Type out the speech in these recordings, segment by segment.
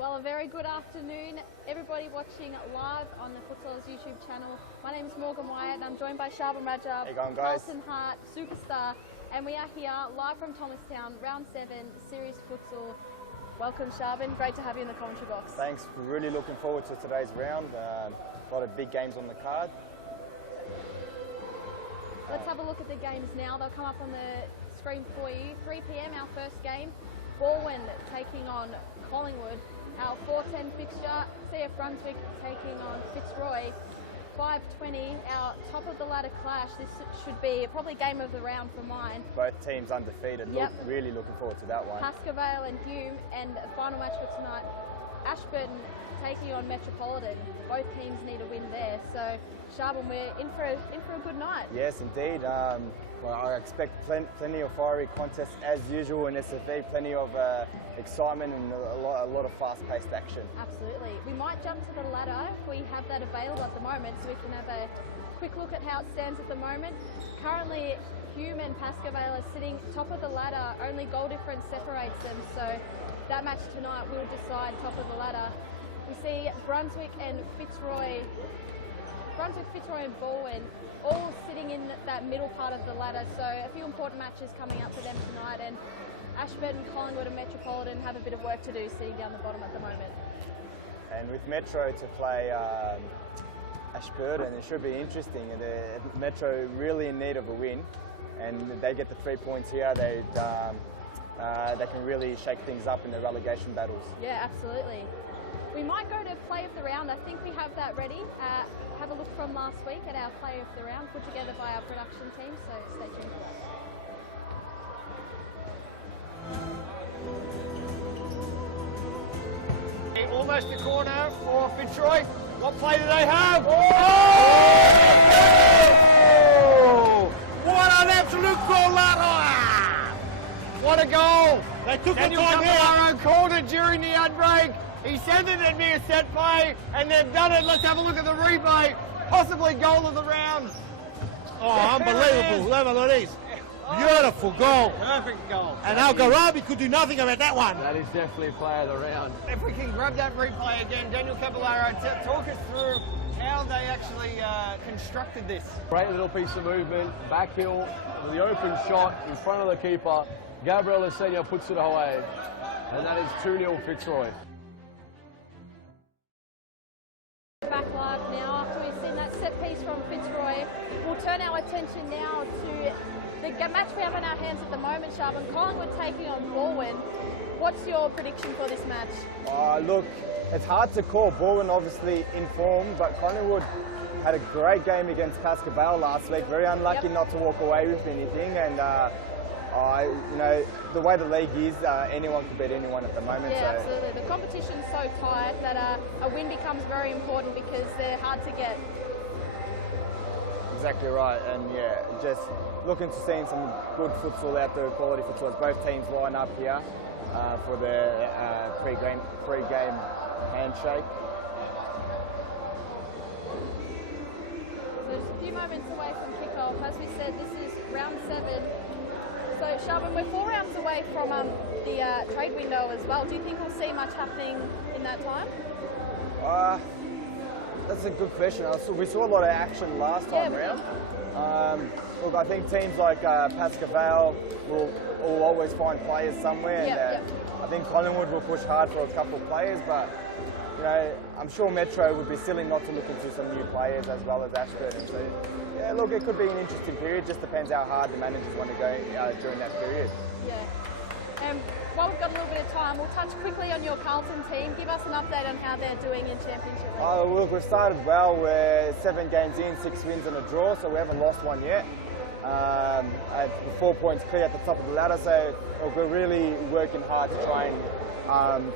Well, a very good afternoon, everybody watching live on the Futsal Oz YouTube channel. My name is Morgan Wyatt and I'm joined by Sharbin Rajab, Hey, going, guys? Carlton Hart, Superstar, and we are here live from Thomastown, round 7, series futsal. Welcome, Sharbin. Great to have you in the commentary box. Thanks. We're really looking forward to today's round. A lot of big games on the card. Let's have a look at the games now. They'll come up on the screen for you. 3 p.m, our first game. Baldwin taking on Collingwood. Our 4:10 fixture, CF Brunswick taking on Fitzroy. 5:20, our top of the ladder clash. This should be probably game of the round for mine. Both teams undefeated. Yep. Really looking forward to that one. Pascoe and Hume, and the final match for tonight, Ashburton taking on Metropolitan. Both teams need a win there. So, Sharbin, we're in for a good night. Yes, indeed. Well, I expect plenty of fiery contests as usual in SFV. Plenty of excitement and a lot of fast-paced action. Absolutely. We might jump to the ladder if we have that available at the moment, so we can have a quick look at how it stands at the moment. Currently, Hume and Pascoe are sitting top of the ladder. Only goal difference separates them, so that match tonight will decide top of the ladder. We see Brunswick, Fitzroy and Baldwin all sitting in that middle part of the ladder, so a few important matches coming up for them tonight, and Ashburton, Collingwood and Metropolitan have a bit of work to do sitting down the bottom at the moment. And with Metro to play Ashburton, it should be interesting. Metro really in need of a win, and they get the 3 points here. They can really shake things up in the relegation battles. Yeah, absolutely. We might go to play of the round. I think we have that ready. Have a look from last week at our play of the round, put together by our production team, so stay tuned for that. Almost a corner for Fitzroy. What play do they have? Oh! What an absolute goal! What a goal! They took the time here. Called it during the unbreak. He sent it at near set play, and they've done it. Let's have a look at the replay. Possibly goal of the round. Oh, unbelievable level it is. Beautiful goal. Perfect goal. And Al-Gharabi could do nothing about that one. That is definitely player of the round. If we can grab that replay again, Daniel Caballero, talk us through how they actually constructed this. Great little piece of movement, back heel, with the open shot in front of the keeper. Gabriel Senior puts it away, and that is 2-0 Fitzroy. Back live now after we've seen that set piece from Fitzroy. We'll turn our attention now to the match we have in our hands at the moment, Sharbin. Collingwood taking on Baldwin. What's your prediction for this match? Look, it's hard to call. Baldwin obviously in form, but Collingwood had a great game against Pascoe last week. Very unlucky not to walk away with anything, and you know, the way the league is, anyone can beat anyone at the moment. Yeah, absolutely. The competition's so tight that a win becomes very important because they're hard to get. Exactly right, and yeah, just looking to seeing some good futsal out there, quality futsal. Both teams line up here for the pre-game handshake. So just a few moments away from kickoff. As we said, this is round 7. So, Sharbin, we're 4 rounds away from the trade window as well. Do you think we'll see much happening in that time? That's a good question. We saw a lot of action last time round. Look, I think teams like Pascoe will always find players somewhere. And, I think Collingwood will push hard for a couple of players, but you know, I'm sure Metro would be silly not to look into some new players as well as Ashburton. So, yeah, look, it could be an interesting period. Just depends how hard the managers want to go during that period. Yeah. While we've got a little bit of time, we'll touch quickly on your Carlton team. Give us an update on how they're doing in Championship League. Look, we've started well. We're 7 games in, 6 wins and a draw, so we haven't lost one yet. 4 points clear at the top of the ladder, so look, we're really working hard to try and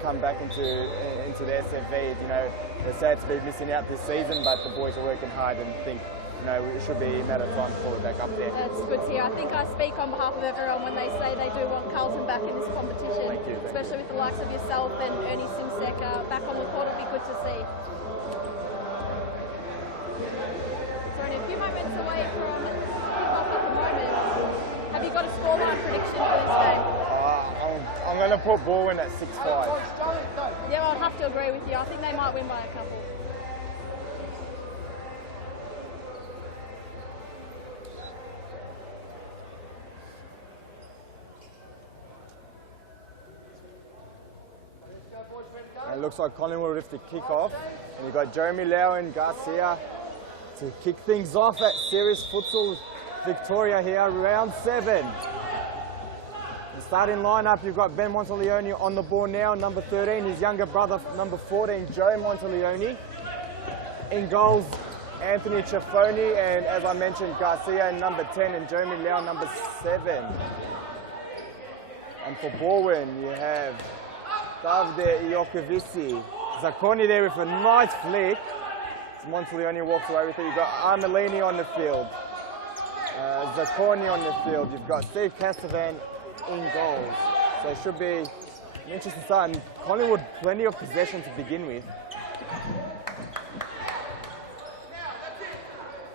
come back into the SFV. You know, they're sad to be missing out this season, but the boys are working hard and think, you know, it should be a matter of time before we're back up there. That's good to hear. I think I speak on behalf of everyone when they say they do want Carlton back in this competition. Thank you. Especially with the likes of yourself and Ernie Simsek back on the court. It'll be good to see. So only a few moments away from kickoff at the moment. Have you got a scoreline prediction for this game? I'm going to put Baldwin at 6-5. Yeah, I'd have to agree with you. I think they might win by a couple. And it looks like Collingwood with the kick off. And you've got Jeremy Lau and Garcia to kick things off at Series Futsal Victoria here, round 7. The starting lineup, you've got Ben Monteleone on the ball now, number 13, his younger brother, number 14, Joe Monteleone. In goals, Anthony Ciaffoni, and as I mentioned, Garcia in number 10 and Jeremy Lau, number 7. And for Baldwin, you have Davide Iokovici. Zacconi there with a nice flick. So Monteleone walks away with it. You've got Armelini on the field. Zacconi on the field. You've got Steve Castavan in goals. So it should be an interesting start. And Collingwood, plenty of possession to begin with.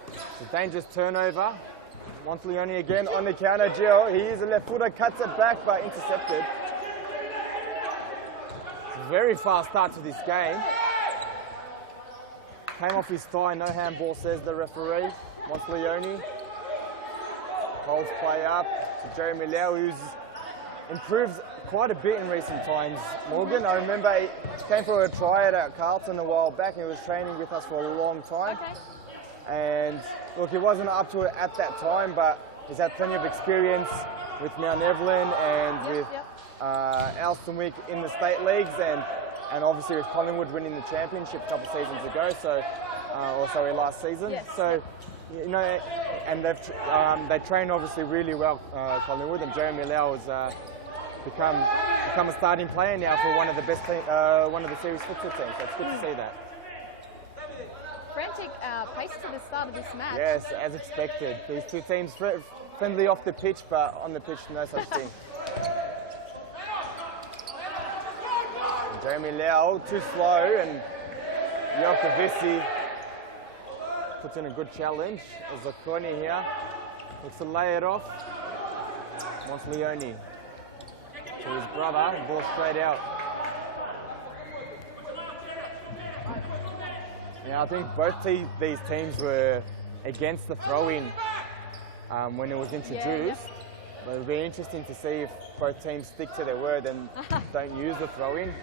It's a dangerous turnover. Monteleone again on the counter. Gio, he is a left footer, cuts it back but intercepted. Very fast start to this game. Came off his thigh, no handball, says the referee. Monteleone holds play up to Jeremy Lau, who's improved quite a bit in recent times. Morgan, I remember he came for a tryout at Carlton a while back and he was training with us for a long time. Okay. And look, he wasn't up to it at that time, but he's had plenty of experience with Mount Evelyn and with Alstonwick in the state leagues, and obviously with Collingwood winning the championship a couple of seasons ago, so last season. Yes. So, you know, and they train obviously really well, Collingwood, and Jeremy Lau has become a starting player now for one of the best one of the series futsal teams. So it's good to see that. Frantic pace to the start of this match. Yes, as expected. These two teams friendly off the pitch, but on the pitch, no such thing. Jeremy Lau, too slow, and Iokovici puts in a good challenge. Zacconi here looks to lay it off. Monteleone to his brother, ball straight out. Now I think both these teams were against the throw-in when it was introduced. But it'll be interesting to see if both teams stick to their word and don't use the throw-in.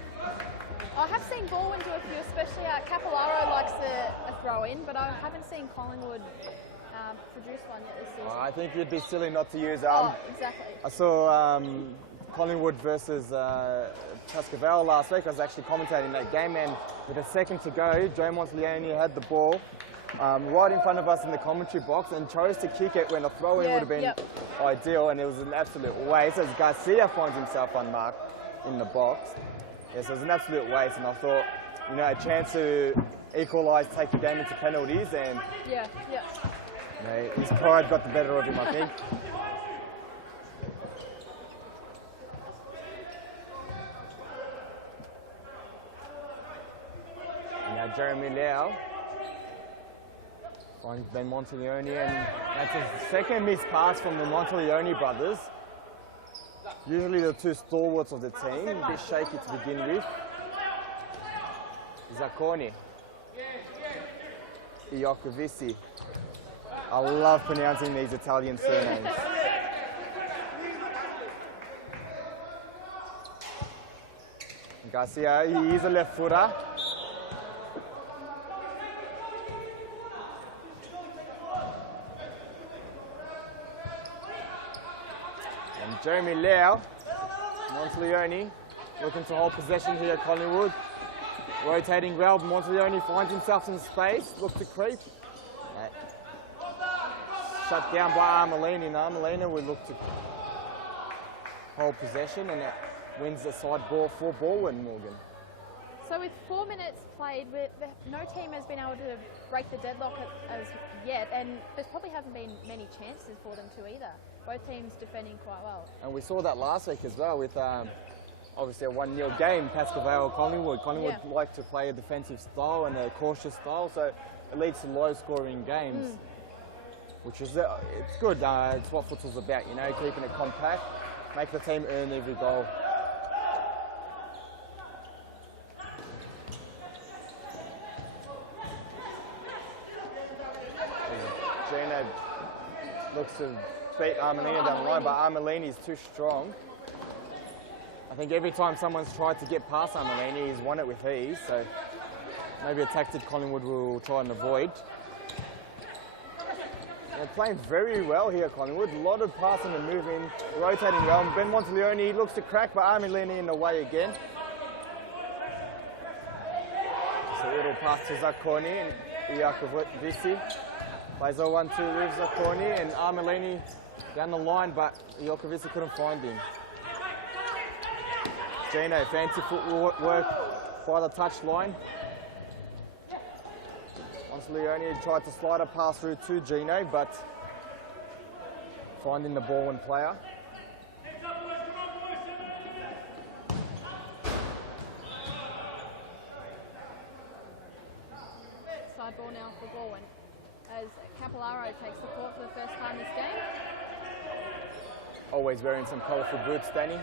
I have seen Baldwin do a few, especially Capillaro likes a throw-in, but I haven't seen Collingwood produce one yet this season. I think it'd be silly not to use. Exactly. I saw Collingwood versus Pascoe Vale last week. I was actually commentating that game, and with a second to go, Joe Monteleone had the ball right in front of us in the commentary box and chose to kick it when a throw-in would have been ideal, and it was an absolute waste as Garcia finds himself unmarked in the box. Yes, it was an absolute waste, and I thought, you know, a chance to equalise, take the game into penalties, and you know, his pride got the better of him, I think. And now Jeremy Lau finds Ben Monteleone, and that's a second missed pass from the Monteleone brothers. Usually the two stalwarts of the team, a bit shaky to begin with. Zacconi. Iokovici. I love pronouncing these Italian surnames. Garcia, he is a left footer. And Jeremy Lau, Monteleone, looking to hold possession here at Collingwood. Rotating well, Monteleone finds himself in space, looks to creep. Shut down by Armelini, and Armelini will look to hold possession, and it wins the side ball for Baldwin, Morgan. So with 4 minutes played, no team has been able to break the deadlock as yet, and there probably haven't been many chances for them to either. Both teams defending quite well. And we saw that last week as well with obviously a 1-0 game, Pascoe Vale Collingwood. Collingwood like to play a defensive style and a cautious style, so it leads to low-scoring games, which is it's good. It's what futsal's about, you know, keeping it compact, make the team earn every goal. looks to beat Armelini down the line, but Armelini is too strong. I think every time someone's tried to get past Armelini, he's won it with ease, so maybe a tactic Collingwood will try and avoid. They're playing very well here, Collingwood. A lot of passing and moving, rotating well. Ben Monteleone looks to crack, but Armelini in the way again. So a little pass to Zacconi and Iacovici. Plays 0-1-2 with Zacconi and Armelini down the line, but Iacovici couldn't find him. Gino, fancy footwork by the touch line. Monteleone tried to slide a pass through to Gino, but finding the ball and player. Side ball now for Gorwin as Capillaro takes the court for the first time this game. Always wearing some colourful boots, Danny.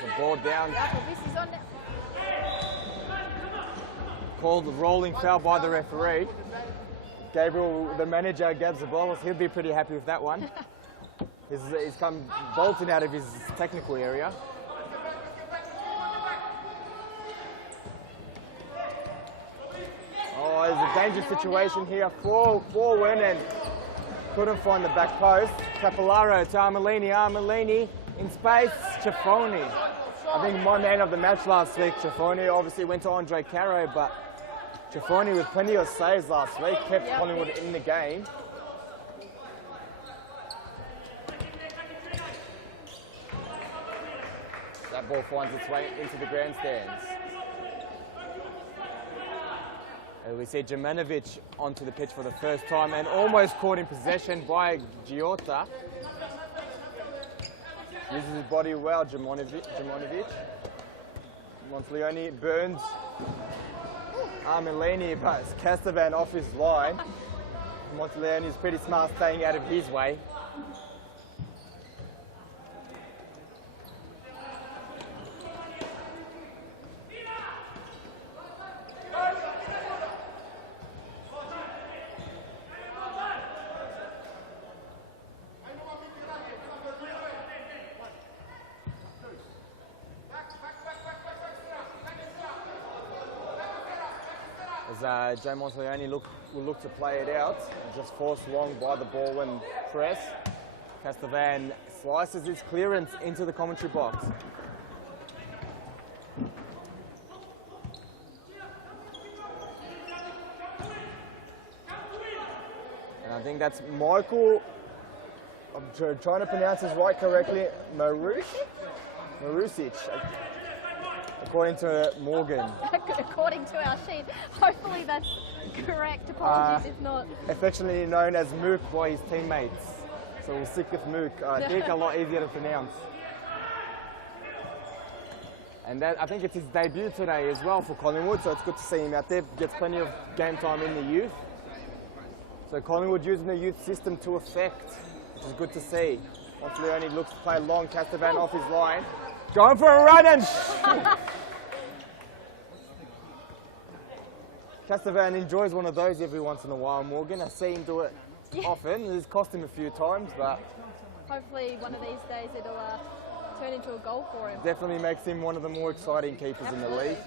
The ball down. This is on now. Called a rolling foul by the referee. Gabriel, the manager, Gabs the ball. He'll be pretty happy with that one. He's come bolting out of his technical area. Oh, there's a dangerous situation here for Win and couldn't find the back post. Capillaro to Armelini. Armelini in space. Ciaffoni. I think my man of the match last week, Ciaffoni, obviously went to Andre Caro, but Ciaffoni with plenty of saves last week kept Collingwood in the game. That ball finds its way into the grandstands. And we see Jemanovic onto the pitch for the first time and almost caught in possession by Giotta. Uses his body well, Jemanovic. Monteleone burns Armelini, but it's Castavan off his line. Monteleone is pretty smart staying out of his way. As Joe Monteleone will look to play it out, just forced long by the ball and press. Castavan slices his clearance into the commentary box. And I think that's Michael, I'm trying to pronounce his right correctly, Marusic. According to Morgan. According to our sheet. Hopefully that's correct. Apologies if not. Affectionately known as Mook by his teammates. So we'll stick with Mook. I think a lot easier to pronounce. And that, I think it's his debut today as well for Collingwood, so it's good to see him out there. Gets plenty of game time in the youth. So Collingwood using the youth system to effect, which is good to see. Monteleone looks to play long, Castavan off his line. Going for a run and Castavan enjoys one of those every once in a while, Morgan. I see him do it often. It's cost him a few times, but hopefully one of these days it'll turn into a goal for him. Definitely makes him one of the more exciting keepers in the league.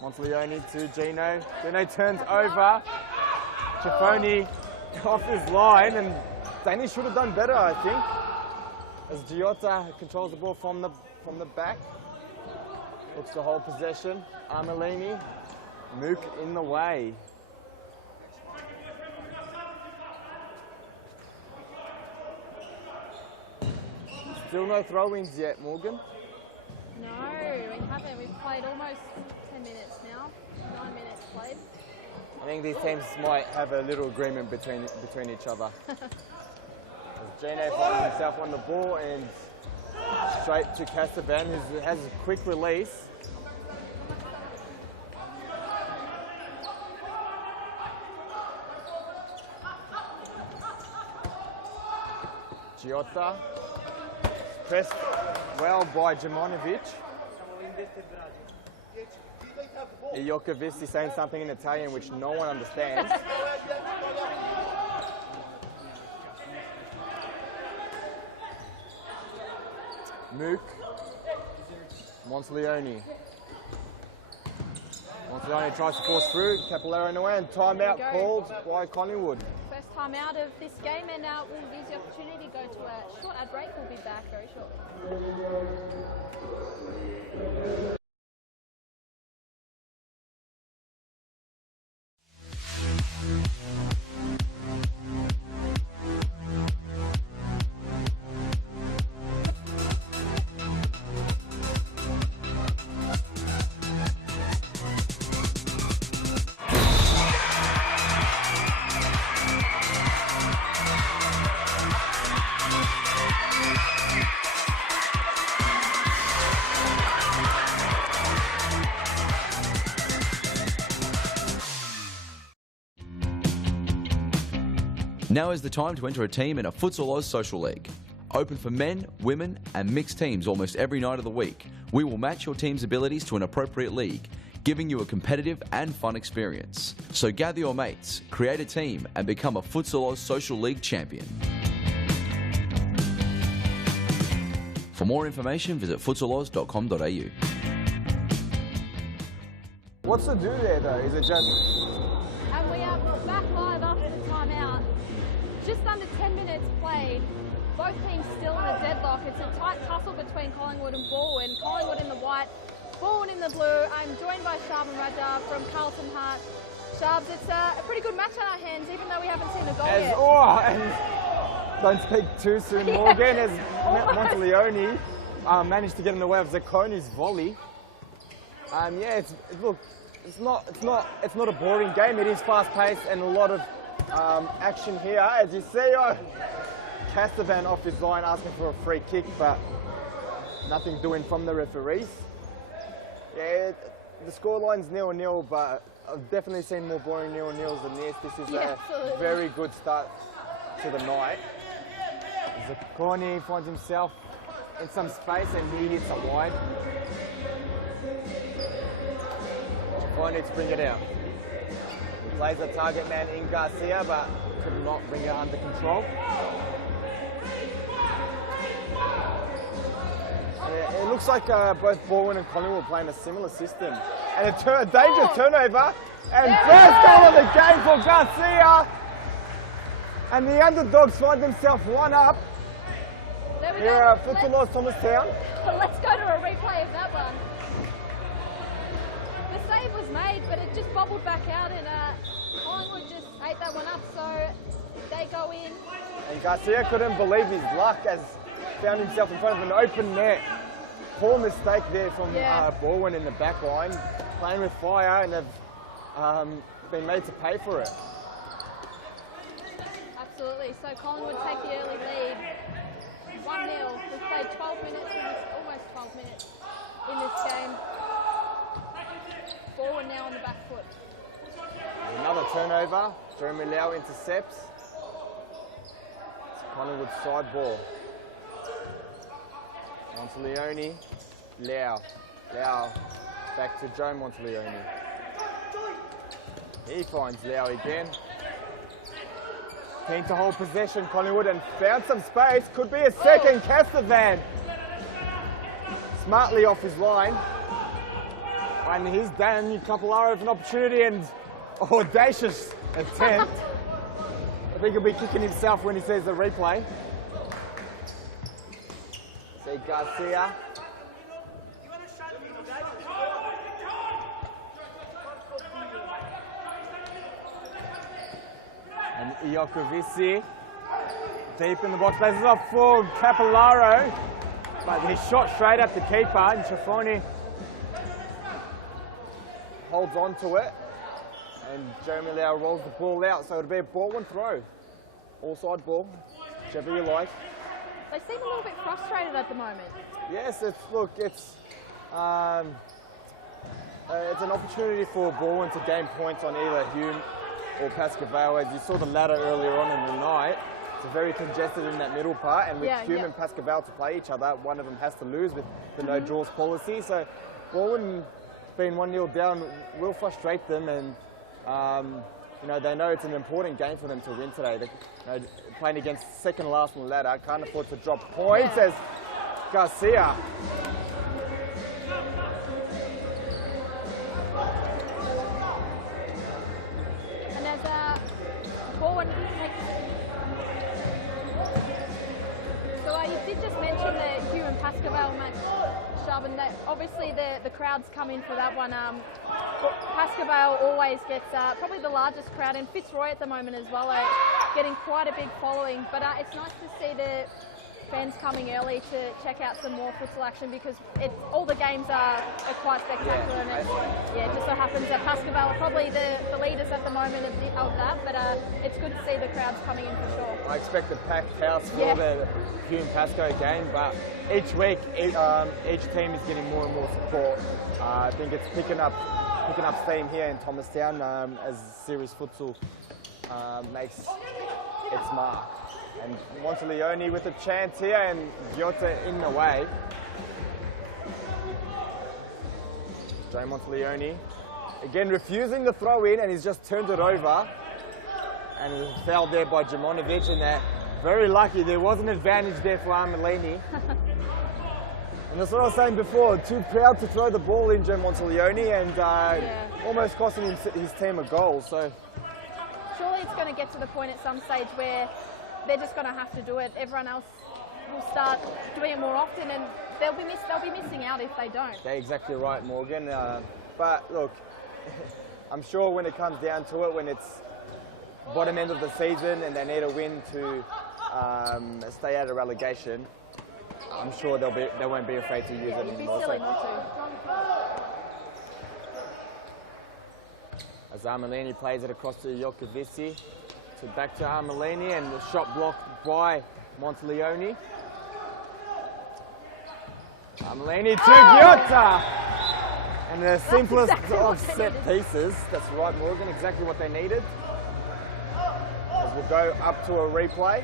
Monteleone to Gino. Gino turns over. Ciaffoni off his line, and Danny should have done better, I think. As Giotta controls the ball from the back. Looks to hold possession. Armelini. Mook in the way. Still no throw-ins yet, Morgan. No, we haven't. We've played almost 10 minutes now. 9 minutes played. I think these teams might have a little agreement between each other. Gino finds himself on the ball and straight to Castavan, who has a quick release. Giotta, pressed well by Jemanovic. Iokovic is saying something in Italian which no one understands. Mook. Monteleone. Monteleone tries to force through. Capillaro in the way, and timeout called by Collingwood. First time out of this game, and we'll use the opportunity to go to a short ad break. We'll be back very shortly. Now is the time to enter a team in a Futsal Oz Social League. Open for men, women and mixed teams almost every night of the week. We will match your team's abilities to an appropriate league, giving you a competitive and fun experience. So gather your mates, create a team and become a Futsal Oz Social League champion. For more information, visit futsaloz.com.au. What's to do there though? Is it just... And we are back live after the timeout. Just under 10 minutes played. Both teams still in a deadlock. It's a tight tussle between Collingwood and Baldwin. Collingwood in the white, Baldwin in the blue. I'm joined by Shab and Raja from Carlton Hart. Shabs, it's a pretty good match on our hands, even though we haven't seen a goal yet. And don't speak too soon, Morgan, as Monteleone managed to get in the way of Zacconi's volley. It's not a boring game. It is fast-paced and a lot of action here. As you see, Castavan off his line asking for a free kick, but nothing doing from the referees. Yeah, the scoreline's 0-0, but I've definitely seen more boring 0-0s than this. This is a very good start to the night. Zacconi finds himself in some space and he hits a wide. Zacconi needs to bring it out. He plays a target man in Garcia, but could not bring it under control. It looks like both Baldwin and Collingwood were playing a similar system. And a dangerous turnover. And first goal of the game for Garcia. And the underdogs find themselves one up. Here at Futsal Oz Thomastown. Let's go to a replay of that one. The save was made, but it just bobbled back out, and Collingwood just ate that one up, so they go in. And Garcia couldn't believe his luck as found himself in front of an open net. Poor mistake there from Baldwin in the back line, playing with fire, and they've been made to pay for it. Absolutely, so Collingwood take the early lead. 1-0. We've played 12 minutes, almost 12 minutes in this game. Forward now on the back foot. Another turnover. Jeremy Lau intercepts. It's Collingwood's side ball. Monteleone, Lau. Lau back to Joe Monteleone. He finds Lau again. Keen to hold possession, Collingwood, and found some space. Could be a second. Castavan smartly off his line. And he's Dan Capillaro with an opportunity and audacious attempt. I think he'll be kicking himself when he sees the replay. See Garcia. And Iokovic deep in the box, places off for Capillaro, but he shot straight at the keeper, and Ciaffoni holds on to it, and Jeremy Lau rolls the ball out, so it'll be a Baldwin throw. All side ball, whichever you like. They seem a little bit frustrated at the moment. Yes, it's an opportunity for Baldwin to gain points on either Hume or Pascavale. As you saw the ladder earlier on in the night, it's very congested in that middle part, and with Hume and Pascavale to play each other, one of them has to lose with the no draws policy. So Baldwin being 1-0 down will frustrate them, and you know, they know it's an important game for them to win today. They, you know, playing against second last on the ladder, can't afford to drop points as Garcia. And as forward so you did just mention the Hugh and Pascoe match, Sharvin, that obviously the crowds come in for that one. Pascoe always gets probably the largest crowd, and Fitzroy at the moment as well, getting quite a big following. But it's nice to see the fans coming early to check out some more futsal action, because all the games are quite spectacular, and it just so happens that Pascoe are probably the leaders at the moment of that, but it's good to see the crowds coming in for sure. I expect a packed house for the Hugh and Pascoe game, but each week each team is getting more and more support. I think it's picking up steam here in Thomastown as series futsal makes its mark. And Monteleone with a chance here, and Giotta in the way. Joe Monteleone again refusing the throw in, and he's just turned it over. And it was fouled there by Jimonovic, and they're very lucky. There was an advantage there for Armelini. And that's what I was saying before, too proud to throw the ball in Joe Monteleone, and almost costing his team a goal. So surely it's going to get to the point at some stage where they're just going to have to do it. Everyone else will start doing it more often, and they'll be missing out if they don't. They're exactly right, Morgan. But look, I'm sure when it comes down to it, when it's bottom end of the season and they need a win to stay out of relegation, I'm sure they won't be afraid to use it anymore. It'd be silly not to. As Armelini plays it across to Jokovici. So back to Armelini, and the shot blocked by Monteleone. Armelini to Giotta! And the simplest of set pieces. That's right, Morgan, exactly what they needed. As we'll go up to a replay.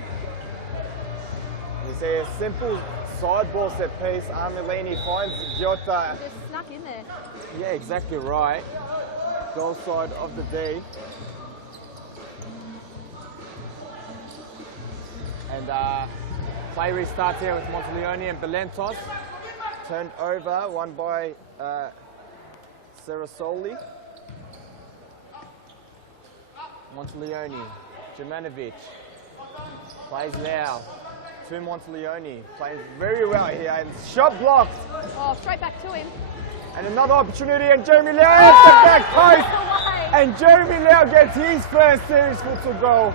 You see a simple side ball set piece. Armelini finds Giotta. Just snuck in there. Yeah, exactly right. Goal side of the D. And play restarts here with Monteleone and Belentos. Turned over, won by Serasoli. Monteleone, Jemanovic. Plays now to Monteleone. Plays very well here, and shot blocked. Oh, straight back to him. And another opportunity, and Jeremy Lau hits the back post. And Jeremy Lau gets his first series futsal goal.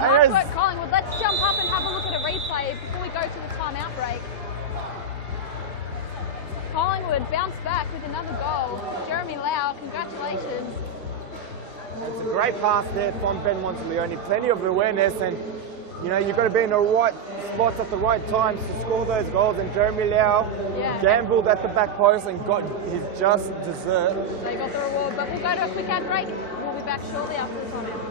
Nice work, Collingwood. Let's jump up and have a look at a replay before we go to the timeout break. Collingwood bounced back with another goal. Jeremy Lau, congratulations. It's a great pass there from Ben Monteleone. Plenty of awareness, and you know, you've got to be in the right spots at the right times to score those goals. And Jeremy Lau gambled at the back post and got his just dessert. They got the reward, but we'll go to a quick ad break. We'll be back shortly after the timeout.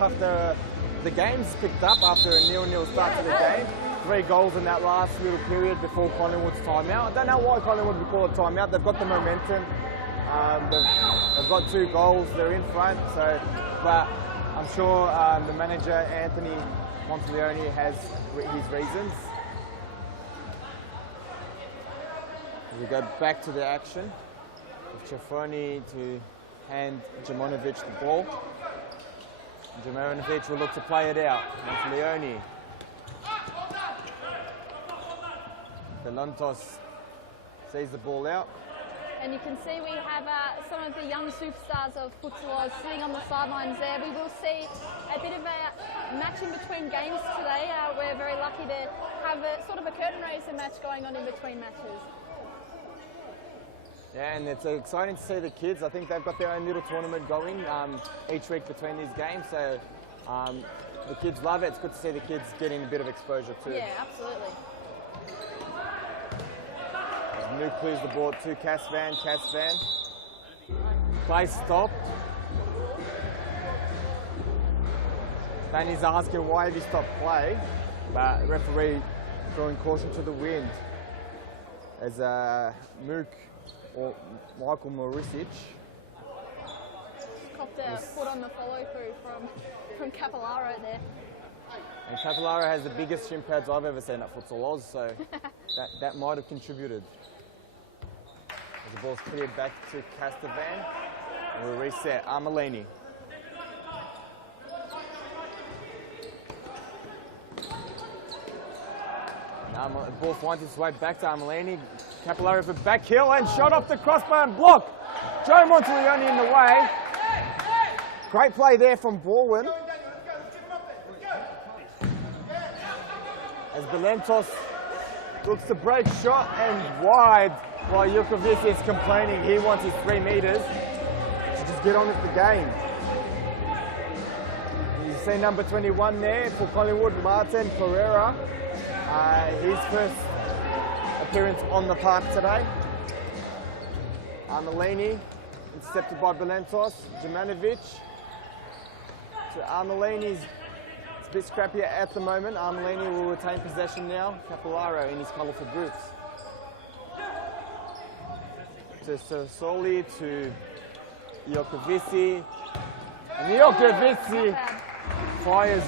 After the game's picked up after a 0-0 start to the game. 3 goals in that last little period before Collingwood's timeout. I don't know why Collingwood would call it timeout. They've got the momentum. They've got 2 goals. They're in front. So, but I'm sure the manager Anthony Monteleone has his reasons. We go back to the action. Ciafoni to hand Jimonovic the ball. Jimonovic will look to play it out. Monteleone Belentos sees the ball out. And you can see we have some of the young superstars of Futsal Oz sitting on the sidelines there. We will see a bit of a match in between games today. We're very lucky to have a sort of a curtain raiser match going on in between matches. Yeah, and it's exciting to see the kids. I think they've got their own little tournament going each week between these games. So the kids love it. It's good to see the kids getting a bit of exposure too. Yeah, absolutely. Nuke clears the board to Casvan. Play stopped. Danny's asking why have you stopped play, but referee throwing caution to the wind as Mook or Michael Morisic Copped a foot on the follow through from Capillaro there. And Capillaro has the biggest shin pads I've ever seen at Futsal Oz, so that might have contributed. As the ball's cleared back to Castavan, and we'll reset. Armelini. The ball finds its way back to Armelini. Capillaro for back heel and shot off the crossbar and block. Joe Monteleone in the way. Great play there from Baldwin. As Belentos looks to break shot and wide, while Jukovic is complaining he wants his 3 meters to just get on with the game. You see number 21 there for Collingwood, Martin Pereira. His first appearance on the park today. Armelini intercepted by Belentos. Jemanovic to Armelini's. It's a bit scrappier at the moment. Armelini will retain possession now. Capillaro in his colourful boots. To Soli, to Jokovici. And Jokovici fires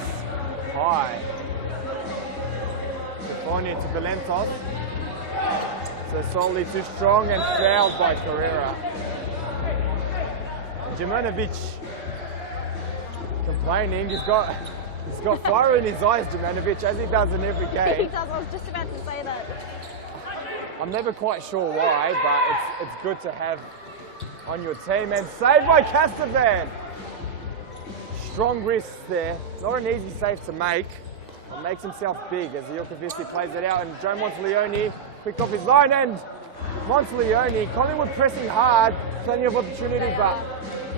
high. Stefani to Belentos. So Soli too strong and fouled by Carrera. Jemanovic complaining. He's got fire in his eyes, Jemanovic, as he does in every game. He does. I was just about to say that. I'm never quite sure why, but it's good to have on your team. And saved by Castavan. Strong wrists there. Not an easy save to make. It makes himself big as Jokovic plays it out. And Joe Monteleone picked off his line. And Monteleone, Collingwood pressing hard. Plenty of opportunity, but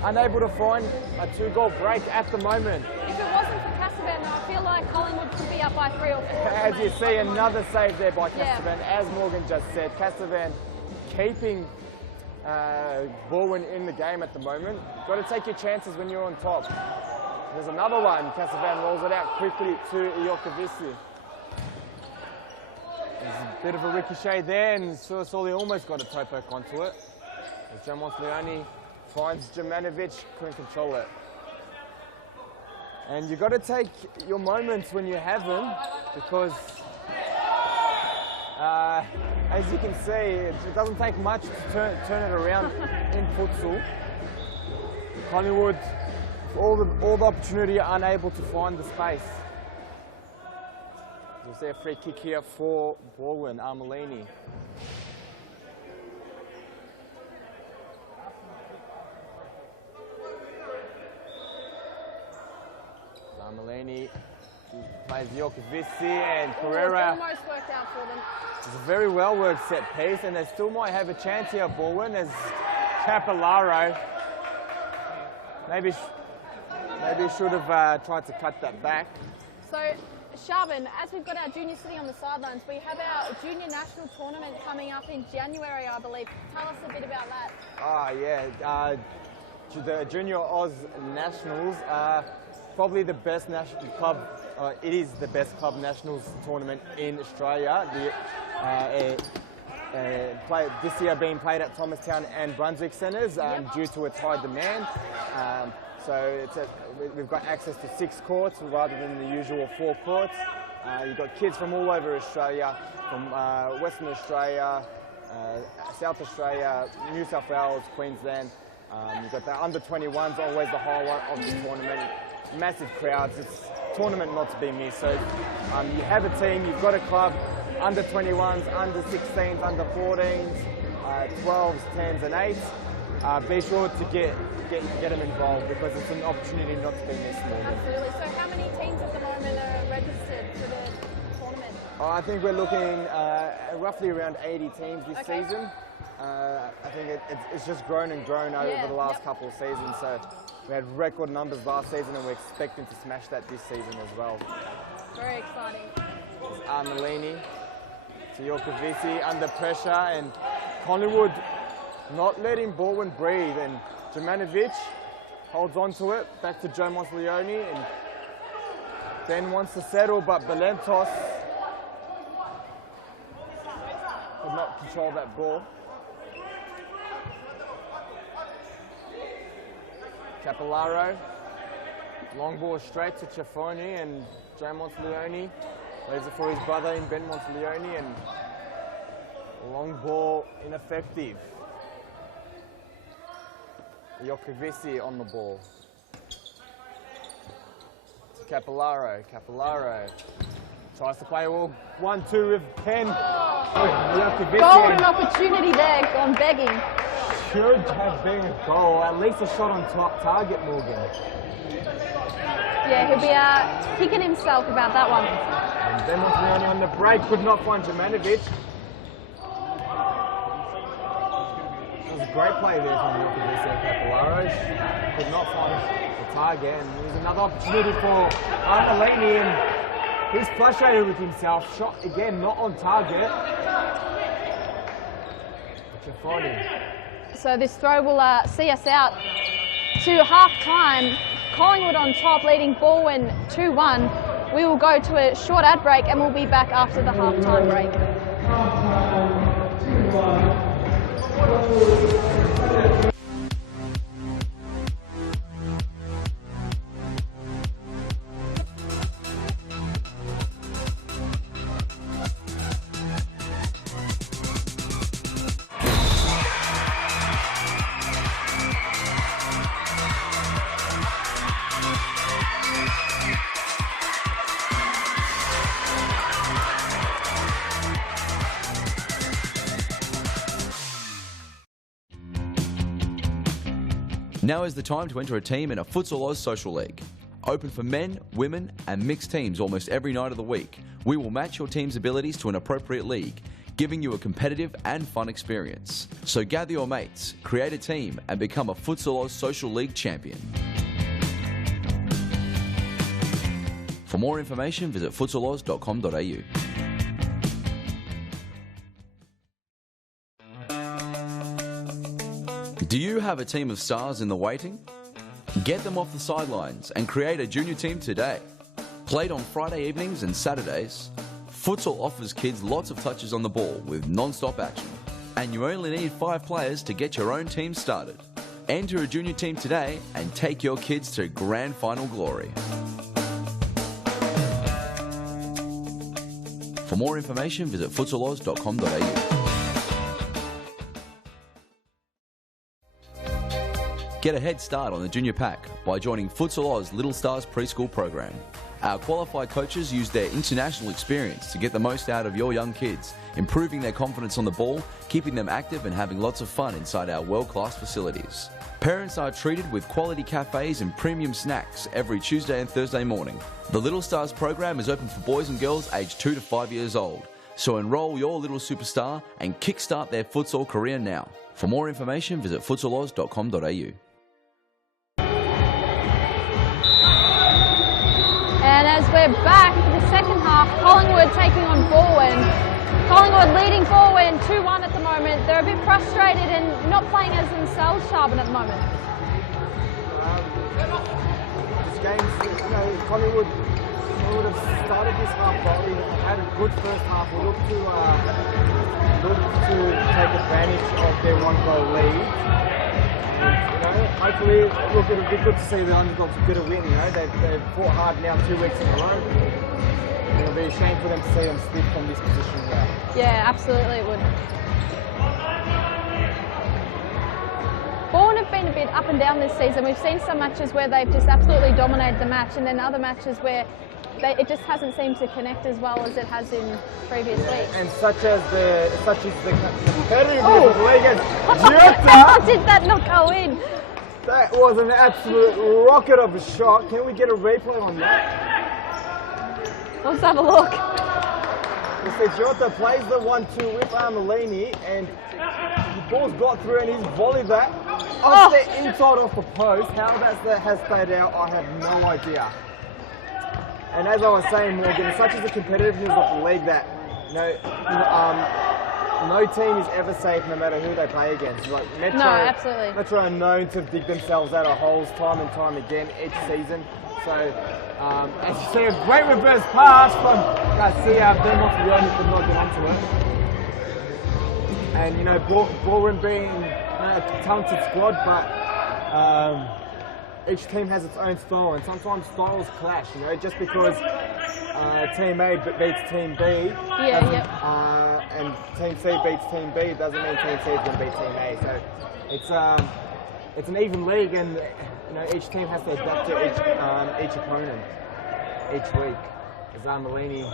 unable to find a 2-goal break at the moment. If it wasn't for Castavan, I feel like Collingwood could be up by 3 or 4. As you see, another save there by Castavan, as Morgan just said. Castavan keeping Baldwin in the game at the moment. Got to take your chances when you're on top. There's another one. Castavan rolls it out quickly to Jokovic. There's a bit of a ricochet there, and Suasoli almost got a toe poke onto it. As Joe Monteleone finds Jemanovic, couldn't control it. And you've got to take your moments when you have them, because as you can see, it doesn't take much to turn it around in futsal. Collingwood, all the opportunity, are unable to find the space. You'll see a free kick here for Baldwin, Armelini. Armelini plays Jokovic and Pereira. Almost worked out for them. It's a very well worked set piece, and they still might have a chance here, Baldwin, as Capillaro maybe should have tried to cut that back. So, Sharvin, as we've got our juniors sitting on the sidelines, we have our junior national tournament coming up in January, I believe. Tell us a bit about that. The Junior Oz Nationals are probably the best national club. It is the best club nationals tournament in Australia. This year being played at Thomastown and Brunswick Centres due to its high demand. So we've got access to 6 courts rather than the usual 4 courts. You've got kids from all over Australia, from Western Australia, South Australia, New South Wales, Queensland. You've got the under-21s, always the highlight of the tournament. Massive crowds. It's a tournament not to be missed. So you have a team, you've got a club, under 21s, under 16s, under 14s, 12s, 10s and 8s. Be sure to get them involved because it's an opportunity not to be missed, Morgan. Absolutely. So how many teams at the moment are registered for the tournament? I think we're looking roughly around 80 teams this season. I think it's just grown and grown over the last couple of seasons. So we had record numbers last season and we're expecting to smash that this season as well. Very exciting. Armelini to Jokovici under pressure, and Collingwood not letting Baldwin breathe, and Jemanovic holds on to it, back to Joe Monteleone, and then wants to settle, but Belentos could not control that ball. Capillaro, long ball straight to Ciaffoni, and Joe Monteleone leaves it for his brother in Ben Monteleone, and long ball ineffective. Jokovici on the ball. Capillaro tries to play well. 1-2 with Ken. Golden opportunity there, gone begging. Should have been a goal, at least a shot on target, Morgan. Yeah, he'll be kicking himself about that one. And Ben Monteleone on the break, could not find Jemanovic. It was a great play there from Jokovici and Capillaro. Could not find the target, and there's another opportunity for Armelini, and he's frustrated with himself. Shot again, not on target. Ciaffoni. So this throw will see us out to half-time. Collingwood on top, leading Baldwin 2-1. We will go to a short ad break and we'll be back after the half-time break. Now is the time to enter a team in a Futsal Oz Social League. Open for men, women and mixed teams almost every night of the week. We will match your team's abilities to an appropriate league, giving you a competitive and fun experience. So gather your mates, create a team and become a Futsal Oz Social League champion. For more information, visit futsaloz.com.au. Do you have a team of stars in the waiting? Get them off the sidelines and create a junior team today. Played on Friday evenings and Saturdays, Futsal offers kids lots of touches on the ball with non-stop action. And you only need 5 players to get your own team started. Enter a junior team today and take your kids to grand final glory. For more information, visit futsaloz.com.au. Get a head start on the junior pack by joining Futsal Oz Little Stars preschool program. Our qualified coaches use their international experience to get the most out of your young kids, improving their confidence on the ball, keeping them active and having lots of fun inside our world-class facilities. Parents are treated with quality cafes and premium snacks every Tuesday and Thursday morning. The Little Stars program is open for boys and girls aged 2 to 5 years old. So enroll your little superstar and kickstart their futsal career now. For more information, visit futsaloz.com.au. And as we're back for the second half, Collingwood taking on Baldwin. Collingwood leading Baldwin 2-1 at the moment. They're a bit frustrated and not playing as themselves, Charbon, at the moment. This game, Collingwood have started this half well. We had a good first half. We look to take advantage of their 1-goal lead. Hopefully, look, it'll be good to see the underdogs get a win. They've fought hard now 2 weeks in a row. It'll be a shame for them to see them slip from this position here. Yeah, absolutely it would. Bourne have been a bit up and down this season. We've seen some matches where they've just absolutely dominated the match, and then other matches where it just hasn't seemed to connect as well as it has in previous weeks. And such as the competitiveness of the league. And How did that not go in? that was an absolute rocket of a shot. Can we get a replay on that? Let's have a look. Jota plays the 1-2 with Armelini, and the ball's got through, and he's volleyed that off the inside off the post. How that has stayed out, I have no idea. And as I was saying, Morgan, such as the competitiveness of the league that no team is ever safe no matter who they play against. Like Metro, No, absolutely. Metro are known to dig themselves out of holes time and time again each season. So, as you see, a great reverse pass from Garcia. Ben Monteleone could not get onto it. And, you know, Ballroom being a talented squad, but each team has its own style, and sometimes styles clash, you know, just because Team A beats Team B, and Team C beats Team B doesn't mean Team C is going to beat Team A. So it's an even league, and you know each team has to adapt to each opponent each week. As Armelini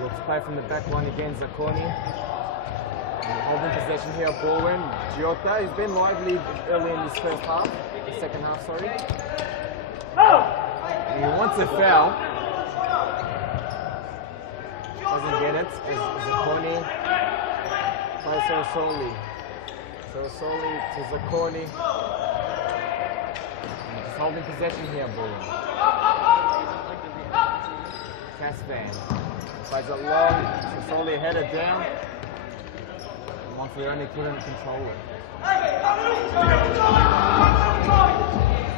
will play from the back line again, Zacconi. Holding possession here, Ballroom. Jota, he's been lively early in this second half, sorry. And he wants a foul. Doesn't get it. Zacconi plays Sorosoli. Sorosoli to Zacconi. Just holding possession here, Ballroom. Casvan plays it long. Sorosoli headed down. Monteleone couldn't control it.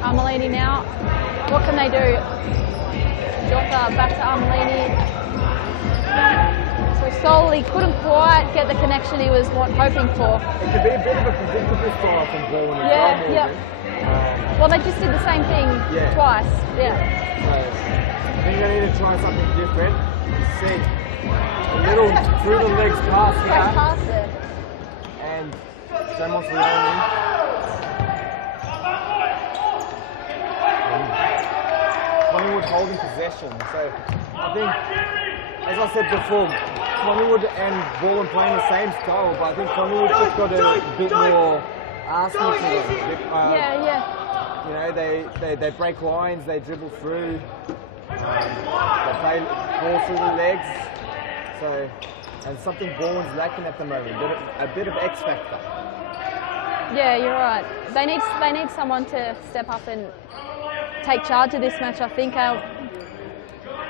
Armelini now. What can they do? Jota back to Armelini. So Solly couldn't quite get the connection he was hoping for. It could be a bit of a predictable style from Ballroom. Well, they just did the same thing twice. Yeah. So I think they need to try something different. You see a little through the legs pass here. Straight past it. And Monteleone. Collingwood holding possession. So I think, as I said before, Collingwood and Ballroom playing the same style, but I think Collingwood just got a bit more arsenal to them. You know, they break lines, they dribble through, they play ball through the legs. So, and something Ballroom's lacking at the moment, a bit of X factor. Yeah, you're right. They need someone to step up and take charge of this match, I think.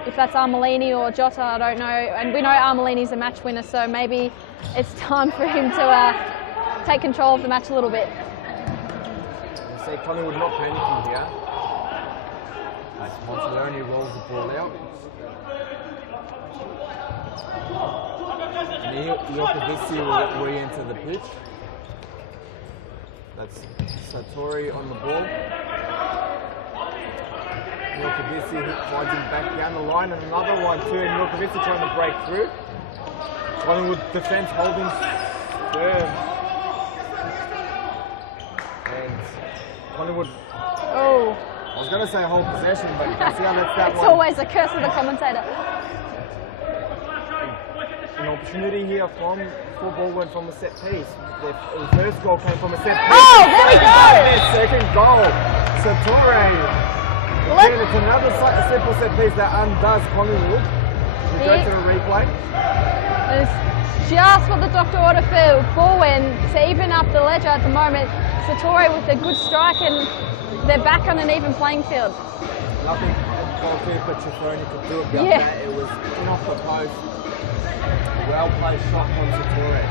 If that's Armelini or Jota, I don't know. And we know Armelini's a match winner, so maybe it's time for him to take control of the match a little bit. You see Collingwood not panicking here. As Monteleone rolls the ball out. And Iokovici will re-enter the pitch. That's Satori on the ball. Iokovici finds him back down the line, and another one too, and Iokovici trying to break through. Collingwood defence holding firm. And Collingwood... Oh. I was going to say hold possession, but you can see how that's that it's one. Always a curse of the commentator. An opportunity here for Ballroom from a set piece. The first goal came from a set piece. Oh, there we go! Their second goal. Satori. Again, it's another simple set piece that undoes Collingwood. We go to the replay. It's just what the doctor ordered for Ballroom to even up the ledger at the moment. Satori with a good strike, and they're back on an even playing field. Nothing goalkeeper Ciafroni could do about that. It was in off the post. Well played shot from Satori.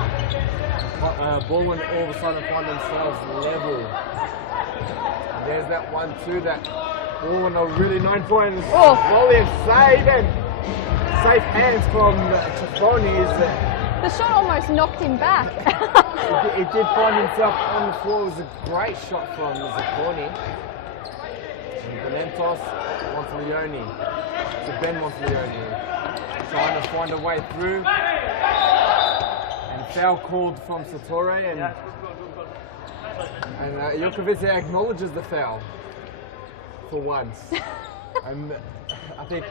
Ballroom all of a sudden find themselves level. And there's that 1-2 that Ballroom are really known for, and volley and save, and safe hands from Ciafroni. The shot almost knocked him back. He did find himself on the floor. It was a great shot from Zacconi. And Belentos, Monteleone, to Ben Monteleone. Trying to find a way through. And foul called from Satori. And And Jokovic acknowledges the foul for once. And I think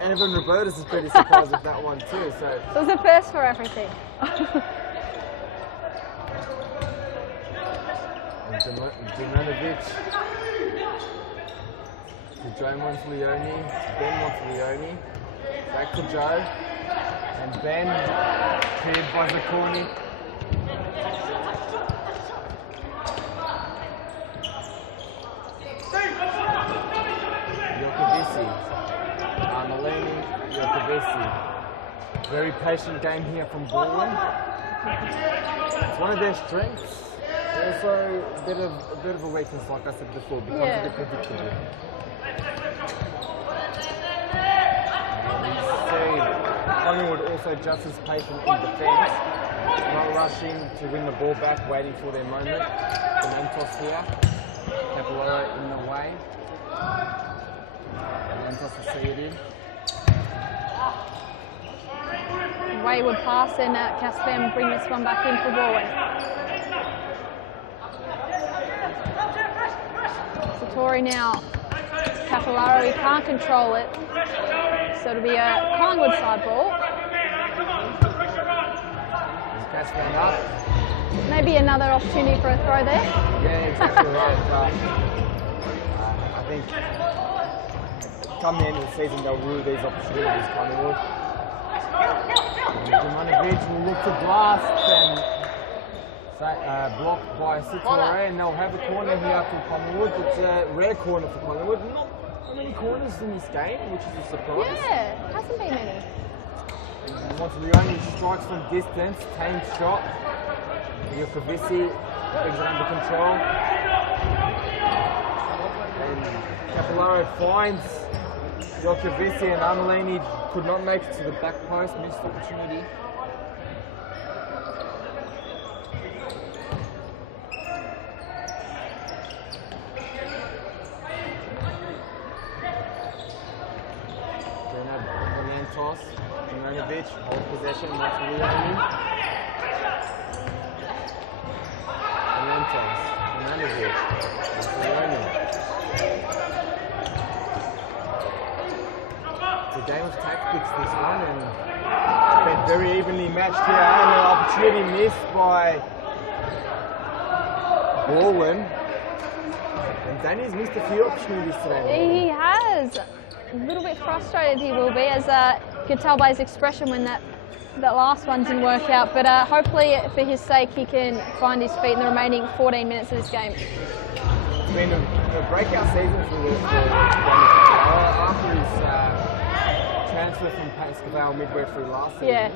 Evan Robertus is pretty surprised with that one too. So it was a first for everything. Jumanovic to Joe wants Leone, Ben wants Leone, back to Joe, and Ben cleared by Zacconi. Very patient game here from Baldwin. It's one of their strengths. Also a bit of a weakness, like I said before, becomes a bit predictable. Collingwood also just as patient in defence, not rushing to win the ball back, waiting for their moment. The Mentos here, Capillara in the way. Mentos will see it in. Wayward pass and Caspam bring this one back in for Baldwin. Satori now. Capillara, he can't control it. So it'll be a Collingwood side ball. Caspam up. Maybe another opportunity for a throw there. Yeah, exactly right. I think come the end of the season they'll rue these opportunities, Collingwood. Jumanovic will look to blast and blocked by Satori, and they'll have a corner here for Collingwood. It's a rare corner for Collingwood. Not many corners in this game, which is a surprise. Yeah, hasn't been many. Leone strikes from distance, tame shot. Jokovic brings it under control. And Capillara finds Jokovic, and Armelini could not make it to the back post, missed opportunity. Toss. Jumanovic, hold possession, that's Leone. Jumanovic, that's Leone. The game of tactics this one, and been very evenly matched here, and an opportunity missed by Baldwin. And Danny's missed a few opportunities today. He has. A little bit frustrated he will be, as you could tell by his expression when that last one didn't work out, but hopefully for his sake he can find his feet in the remaining 14 minutes of this game. It's been a breakout season for Danny after his transfer from Pascoe midway through last season. Yeah.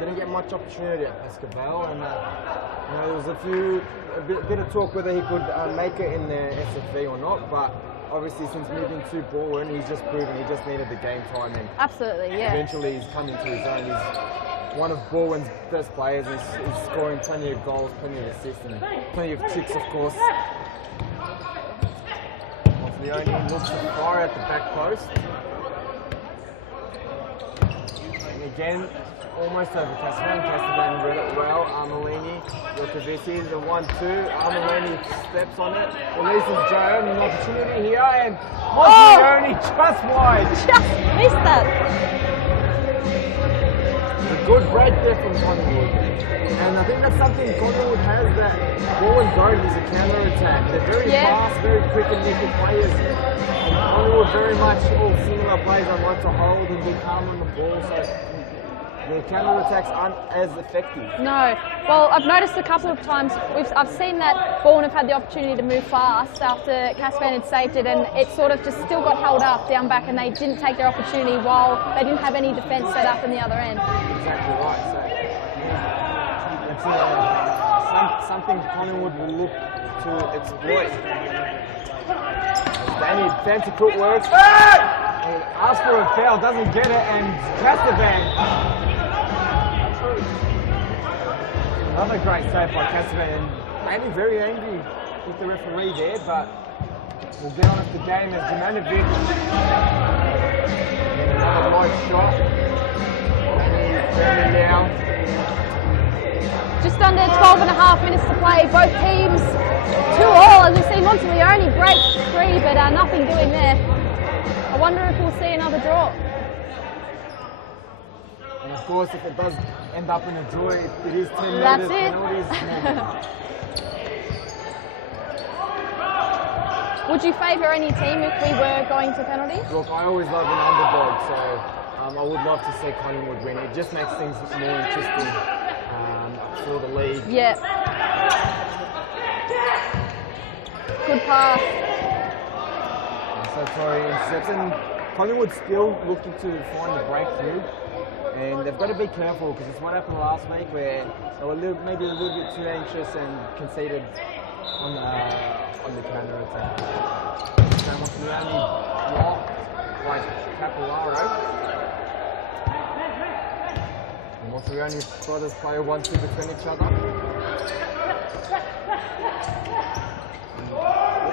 Didn't get much opportunity at Pascoe, and there was a bit of talk whether he could make it in the SFV or not, but obviously, since moving to Baldwin, he's just proven he just needed the game time, and absolutely, yeah. Eventually, he's come into his own. He's one of Baldwin's best players. He's scoring plenty of goals, plenty of assists, and plenty of kicks, of course. Leone looks to fire at the back post, and again, almost over Castellan. Castellan read it well. Armelini, Jokovic, the 1-2. Armelini steps on it. Releases Joe, an opportunity here, and Leone just wide. Just missed that. A good break there from Collingwood. And I think that's something Collingwood has that Baldwin don't is a counter-attack. They're very fast, very quick and nimble players. And Collingwood very much all similar players that like to hold and be calm on the ball. So the counter-attacks aren't as effective. No. Well, I've noticed a couple of times, I've seen that Baldwin have had the opportunity to move fast after Caspar had saved it, and it sort of just still got held up down back, and they didn't take their opportunity while they didn't have any defence set up in the other end. Exactly right. So it's something Collingwood will look to exploit. Danny, fancy footwork. And asks for a foul, doesn't get it, and Castavan. Another great save by Castavan. Danny very angry with the referee there, but we'll be honest, the game is Jumanovic. And another light shot. Danny now. Just just under 12.5 minutes to play. Both teams 2-all, as we see Monteleone break free, but nothing doing there. I wonder if we'll see another draw. And of course, if it does end up in a draw, it is 10 That's minutes it. penalties. Would you favour any team if we were going to penalties? Look, I always love an underdog, so I would love to see Collingwood win. It just makes things more interesting for the league. Yeah. Good pass. So sorry, interception. Collingwood still looking to find a breakthrough, and they've got to be careful because it's what happened last week where they were maybe a little bit too anxious and conceded on the counter attack. So Monteleone blocked by Capillaro. And Monteleone brothers play 1-2 between each other.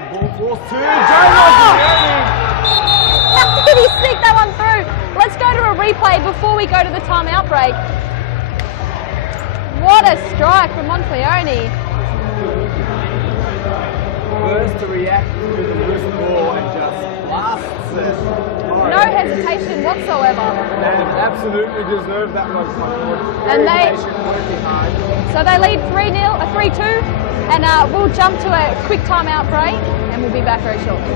Ball force to How did he sneak that one through? Let's go to a replay before we go to the timeout break. What a strike from Monteleone. First to react to the loose ball and just blasts it. No hesitation whatsoever. They absolutely deserve that one. And so they lead 3-2, and we'll jump to a quick timeout break, and we'll be back very shortly.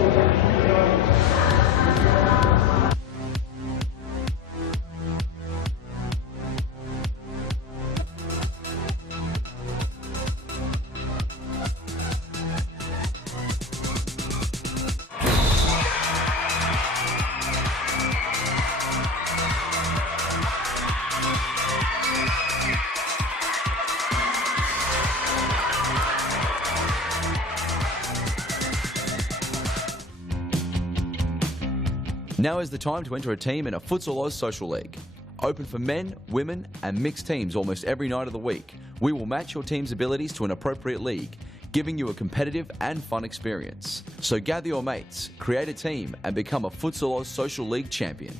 Now is the time to enter a team in a Futsal Oz Social League. Open for men, women and mixed teams almost every night of the week. We will match your team's abilities to an appropriate league, giving you a competitive and fun experience. So gather your mates, create a team and become a Futsal Oz Social League champion.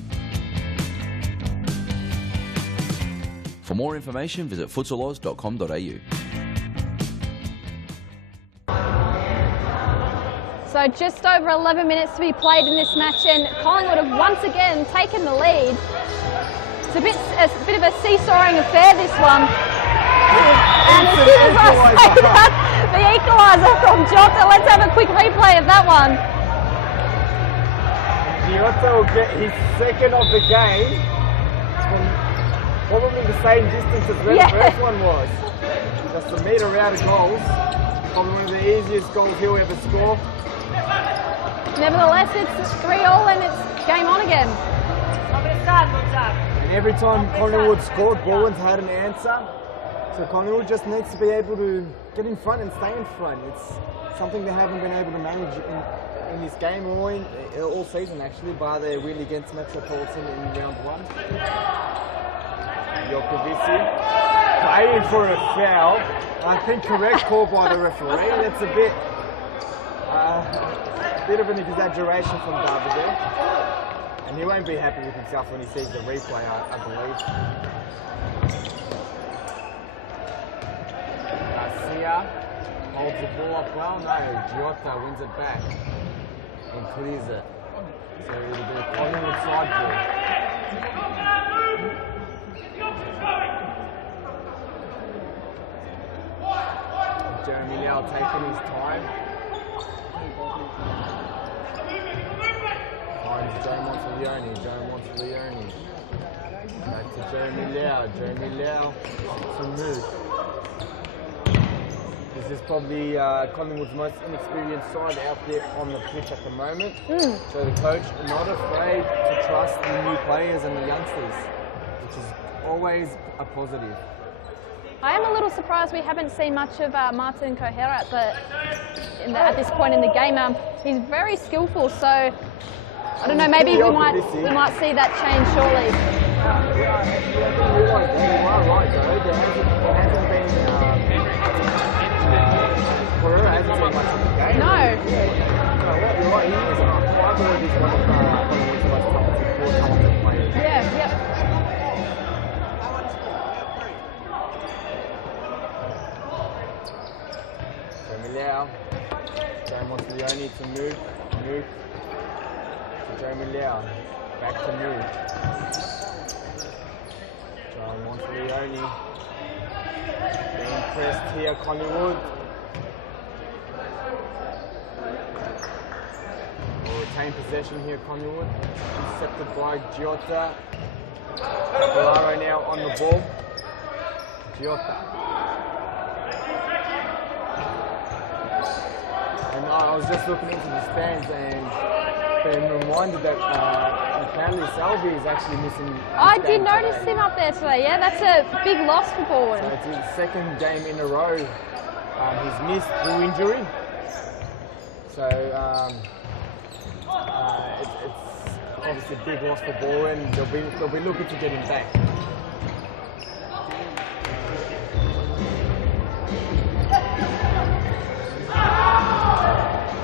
For more information, visit futsaloz.com.au. So just over 11 minutes to be played in this match, and Collingwood have once again taken the lead. It's a bit of a seesawing affair, this one. And as soon as I say that, the equaliser from Jota. Let's have a quick replay of that one. Jota will get his second of the game. Probably the same distance as the first one was. Just a metre out of goals. Probably one of the easiest goals he'll ever score. Nevertheless, it's 3-all and it's game on again. And every time Collingwood scored, Borland's had an answer. So Collingwood just needs to be able to get in front and stay in front. It's something they haven't been able to manage in this game or all season actually, bar their win against Metropolitan in round 1. Jokovici playing for a foul. I think correct call by the referee. That's a bit of an exaggeration from Darvadell. And he won't be happy with himself when he sees the replay, I believe. Garcia holds the ball up well. No, Jota wins it back and clears it. So it'll be a Collingwood side ball. Jeremy now taking his time. Finds Joe Monteleone. Back to Jeremy Lau. Some move. This is probably Collingwood's most inexperienced side out there on the pitch at the moment. So the coach not afraid to trust the new players and the youngsters, which is always a positive. I am a little surprised we haven't seen much of Martin Kohera at this point in the game. He's very skillful, so I don't know. Maybe we might see that change shortly. You are right, though. There hasn't been Kohera hasn't seen much of the game. No. You're right. He is. I believe he's one of Collingwood's most talented players. Yeah. Lau. Jeremy wants Leone to move. To Jeremy Lau. Back to move. Jeremy wants Leone. Being pressed here, Collingwood. Will retain possession here, Collingwood. Intercepted by Giota. Capellaro now on the ball. Giota. And I was just looking into the stands and been reminded that apparently Salvi is actually missing. I did notice him up there today. Yeah, that's a big loss for Bowen. So it's his second game in a row. He's missed through injury. So it's obviously a big loss for Bowen. They'll be looking to get him back.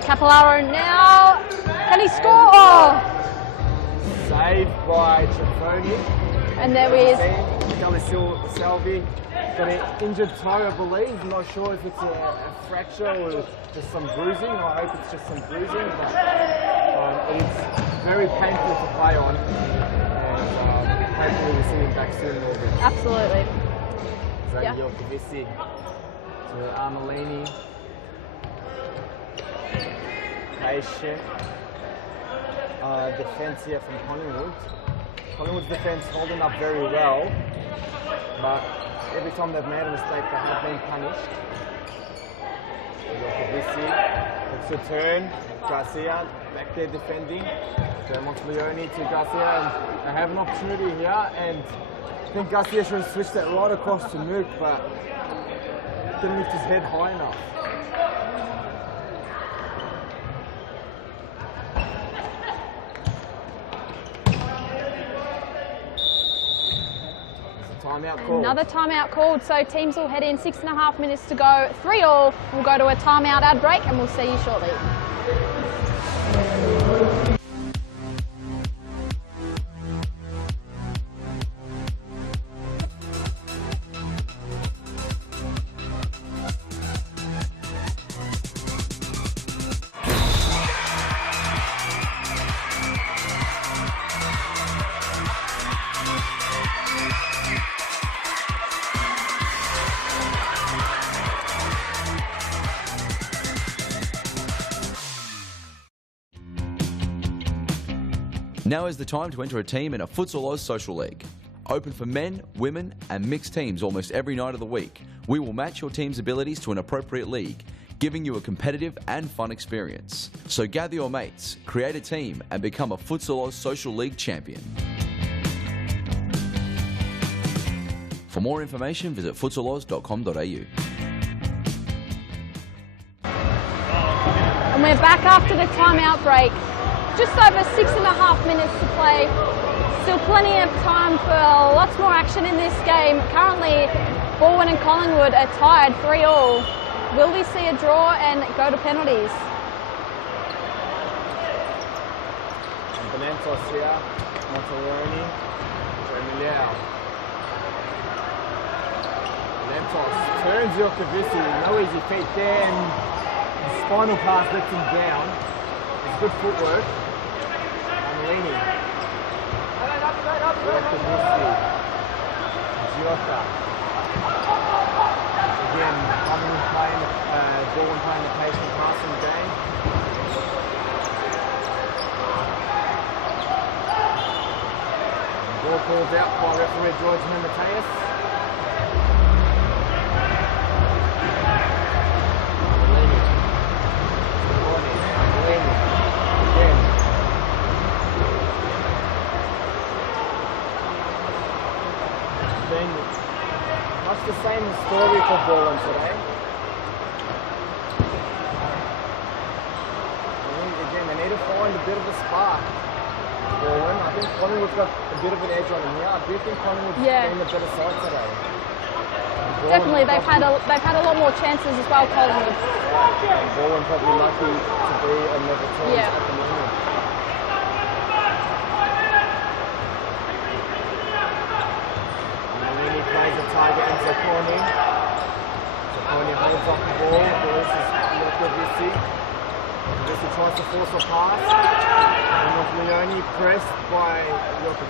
Capellaro now. Can he score? Oh. Saved by Ciaffoni. And there he is. Salvi got an injured toe, I believe. I'm not sure if it's a fracture or just some bruising. I hope it's just some bruising, but it's very painful to play on. And hopefully we'll see him back soon. Absolutely. Zaniel Kavisi to Armelini. Patient. Defence here from Collingwood. Collingwood's defence holding up very well, but every time they've made a mistake, they have been punished. Kavisi looks to turn. Garcia back there defending. Leone to Garcia, and they have an opportunity here, and I think Garcia should have switched that right across to Mook, but didn't lift his head high enough. Timeout called. Another timeout called, so teams will head in 6.5 minutes to go. 3-3. We'll go to a timeout ad break and we'll see you shortly. Now is the time to enter a team in a Futsal Oz Social League. Open for men, women and mixed teams almost every night of the week. We will match your team's abilities to an appropriate league, giving you a competitive and fun experience. So gather your mates, create a team and become a Futsal Oz Social League champion. For more information, visit futsaloz.com.au. And we're back after the timeout break. Just over 6.5 minutes to play. Still plenty of time for lots more action in this game. Currently, Bowen and Collingwood are tied 3-3. Will we see a draw and go to penalties? Benentos here, Monteroni, Jeremy Lau. Benentos turns Jokovici, no easy feet there, and the spinal pass lets him down. It's good footwork. Armelini. Jokovici. Giota. Again, Bowen playing the patient passing game. Ball called out by referee George Mateus. Much the same story for Bowen today. Again, they need to find a bit of a spark. Bowen, I think Collingwood's got a bit of an edge on him here. I do think Collingwood's been the better side today. Definitely, they've had a lot more chances as well, Collingwood. Bowen probably lucky to be on level 2 at the moment. Plays a target into Corny. when he holds up the ball, this is Vissi. Vissi tries to force a pass. And Leone pressed by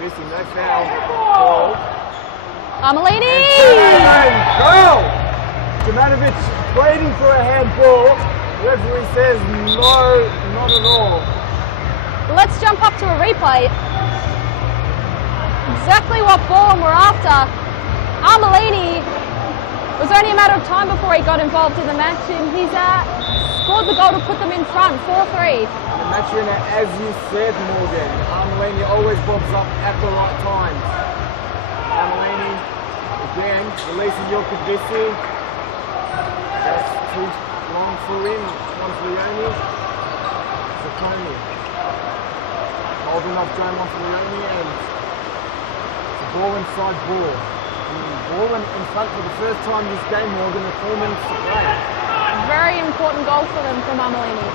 Vissi, no foul. Ball. Amalini! Goal! Jumanovic waiting for a handball. Referee says no, not at all. Let's jump up to a replay. Exactly what Born were after. Amalini, it was only a matter of time before he got involved in the match, and he's scored the goal to put them in front, 4-3. The match winner, as you said, Morgan. Amalini always bobs up at the right times. Amalini again releasing Vissi. That's too long for him. One for Leone. Zacconi holding up Joe Monteleone, and the ball inside ball. Ball in front for the first time this game, Morgan, with 4 minutes to play. Very important goal for them from Amalini.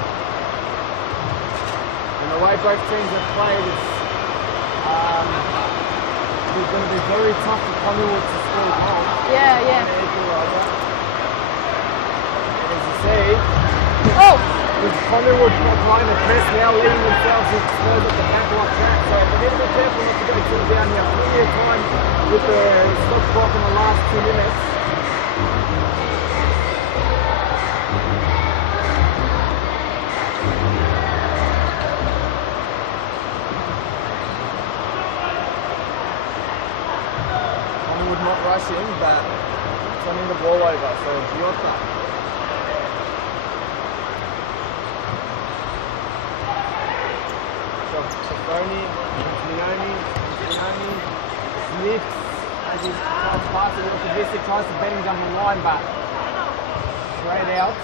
And the way both teams have played, it's going to be very tough for Collingwood to score a goal. Yeah. And as you see, with Collingwood trying to press now, leading themselves exposed at the back right track. So a little bit careful not to go too down here. Plenty of time with the stop clock in the last 2 minutes. Collingwood not rushing, but turning the ball over. So Giota. Zacconi, Leone, Smith, as he tries passing it to Vissi, tries to bend him down the line, but straight out.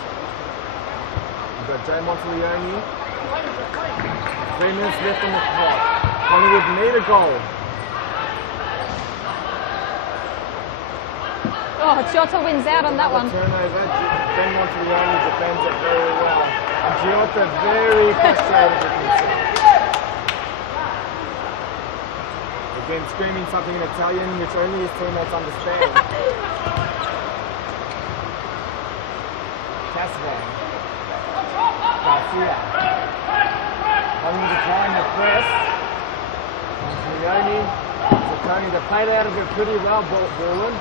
We've got Joe Monteleone. 3 minutes left on the clock. Collingwood need a goal. Oh, Giota wins out on that one. Turnover. Ben Monteleone defends it very well. And Giota very frustrated with himself. Again, screaming something in Italian, which only his teammates understand. Casavan. Garcia. Collingwood applying the press. Leone. Zacconi. They played out of it pretty well, Borland.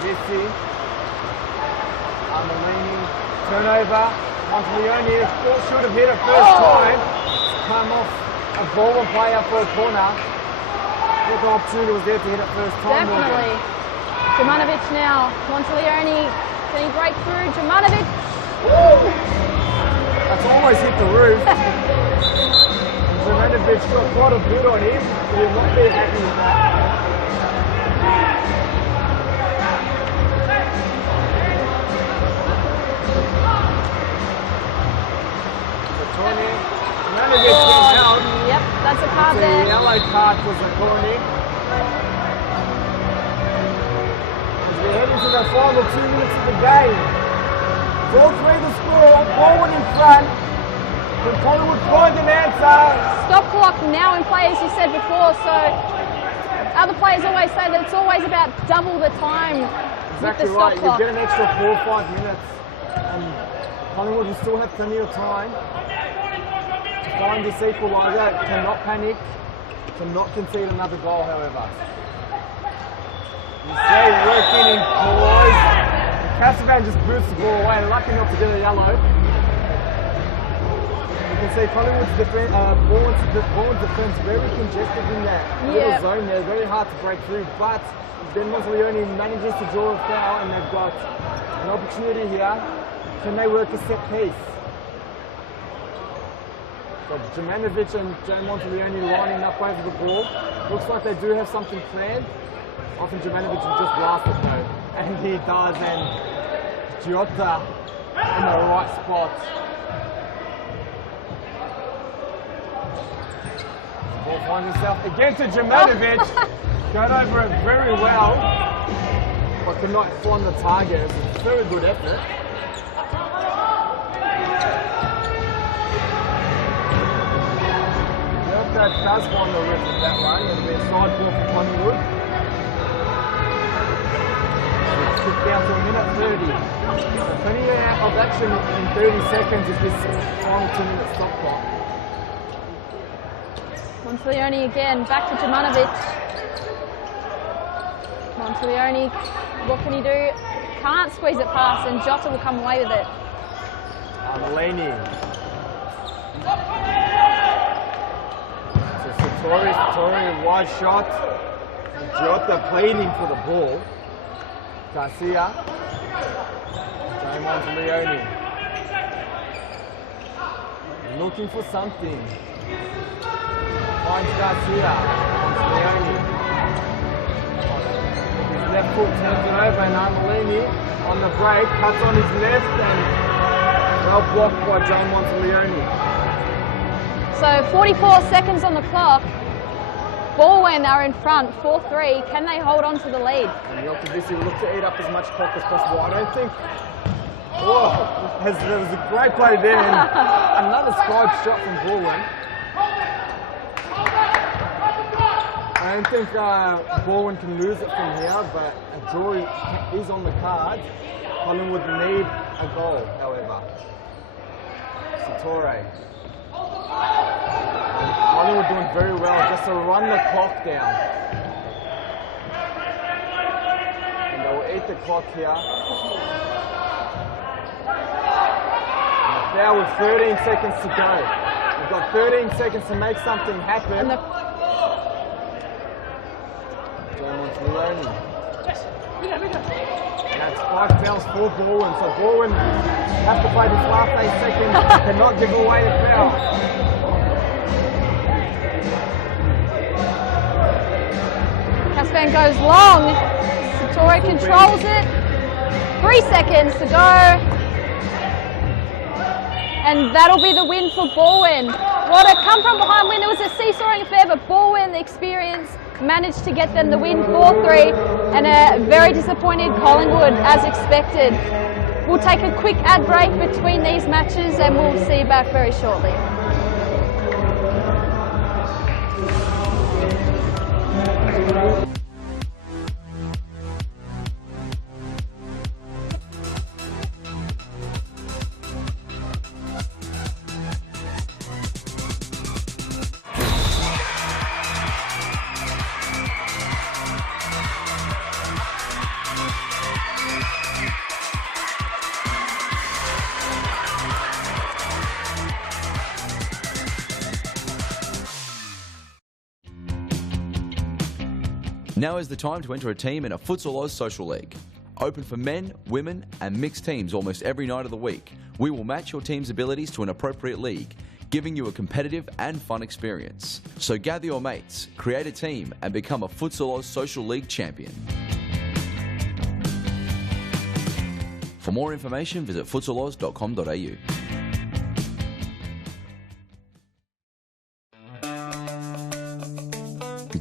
Vissi. Amalini. Turnover. Monteleone should have hit it first time. Come off a ball and player for a corner. What the opportunity was there to hit it first time. Definitely. Jumanovic now. Monteleone, can he break through? Jumanovic. That's almost hit the roof. Jumanovic got quite a bit on him. He will not be happy with that. Jumanovic went out. Yep, that's a card The there. yellow card for Zacconi. As we head into the final 2 minutes of the game. 4-3 the score, forward in front. Can Collingwood find an answer? Stop clock now in play, as you said before, so other players always say that it's always about double the time Exactly with the right, stop you clock. get an extra 4 or 5 minutes. And Collingwood will still have plenty of time to find this equaliser. Cannot panic, cannot concede another goal, however. You see, working in close. Casavan just boots the ball away, lucky not to get a yellow. You can see Collingwood's defence, Vaughan's defence very congested in that little zone there, very hard to break through, but then Monteleone manages to draw a foul and they've got an opportunity here. Can they work a set piece? So Jumanovic and Joe Monteleone lining up over the ball. Looks like they do have something planned. Often Jumanovic will just blast it though. And he does, and Giota in the right spot. Ball finds himself again to Jumanovic. Got over it very well, but could not find the target. It was a very good effort. Giota does find the rip with that one. It'll be a side ball for Collingwood. it's down to a minute 30. So plenty of action in 30 seconds of this final 2-minute stop clock. Monteleone again, back to Jumanovic. Monteleone, what can he do? Can't squeeze it past, and Jota will come away with it. Mulaney. So Satori, wide shot. Jota pleading for the ball. Garcia. Monteleone. Looking for something. Finds Garcia. Monteleone. His left foot turns it over, and Armelini on the break cuts on his left, and well blocked by John Monteleone. So 44 seconds on the clock. Baldwin are in front, 4-3. Can they hold on to the lead? And the Octavici will look to eat up as much clock as possible. I don't think. Oh, there was a great play there. And another scribe shot from Baldwin. I don't think Baldwin can lose it from here, but a draw is on the card. Collingwood need a goal, however. Satori. Collingwood doing very well just to run the clock down. And they will eat the clock here. And now with 13 seconds to go. We've got 13 seconds to make something happen. Monteleone. That's 5 fouls for Baldwin, so Baldwin have to play this last 8 seconds, cannot give away the foul. Caspan goes long, Satori controls it, 3 seconds to go, and that'll be the win for Baldwin. What a come from behind win, it was a seesawing affair, but Baldwin, the experience, managed to get them the win 4-3, and a very disappointed Collingwood as expected. We'll take a quick ad break between these matches and we'll see you back very shortly. Now is the time to enter a team in a Futsal Oz Social League. Open for men, women and mixed teams almost every night of the week. We will match your team's abilities to an appropriate league, giving you a competitive and fun experience. So gather your mates, create a team and become a Futsal Oz Social League champion. For more information, visit futsaloz.com.au.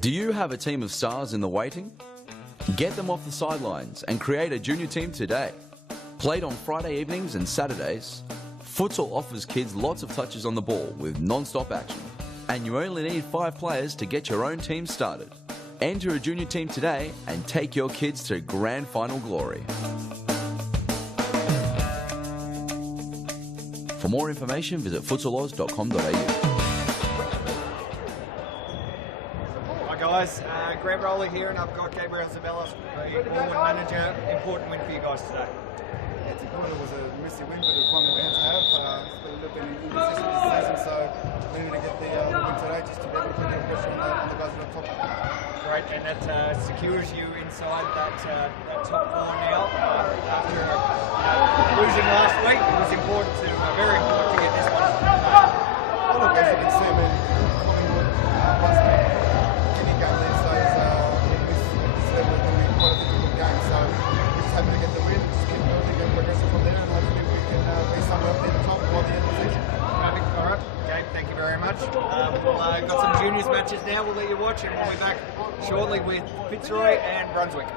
Do you have a team of stars in the waiting? Get them off the sidelines and create a junior team today. Played on Friday evenings and Saturdays, Futsal offers kids lots of touches on the ball with non-stop action. And you only need 5 players to get your own team started. Enter a junior team today and take your kids to grand final glory. For more information, visit futsaloz.com.au. Guys, Greg Rowley here, and I've got Gabriel Zabella, the Baldwin manager. Important win for you guys today. It's important. It was a messy win, but it was one that we had to have. It's been a little bit inconsistent this season, so we needed to get the win today just to be able to put the pressure on the guys that are top. Great, and that secures you inside that top 4 now. After losing last week, it was important to, very important to get this one. Well, look, as you can see, I mean, Collingwood must be any game these days. This level is going to be quite a difficult game, so we're just happy to get the win, just keep building and progressing from there, and hopefully we can be somewhere up near the top by the end of the season. Perfect. All right, okay, thank you very much. We've got some juniors matches now we'll let you watch, and we'll be back shortly with Fitzroy and Brunswick.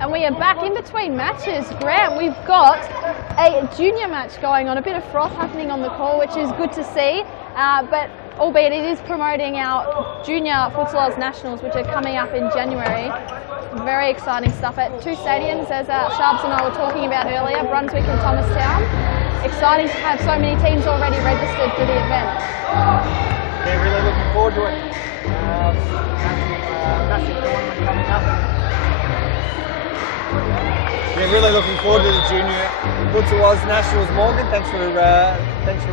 And we are back in between matches. Grant, we've got a junior match going on, a bit of froth happening on the court, which is good to see, but albeit it is promoting our junior Futsal Oz Nationals, which are coming up in January. Very exciting stuff at two stadiums, as Sharps and I were talking about earlier, Brunswick and Thomastown. Exciting to have so many teams already registered for the event. Yeah, really looking forward to it. Massive tournament coming up. Yeah, really looking forward to the Junior Futsal Oz Nationals, Morgan. Thanks for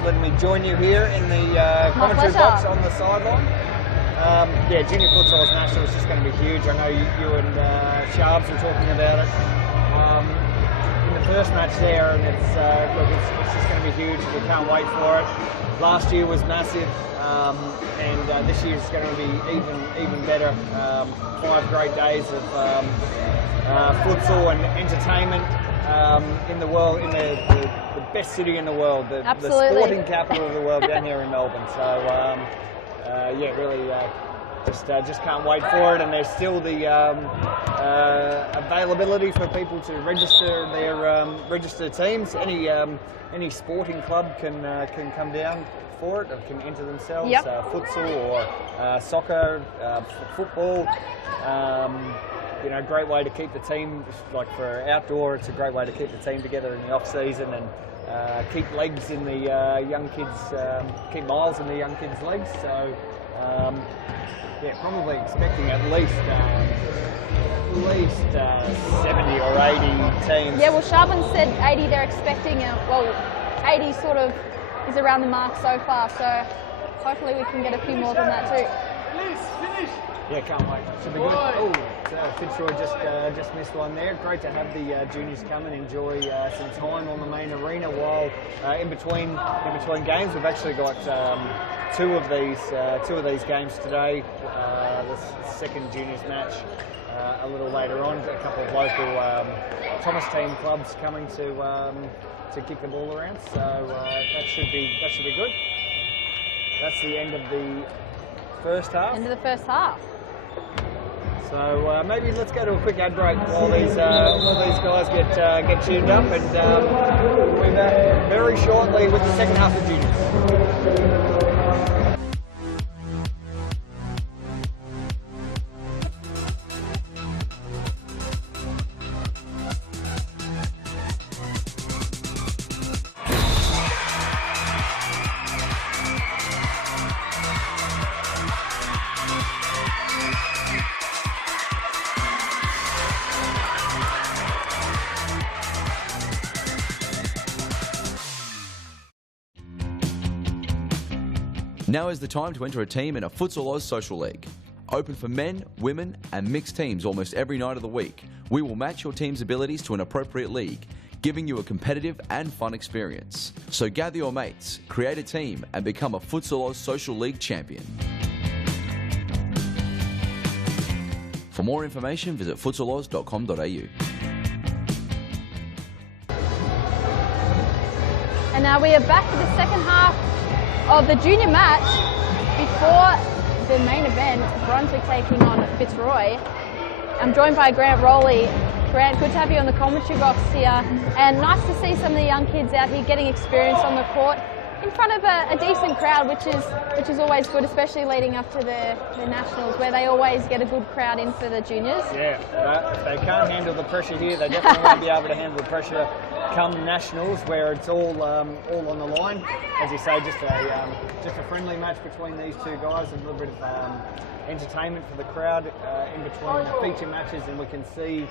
letting me join you here in the commentary box on the sideline. Yeah, Junior Futsal Oz Nationals is just going to be huge. I know you and Sharps were talking about it in the first match there, and it's just going to be huge. We can't wait for it. Last year was massive, and this year is going to be even better. 5 great days of futsal and entertainment in the world, in the best city in the world, the sporting capital of the world down here in Melbourne. So yeah, really just can't wait for it. And there's still the availability for people to register their register teams. Any sporting club can come down for it, or can enter themselves. Yep. Futsal or soccer, football. You know, great way to keep the team, like for outdoor, it's a great way to keep the team together in the off season and keep legs in the young kids, keep miles in the young kids' legs. So yeah, probably expecting at least 70 or 80 teams. Yeah, well, Sharpen said 80 they're expecting. Well, 80 sort of is around the mark so far, so hopefully we can get a few more than that too. Yeah, can't wait. Should be good. Oh, Fitzroy just missed one there. Great to have the juniors come and enjoy some time on the main arena while in between games. We've actually got two of these games today. The second juniors match a little later on. A couple of local Thomastown clubs coming to kick the ball around. So that should be good. That's the end of the first half. End of the first half. So maybe let's go to a quick ad break while these guys get tuned up, and we'll be back very shortly with the second half of juniors. Now is the time to enter a team in a Futsal Oz Social League. Open for men, women and mixed teams almost every night of the week. We will match your team's abilities to an appropriate league, giving you a competitive and fun experience. So gather your mates, create a team and become a Futsal Oz Social League champion. For more information, visit futsaloz.com.au. And now we are back to the second half of the junior match before the main event, Brunswick taking on Fitzroy. I'm joined by Grant Rowley. Grant, good to have you on the commentary box here, and nice to see some of the young kids out here getting experience on the court in front of a decent crowd, which is always good, especially leading up to the Nationals, where they always get a good crowd in for the juniors. Yeah, if they can't handle the pressure here, they definitely won't be able to handle the pressure come Nationals, where it's all on the line. As you say, just a friendly match between these two guys, a little bit of entertainment for the crowd in between the feature matches, and we can see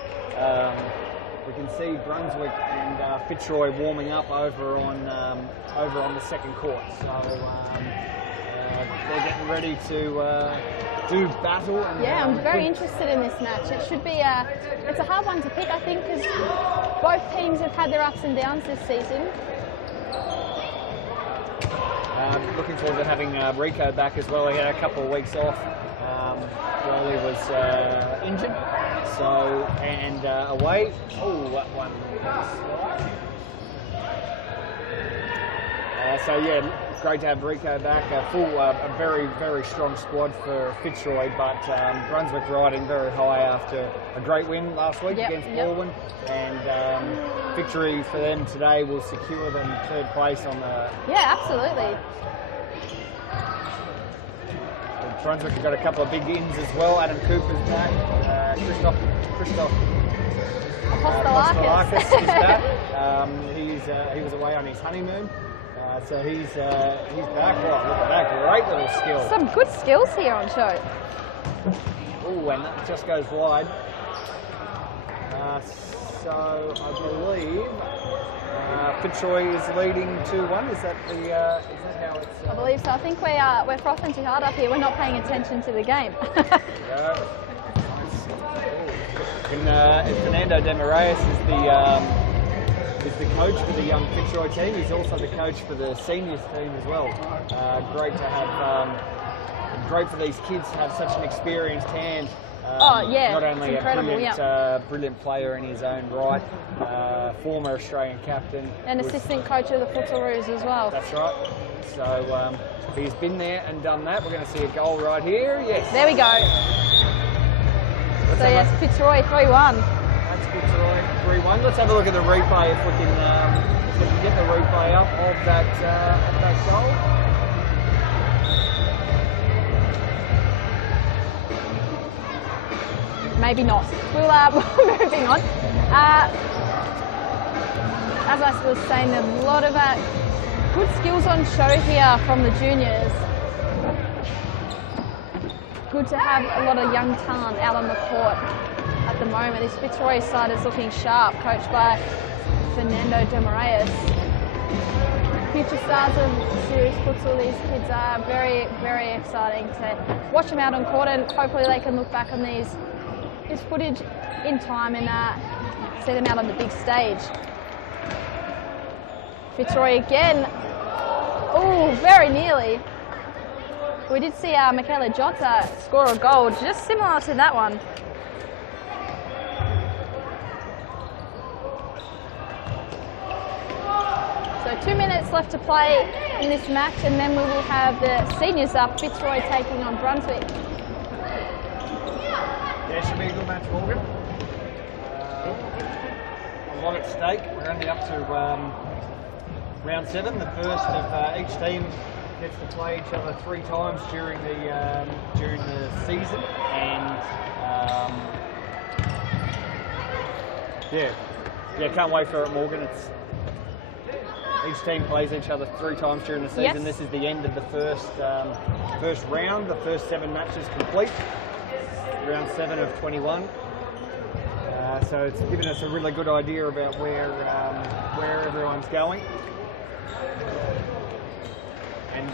Brunswick and Fitzroy warming up over on the second court. So they're getting ready to do battle. And, yeah, I'm very interested in this match. It should be it's a hard one to pick, I think, because both teams have had their ups and downs this season. Looking forward to having Rico back as well. He had a couple of weeks off while he was injured. So, and away. Oh, that one. So yeah, great to have Rico back. A very, very strong squad for Fitzroy, but Brunswick riding very high after a great win last week against Baldwin, and victory for them today will secure them third place on the... Yeah, absolutely. Brunswick have got a couple of big ins as well. Adam Cooper's back. Christoph Apostolakis is back. He was away on his honeymoon, so he's back. Oh, look at that, great little skill. Some good skills here on show. Oh, and that just goes wide. So I believe Fitzroy is leading 2-1. Is that how it's? I believe so. I think we're frothing too hard up here. We're not paying attention to the game. And Fernando de Moraes is the coach for the young Fitzroy team. He's also the coach for the seniors team as well. Great for these kids to have such an experienced hand. Not only a brilliant player in his own right, former Australian captain. And assistant coach of the Futsaroos as well. That's right. So he's been there and done that. We're going to see a goal right here. Yes. There we go. So yes, Fitzroy 3-1. That's Fitzroy 3-1. Let's have a look at the replay if we can get the replay up of that goal. Maybe not. We're moving on. As I was saying, a lot of good skills on show here from the juniors. Good to have a lot of young talent out on the court at the moment. This Fitzroy side is looking sharp, coached by Fernando de Moraes. Future stars of serious futsal, these kids are very, very exciting to watch them out on court, and hopefully they can look back on this footage in time and see them out on the big stage. Fitzroy again. Oh, very nearly. We did see Michaela Jota score a goal, just similar to that one. So 2 minutes left to play in this match, and then we will have the seniors up, Fitzroy taking on Brunswick. Yeah, it should be a good match, Morgan. A lot at stake. We're only up to round 7. The first of each team gets to play each other 3 times during the season, and can't wait for it, Morgan. Each team plays each other 3 times during the season. Yes. This is the end of the first round. The first 7 matches complete. Round 7 of 21. So it's given us a really good idea about where everyone's going. And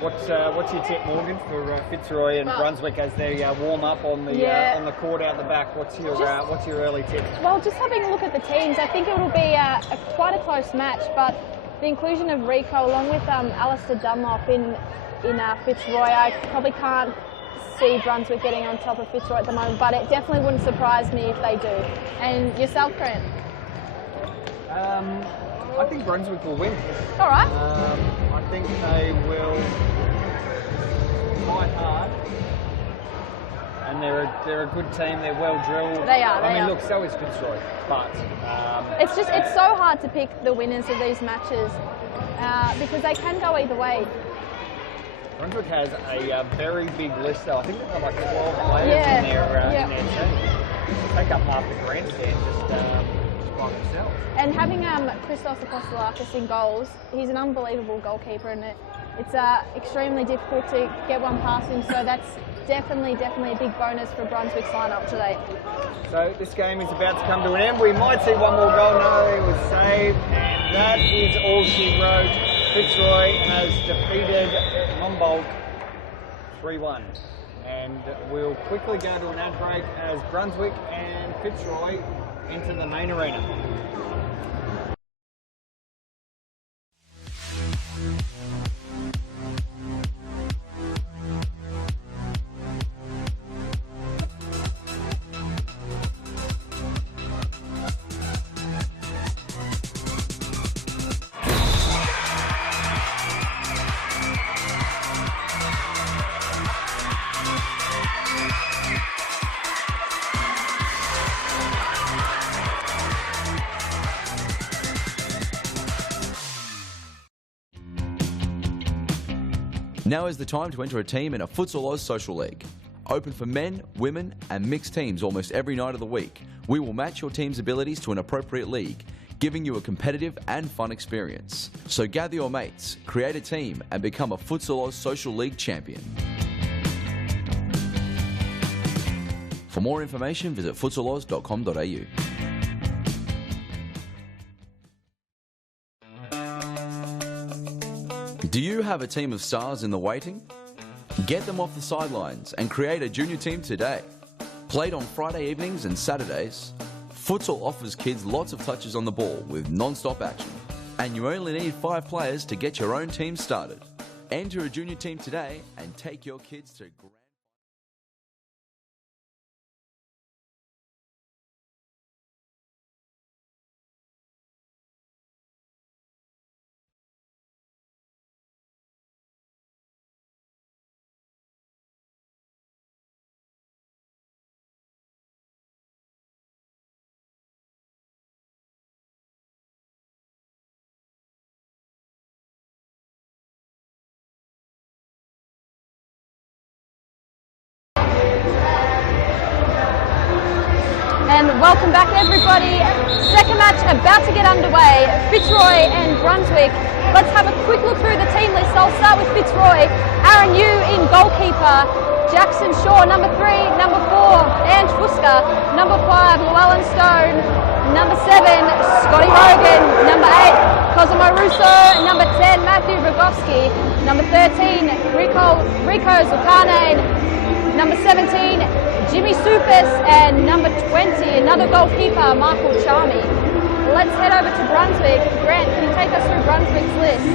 what's your tip, Morgan, for Fitzroy and Brunswick as they warm up on the court out the back? What's your early tip? Well, just having a look at the teams, I think it will be quite a close match. But the inclusion of Rico along with Alistair Dunlop in Fitzroy, I probably can't see Brunswick getting on top of Fitzroy at the moment, but it definitely wouldn't surprise me if they do. And yourself, Grant? I think Brunswick will win. All right. I think they will fight hard, and they're a good team. They're well drilled. They are. I mean, look, so is Fitzroy, but it's so hard to pick the winners of these matches because they can go either way. Brunswick has a very big list, though. I think they've got like 12 players in their team. They take up half the grandstand just by themselves. And having Christos Apostolakis in goals, he's an unbelievable goalkeeper, and it's extremely difficult to get one past him. So that's definitely a big bonus for Brunswick's lineup today. So this game is about to come to an end. We might see one more goal. No, it was saved, and that is all she wrote. Fitzroy has defeated Mombolk 3-1, and we'll quickly go to an ad break as Brunswick and Fitzroy enter the main arena. Now is the time to enter a team in a Futsal Oz Social League. Open for men, women and mixed teams almost every night of the week. We will match your team's abilities to an appropriate league, giving you a competitive and fun experience. So gather your mates, create a team and become a Futsal Oz Social League champion. For more information, visit futsaloz.com.au. Do you have a team of stars in the waiting? Get them off the sidelines and create a junior team today. Played on Friday evenings and Saturdays, futsal offers kids lots of touches on the ball with non-stop action. And you only need 5 players to get your own team started. Enter a junior team today and take your kids to grand... And welcome back everybody. Second match about to get underway, Fitzroy and Brunswick. Let's have a quick look through the team list. I'll start with Fitzroy. Aaron Yu in goalkeeper. Jackson Shaw, number 3. Number 4, Ange Fuska. Number 5, Llewellyn Stone. Number 7, Scotty Hogan. Number 8, Cosimo Russo. Number 10, Matthew Rogovsky. Number 13, Rico Zucane. Number 17, Jimmy Supis, and number 20, another goalkeeper, Michael Charmy. Let's head over to Brunswick. Grant, can you take us through Brunswick's list?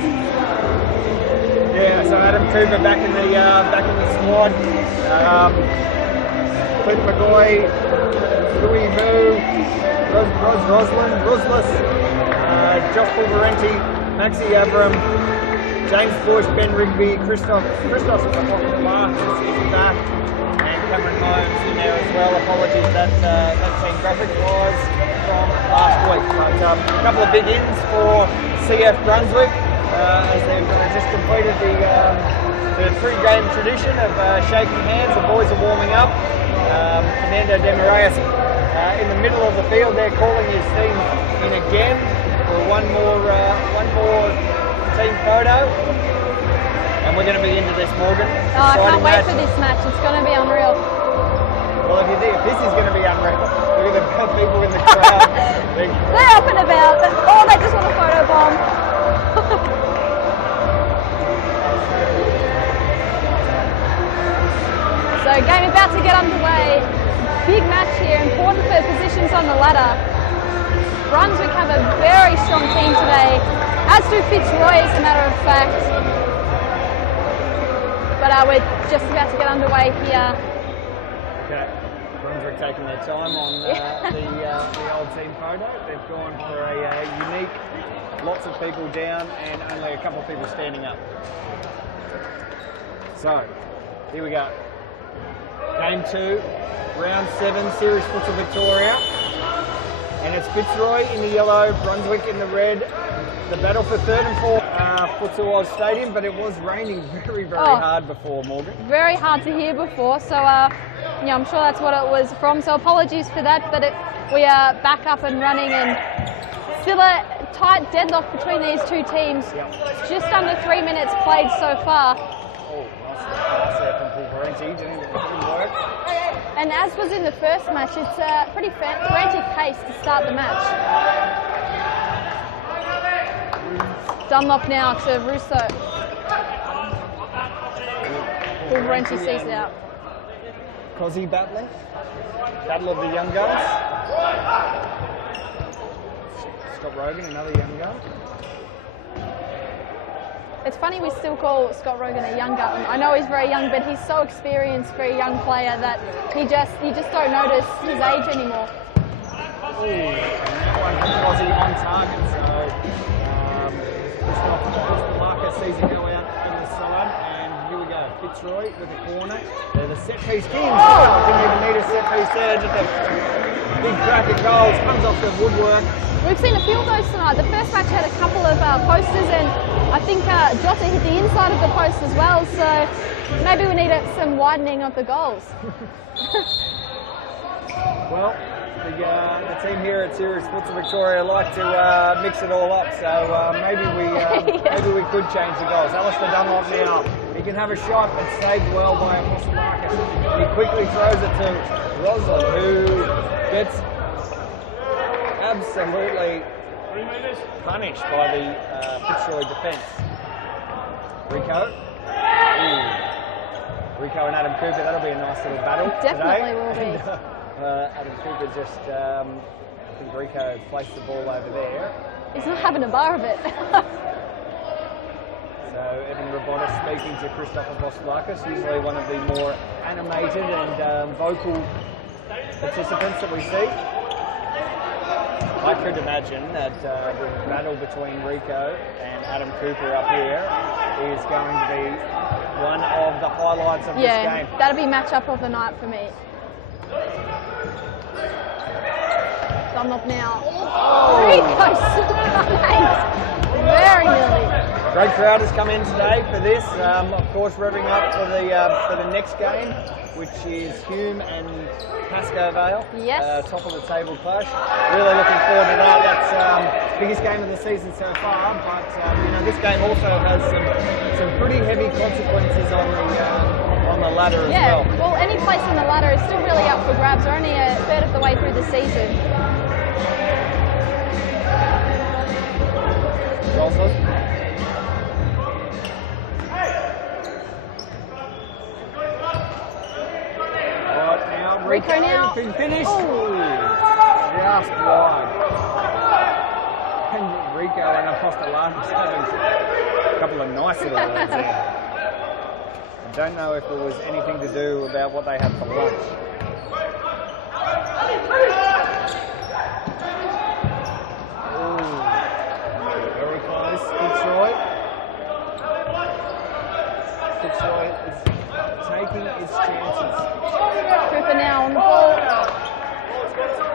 Yeah, so Adam Cooper back in the squad. Clint McGoy, Louis Vu, Roslin, Josh Pulverenti, Maxi Avram, James Bush, Ben Rigby, Christoph Marcus is back, and Cameron Holmes in there as well. Apologies, that team graphic was from last week. But a couple of big ins for CF Brunswick as they've just completed the pre-game tradition of shaking hands. The boys are warming up. Fernando Demorais in the middle of the field there, calling his team in again for one more team photo. And we're going to be into this, Morgan. Oh, I can't wait for this match. It's going to be unreal. Well, if you think this is going to be unreal, look at the people in the crowd. They're up and about, or they just want a photo bomb. So, game about to get underway. Big match here, important for positions on the ladder. Brunswick have a very strong team today, as do Fitzroy, as a matter of fact. But we're just about to get underway here. Okay, Brunswick taking their time on the old team photo. They've gone for a unique, lots of people down and only a couple of people standing up. So, here we go. Game 2, round 7, Series Futsal Victoria. And it's Fitzroy in the yellow, Brunswick in the red. The battle for 3rd and 4th Futsal Oz Stadium, but it was raining very hard before, Morgan. Very hard to hear before, so yeah, I'm sure that's what it was from. So apologies for that, but we are back up and running, and still a tight deadlock between these two teams. Yep. Just under 3 minutes played so far. Oh, nice pass there from Pulverenti, didn't work. And as was in the first match, it's a pretty frantic pace to start the match. Dunlop now to Russo. Pulverenti sees it out. Cozzy battling. Battle of the young guns. Scott Rogan, another young gun. It's funny we still call Scott Rogan a young gun. I know he's very young, but he's so experienced for a young player that you just don't notice his age anymore. Ooh, and that one from Cozzy on target, so Christoph Marcus sees it go out on the side, and here we go. Fitzroy with the corner. They're the set piece kings. Oh, didn't even need a set piece there. Just a big crack at goals. Comes off the woodwork. We've seen a few of those tonight. The first match had a couple of posters, and I think Jota hit the inside of the post as well. So maybe we need some widening of the goals. Well, the team here at Series Futsal Victoria like to mix it all up, so maybe we could change the goals. Alistair Dunlop now, he can have a shot. It's saved well by Apostle Marcus. He quickly throws it to Roslin, who gets absolutely punished by the Fitzroy defence. Rico. Rico and Adam Cooper, that'll be a nice little battle Definitely today. will be. Adam Cooper just, I think Rico placed the ball over there. He's not having a bar of it. So Evan Rabotta speaking to Christopher Boslakis, usually one of the more animated and vocal participants that we see. I could imagine that the battle between Rico and Adam Cooper up here is going to be one of the highlights of this game. Yeah, that'll be match-up of the night for me. Dunlop now. Oh. Rico slides. Very nearly. Great crowd has come in today for this. Of course, revving up for the next game, which is Hume and Pascoe Vale. Yes. Top of the table clash. Really looking forward to that. That's biggest game of the season so far. But this game also has some pretty heavy consequences on the ladder as well. Yeah. Well, any place on the ladder is still really up for grabs. We're only a third of the way through the season. Roslin. Rico now. Finished. Oh. Just wide. And Rico and Apostolakis having a couple of nice little ones there. I don't know if it was anything to do about what they had for lunch. Ooh. Very close. Fitzroy. Fitzroy is taking its chances. Cooper now on the ball.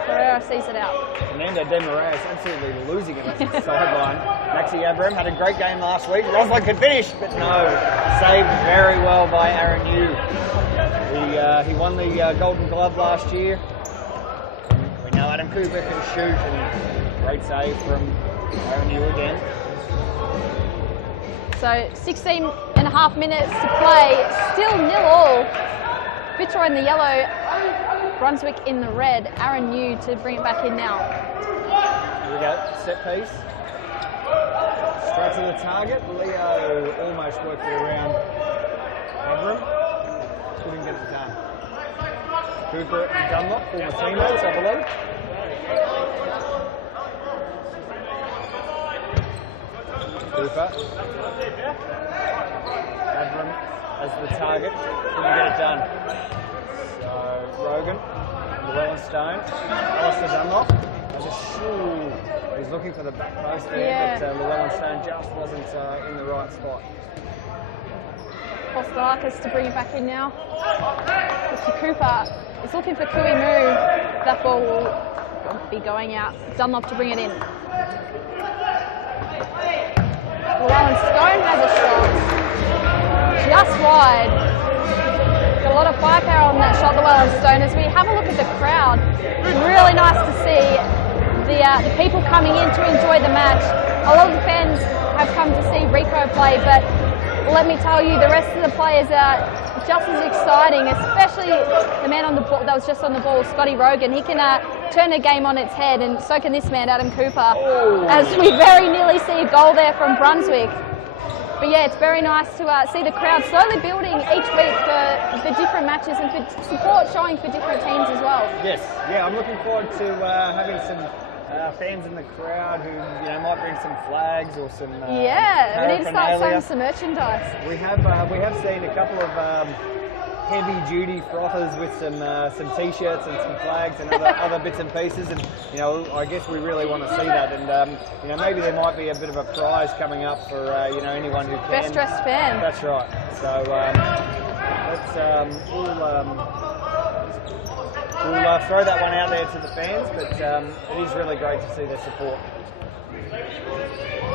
Ferreira sees it out. Fernando Demarais absolutely losing it on the sideline. Maxi Abram had a great game last week. Roslin could finish, but no. Saved very well by Aaron Yu. He won the Golden Glove last year. We know Adam Cooper can shoot, and great save from Aaron Yu again. So 16 and a half minutes to play. Still 0-0. Fitzroy in the yellow, Brunswick in the red. Aaron Yu to bring it back in now. Here we go, set piece. Straight to the target. Leo almost worked it around Abram. Couldn't get it done. Cooper and Dunlop, former teammates, I believe. Cooper. Abram as the target. Couldn't get it done. So Rogan, Llewellyn Stone, Alistair Dunlop. He's looking for the back post there, but Llewellyn Stone just wasn't in the right spot. Postalakis to bring it back in now. Mr. Cooper is looking for Kui Mu. That ball will be going out. Dunlop to bring it in. Llewellyn Stone has a shot. Just wide. Got a lot of firepower on that shot, Llewellyn Stone. As we have a look at the crowd, really nice to see the people coming in to enjoy the match. A lot of the fans have come to see Rico play, but let me tell you, the rest of the players are just as exciting, especially the man on the ball that was just on the ball, Scotty Rogan. He can turn a game on its head, and so can this man, Adam Cooper, as we very nearly see a goal there from Brunswick. But yeah, it's very nice to see the crowd slowly building each week for different matches and for support showing for different teams as well. Yes, yeah, I'm looking forward to having some fans in the crowd who might bring some flags or some we need to start selling some merchandise. We have seen a couple of heavy-duty frothers with some t-shirts and some flags and other bits and pieces, and you know, I guess we really want to see that, and you know, maybe there might be a bit of a prize coming up for you know, anyone who can. Best dressed fan. That's right. So we'll throw that one out there to the fans, but it is really great to see their support.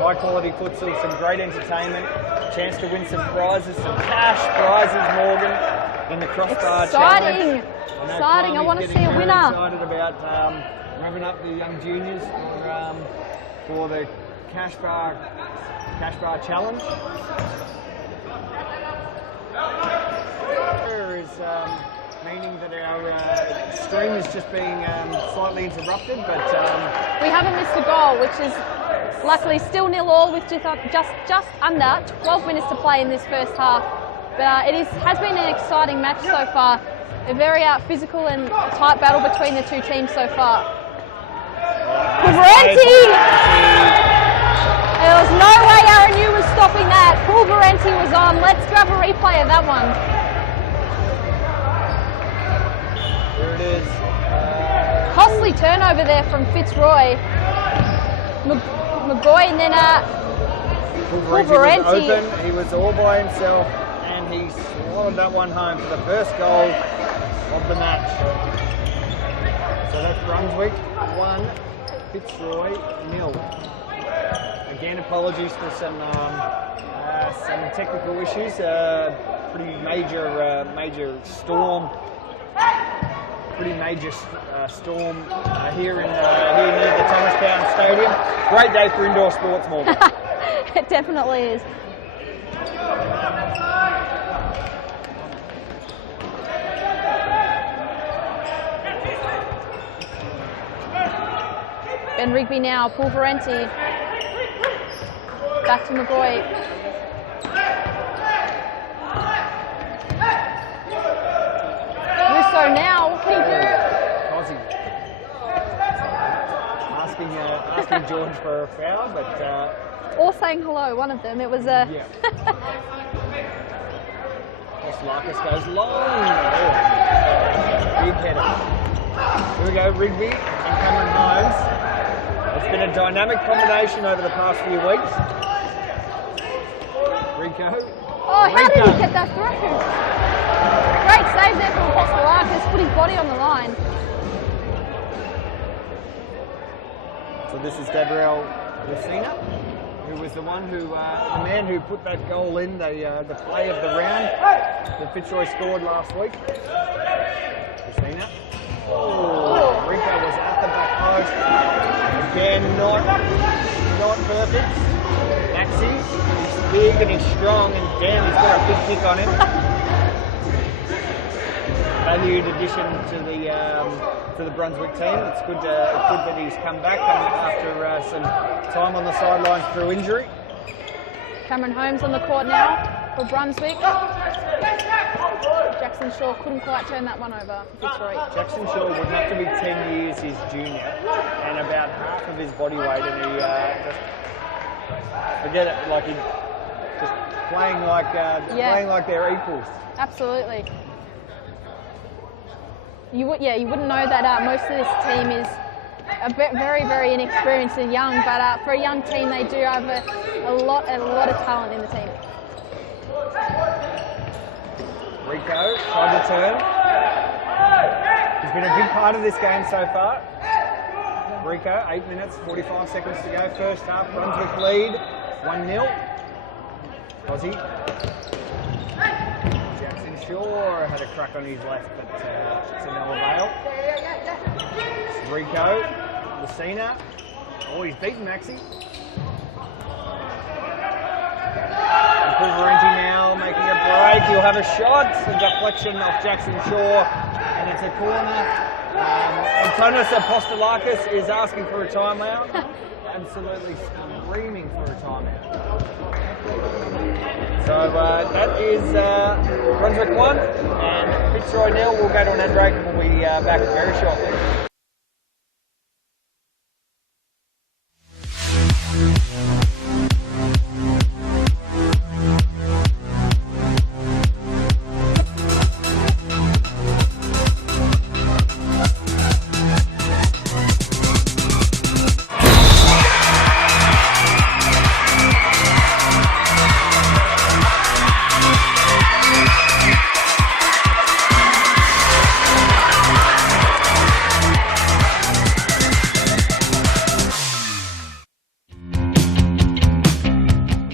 High quality futsal, some great entertainment, chance to win some prizes, some cash prizes, Morgan, in the crossbar challenge. Exciting! I want to see a winner. I'm excited about revving up the young juniors for the cash bar challenge. Is meaning that our stream is just being slightly interrupted, but we haven't missed a goal, which is luckily still 0-0 with just under 12 minutes to play in this first half. But it has been an exciting match so far. A very physical and tight battle between the two teams so far. Pulverenti! There was no way Aranu was stopping that. Pulverenti was on. Let's grab a replay of that one. There it is. Costly turnover there from Fitzroy. McGoy and then Pulverenti. Was open. He was all by himself, and he swallowed that one home for the first goal of the match. So that's Brunswick 1, Fitzroy 0. Again, apologies for some technical issues. Pretty major storm. Pretty major storm here near the Thomastown Stadium. Great day for indoor sports, Morgan. It definitely is. Ben Rigby now, Pulverenti. Back to McGoy. Russo now, what can he do? Asking George for a foul, but... or saying hello, one of them. It was a... Yeah. Larkus goes long. Big header. Here we go, Rigby and Cameron Holmes. It's been a dynamic combination over the past few weeks. Rico. Oh, how did he get that through? Great save there from Larkus, put his body on the line. So this is Gabriel Lucina, who was the one who, the man who put that goal in, the play of the round that Fitzroy scored last week. Lucina. Oh, Rico was at the back post. Again, not perfect. Maxi, he's big and he's strong, and damn, he's got a big kick on him. Valued addition to the Brunswick team. It's good that he's come back after some time on the sidelines through injury. Cameron Holmes on the court now for Brunswick. Jackson Shaw couldn't quite turn that one over for Fitzroy. Jackson Shaw would have to be 10 years his junior and about half of his body weight, and he just forget it, like he just playing like they're equals. Absolutely. You wouldn't know that most of this team is very, very inexperienced and young, but for a young team, they do have a lot of talent in the team. Rico tried to turn. He's been a big part of this game so far. Rico, 8 minutes, 45 seconds to go. First half, Brunswick lead, 1-0. Aussie. Jackson Shaw had a crack on his left, but to no avail. Rico, Lucina. Oh, he's beaten Maxi. And Pulverenti now making a break. He'll have a shot. A deflection off Jackson Shaw, and it's a corner. Antonis Apostolakis is asking for a timeout. Absolutely screaming for a timeout. So that is Brunswick 1 and Fitzroy 0. We'll go to an end break and we'll be back very shortly.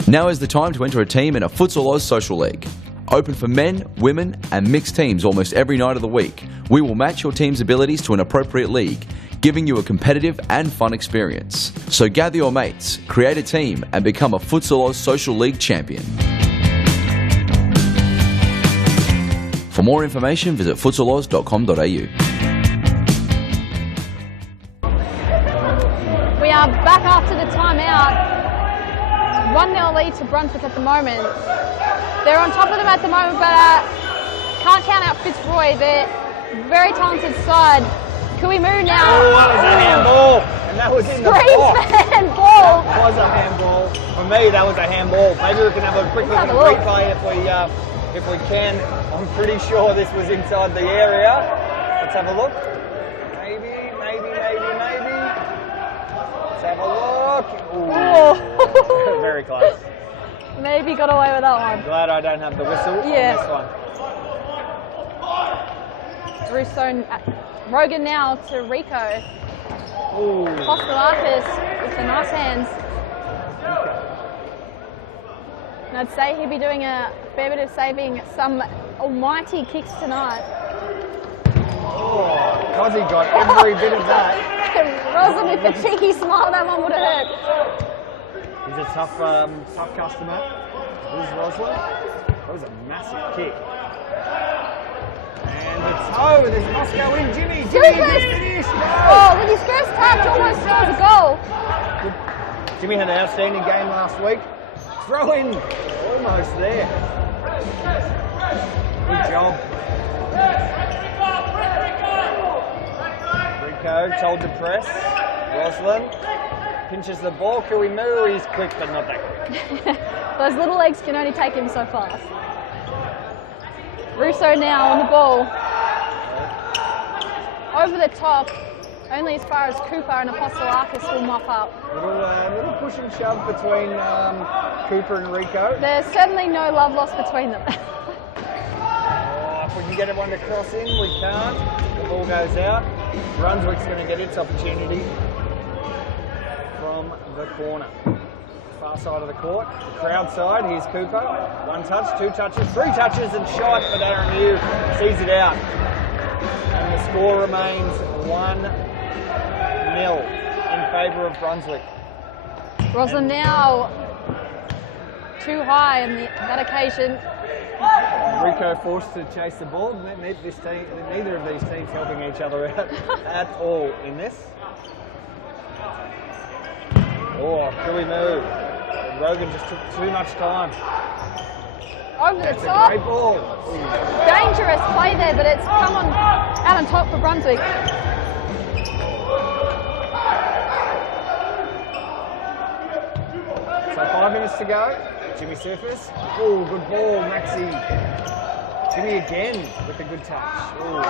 Now is the time to enter a team in a Futsal Oz Social League. Open for men, women and mixed teams almost every night of the week. We will match your team's abilities to an appropriate league, giving you a competitive and fun experience. So gather your mates, create a team and become a Futsal Oz Social League champion. For more information, visit futsaloz.com.au. We are back after the timeout. 1-0 lead to Brunswick at the moment. They're on top of them at the moment, but can't count out Fitzroy. They're a very talented side. Can we move now? Oh, that was a handball, and that was in the box. Handball. That was a handball. For me, that was a handball. Maybe we can have a quick look at the replay if we can. I'm pretty sure this was inside the area. Let's have a look. Maybe. Let's have a look. Ooh. Very close. Maybe got away with that one. Glad I don't have the whistle on this one. Roustone, Rogan now to Rico. Kostelakis with the nice hands. And I'd say he'd be doing a fair bit of saving some almighty kicks tonight. Cozzy got every bit of that. Roslyn with the cheeky smile, that one would have hurt. He's a tough customer. Who's Roslyn? That was a massive kick. And it's over. There's Moscow in. Jimmy, finish. Oh, with his first touch, almost scores a goal. Jimmy had an outstanding game last week. Throw in. Almost there. Good job. Rico told to press. Roslyn pinches the ball. Kuimu, he's quick but not that quick. Those little legs can only take him so fast. Russo now on the ball. Over the top, only as far as Cooper and Apostolakis will mop up. Little push and shove between Cooper and Rico. There's certainly no love lost between them. If we can get everyone to cross in, we can't. The ball goes out. Brunswick's going to get its opportunity from the corner. Far side of the court, the crowd side. Here's Cooper. 1 touch, 2 touches, 3 touches and shot, but Aaron Hugh sees it out. And the score remains 1-0 in favour of Brunswick. Roslyn now too high on that occasion. Rico forced to chase the ball. Neither of these teams helping each other out at all in this. Oh, Kuimu. Rogan just took too much time. Over the That's top. a great ball. Dangerous play there, but it's come on out on top for Brunswick. So 5 minutes to go. Jimmy surface. Oh, good ball, Maxi. Jimmy again with a good touch. Oh,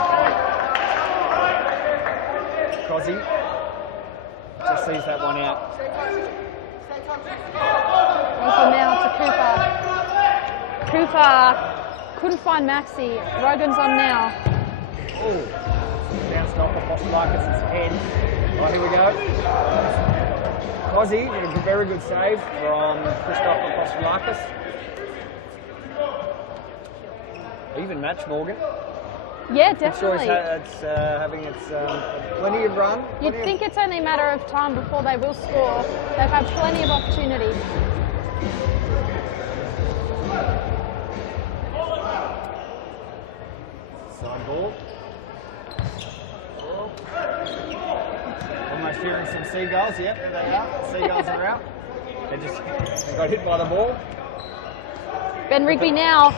Cozzy just sees that one out. Also now to Cooper. Cooper couldn't find Maxi. Rogan's on now. Oh, bounced off the Apostolakis' head. Right, here we go. Cozzy did a very good save from Christoph Apostolakis. Even match, Morgan. Yeah, I'm sure definitely. it's having its plenty of run. You'd think it's only a matter of time before they will score. They've had plenty of opportunity. Side ball. Almost hearing some seagulls. Yep, there they are. Seagulls are out. They just got hit by the ball. Ben Rigby now.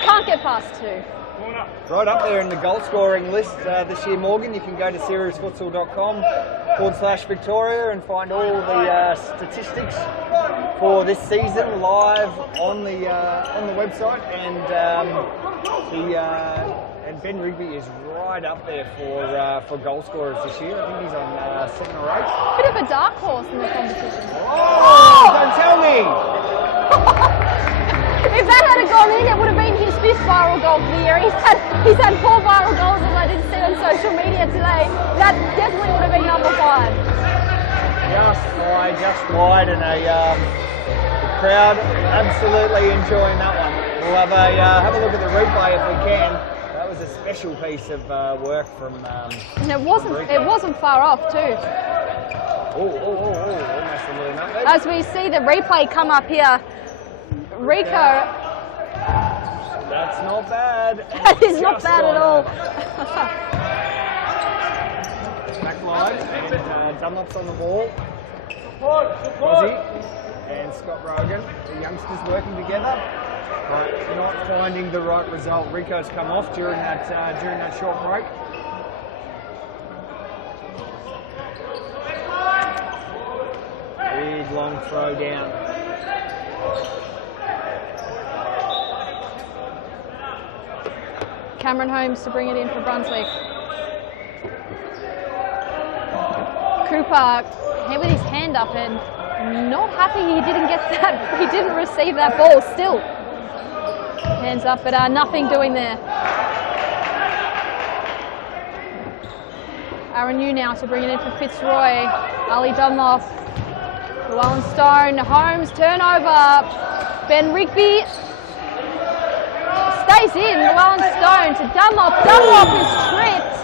Can't get past 2. Right up there in the goal scoring list this year, Morgan. You can go to seriesfutsal.com/Victoria and find all the statistics for this season live on the website. And Ben Rigby is right up there for goal scorers this year. I think he's on 7 or 8. Bit of a dark horse in the competition. Oh! Don't tell me! If that had gone in, it would have been his 5th viral goal for the year. He's had 4 viral goals, as I did see on social media today. That definitely would have been number 5. Just just wide, and the crowd absolutely enjoying that one. We'll have a look at the replay if we can. That was a special piece of work from. And it wasn't far off too. Almost a little nutmeg. As we see the replay come up here, Rico. That's not bad. That is not bad at all. Back line, and Dunlop's on the ball. Ozzy and Scott Rogan, the youngsters working together, but not finding the right result. Rico's come off during that short break. Big long throw down. Cameron Holmes to bring it in for Brunswick. Cooper with his hand up and not happy he didn't get that. He didn't receive that ball still. Hands up, but nothing doing there. Aaron Yu now to bring it in for Fitzroy. Ali Dunlop. Llewellyn Stone. Holmes turnover. Ben Rigby stays in. Llewellyn Stone to Dunlop. Dunlop is tripped.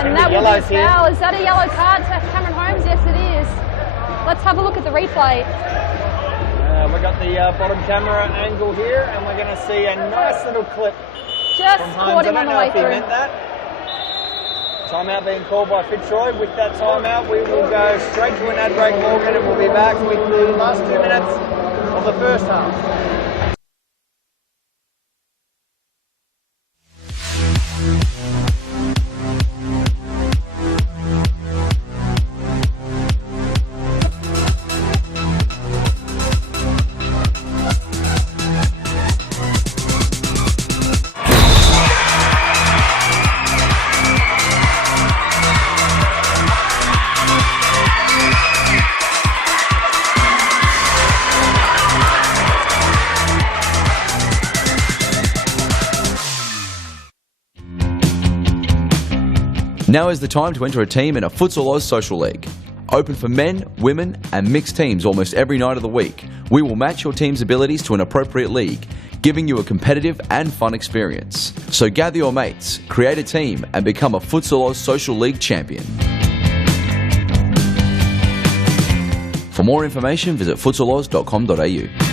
And that would be a foul. Is that a yellow card to Cameron Holmes? Yes, it is. Let's have a look at the replay. We've got the bottom camera angle here, and we're going to see a nice little clip Just from caught Holmes. him on the way through. Meant that. Timeout being called by Fitzroy. With that timeout, we will go straight to an ad break, Morgan, and we'll be back with the last 2 minutes of the first half. Now is the time to enter a team in a Futsal Oz Social League. Open for men, women and mixed teams almost every night of the week. We will match your team's abilities to an appropriate league, giving you a competitive and fun experience. So gather your mates, create a team and become a Futsal Oz Social League champion. For more information, visit futsaloz.com.au.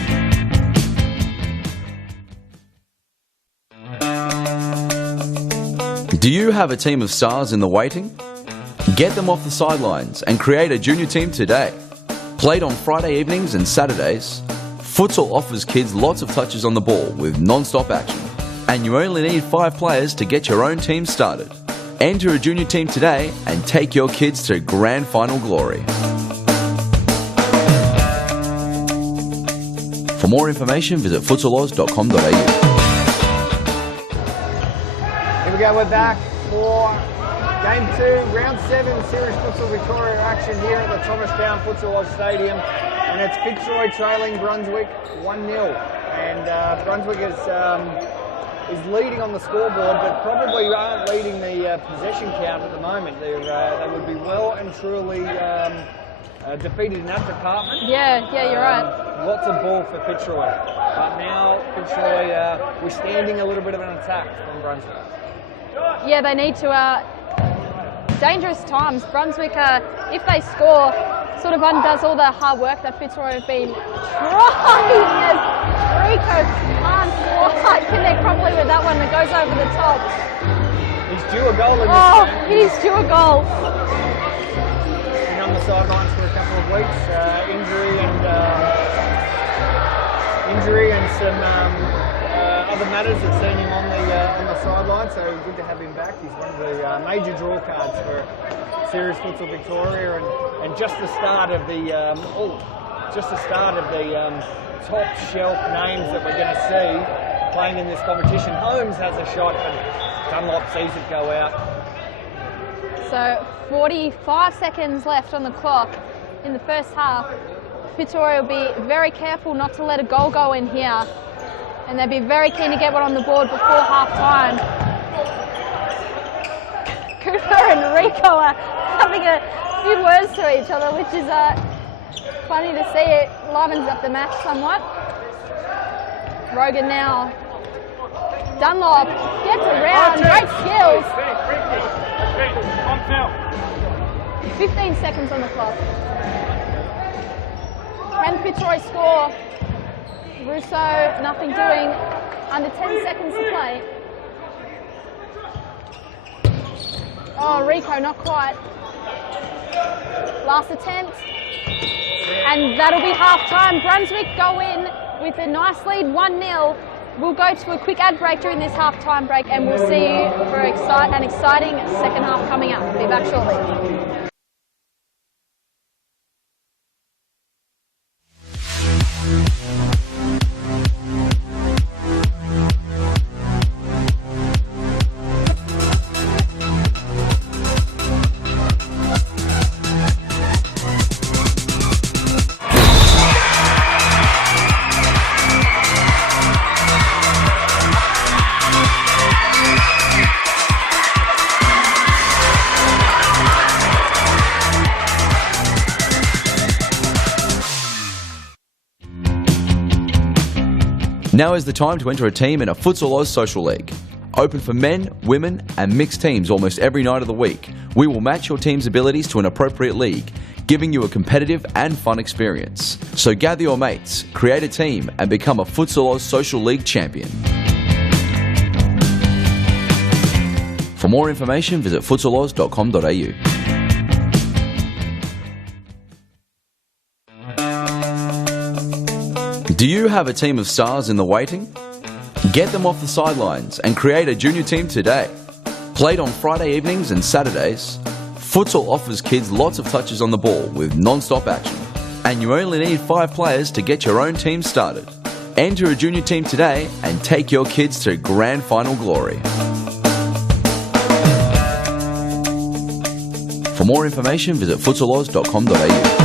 Do you have a team of stars in the waiting? Get them off the sidelines and create a junior team today. Played on Friday evenings and Saturdays, futsal offers kids lots of touches on the ball with non-stop action. And you only need 5 players to get your own team started. Enter a junior team today and take your kids to grand final glory. For more information, visit futsaloz.com.au. Here we go, we're back for Game 2, Round 7, Series Futsal Victoria action here at the Thomastown Futsal Oz Stadium. And it's Fitzroy trailing Brunswick 1-0. And Brunswick is leading on the scoreboard, but probably aren't leading the possession count at the moment. They would be well and truly defeated in that department. Yeah, you're right. Lots of ball for Fitzroy. But now Fitzroy withstanding a little bit of an attack from Brunswick. Yeah, they need to. Dangerous times. Brunswick, if they score, sort of undoes all the hard work that Fitzroy have been trying. As Rico can't quite connect properly with that one that goes over the top. He's due a goal in this game. He's due a goal. Been on the sidelines for a couple of weeks. Injury and some other matters have seen him on the sideline, so good to have him back. He's one of the major draw cards for Series Futsal Victoria, and just the start of the top shelf names that we're going to see playing in this competition. Holmes has a shot, but Dunlop sees it go out. So 45 seconds left on the clock in the first half. Fitzroy will be very careful not to let a goal go in here. And they'd be very keen to get one on the board before half-time. Cooper and Rico are having a few words to each other, which is funny to see. It livens up the match somewhat. Rogan now. Dunlop gets around, great skills. 15 seconds on the clock. Can Fitzroy score? Russo, nothing doing. Under 10 seconds to play. Oh, Rico, not quite. Last attempt. And that'll be half-time. Brunswick go in with a nice lead, 1-0. We'll go to a quick ad break during this half-time break, and we'll see you for an exciting second half coming up. Be back shortly. Now is the time to enter a team in a Futsal Oz Social League. Open for men, women and mixed teams almost every night of the week. We will match your team's abilities to an appropriate league, giving you a competitive and fun experience. So gather your mates, create a team and become a Futsal Oz Social League champion. For more information, visit futsaloz.com.au. Do you have a team of stars in the waiting? Get them off the sidelines and create a junior team today. Played on Friday evenings and Saturdays, futsal offers kids lots of touches on the ball with non-stop action. And you only need 5 players to get your own team started. Enter a junior team today and take your kids to grand final glory. For more information, visit futsaloz.com.au.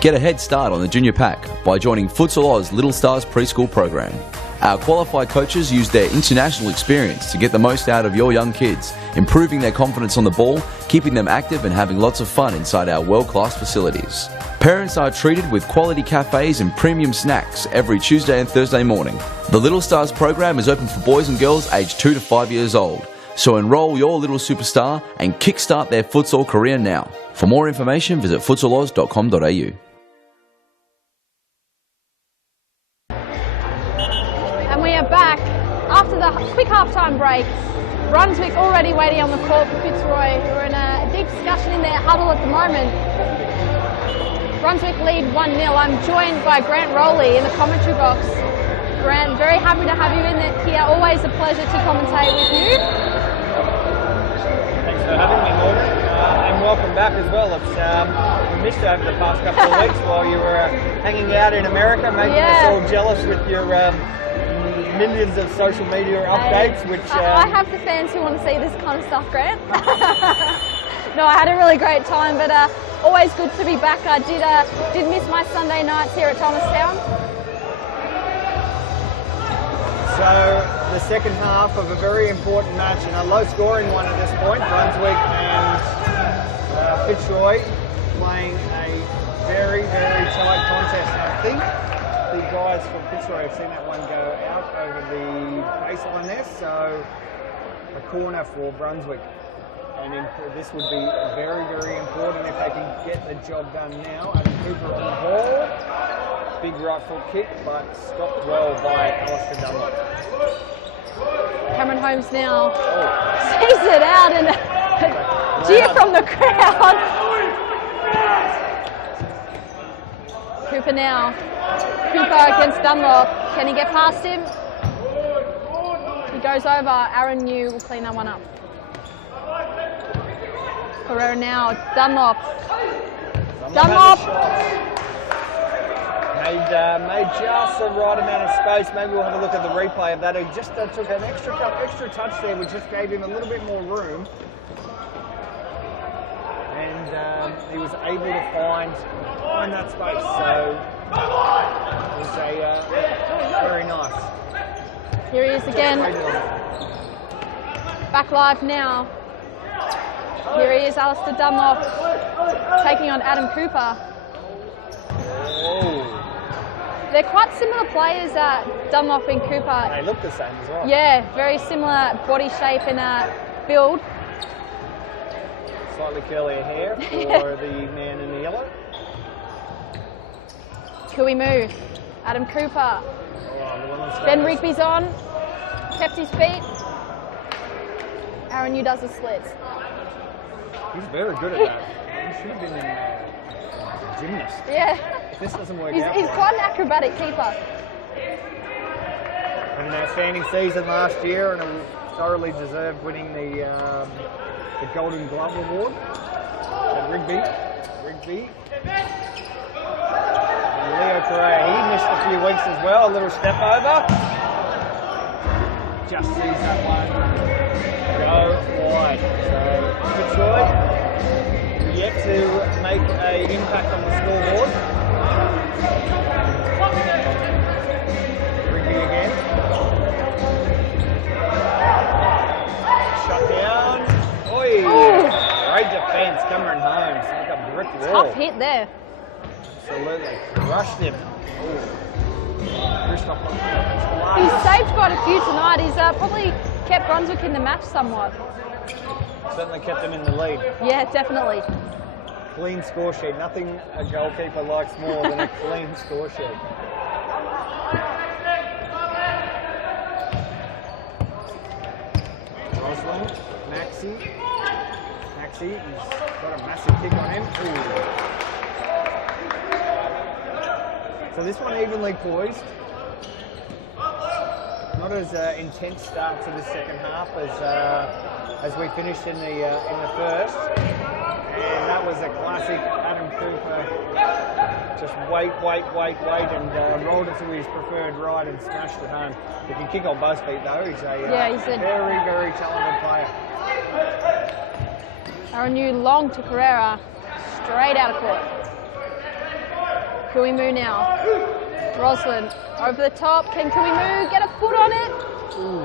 Get a head start on the junior pack by joining Futsal Oz Little Stars preschool program. Our qualified coaches use their international experience to get the most out of your young kids, improving their confidence on the ball, keeping them active and having lots of fun inside our world-class facilities. Parents are treated with quality cafes and premium snacks every Tuesday and Thursday morning. The Little Stars program is open for boys and girls aged 2 to 5 years old. So enroll your little superstar and kickstart their futsal career now. For more information, visit futsaloz.com.au. Back after the quick half-time break. Brunswick already waiting on the court for Fitzroy, who are in a deep discussion in their huddle at the moment. Brunswick lead 1-0. I'm joined by Grant Rowley in the commentary box. Grant, very happy to have you in here. Always a pleasure to commentate with you. Thanks for having me, Morgan. And welcome back as well. It's, we missed you over the past couple of weeks while you were hanging out in America, making us all jealous with your millions of social media updates, which... I have the fans who want to see this kind of stuff, Grant. No, I had a really great time, but always good to be back. I did miss my Sunday nights here at Thomastown. So, the second half of a very important match and a low-scoring one at this point. Brunswick and Fitzroy playing a very, very tight contest. I think the guys from Fitzroy have seen that one go out over the baseline there, so a corner for Brunswick. And this would be very, very important if they can get the job done now. Adam Cooper on the ball. Big right foot kick, but stopped well by Alistair Dunlop. Cameron Holmes now sees it out and a cheer from the crowd. Cooper now. Cooper against Dunlop. Can he get past him? He goes over. Aaron New will clean that one up. Herrera now. Dunlop. Made just the right amount of space. Maybe we'll have a look at the replay of that. He just took an extra touch there, which just gave him a little bit more room. And he was able to find that space. So it was very nice. Here he is again. Back live now. Here he is, Alistair Dunlop, taking on Adam Cooper. Oh. They're quite similar players, Dunlop and Cooper. They look the same as well. Yeah, very similar body shape and build. Slightly curlier hair for the man in the yellow. Cooey move. Adam Cooper. Oh, Ben Rigby's on. Kept his feet. Aaron Yu does the slits. He's very good at that. He should have been a gymnast. Yeah. If this doesn't work He's out. quite an acrobatic keeper. Had an outstanding season last year and thoroughly deserved winning the Golden Glove Award. And Rigby. And Leo Correa, he missed a few weeks as well. A little step over. Just sees that one go wide. So Fitzroy yet to make an impact on the scoreboard. Rigby again. Shut down. Oi! Great defence, Cameron Holmes. Like a brick wall. Tough hit there. Absolutely. Crushed him. He's saved quite a few tonight. He's probably kept Brunswick in the match somewhat. Certainly kept him in the lead. Yeah, definitely. Clean score sheet. Nothing a goalkeeper likes more than a clean score sheet. Rosling, Maxi, he's got a massive kick on him. Ooh. So this one evenly poised. Not as intense start to the second half as we finished in the first. And that was a classic Adam Cooper. Just wait, and rolled it to his preferred right and smashed it home. He can kick on both feet though. He's a very, very talented player. Aaron Yu long to Carrera, straight out of court. Kuimu now. Roslin over the top. Can Kuimu get a foot on it? Ooh.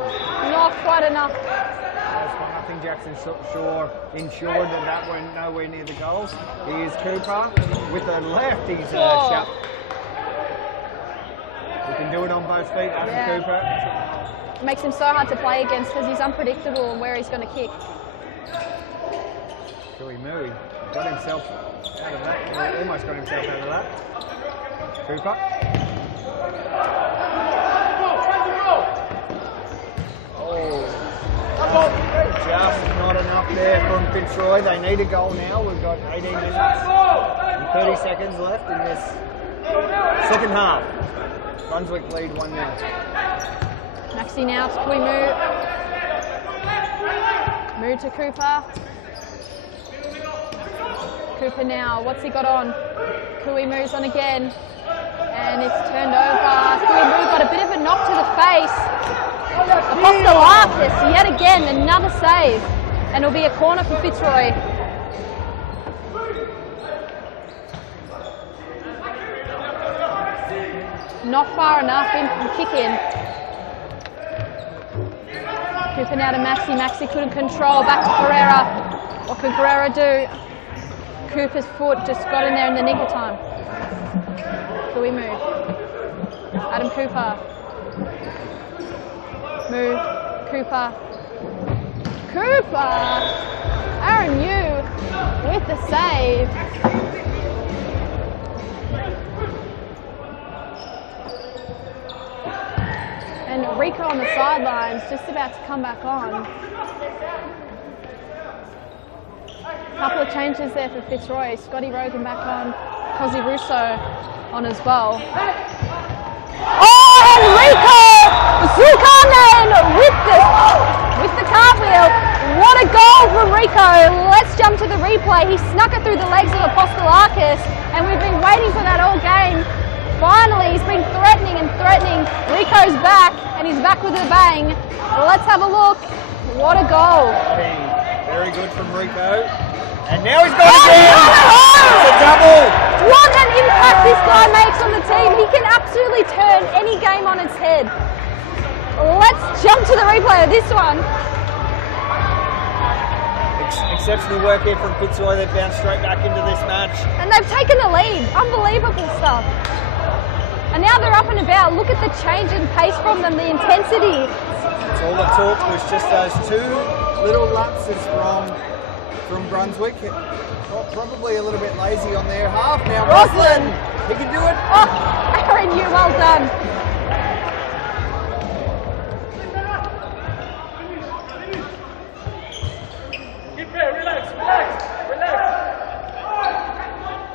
Not quite enough. That's why I think Jackson Shaw ensured that went nowhere near the goals. Here's Cooper with the left. He's shut. He can do it on both feet. Adam Cooper. Makes him so hard to play against because he's unpredictable on where he's going to kick. Kuimu got himself out of that. He almost got himself out of that. Cooper. Just not enough there from Fitzroy. They need a goal now. We've got 18 minutes and 30 seconds left in this second half. Brunswick lead 1-0. Maxi now to Kuimu. Move to Cooper. Cooper now. What's he got on? Kui moves on again. And it's turned over. Kuimu got a bit of a knock to the face. Apostolakis yet again, another save. And it'll be a corner for Fitzroy. Not far enough in from kick in. Cooper now to Maxi. Maxi couldn't control. Back to Carrera. What can Carrera do? Cooper's foot just got in there in the nick of time. Kui move. Adam Cooper. Move. Cooper. Cooper! Aaron Yu with the save. And Rico on the sidelines, just about to come back on. Couple of changes there for Fitzroy. Scotty Rogan back on. Cosi Russo on as well. Oh, and Rico Zukanen with the cartwheel. What a goal from Rico. Let's jump to the replay. He snuck it through the legs of Apostolakis, and we've been waiting for that all game. Finally, he's been threatening and threatening. Rico's back, and he's back with a bang. Let's have a look. What a goal. Very good from Rico. And now he's got it again. It's a double. What an impact this guy makes on the team. He can absolutely turn any game on its head. Let's jump to the replay of this one. exceptional work here from Fitzroy. They've bounced straight back into this match. And they've taken the lead. Unbelievable stuff. And now they're up and about. Look at the change in pace from them, the intensity. That's all it took was just those 2 little lapses from Brunswick. Probably a little bit lazy on their half. Now Roslin, he can do it. Oh, Aaron, you well done.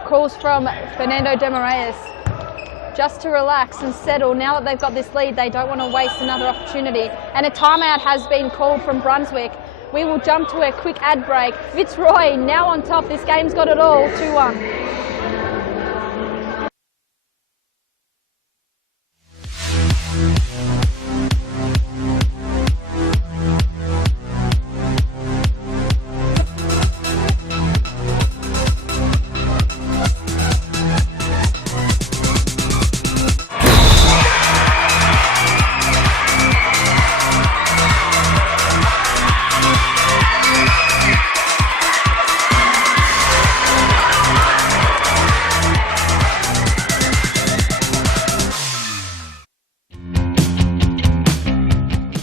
Calls from Fernando de Moraes just to relax and settle. Now that they've got this lead, they don't want to waste another opportunity. And a timeout has been called from Brunswick. We will jump to a quick ad break. Fitzroy now on top. This game's got it all, 2-1.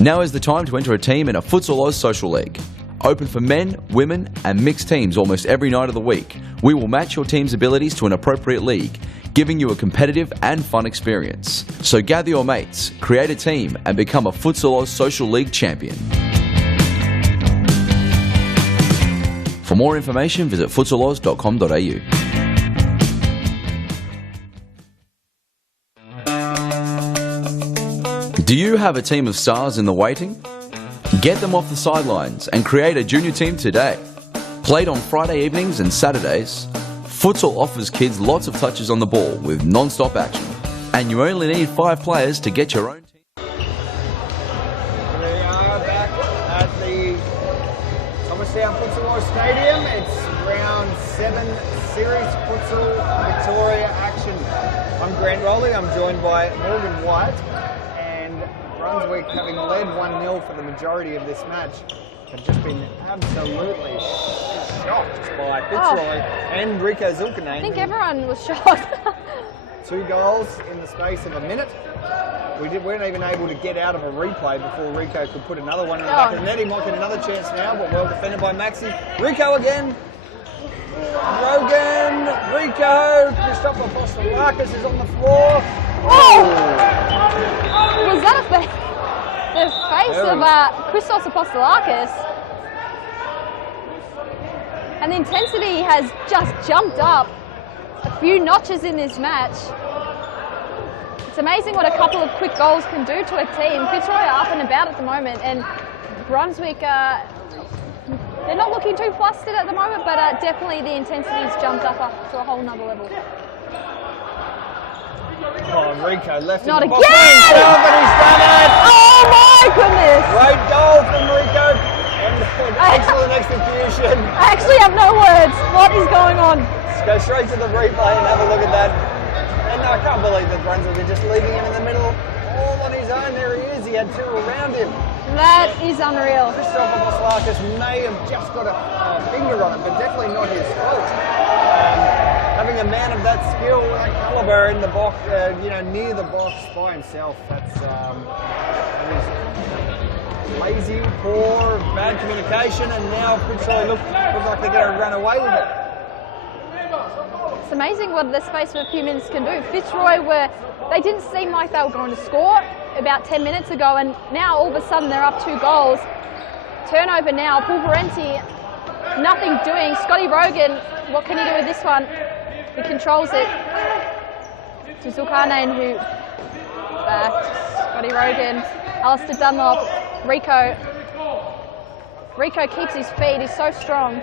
Now is the time to enter a team in a Futsal Oz Social League. Open for men, women and mixed teams almost every night of the week. We will match your team's abilities to an appropriate league, giving you a competitive and fun experience. So gather your mates, create a team and become a Futsal Oz Social League champion. For more information, visit futsaloz.com.au. Do you have a team of stars in the waiting? Get them off the sidelines and create a junior team today. Played on Friday evenings and Saturdays, Futsal offers kids lots of touches on the ball with non-stop action. And you only need 5 players to get your own team. We are back at the Thomastown Futsal Oz Stadium. It's round 7 series Futsal Victoria action. I'm Grant Rowley. I'm joined by Morgan White. Brunswick, having led 1-0 for the majority of this match, have just been absolutely shocked by Fitzroy and Rico Zulkarnain. I think everyone was shocked. 2 goals in the space of a minute. We weren't even able to get out of a replay before Rico could put another one in the back of the net. He might get another chance now, but well defended by Maxi. Rico again. Rogan, Rico, Christopher Apostolakis is on the floor. Oh! Was that the face of Christos Apostolakis? And the intensity has just jumped up a few notches in this match. It's amazing what a couple of quick goals can do to a team. Fitzroy are up and about at the moment, and Brunswick, they're not looking too flustered at the moment, but definitely the intensity's jumped up to a whole nother level. Oh, Rico left Not in the again! box but he's done it! Oh my goodness! Great goal from Rico and excellent execution. I actually have no words. What is going on? Let's go straight to the replay and have a look at that. And I can't believe that Brunswick are just leaving him in the middle all on his own. There he is. He had 2 around him. That is unreal. Christopher Apostolakis may have just got a finger on it, but definitely not his fault. Having a man of that skill, that calibre in the box, near the box by himself, that is lazy, poor, bad communication, and now Fitzroy look like they're going to run away with it. It's amazing what the space of a few minutes can do. Fitzroy they didn't seem like they were going to score about 10 minutes ago, and now all of a sudden they're up 2 goals. Turnover now, Pulverenti, nothing doing. Scotty Rogan, what can he do with this one? He controls it to Zulkarnain, who back. Scotty Rogan, Alistair Dunlop, Rico. Rico keeps his feet, he's so strong.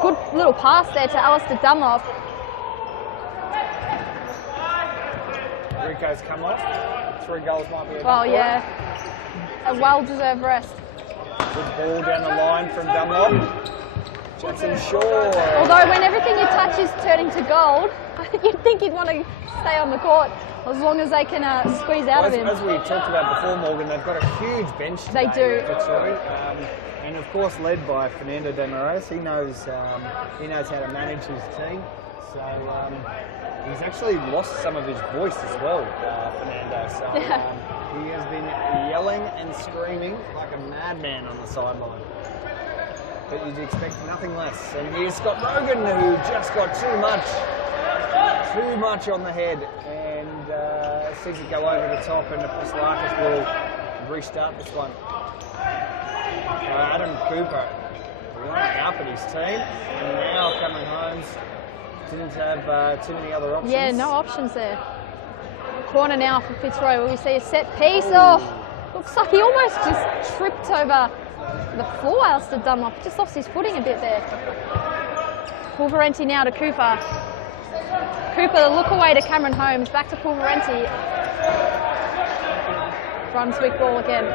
Good little pass there to Alistair Dunlop. Rico's come off. 3 goals might be enough. Well, yeah, a well-deserved rest. Good ball down the line from Dunlop. Jackson Shaw. Although when everything you touch is turning to gold, you'd think he'd want to stay on the court as long as they can squeeze out of him. As we talked about before, Morgan, they've got a huge bench today. They do. Fitzroy. And of course led by Fernando de Moraes. He knows how to manage his team. So he's actually lost some of his voice as well, Fernando. So he has been yelling and screaming like a madman on the sideline. But you'd expect nothing less. And here's Scott Rogan, who just got too much on the head, and sees it go over the top, and Puslarkis will restart this one. Adam Cooper running up at his team, and now Cameron Holmes didn't have too many other options. Yeah, no options there. Corner now for Fitzroy. Will we see a set piece? Oh, looks like he almost just tripped over the floor, Alistair Dunlop. Just lost his footing a bit there. Pulverenti now to Cooper. Cooper, the look away to Cameron Holmes. Back to Pulverenti. Brunswick ball again.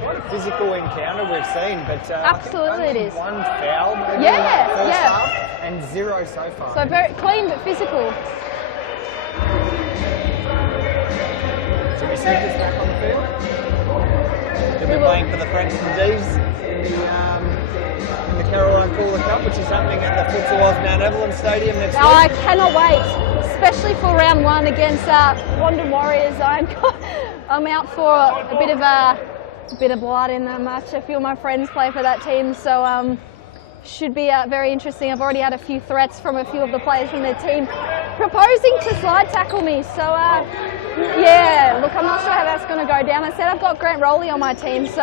Quite a physical encounter we've seen, but absolutely I think only it is. one foul maybe in that first half, and 0 so far. So very clean but physical. Jimmy Smith is back on the field. He'll be playing for the Frankston D's in the Caroline Cooler Cup, which is happening at the Futsal Oz Mount Evelyn Stadium next week. I cannot wait, especially for round one against Wandon Warriors. I'm out for a bit of blood in that match. A few of my friends play for that team, so should be very interesting. I've already had a few threats from a few of the players from their team proposing to slide tackle me. So yeah, look, I'm not sure how that's going to go down. I said I've got Grant Rowley on my team, so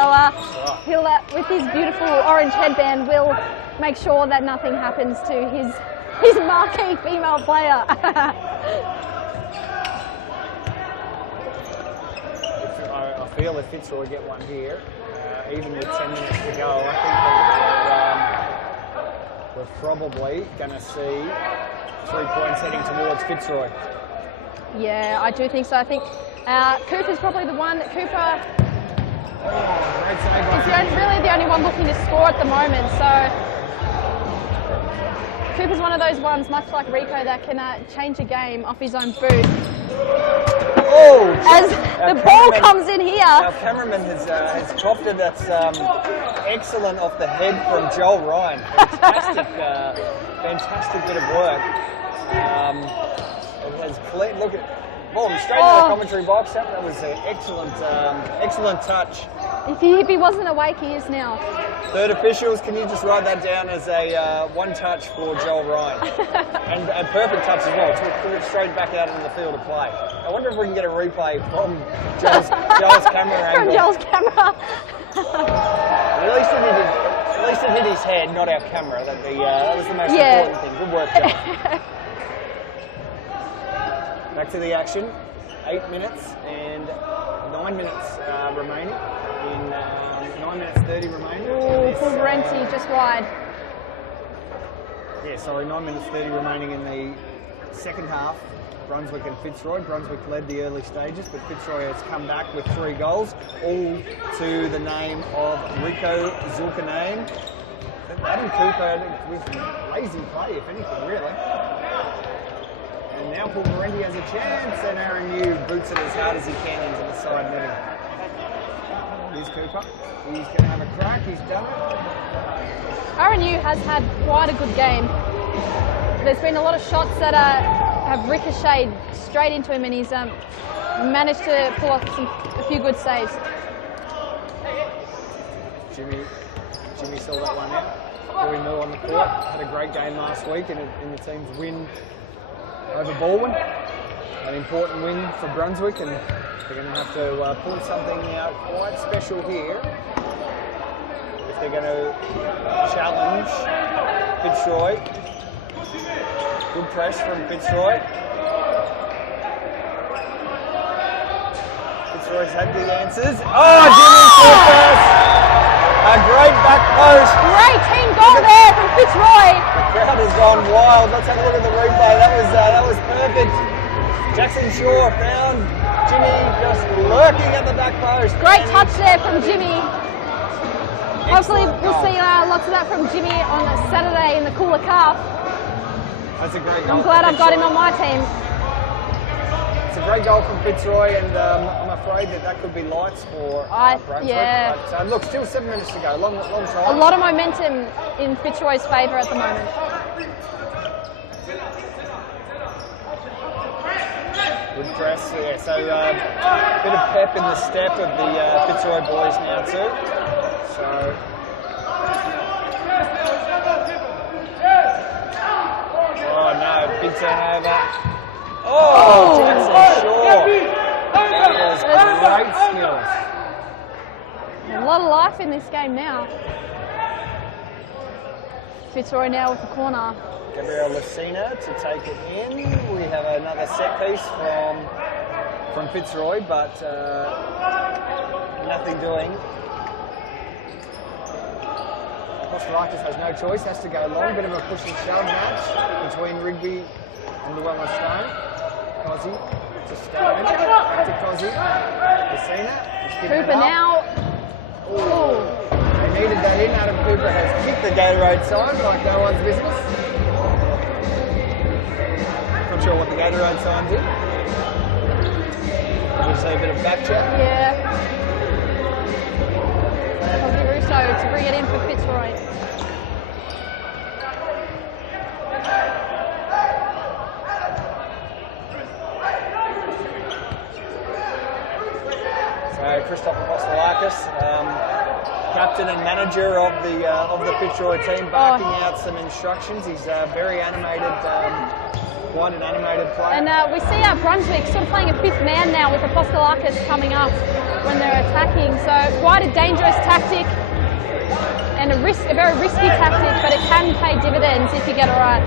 he'll, with his beautiful orange headband, will make sure that nothing happens to his marquee female player. I feel if Fitzroy get one here, even with 10 minutes to go, I think we're probably going to see 3 points heading towards Fitzroy. Yeah, I do think so. I think Cooper's probably the one. Cooper is really the only one looking to score at the moment. So Cooper's one of those ones, much like Rico, that can change a game off his own boot. Oh! As the ball comes in here. Our cameraman has copped it. That's excellent off the head from Joel Ryan. Fantastic bit of work. Look at boom, straight to the commentary box. That was an excellent touch. If he wasn't awake, he is now. Third officials, can you just write that down as a one touch for Joel Ryan? and a perfect touch as well, to put it straight back out into the field of play. I wonder if we can get a replay from Joel's camera angle. From Joel's camera. At least it hit his head, not our camera. That was the most important thing. Good work, Joel. Back to the action. 8 minutes and 9 minutes remaining. In 9 minutes 30 remaining. Oh, Pulverenti just wide. Yeah, sorry, 9 minutes 30 remaining in the second half. Brunswick and Fitzroy. Brunswick led the early stages, but Fitzroy has come back with 3 goals, all to the name of Rico Zulkarnain. Adam Cooper with lazy play, if anything, really. And now Pulverenti has a chance, and Aaron New boots it as hard as he can into the side netting. Here's Cooper. He's going to have a crack. He's done it. Aaron New has had quite a good game. There's been a lot of shots that have ricocheted straight into him, and he's managed to pull off a few good saves. Jimmy saw that one out. Boy Moore on the court. Had a great game last week in the team's win over Baldwin. An important win for Brunswick, and they're going to have to pull something out quite special here if they're going to challenge Fitzroy. Good press from Fitzroy. Fitzroy's had the answers. Oh, Jimmy Surface! A great back post. Great team goal there from Fitzroy. The crowd has gone wild. Let's have a look at the replay. That was perfect. Jackson Shaw found Jimmy just lurking at the back post. Great touch there from Jimmy. Hopefully we'll see lots of that from Jimmy on Saturday in the Cooler Cup. That's a great goal. I'm glad I've got him on my team. It's a great goal from Fitzroy, and I'm afraid that could be lights for Brunswick. Yeah. But look, still 7 minutes to go. Long time. A lot of momentum in Fitzroy's favour at the moment. Good press, yeah. So a bit of pep in the step of the Fitzroy boys now too. So. Oh no, big turnover. Oh, Jackson Shaw. That was great skills. A lot of life in this game now. Fitzroy now with the corner. Gabriel Lucina to take it in. We have another set piece from Fitzroy, but nothing doing. Kostelakis has no choice, has to go long. Bit of a push and shove match between Rigby and Llewellyn-Stone. Cozzy to Stone, back to Cozzy. Lucina. Cooper now. Ooh. They needed that in. Adam Cooper has kicked the Gatorade sign like no one's business. Not sure what the Gatorade sign did. We'll see a bit of back chat. Yeah. Cozzy Russo to bring it in for Fitzroy. So Christopher Kostelakis, captain and manager of the Fitzroy team, barking out some instructions. He's very animated, quite an animated player. And we see Brunswick sort of playing a fifth man now with the Kostelakis coming up when they're attacking. So quite a dangerous tactic and a very risky tactic, but it can pay dividends if you get it right.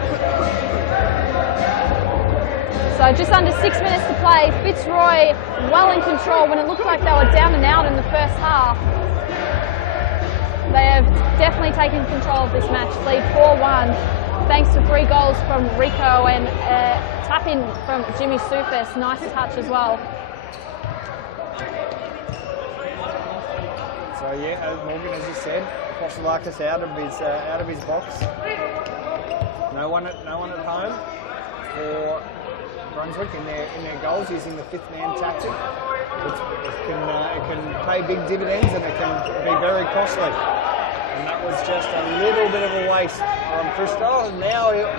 So just under 6 minutes to play. Fitzroy well in control when it looked like they were down and out in the first half. They have definitely taken control of this match. Lead 4-1 thanks to 3 goals from Rico and a tap in from Jimmy Soufis. Nice touch as well. So yeah, Morgan, as you said, Kostelakis out of his box. No one at home for Brunswick in their goals using the fifth man tactic. It can pay big dividends and it can be very costly. And that was just a little bit of a waste from Christo. Now he'll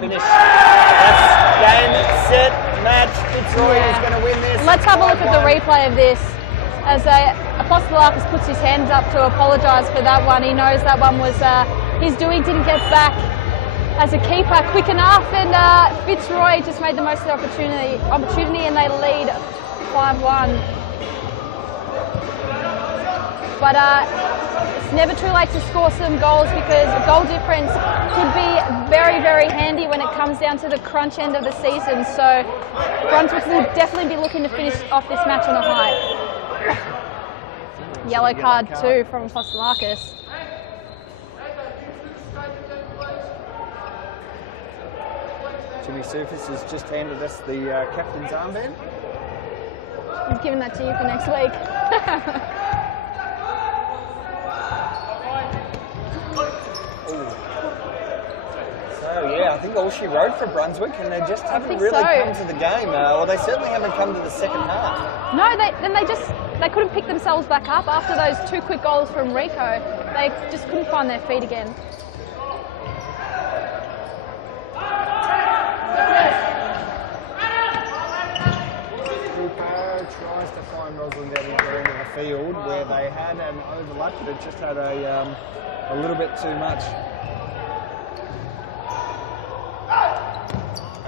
finish. That's game, set, match. Fitzroy is going to win this. Let's have a look at the replay of this. As Apostolakis puts his hands up to apologise for that one. He knows that one was his doing, didn't get back as a keeper quick enough, and Fitzroy just made the most of the opportunity and they lead 5-1. But it's never too late to score some goals because a goal difference could be very, very handy when it comes down to the crunch end of the season. So Brunswick will definitely be looking to finish off this match on a high. Yellow card too from Apostolakis. Jimmy Soufis has just handed us the captain's armband. He's giving that to you for next week. So yeah, I think all she wrote for Brunswick, and they just haven't really come to the game. Well, they certainly haven't come to the second half. No, they couldn't pick themselves back up after those 2 quick goals from Rico. They just couldn't find their feet again. Tries to find Rosalind out into the field where they had an overlap, but it just had a little bit too much.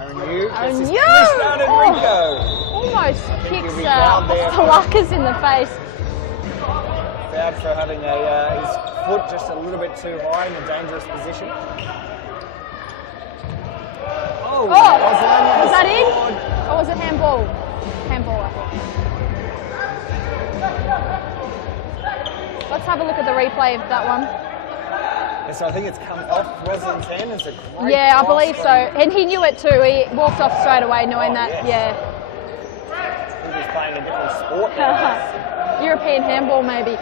Aaron started Rico. Almost kicks Apostolakis in the face. Fouled for having his foot just a little bit too high in a dangerous position. Was that in? Or was it handball? Handball, I thought. Let's have a look at the replay of that one. Yes, I think it's come off Rosalind's hand. It's a great I believe so. And he knew it too. He walked off straight away knowing that, I think he's playing a different sport now. European handball, maybe.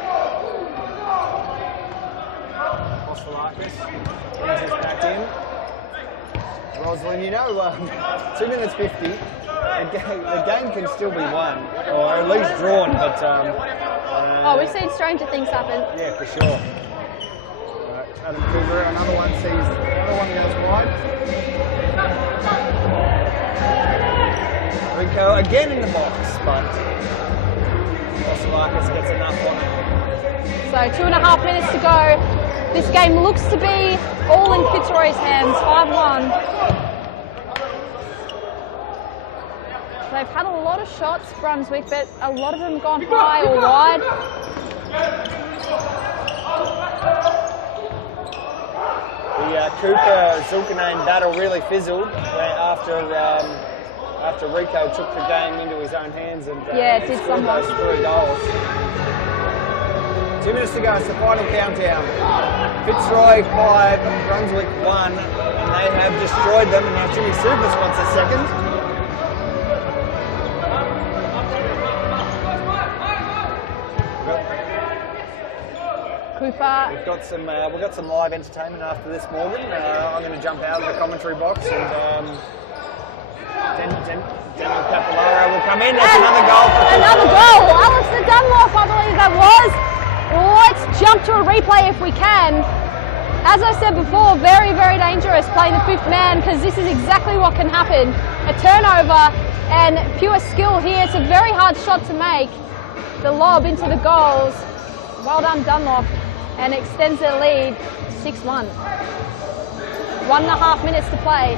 Kostelakis brings us back in. Rosalind, 2 minutes 50. the game can still be won, or at least drawn, but... oh, we've seen stranger things happen. Yeah, for sure. Adam Cooper, another one goes wide. Rico again in the box, but Marcus gets enough on it. So 2.5 minutes to go. This game looks to be all in Fitzroy's hands, 5-1. They've had a lot of shots, Brunswick, but a lot of them gone high or wide. The Cooper-Zulkarnain battle really fizzled after Rico took the game into his own hands and it did scored those 3 goals. 2 minutes to go, it's the final countdown. Fitzroy 5, Brunswick 1, and they have destroyed them, and now Jimmy Supers wants a second. Cooper. We've got some live entertainment after this, Morgan. I'm going to jump out of the commentary box and Daniel Capillaro will come in. That's another goal. Another goal. Alistair Dunlop, I believe that was. Let's jump to a replay if we can. As I said before, very, very dangerous playing the 5th man, because this is exactly what can happen. A turnover and pure skill here. It's a very hard shot to make. The lob into the goals. Well done, Dunlop, and extends their lead 6-1. 1.5 minutes to play.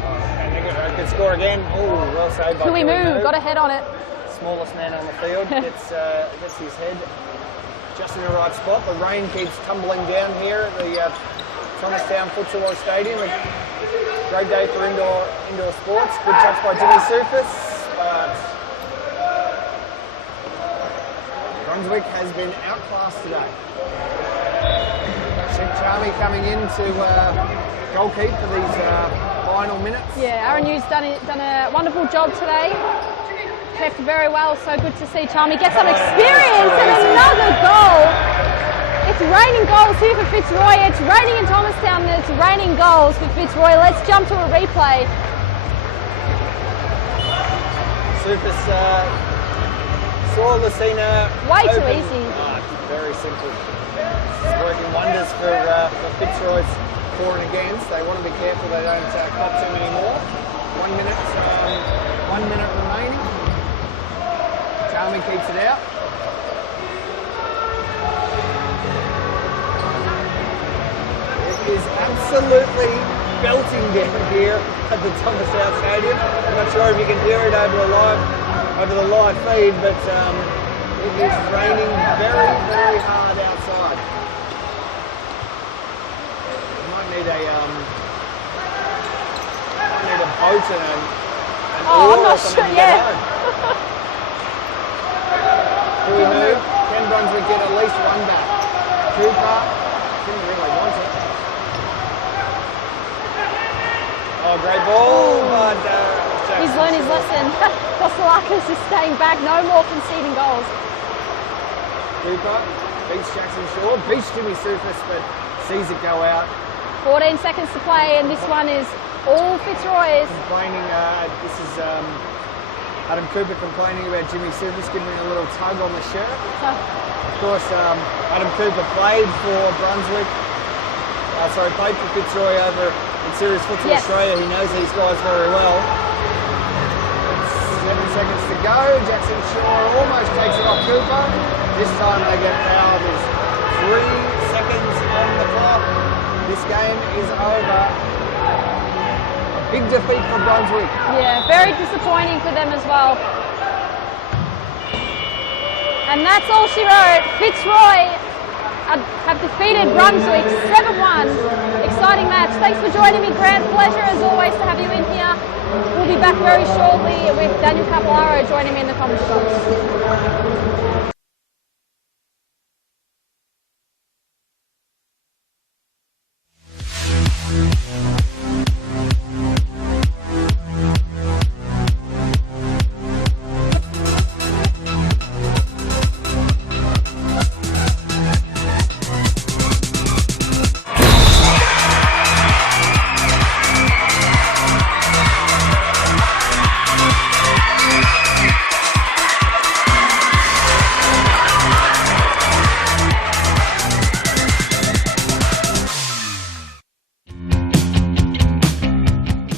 Good score again. Oh, well saved by Can we move? Got a head on it. Smallest man on the field gets his head just in the right spot. The rain keeps tumbling down here at the Thomastown Futsal Oz Stadium. A great day for indoor sports. Good touch by Jimmy Supers, but Brunswick has been outclassed today. Charmy coming in to goalkeep for these final minutes. Yeah, Aaron Hughes done a wonderful job today. Kept very well, so good to see Charmy get some experience and another goal. It's raining goals here for Fitzroy. It's raining in Thomastown and it's raining goals for Fitzroy. Let's jump to a replay. Supers saw Lucina way open. Too easy. Very simple. It's working wonders for Fitzroy's for and against. They want to be careful they don't cop too many more. 1 minute remaining. Charmy keeps it out. It is absolutely belting down here at the Thomastown Stadium. I'm not sure if you can hear it over the live feed, but it is raining very, very hard outside. You might need a boat and an oar I'm not or something sure to get yet. home. Do we move? Can Brunswick get at least one back? Cooper didn't really want it. Oh, great ball, but He's learned his lesson. Kostelakis is staying back, no more conceding goals. Cooper beats Jackson Shaw, beats Jimmy Supers, but sees it go out. 14 seconds to play, and this one is all Fitzroy's. Complaining, this is Adam Cooper complaining about Jimmy Supers giving him a little tug on the shirt. Of course, Adam Cooper played for Brunswick, played for Fitzroy over in Series Futsal Australia. He knows these guys very well. 7 seconds to go. Jackson Shaw almost takes it off Cooper. This time they get fouled. There's 3 seconds on the clock. This game is over. A big defeat for Brunswick. Yeah, very disappointing for them as well. And that's all she wrote. Fitzroy have defeated Brunswick 7-1. Exciting match. Thanks for joining me, Grant. Pleasure as always to have you in here. We'll be back very shortly with Daniel Capillaro joining me in the commentary box.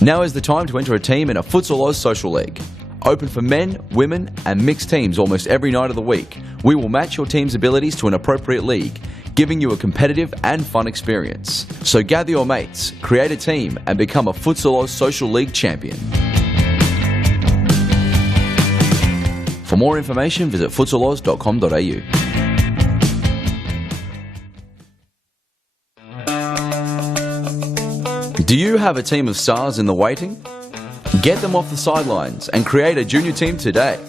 Now is the time to enter a team in a Futsal Oz Social League. Open for men, women and mixed teams almost every night of the week. We will match your team's abilities to an appropriate league, giving you a competitive and fun experience. So gather your mates, create a team and become a Futsal Oz Social League champion. For more information, visit futsaloz.com.au. Do you have a team of stars in the waiting? Get them off the sidelines and create a junior team today.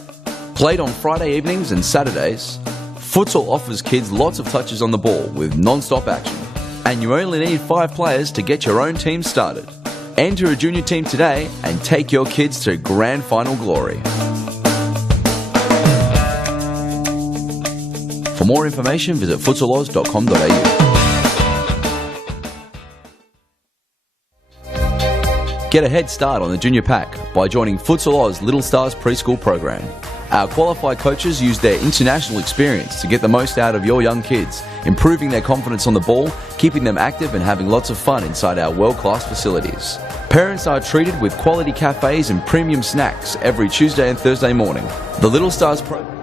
Played on Friday evenings and Saturdays, futsal offers kids lots of touches on the ball with non-stop action. And you only need 5 players to get your own team started. Enter a junior team today and take your kids to grand final glory. For more information, visit futsaloz.com.au. Get a head start on the junior pack by joining Futsal Oz Little Stars preschool program. Our qualified coaches use their international experience to get the most out of your young kids, improving their confidence on the ball, keeping them active and having lots of fun inside our world-class facilities. Parents are treated with quality cafes and premium snacks every Tuesday and Thursday morning. The Little Stars program.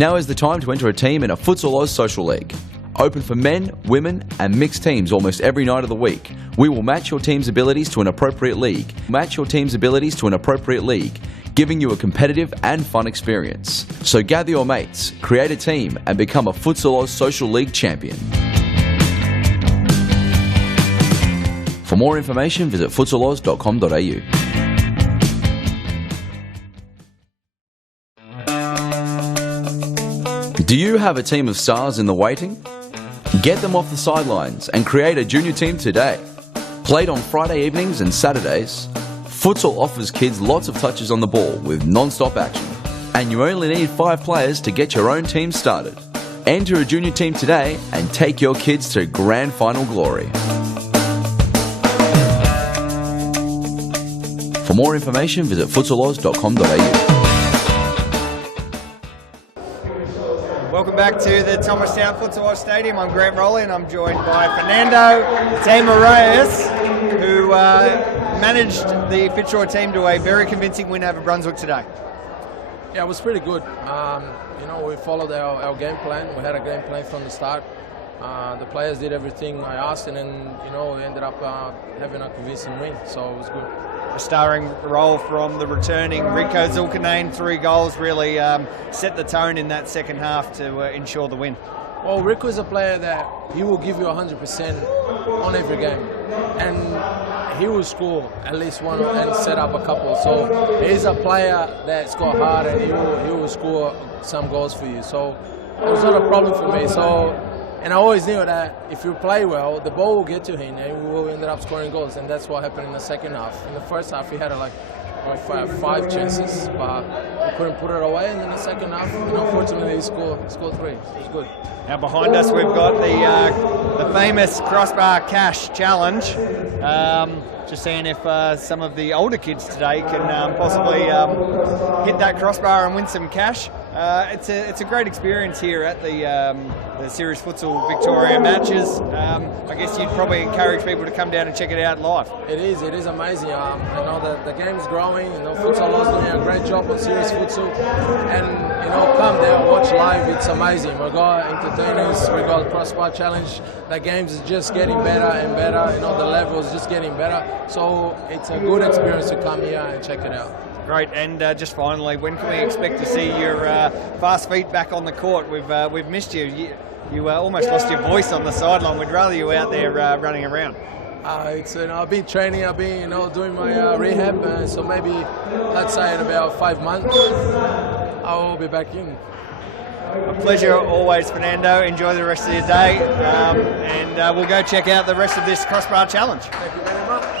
Now is the time to enter a team in a Futsal Oz Social League. Open for men, women and mixed teams almost every night of the week. We will match your team's abilities to an appropriate league. Giving you a competitive and fun experience. So gather your mates, create a team and become a Futsal Oz Social League champion. For more information, visit futsaloz.com.au. Do you have a team of stars in the waiting? Get them off the sidelines and create a junior team today. Played on Friday evenings and Saturdays, futsal offers kids lots of touches on the ball with non-stop action. And you only need 5 players to get your own team started. Enter a junior team today and take your kids to grand final glory. For more information, visit futsaloz.com.au. Welcome back to the Thomastown Futsal Oz Stadium. I'm Grant Rowley and I'm joined by Fernando Reyes, who managed the Fitzroy team to a very convincing win over Brunswick today. Yeah, it was pretty good. We followed our game plan. We had a game plan from the start. The players did everything I asked, and then we ended up having a convincing win. So it was good. A starring role from the returning Rico Zulkarnain, 3 goals, really set the tone in that second half to ensure the win. Well, Rico is a player that he will give you 100% on every game, and he will score at least one and set up a couple. So he's a player that's got hard, and he will score some goals for you. So it was not a problem for me. And I always knew that if you play well, the ball will get to him and we will end up scoring goals. And that's what happened in the second half. In the first half, he had 5 chances, but we couldn't put it away. And in the second half, fortunately, he scored 3. It was good. Now behind us, we've got the famous crossbar cash challenge. Just seeing if some of the older kids today can possibly hit that crossbar and win some cash. It's a great experience here at the Series Futsal Victoria matches. I guess you'd probably encourage people to come down and check it out live. It is amazing. I know that the game is growing. Futsal Oz doing a great job on Series Futsal, and come there, watch live. It's amazing. We got entertainers, we got crossbar challenge. The games is just getting better and better. The level is just getting better. So it's a good experience to come here and check it out. Great, and just finally, when can we expect to see your fast feet back on the court? We've missed you. You almost lost your voice on the sideline. We'd rather you out there running around. I've been training. I've been doing my rehab. So maybe let's say in about 5 months, I will be back in. A pleasure always, Fernando. Enjoy the rest of your day, and we'll go check out the rest of this crossbar challenge. Thank you very much.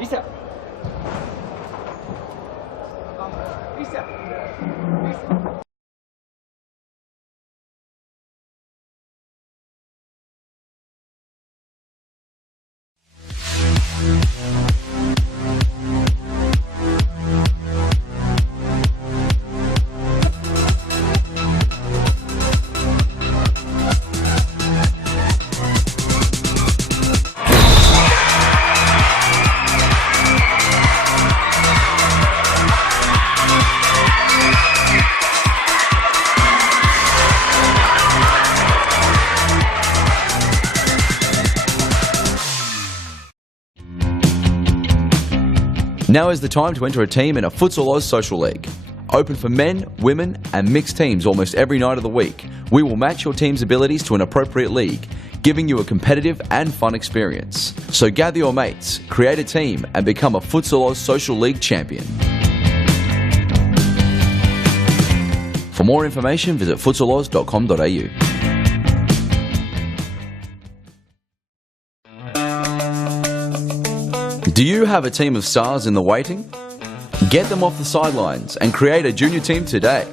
Isa. Now is the time to enter a team in a Futsal Oz Social League. Open for men, women and mixed teams almost every night of the week. We will match your team's abilities to an appropriate league, giving you a competitive and fun experience. So gather your mates, create a team and become a Futsal Oz Social League champion. For more information, visit futsaloz.com.au. Do you have a team of stars in the waiting? Get them off the sidelines and create a junior team today.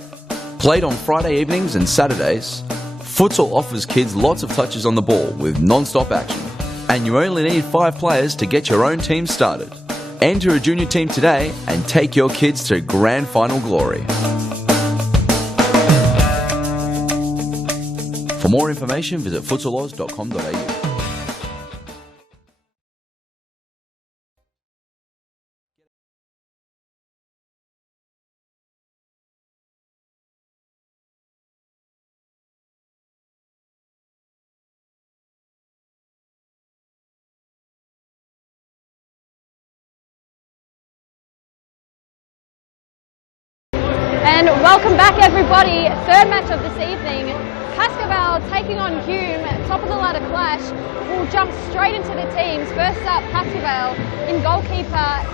Played on Friday evenings and Saturdays, futsal offers kids lots of touches on the ball with non-stop action. And you only need 5 players to get your own team started. Enter a junior team today and take your kids to grand final glory. For more information, visit futsaloz.com.au. And welcome back everybody. Third match of this evening. Pascoe taking on Hume, top of the ladder clash. We'll jump straight into the teams. First up, Pascoe in goalkeeper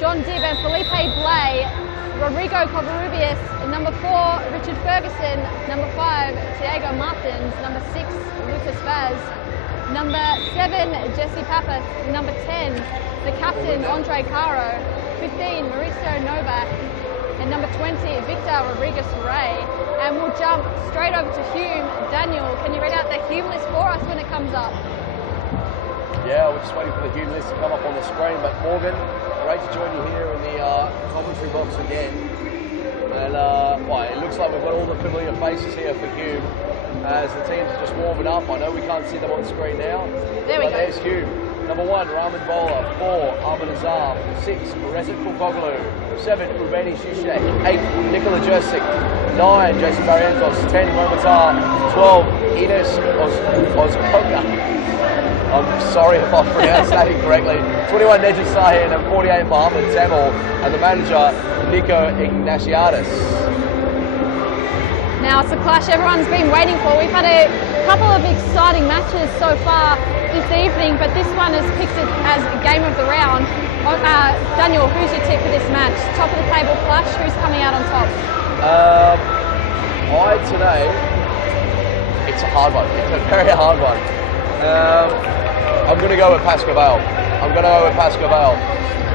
John Dibb and Felipe Blay. Rodrigo Covarrubias, number 4, Richard Ferguson, number 5, Diego Martins, number 6, Lucas Vaz, number 7, Jesse Pappas, number 10, the captain, Andre Caro, 15, Mauricio Novak, and number 20, Victor Rodriguez-Ray. And we'll jump straight over to Hume. Daniel, can you read out the Hume list for us when it comes up? Yeah, we're just waiting for the Hume list to come up on the screen, but Morgan, great to join you here in the commentary box again. And well, it looks like we've got all the familiar faces here for Hume as the teams are just warming up. I know we can't see them on screen now. There we go. There's Hume. Number 1, Raman Bowler. 4, Ahmed Azam. 6, Rezat Kulgoglu. 7, Rubeni Shishek. 8, Nikola Jersic. 9, Jason Barrientos. 10, Momatar. 12, Ines Ozkoga. I'm sorry if I pronounced that incorrectly. 21, Nejid Sahin, and 48, Mohammed Tamil, and the manager, Nico Ignatiadis. Now it's a clash everyone's been waiting for. We've had a couple of exciting matches so far this evening, but this one is picked as game of the round. Daniel, who's your tip for this match? Top of the table clash, who's coming out on top? Today, it's a hard one. It's a very hard one. I'm going to go with Pascoe Vale.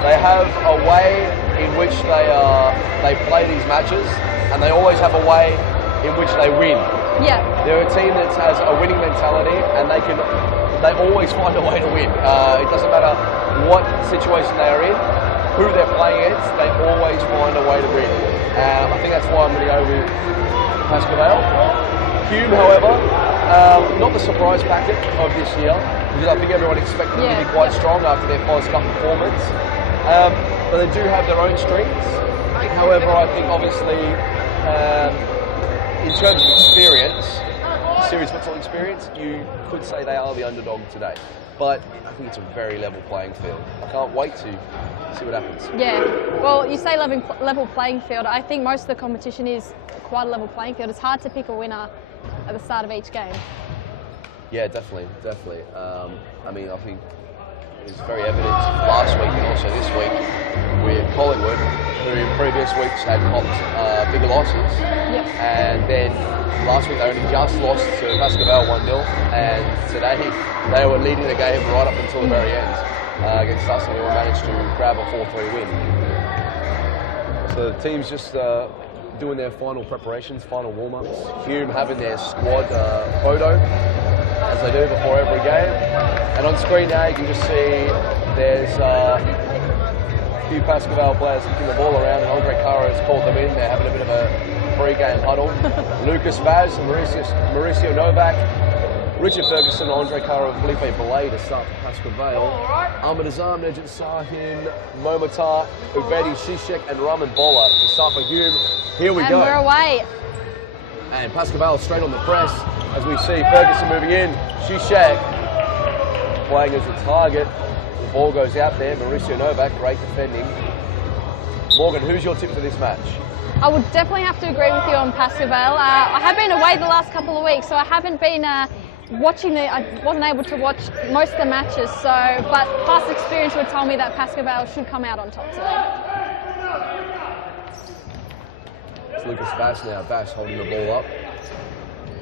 They have a way in which they play these matches, and they always have a way in which they win. Yeah. They're a team that has a winning mentality, and they always find a way to win. It doesn't matter what situation they are in, who they're playing against, they always find a way to win. I think that's why I'm going to go with Pascoe Vale. Hume, however, not the surprise packet of this year, because I think everyone expected them to be quite strong after their Foz Cup performance. But they do have their own strengths. However, I think obviously, in terms of experience, serious futsal experience, you could say they are the underdog today. But I think it's a very level playing field. I can't wait to see what happens. Yeah, well, you say level playing field. I think most of the competition is quite a level playing field. It's hard to pick a winner at the start of each game. Yeah, definitely. I mean, I think it was very evident last week and also this week with Collingwood, who in previous weeks had copped bigger losses. Yep. And then last week they only just lost to Pascoe 1-0, and today they were leading the game right up until the very end against us, and we managed to grab a 4-3 win. So the team's just doing their final preparations, final warm-ups. Hume having their squad photo, as they do before every game. And on screen now you can just see there's a few Pascoe players kicking the ball around, and Andre Caro has called them in. They're having a bit of a pre-game huddle. Lucas Vaz and Mauricio Novak, Richard Ferguson, Andre Caro and Felipe Belay to start for Pascoe Vale. Ahmed Azam, Nejid Sahin, Momatar, Ubedi Shishek and Raman Bola to start for Hume. Here we go. And we're away. And Pascoe Vale straight on the press as we see Ferguson moving in. Shishek playing as a target. The ball goes out there. Mauricio Novak, great defending. Morgan, who's your tip for this match? I would definitely have to agree with you on Pascoe Vale. I have been away the last couple of weeks, so I haven't been watching I wasn't able to watch most of the matches. But past experience would tell me that Pascoe Vale should come out on top today. It's Lucas Vaz now. Vaz holding the ball up.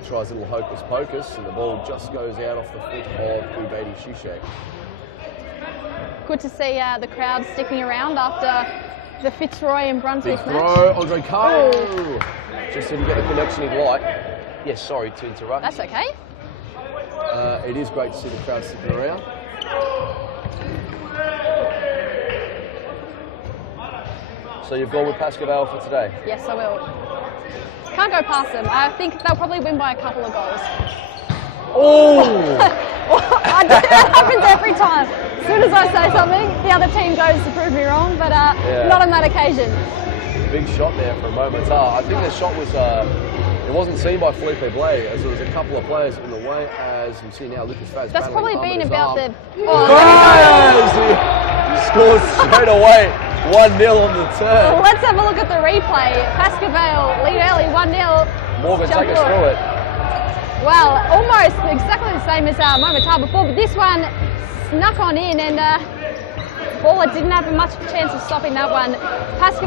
Tries a little hocus pocus, and the ball just goes out off the foot of Ubedi Shishek. Good to see the crowd sticking around after the Fitzroy and Brunswick Big match. throw, Andre Caro. Just didn't get the connection he'd like. Yes, sorry to interrupt. That's okay. It is great to see the crowd sticking around. So you've gone with Pascoe Vale for today? Yes, I will. Can't go past them. I think they'll probably win by a couple of goals. Oh! That happens every time. As soon as I say something, the other team goes to prove me wrong, but not on that occasion. Big shot there for a moment. I think the shot was, it wasn't seen by Felipe Blay, as there was a couple of players in the way, as you see now Lucas Vaz. That's probably been about the... He scored straight away. 1-0 on the turn. Well, let's have a look at the replay. Pascoe lead early, 1-0. Morgan, take us through it. Well, almost exactly the same as Momatar before, but this one snuck on in and Baller didn't have much chance of stopping that one. Pascoe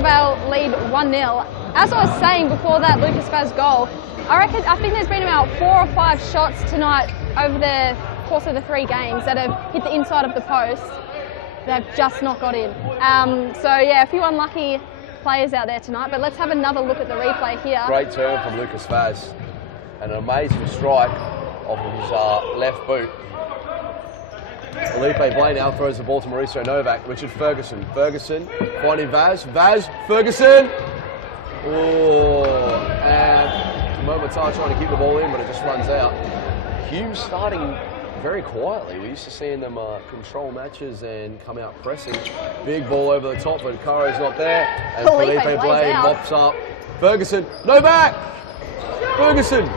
lead 1-0. As I was saying before that Lucas Vaz goal, I think there's been about 4 or 5 shots tonight over the course of the 3 games that have hit the inside of the post. They've just not got in. So yeah, a few unlucky players out there tonight, but let's have another look at the replay here. Great turn from Lucas Vaz. And an amazing strike off of his left boot. Felipe Blay now throws the ball to Mauricio Novak. Richard Ferguson. Ferguson finding Vaz. Vaz, Ferguson. Oh, and Momatar trying to keep the ball in, but it just runs out. Hume starting very quietly. We used to seeing them control matches and come out pressing. Big ball over the top, but Caro's not there. And Felipe Blay mops up. Ferguson, Novak! Ferguson,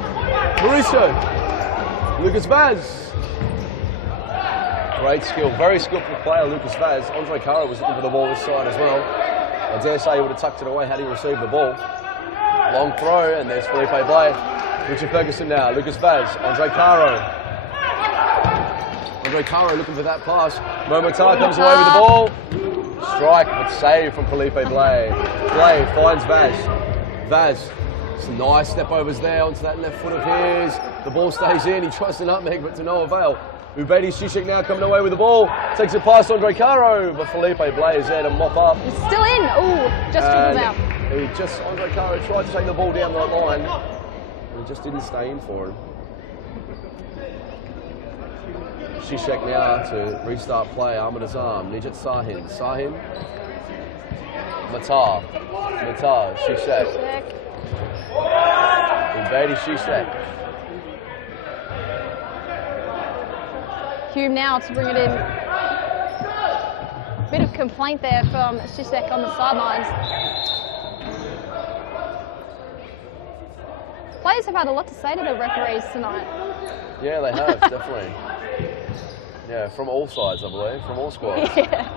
Mauricio, Lucas Vaz. Great skill, very skillful player, Lucas Vaz. Andre Caro was looking for the ball this side as well. I dare say he would have tucked it away had he received the ball. Long throw, and there's Felipe Blay. Richard Ferguson now, Lucas Vaz, Andre Caro. Andre Caro looking for that pass. Momatar comes away with the ball. Strike, but save from Felipe Blay. Blay finds Vaz. Vaz, some nice step overs there onto that left foot of his. The ball stays in, he tries to nutmeg, but to no avail. Ubedi Shishik now coming away with the ball. Takes it past Andre Caro, but Felipe Blay is there to mop up. It's still in. Ooh, just dribbled out. Andre Caro tried to take the ball down that line, and it just didn't stay in for him. Shishak now to restart play. Ahmed Azam, Nijat Sahin. Sahin. Matar. Shishak. Ubedi Shishak. Hume now to bring it in. Bit of complaint there from Shishak on the sidelines. Players have had a lot to say to the referees tonight. Yeah, they have, definitely. Yeah, from all sides, I believe, from all squads. Yeah.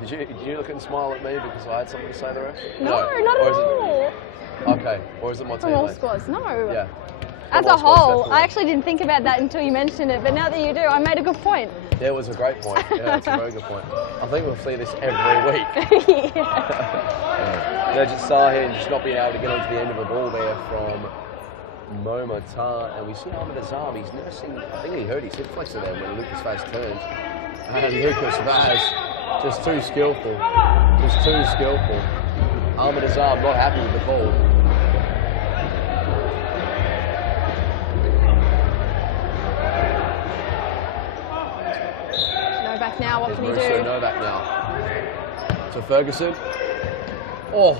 Did you look and smile at me because I had something to say to the ref? No, not at all. Okay, or is it my teammate? From all squads, no. Yeah. As a whole, I actually didn't think about that until you mentioned it, but now that you do, I made a good point. Yeah, it was a great point. Yeah, it's a very good point. I think we'll see this every week. Najat Sahin just not being able to get onto the end of a ball there from Momatar, and we see Ahmed Azam. He's never seen, I think he hurt his hip flexor there when Lucas Vaz turned. And Lucas Vaz, just too skillful. Ahmed Azam not happy with the ball. Novak now, what can he do? Novak now. To Ferguson. Oh,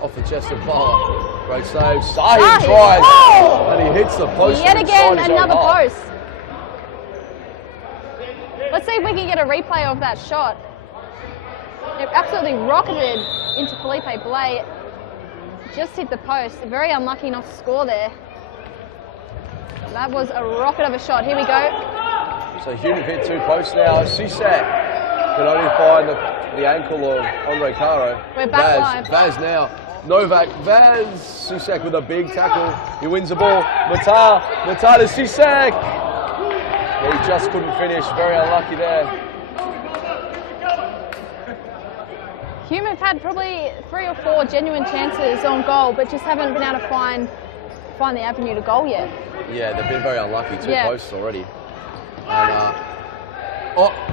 off the chest of bar. Great save. Sahin tries. Oh! And he hits the post. Yet again, another post. Let's see if we can get a replay of that shot. It absolutely rocketed into Felipe Blay. Just hit the post. Very unlucky not to score there. That was a rocket of a shot. Here we go. So Hume hit 2 posts now. Sisak can only find the ankle of Andre Caro. We're back live. Vaz now. Novak, Vaz. Sisak with a big tackle. He wins the ball. Matar to Sisak. He just couldn't finish. Very unlucky there. Hume have had probably 3 or 4 genuine chances on goal, but just haven't been able to find the avenue to goal yet. Yeah, they've been very unlucky. 2 posts already. And,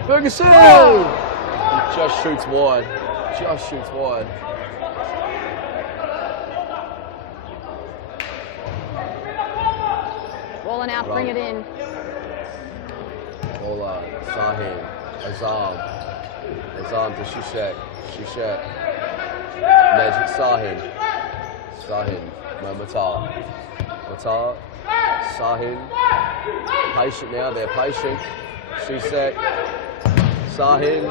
Ferguson! Oh! He just shoots wide. Rolling out, bring it in. Bola, Sahin, Azam to Shishak. Najat Sahin, Matar, Sahin, patient now, they're patient. Shishak, Sahin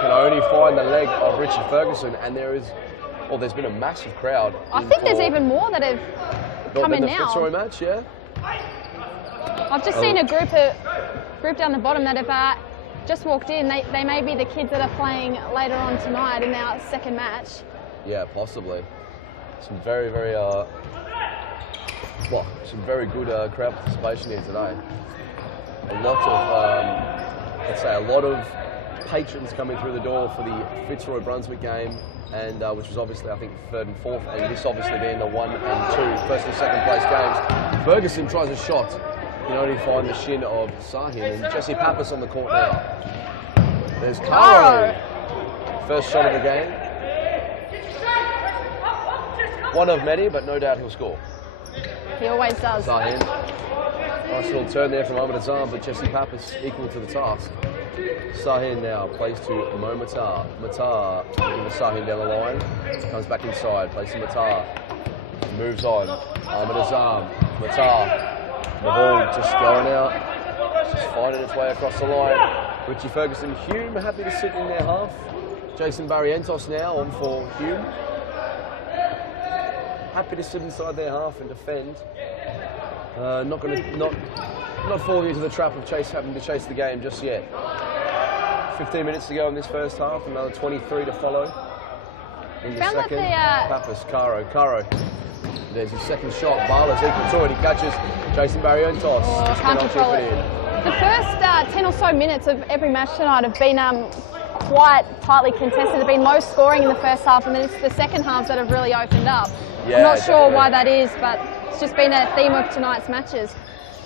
can only find the leg of Richard Ferguson, and there's been a massive crowd. I think there's even more that have come in now. Fitzroy match, yeah? I've just seen a group down the bottom that have just walked in. They may be the kids that are playing later on tonight in our second match. Yeah, possibly. Some very, very good crowd participation here today. A lot of patrons coming through the door for the Fitzroy-Brunswick game, and which was obviously, I think, third and fourth, and this obviously being the 1 and 2 first and second place games. Ferguson tries a shot. You can only find the shin of Sahin, and Jesse Pappas on the court now. There's Caro. First shot of the game. One of many, but no doubt he'll score. He always does. Sahin. Nice little turn there from Ahmed Azam, but Jesse Pappas equal to the task. Sahin now plays to Mo Matar. Matar giving Sahin down the line. Comes back inside, plays to Matar. Moves on. Ahmed Azam. Matar. The ball just going out. Just finding its way across the line. Richie Ferguson, Hume happy to sit in their half. Jason Barrientos now on for Hume. Happy to sit inside their half and defend. Not falling into the trap of having to chase the game just yet. 15 minutes to go in this first half, another 23 to follow. In the second, Pappas, Caro. There's his second shot. Barla's equal to it. He catches Jason Barrientos. Oh, can't control it. The first 10 or so minutes of every match tonight have been quite tightly contested. There have been low scoring in the first half, and then it's the second halves that have really opened up. Yeah, I'm not sure why that is, but it's just been a theme of tonight's matches.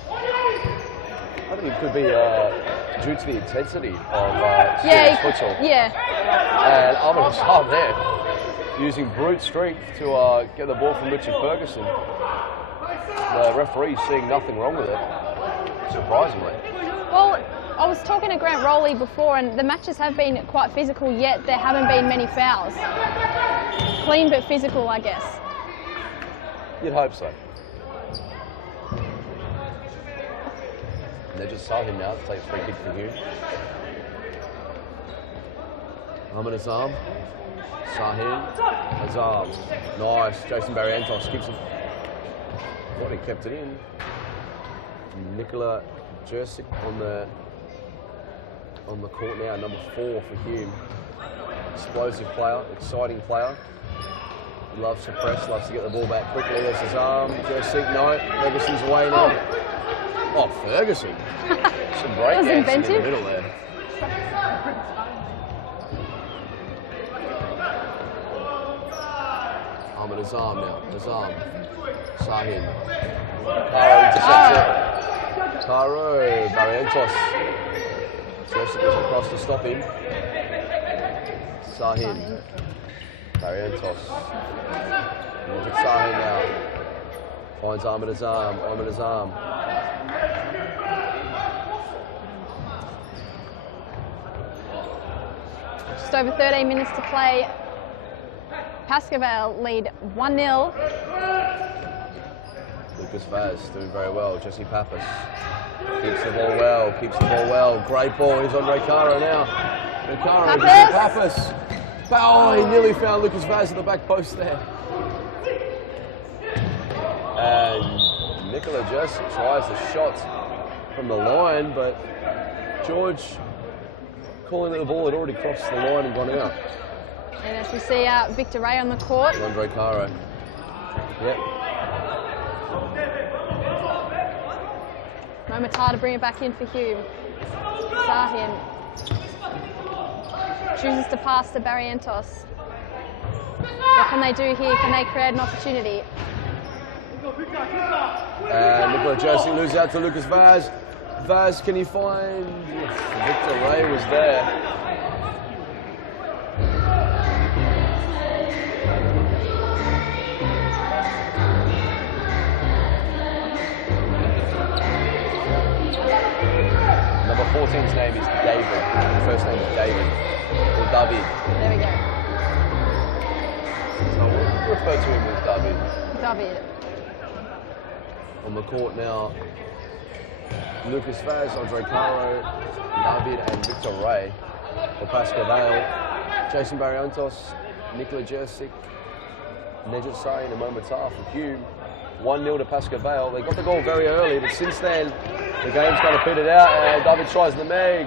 I think it could be due to the intensity of serious futsal. Yeah. And Ahmed Azam there, using brute strength to get the ball from Richard Ferguson. The referee seeing nothing wrong with it, surprisingly. Well, I was talking to Grant Rowley before, and the matches have been quite physical, yet there haven't been many fouls. Clean but physical, I guess. You'd hope so. And they just saw him now to take a free kick from Hume. Ahmed Azam. Sahin. Azam. Nice. Jason Barrientos keeps it. Thought he kept it in. Nikola Jersic on the court now, number 4 for Hume. Explosive player, exciting player. Loves to press, loves to get the ball back quickly. There's Azam. Jersic, no. Ferguson's away now. Oh, Ferguson. Some break dancing in the middle there. Ahmed Azam now. Azam. Sahin. Caro intercepts it. Caro. Barrientos. Jersic goes across to stop him. Sahin. Barrientos. Look at Sahin now. Finds Ahmed Azam. Ahmed Azam. Just over 13 minutes to play. Pascoe lead 1-0. Lucas Vaz doing very well. Jesse Pappas keeps the ball well. Great ball. He's on Recaro now. Recaro, Jesse Pappas. Oh, he nearly found Lucas Vaz at the back post there. And Nikola just tries the shot from the line, but George calling that the ball had already crossed the line and gone out. And as we see Victor Ray on the court. Andre Caro. Yep. No Matar to bring it back in for Hume. Sahin chooses to pass to Barrientos. What can they do here? Can they create an opportunity? And Nikola Jersey loses out to Lucas Vaz. Vaz, can he find... Victor Ray was there. Number 14's name is David. First name is David. Or David. There we go. So we'll refer to him as David. David. On the court now, Lucas Vaz, Andre Caro, David and Victor Ray for Pascoe Vale. Jason Barrientos, Nikola Jersic, Nejat Sahin and Mo Matar for Hume. 1-0 to Pascoe Vale. They got the goal very early, but since then, the game's kind of petered out, and David tries the Meg.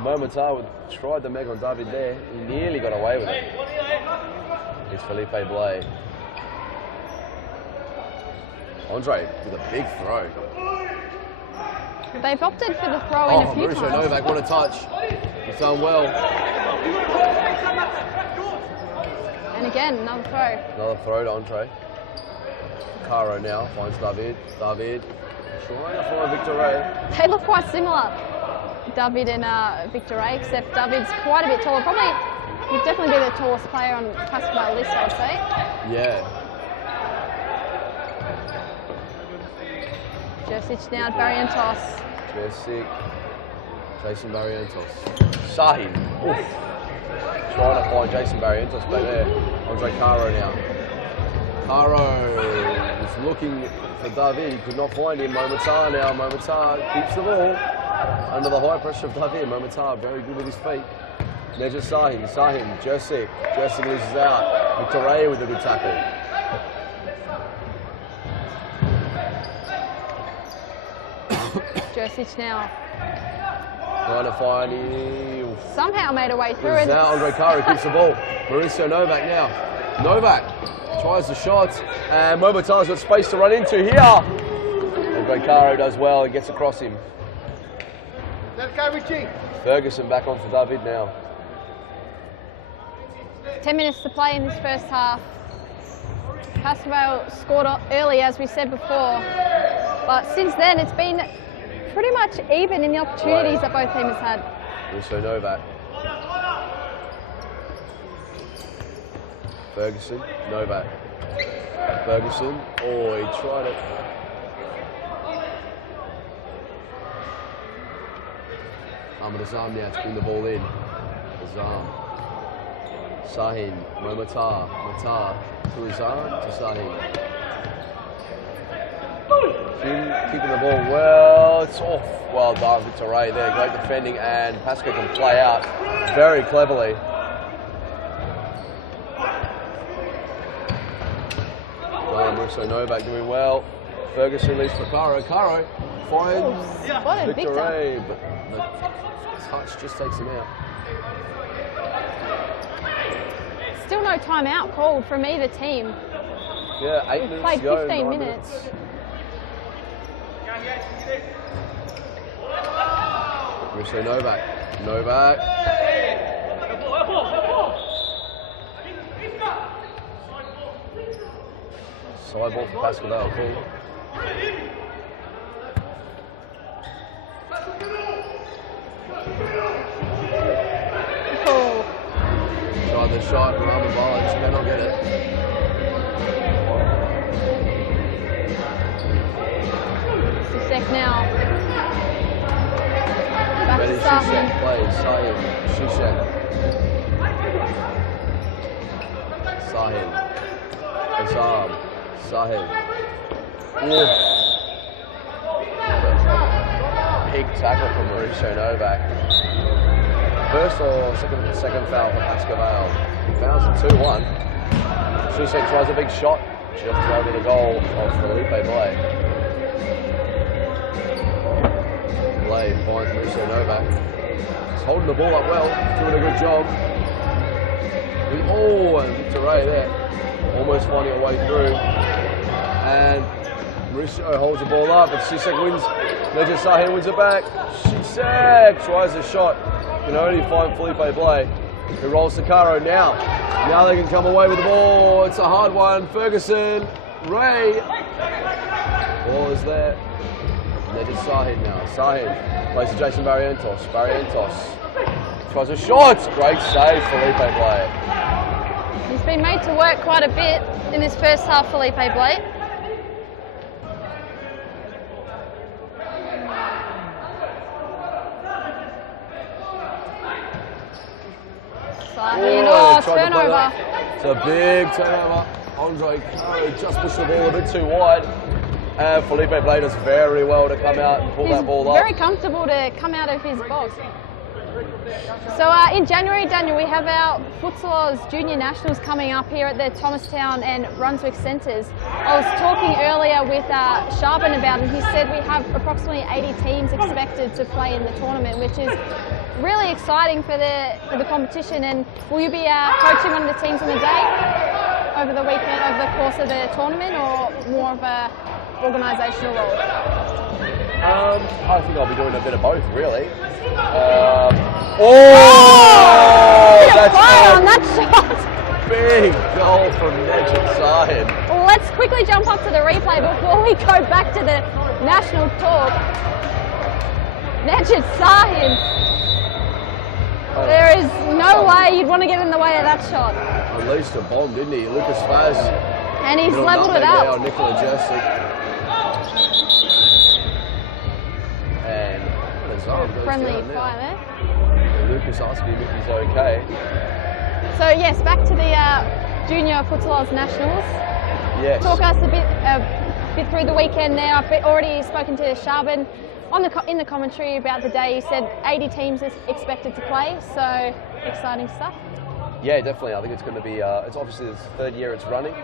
Momotaro tried to meg on David there. He nearly got away with it. It's Felipe Blay. Andre with a big throw. They've opted for the throw in a few Mauricio times. Novak, what a touch. He's done well. And again, another throw. Another throw to Andre. Caro now finds David. David trying to find Victor Ray. They look quite similar, David and Victor Ray, except David's quite a bit taller. Probably, he'd definitely be the tallest player on Pascal list, I'd say. Yeah. Josic now, Barrientos. Jessic. Jason Barrientos. Sahin. Oof. Trying to find Jason Barrientos back there. Andre Caro now. Caro is looking for David. He could not find him. Momatar now. Momatar keeps the ball under the high pressure of David. Momatar very good with his feet. Measure Sahin. Sahin. Jessic. Jessic loses out. Victor Ray with a good tackle. Josic now. Trying to find him. Somehow made a way through it. Now Andre Caro keeps the ball. Mauricio Novak now. Novak tries the shot, and Momotar's got space to run into here. Andre Caro does well and gets across him. Let's go, Richie. Ferguson back on for David now. 10 minutes to play in this first half. Pascal scored early, as we said before, but since then it's been pretty much even in the opportunities that both teams had. Also Novak. Ferguson, Novak. Ferguson, oh, he tried it. Ahmed Azam now to bring the ball in. Azam. Sahin, Momatar, Matar to Azam, to Sahin. Jim keeping the ball well, it's off. Well done, Victor Ray there, great defending, and Pascal can play out very cleverly. Mauricio Novak doing well. Ferguson leads for Caro. Caro finds Victor Ray, but the touch just takes him out. Still no timeout called from either team. Yeah, 8 We've minutes played to go, 15 9 minutes. Mauricio Novak. Novak. Side ball for Pascal, that'll call. Tried the shot around the ball, just cannot get it. Sisek now. Back to Shishak Sahin. plays, Sahin, Shishak. Sahin. Azam. Sahin. Big tackle from Mauricio Novak. First or second foul for Pascal. Fouls at 2-1. Shishak tries a big shot, just over the goal of Felipe Blay. Blay finds Mauricio Novak. He's holding the ball up well, doing a good job. Oh, and Victor Ray there, almost finding a way through. And Mauricio holds the ball up, but Shishak wins. Major Sahin wins it back. Shishak tries a shot. Can only find Felipe Blay, who rolls to Caro now. Now they can come away with the ball. It's a hard one. Ferguson, Ray. Ball is there. Major Sahin now. Sahin plays to Jason Barrientos. Barrientos tries a shot. Great save, Felipe Blay. He's been made to work quite a bit in this first half, Felipe Blay. Oh, turnover. It's a big turnover. Andre Caro just pushed the ball a bit too wide. And Felipe Blay does very well to come out and pull that ball up. Very comfortable to come out of his box. So in January, Daniel, we have our Futsal Oz Junior Nationals coming up here at the Thomastown and Brunswick Centres. I was talking earlier with Sharpen about it, and he said we have approximately 80 teams expected to play in the tournament, which is really exciting for the competition. And will you be coaching one of the teams on the day over the weekend, over the course of the tournament, or more of a organisational role? I think I'll be doing a bit of both, really. That's fire on that shot! Big goal from Najib Sahin. Well, let's quickly jump up to the replay before we go back to the national talk. Najib Sahin. There is no way you'd want to get in the way of that shot. Unleashed a bomb, didn't he? Lucas Faz. And he's levelled it up. Now, Nicola Jessic. And friendly fire there. And Lucas asking if he's okay. So yes, back to the Junior Futsal Oz Nationals. Yes. Talk us a bit through the weekend there. I've already spoken to Shaban in the commentary about the day. He said 80 teams is expected to play, so exciting stuff. Yeah, definitely. I think it's going to be, it's obviously the third year it's running,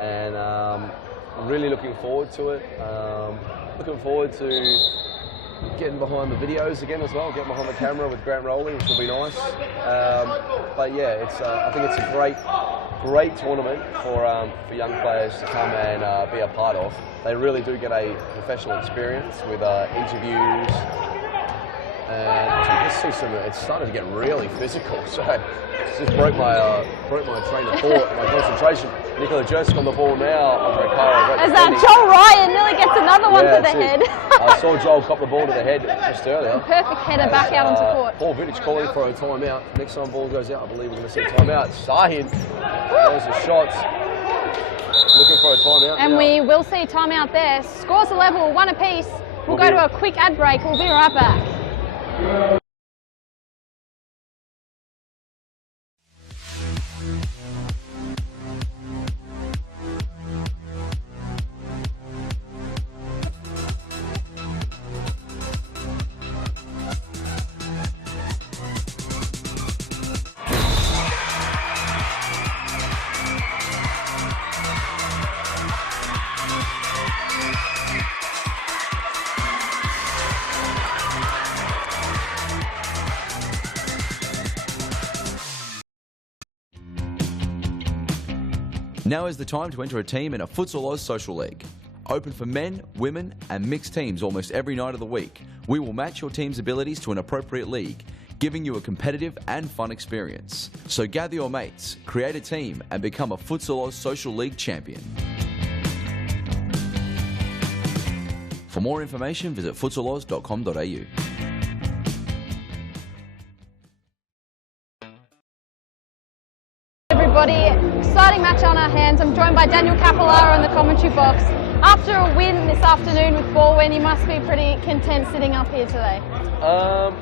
and really looking forward to it. Looking forward to getting behind the videos again as well, getting behind the camera with Grant Rowley, which will be nice. But yeah, it's I think it's a great tournament for young players to come and be a part of. They really do get a professional experience with interviews, and you just see some. It's starting to get really physical. So just broke my train of thought, my concentration. Nicola Jessic on the ball now. As Joel Ryan nearly gets another one to the head. I saw Joel cop the ball to the head just earlier. Perfect header back out onto court. Paul Vidic calling for a timeout. Next time ball goes out, I believe we're going to see a timeout. Sahin, those are shots. Looking for a timeout. And we will see timeout there. Scores a level, one apiece. We'll go to a quick ad break. We'll be right back. Now is the time to enter a team in a Futsal Oz Social League. Open for men, women and mixed teams almost every night of the week. We will match your team's abilities to an appropriate league, giving you a competitive and fun experience. So gather your mates, create a team and become a Futsal Oz Social League champion. For more information, visit futsaloz.com.au. Exciting match on our hands. I'm joined by Daniel Capillara in the commentary box. After a win this afternoon with Baldwin, you must be pretty content sitting up here today.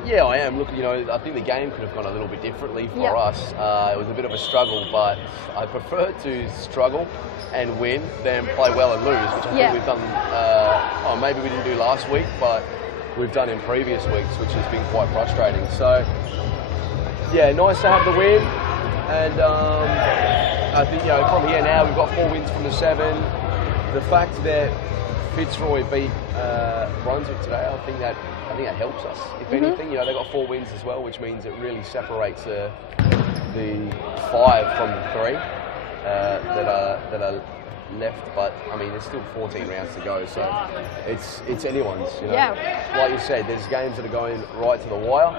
Yeah, I am. Look, I think the game could have gone a little bit differently for us. It was a bit of a struggle, but I prefer to struggle and win than play well and lose, which I think we've done, maybe we didn't do last week, but we've done in previous weeks, which has been quite frustrating. So, yeah, nice to have the win. And I think, from here now, we've got 4 wins from the 7. The fact that Fitzroy beat Brunswick today, I think that helps us. If anything, they got 4 wins as well, which means it really separates the 5 from the 3 that are left. But I mean, there's still 14 rounds to go, so it's anyone's. Like you said, there's games that are going right to the wire.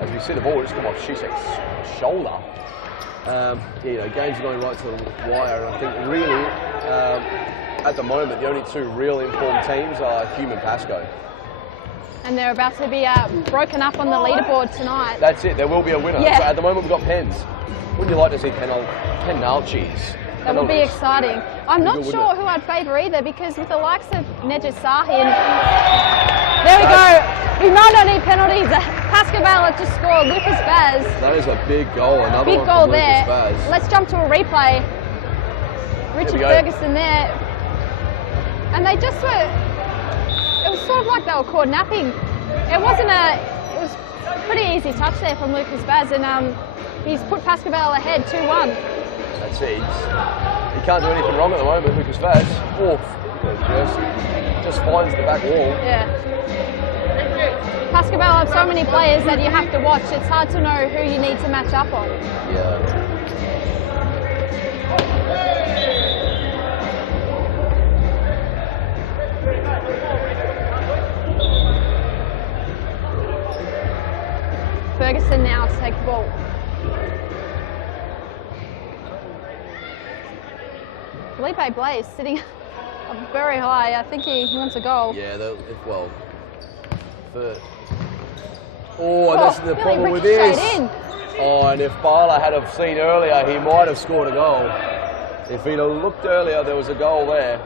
As we see the ball just come off Shisek's shoulder. Games are going right to the wire, and I think really, at the moment, the only 2 real informed teams are Hume and Pasco. And they're about to be broken up on the leaderboard tonight. That's it, there will be a winner. Yeah. So at the moment, we've got pens. Wouldn't you like to see penalties? That would be exciting. I'm not sure who I'd favour either, because with the likes of Najib Sahin, there we go. We might not need penalties. Pascal Vale just scored. Lucas Vaz. That is a big goal. Another big one goal from there. Lucas Vaz. Let's jump to a replay. Richard Ferguson there. And they just were, it was sort of like they were caught napping. It was a pretty easy touch there from Lucas Vaz, and he's put Pascal Vale ahead 2-1. That's it. He can't do anything wrong at the moment, Lucas Vaz. Just finds the back wall. Yeah. Pascoe Vale have so many players that you have to watch. It's hard to know who you need to match up on. Yeah. Ferguson now to take the ball. Felipe Blaise sitting up very high. I think he wants a goal. Yeah, well. And that's the problem with this. Oh, and if Bala had have seen earlier, he might have scored a goal. If he'd have looked earlier, there was a goal there.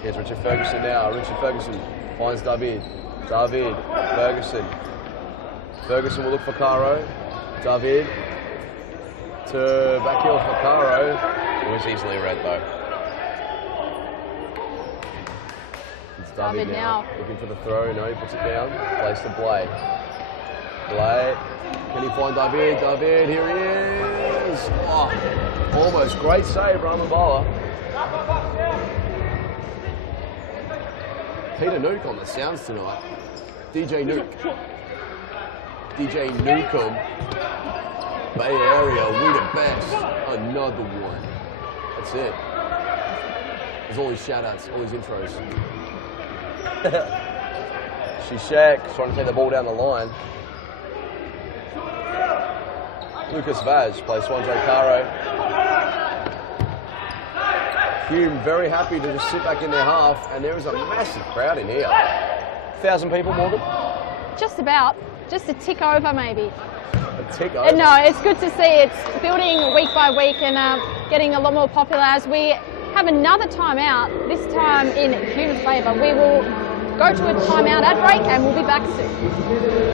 Here's Richard Ferguson now. Richard Ferguson finds David. David, Ferguson. Ferguson will look for Caro. David to back heel for Caro. It was easily read though. It's David now. Looking for the throw. No, he puts it down. Plays to Blay. Blay. Can he find David? David, here he is. Oh, almost. Great save, Ramabala. Peter Nuke on the sounds tonight. DJ Nuke. DJ Nukem. Bay Area, we the best. Another one. That's it. There's all these shout-outs, all these intros. Shishak trying to take the ball down the line. Lucas Vaz plays Swanjo Caro. Hume very happy to just sit back in their half, and there is a massive crowd in here. 1,000 people, Morgan? Just about. Just a tick over, maybe. A tick over? No, it's good to see it's building week by week and getting a lot more popular as we have another timeout, this time in Hume's favour. We will go to a timeout ad break and we'll be back soon.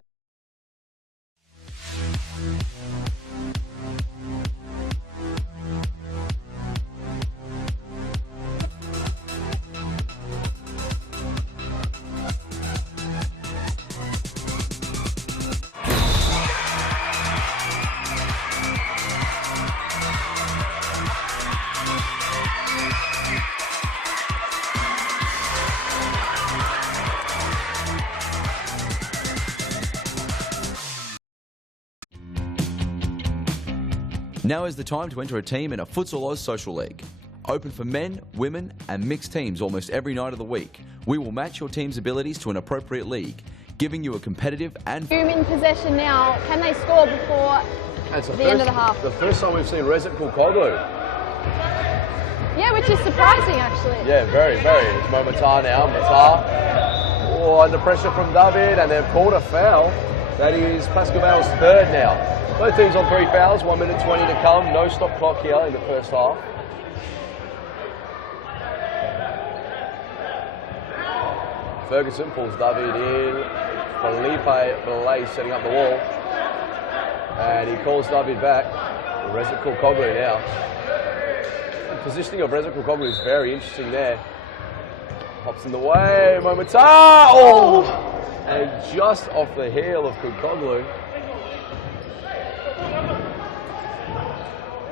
Now is the time to enter a team in a Futsal Oz Social League. Open for men, women and mixed teams almost every night of the week. We will match your team's abilities to an appropriate league, giving you a competitive and... Hume in possession now. Can they score before the end of the half? The first time we've seen Rezat Kulkoglu. Yeah, which is surprising actually. Yeah, very, very. It's Momatar now. Matar. Oh, under pressure from David, and they've called a foul. That is Pascoe Vale's third now. Both teams on 3 fouls, 1 minute 20 to come. No stop clock here in the first half. Ferguson pulls David in. Felipe Blaise setting up the wall. And he calls David back. Rezat Kulkoglu now. The positioning of Rezat Kulkoglu is very interesting there. Hops in the way. Momatar! Oh! And just off the heel of Kulkoglu.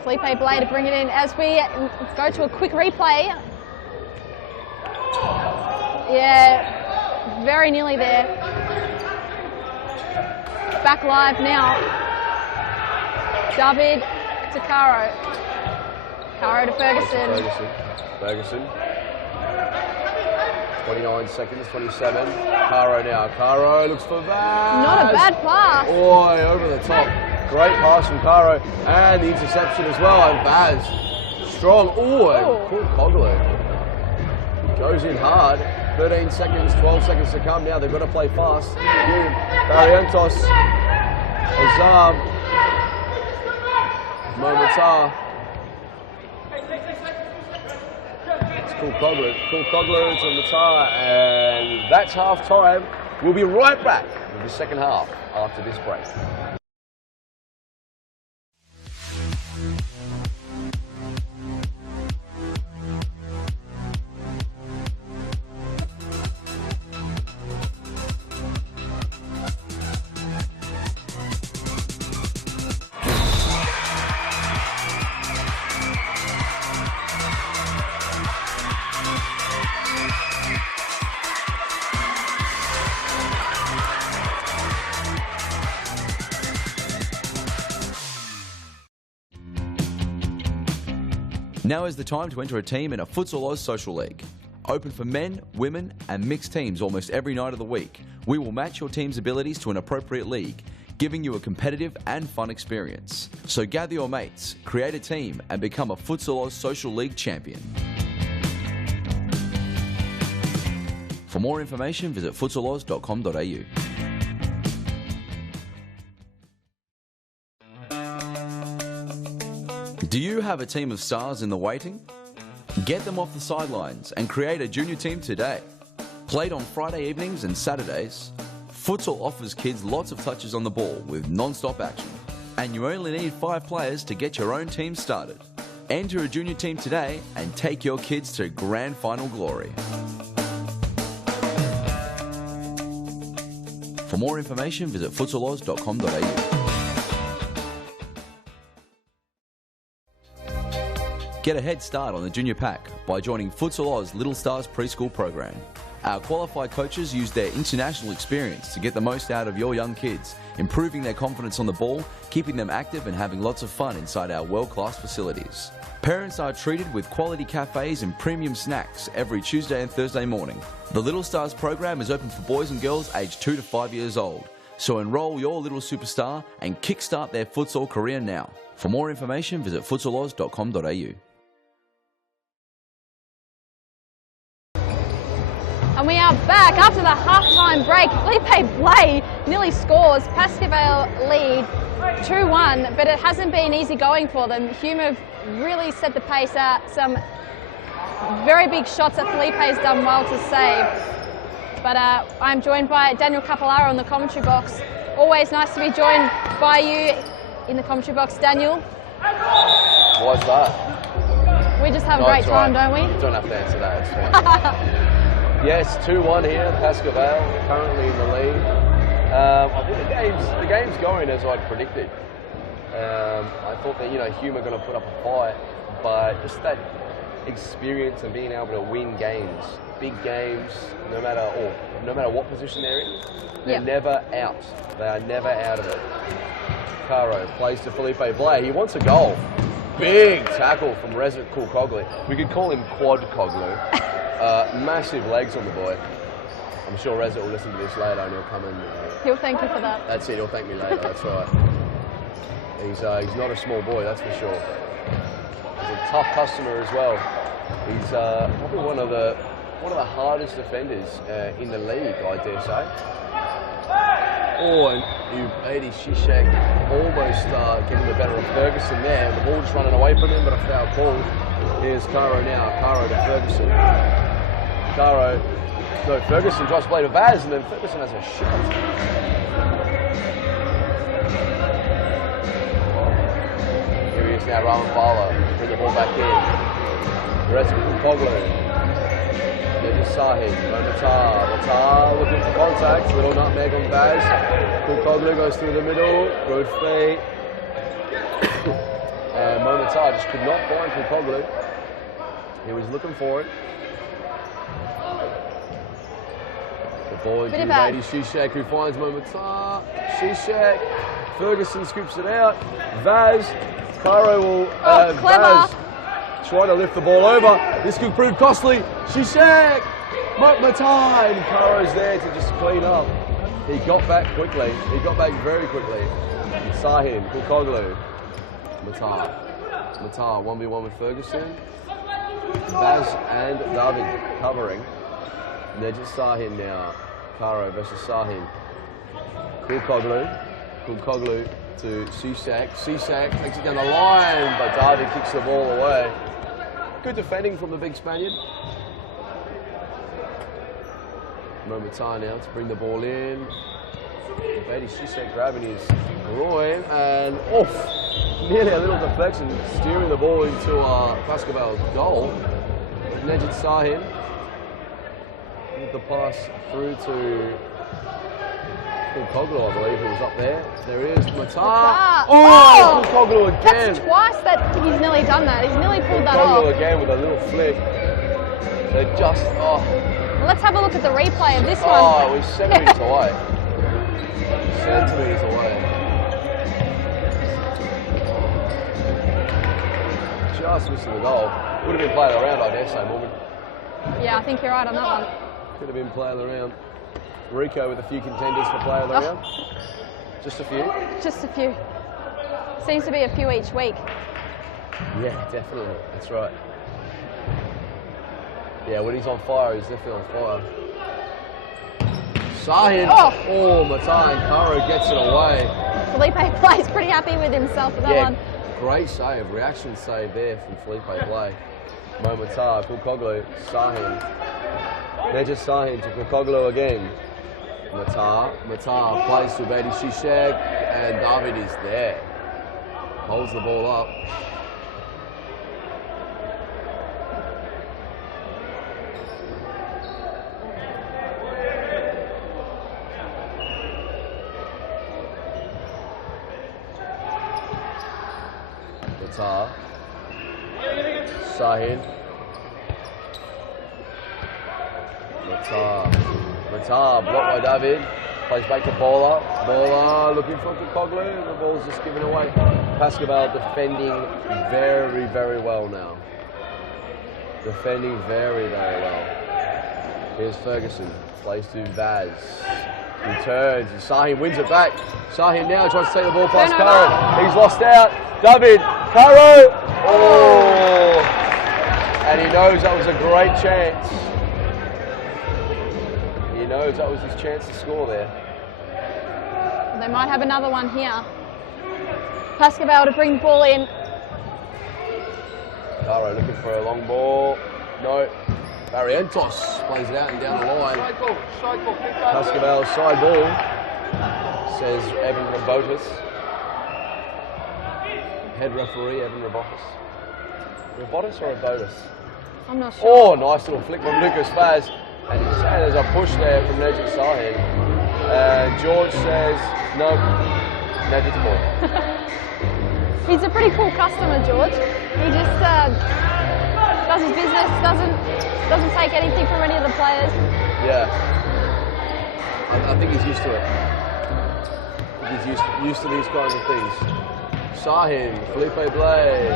Felipe Blaise to bring it in as we go to a quick replay. Yeah, very nearly there. Back live now. David to Caro. Caro to Ferguson. Ferguson. 29 seconds, 27. Caro now. Caro looks for Vaz. Not a bad pass. Oh, over the top. Great pass from Caro, and the interception as well, and Vaz. Strong, and Kulkoglu goes in hard. 13 seconds, 12 seconds to come now. They've got to play fast. Barrientos, Azam, Momatar. It's Kulkoglu to Matar, and that's half time. We'll be right back with the second half after this break. Now is the time to enter a team in a Futsal Oz Social League. Open for men, women and mixed teams almost every night of the week. We will match your team's abilities to an appropriate league, giving you a competitive and fun experience. So gather your mates, create a team and become a Futsal Oz Social League champion. For more information, visit futsaloz.com.au. Do you have a team of stars in the waiting? Get them off the sidelines and create a junior team today. Played on Friday evenings and Saturdays, Futsal offers kids lots of touches on the ball with non-stop action. And you only need 5 players to get your own team started. Enter a junior team today and take your kids to grand final glory. For more information, visit futsaloz.com.au. Get a head start on the junior pack by joining Futsal Oz Little Stars preschool program. Our qualified coaches use their international experience to get the most out of your young kids, improving their confidence on the ball, keeping them active and having lots of fun inside our world-class facilities. Parents are treated with quality cafes and premium snacks every Tuesday and Thursday morning. The Little Stars program is open for boys and girls aged 2 to 5 years old. So enroll your little superstar and kickstart their futsal career now. For more information, visit futsaloz.com.au. And we are back after the halftime break. Felipe Blay nearly scores. Pascavale lead 2-1, but it hasn't been easy going for them. Hume have really set the pace out. Some very big shots that Felipe's done well to save. But I'm joined by Daniel Capolaro in the commentary box. Always nice to be joined by you in the commentary box, Daniel. Why's that? We just have a great time, don't we? You don't have to answer that, it's fine. Yes, 2-1 here, Pascavale, currently in the lead. I think the game's going as I'd predicted. I thought that, Hume are going to put up a fight, but just that experience and being able to win games, big games, no matter what position they're in, they're never out. They are never out of it. Caro plays to Felipe Blay. He wants a goal. Big tackle from Rezat Kulkoglu. We could call him Quad Koglu. Massive legs on the boy. I'm sure Rezat will listen to this later and he'll come and... he'll thank you for that. That's it, he'll thank me later, that's right. He's not a small boy, that's for sure. He's a tough customer as well. He's probably one of the hardest defenders in the league, I dare say. Oh, and Ubedi Shishak almost getting the better of Ferguson there. The ball just running away from him, but a foul call. Here's Caro now. Caro to Ferguson. Ferguson tries to play to Vaz, and then Ferguson has a shot. Here he is now, Raman Fala. Bring the ball back in. Rezat Kulkoglu. Sahid, Matar looking for contact, little nutmeg on Vaz. Kulkoglu goes through the middle, good feet. And Momatar just could not find Kulkoglu. He was looking for it. The ball into Ubedi Shishak, who finds Momatar. Shishak, Ferguson scoops it out. Vaz, Caro will Vaz try to lift the ball over. This could prove costly. Shishak! Momatar! And Caro's there to just clean up. He got back quickly. He got back very quickly. Sahin, Kulkoglu. Matar, 1v1 with Ferguson. Vaz and David covering. Nejit Sahin now. Caro versus Sahin. Kulkoglu to Shishak. Shishak takes it down the line, but David kicks the ball away. Good defending from the big Spaniard. Momatar now to bring the ball in. Ubedi Shishak grabbing his groin and off. Nearly a little deflection, steering the ball into Pascavale's goal. Nejit Sahin with the pass through to Kulkoglu, I believe, who was up there. There he is, Matar. Oh, Kulkoglu again. That's twice that he's nearly done that. He's nearly pulled that off. Kulkoglu again with a little flip. They're just, Let's have a look at the replay of this one. Oh, it was centimetres away. Centimetres away. just missing the goal. Would have been playing around, I dare say, Morgan. Yeah, I think you're right on that one. Could have been playing around. Rico with a few contenders for player of the round. Just a few? Just a few. Seems to be a few each week. Yeah, definitely. That's right. Yeah, when he's on fire, he's definitely on fire. Sahin. Oh, Matai and Karo gets it away. Felipe Play's pretty happy with himself for that one. Great save, reaction save there from Felipe Play. Momatar, Kukoglu, Sahin. Major Sahin to Kukoglu again. Matar plays to Bedi Shishek, and David is there. Holds the ball up. Matar. Sahin. Matar, blocked by David. Plays back to Bola. Bola looking for Kukoglu. The ball's just given away. Pascaval defending very, very well now. Defending very, very well. Here's Ferguson. Plays to Vaz. Returns. And Sahin wins it back. Sahin now tries to take the ball past Karo. He's lost out. David. Karo. Oh! And he knows that was a great chance. He knows that was his chance to score there. They might have another one here. Pascaval to bring the ball in. Karo looking for a long ball. No. Barrientos plays it out and down the line. Pascaval side ball, says Evan Robotis. Head referee Evan Robotis. Robotis or Robotis? I'm not sure. Oh, nice little flick from Lucas Faz. And there's a push there from Nejit Sahin. George says, no, Nejit's ball. He's a pretty cool customer, George. He just does his business, doesn't take anything from any of the players. Yeah. I think he's used to it. He's used to these kinds of things. Sahin, Felipe Blay,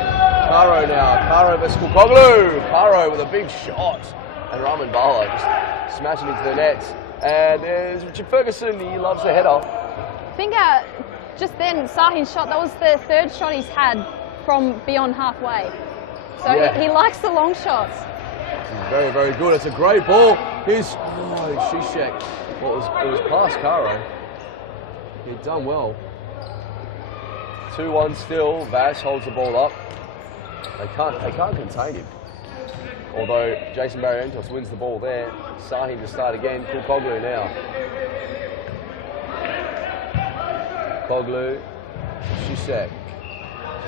Karo now, Karo versus Kukoglu. Karo with a big shot. And Raman Bala just smashing into the nets. And there's Richard Ferguson, he loves the header. I think just then, Sahin's shot, that was the third shot he's had from beyond halfway. So he likes the long shots. Very, very good. It's a great ball. Here's Shishek. Well, it was past Karo. He'd done well. 2-1 still. Vash holds the ball up. They can't contain him. Although Jason Barrientos wins the ball there. Sahin to start again. Kukoglu now. Koglu, Shishek.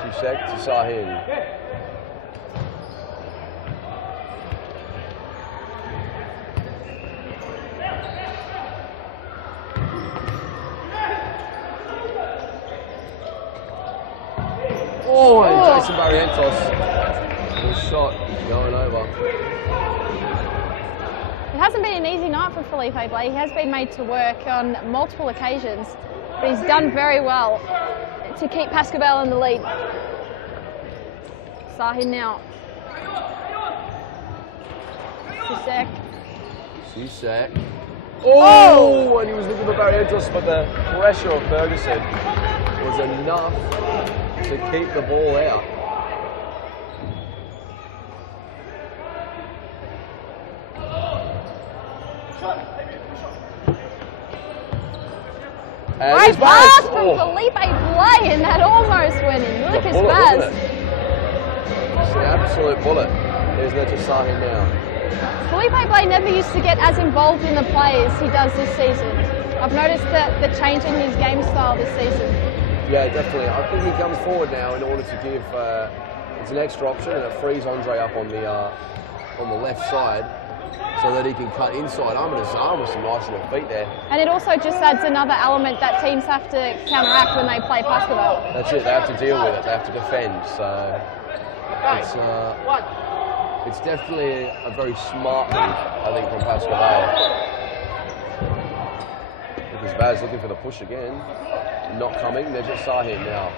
Shishek to Sahin. Oh, and Jason Barrientos. His shot going over. It hasn't been an easy night for Felipe Blay. He has been made to work on multiple occasions, but he's done very well to keep Pascaval in the lead. Sahin now. Shishek. Oh! And he was looking for Barrientos, but the pressure of Ferguson was enough to keep the ball out. And great pass from Felipe Blay, and that almost went in. Lucas Vaz. It's an absolute bullet. There's Nejit Sahin now. Felipe Blay never used to get as involved in the play as he does this season. I've noticed the change in his game style this season. Yeah, definitely. I think he comes forward now in order to give it's an extra option, and it frees Andre up on the left side, so that he can cut inside. Ahmed Azam with some nice little feet there. And it also just adds another element that teams have to counteract when they play Pascaval. That's it. They have to deal with it. They have to defend. So it's definitely a very smart move, I think, from Pascaval. Because Vaz looking for the push again. Not coming. They're just Sahin now.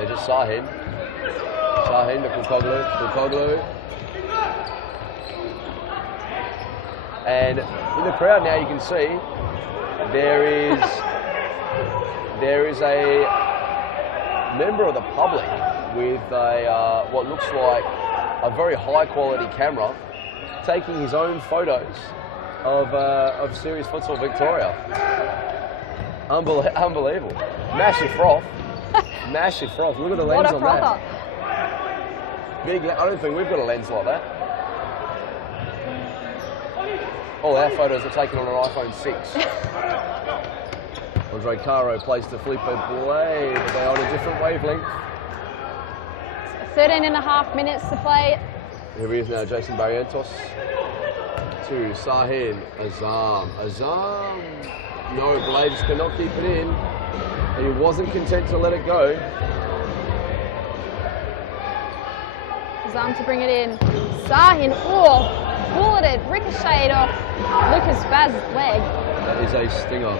They're just Sahin. Sahin to Kulkoglu. And in the crowd now you can see there is a member of the public with a what looks like a very high quality camera taking his own photos of Series Futsal Victoria. Unbelievable. Massive froth. Massive froth. Look at the lens on that. Big, I don't think we've got a lens like that. All our photos are taken on an iPhone 6. Andre Caro plays to Felipe Blay, but they're on a different wavelength. 13.5 minutes to play. Here he is now, Jason Barrientos. To Sahin Azam. No, Blades cannot keep it in. And he wasn't content to let it go. Azam to bring it in. Sahin, bulleted, ricocheted off Lucas Vaz's leg. That is a stinger.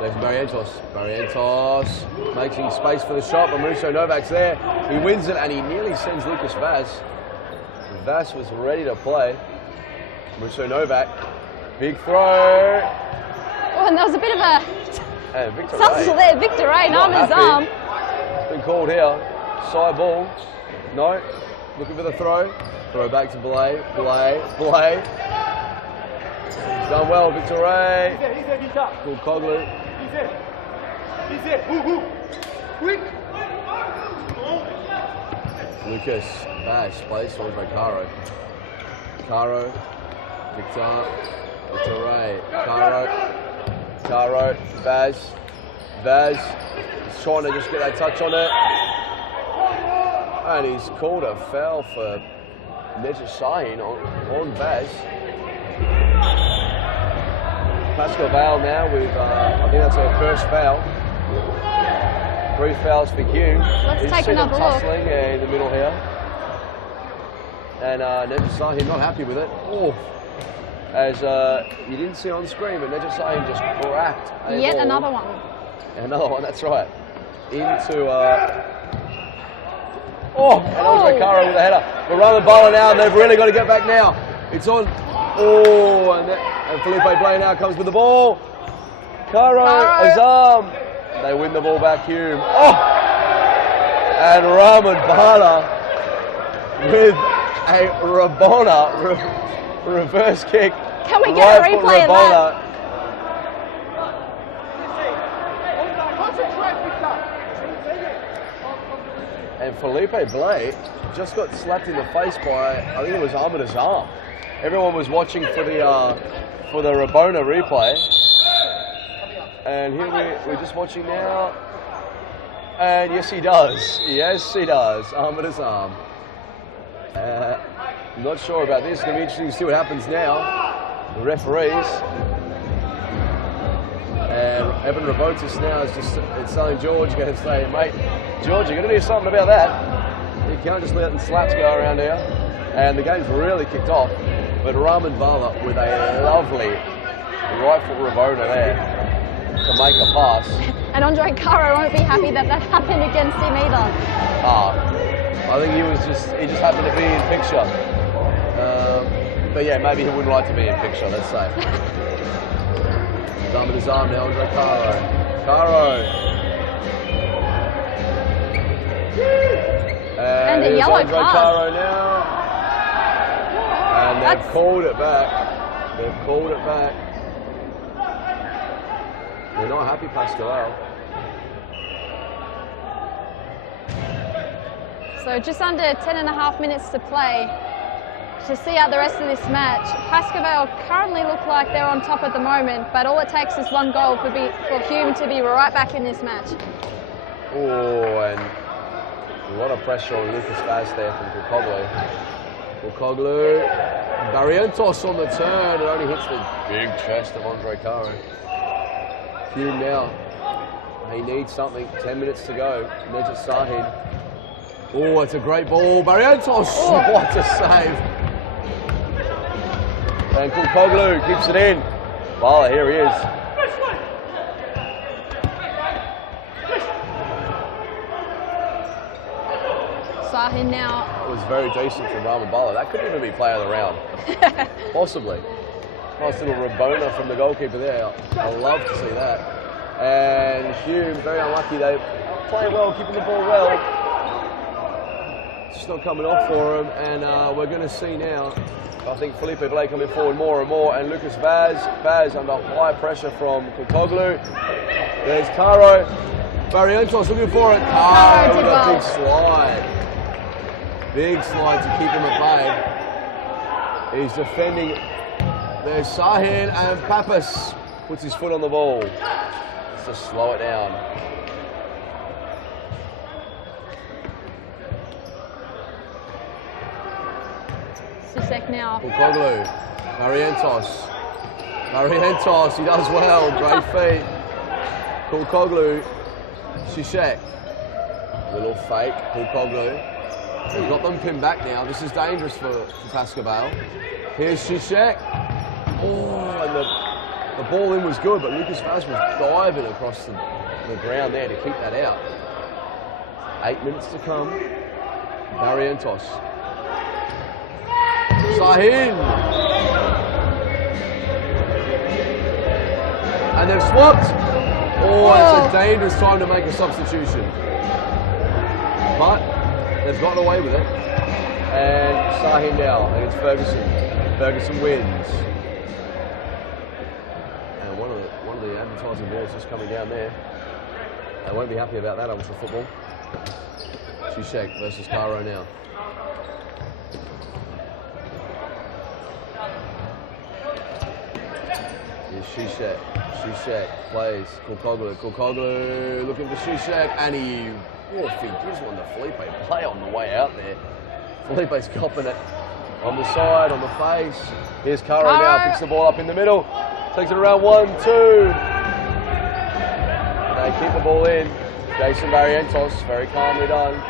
There's Barrientos making space for the shot, but Mauricio Novak's there. He wins it and he nearly sends Lucas Vaz. Vaz was ready to play. Mauricio Novak, big throw. Oh, and there was a bit of a tussle there. Victor Ray, arm in his arm. Been called here. Side ball. No. Looking for the throw. Throw back to Blay. He's done well, Victor Ray. Kulkoglu. Lucas Vaz plays for Caro. Caro. Victor Ray. Caro. Vaz. He's trying to just get that touch on it. And he's called a foul for Nejat Sahin on Vaz. Pascal Vale now with, I think that's her first foul. 3 fouls for Hume. Let's take another look. Tussling in the middle here. And Nejat Sahin not happy with it. Oh. As you didn't see on screen, but Nejat Sahin just cracked a Yet ball. another one. Another one, that's right. Into and Andre Caro with a header. But Roman Bala now, and they've really got to get back now. It's on. And Felipe Blay now comes with the ball. Caro. Azam. They win the ball back, Hume. And Roman Bala with a Rabona reverse kick. Can we get a replay of that? And Felipe Blay just got slapped in the face by, I think it was Ahmed Azam. Everyone was watching for the Rabona replay. And here we're just watching now. And yes, he does. Yes, he does. Ahmed Azam. I'm not sure about this. It's going to be interesting to see what happens now. The referees. And Evan Ravotis now is just telling George, going to say, mate, George, you're going to do something about that. You can't just let them slaps go around here. And the game's really kicked off. But Raman Bala with a lovely right foot Ravona there to make a pass. And Andre Caro won't be happy that happened against him either. I think he just happened to be in picture. But yeah, maybe he wouldn't like to be in picture, let's say. Thumb in his arm now, Andre Caro. And a yellow Andre card. Caro now. And they've called it back. They've called it back. They're not happy, Pascal. So just under 10.5 minutes to play to see out the rest of this match. Pascal currently look like they're on top at the moment, but all it takes is one goal for Hume to be right back in this match. Oh, and a lot of pressure on Lucas Vaz there from Kulkoglu. Barrientos on the turn, it only hits the big chest of Andre Caro. Hume now, he needs something, 10 minutes to go. Nejat Sahin. Oh, it's a great ball. Barrientos, what a save. And Kulkoglu keeps it in. Bala, here he is. Sahin now. That was very decent from Rahman Bala. That could even be player of the round. Possibly. Nice little Rabona from the goalkeeper there. I love to see that. And Hume, very unlucky. They play well, keeping the ball well. It's just not coming off for him. And we're going to see now, I think Felipe Blake coming forward more and more. And Lucas Vaz under high pressure from Kokoglu. There's Caro. Barrientos looking for it. Caro with a big slide. Big slide to keep him at bay. He's defending. There's Sahin and Pappas puts his foot on the ball. Let's just slow it down. Sisek now. Kokoglu. Barrientos. Barrientos, he does well. Great feet. Kokoglu. Zizek. Little fake. Kokoglu. They've got them pinned back now. This is dangerous for Pascal. Here's Zizek. Oh, and the ball in was good, but Lucas Vaz was diving across the ground there to keep that out. 8 minutes to come. Barrientos. Sahin. And they've swapped. Oh, it's a dangerous time to make a substitution. But they've gotten away with it. And Sahin now, and it's Ferguson. Ferguson wins. And one of the advertising boards just coming down there. They won't be happy about that, Ulster football. Zizek versus Caro now. Here's Zizek. Zizek plays Kokoglu looking for Zizek, and he gives one to Felipe Play on the way out there. Felipe's copping it on the side, on the face. Here's Caro now, picks the ball up in the middle, takes it around 1, 2. And they keep the ball in. Jason Barrientos, very calmly done.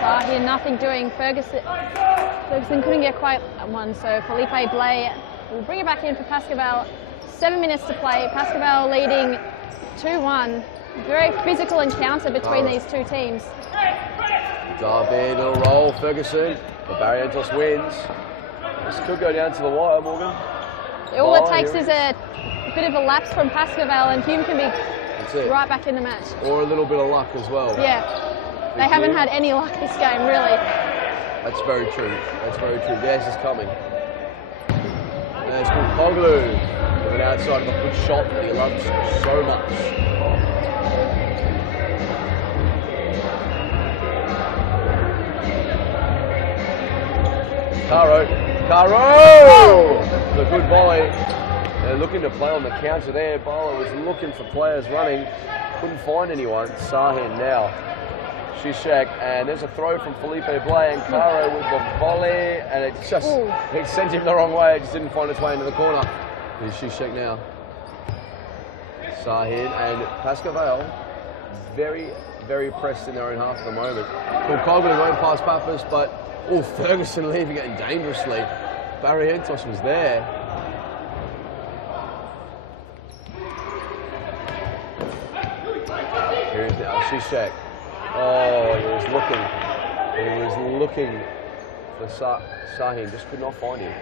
Sahin, nothing doing. Ferguson couldn't get quite one, so Felipe Blay will bring it back in for Pascal. 7 minutes to play. Pascal leading 2-1. Very physical encounter between these two teams. David, little roll, Ferguson. But Barrientos wins. This could go down to the wire, Morgan. All it takes is a bit of a lapse from Pascal, and Hume can be right back in the match. Or a little bit of luck as well. Yeah. They haven't had any luck this game, really. That's very true. That's very true. Theirs is coming. There's Kokoglu with an outside of a good shot that he loves so much. Caro! The good volley. They're looking to play on the counter there. Bowler was looking for players running. Couldn't find anyone. Sahin now. Zizek, and there's a throw from Felipe Blay, and Caro with the volley, and it just it sent him the wrong way. It just didn't find its way into the corner. Here's Zizek now. Sahin and Pascal, very, very pressed in their own half at the moment. Kokoglu won't pass Pappas, but Ferguson leaving it dangerously. Barrientos was there. Here's now Zizek. Oh, he was looking for Sahin, just could not find him.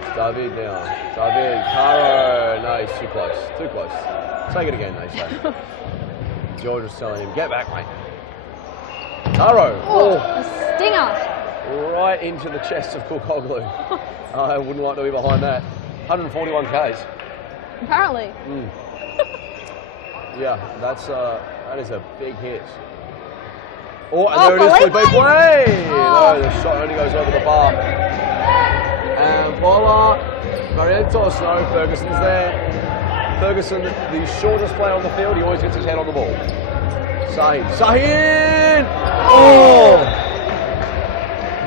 It's David now. David, Caro. No, he's too close. Too close. Take it again, they say. George was telling him, get back, mate. Caro. A stinger. Right into the chest of Kokoglu. I wouldn't like to be behind that. 141 Ks. Apparently. Yeah, that is a big hit. And there it is, Felipe Blay! No, the shot only goes over the bar. And Bola, Barrientos, no, Ferguson's there. Ferguson, the shortest player on the field, he always gets his head on the ball. Sahin! Oh!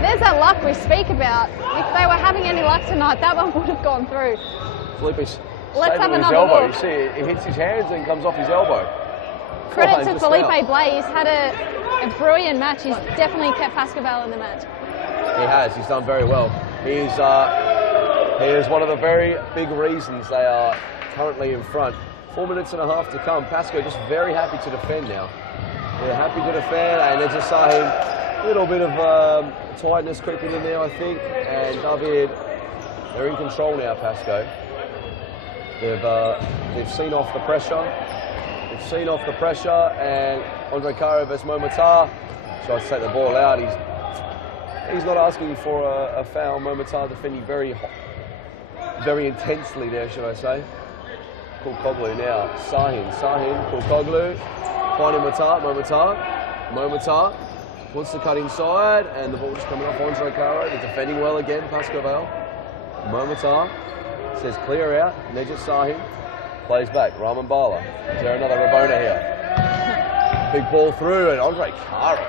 There's that luck we speak about. If they were having any luck tonight, that one would have gone through. Felipe's Let's have another elbow. look. You see, it hits his hands and comes off his elbow. Credit to Felipe Blay. He's had a brilliant match. He's definitely kept Pascal in the match. He has. He's done very well. He is one of the very big reasons they are currently in front. 4 minutes and a half to come. Pasco just very happy to defend now. They're happy to defend, and they're just saying a little bit of tightness creeping in there, I think. And David, they're in control now, Pasco. They've seen off the pressure. They've seen off the pressure, and Andre Caro versus Momatar tries to take the ball out. He's not asking for a foul. Momatar defending very intensely there, should I say. Kulkoglu now. Sahin, Kulkoglu. Finding Momatar wants to cut inside, and the ball just coming off Andre Caro. They're defending well again, Pasco Vale. Momatar says clear out. Nejit Sahin plays back. Raman Bala. Is there another Rabona here? Big ball through, and Andre Caro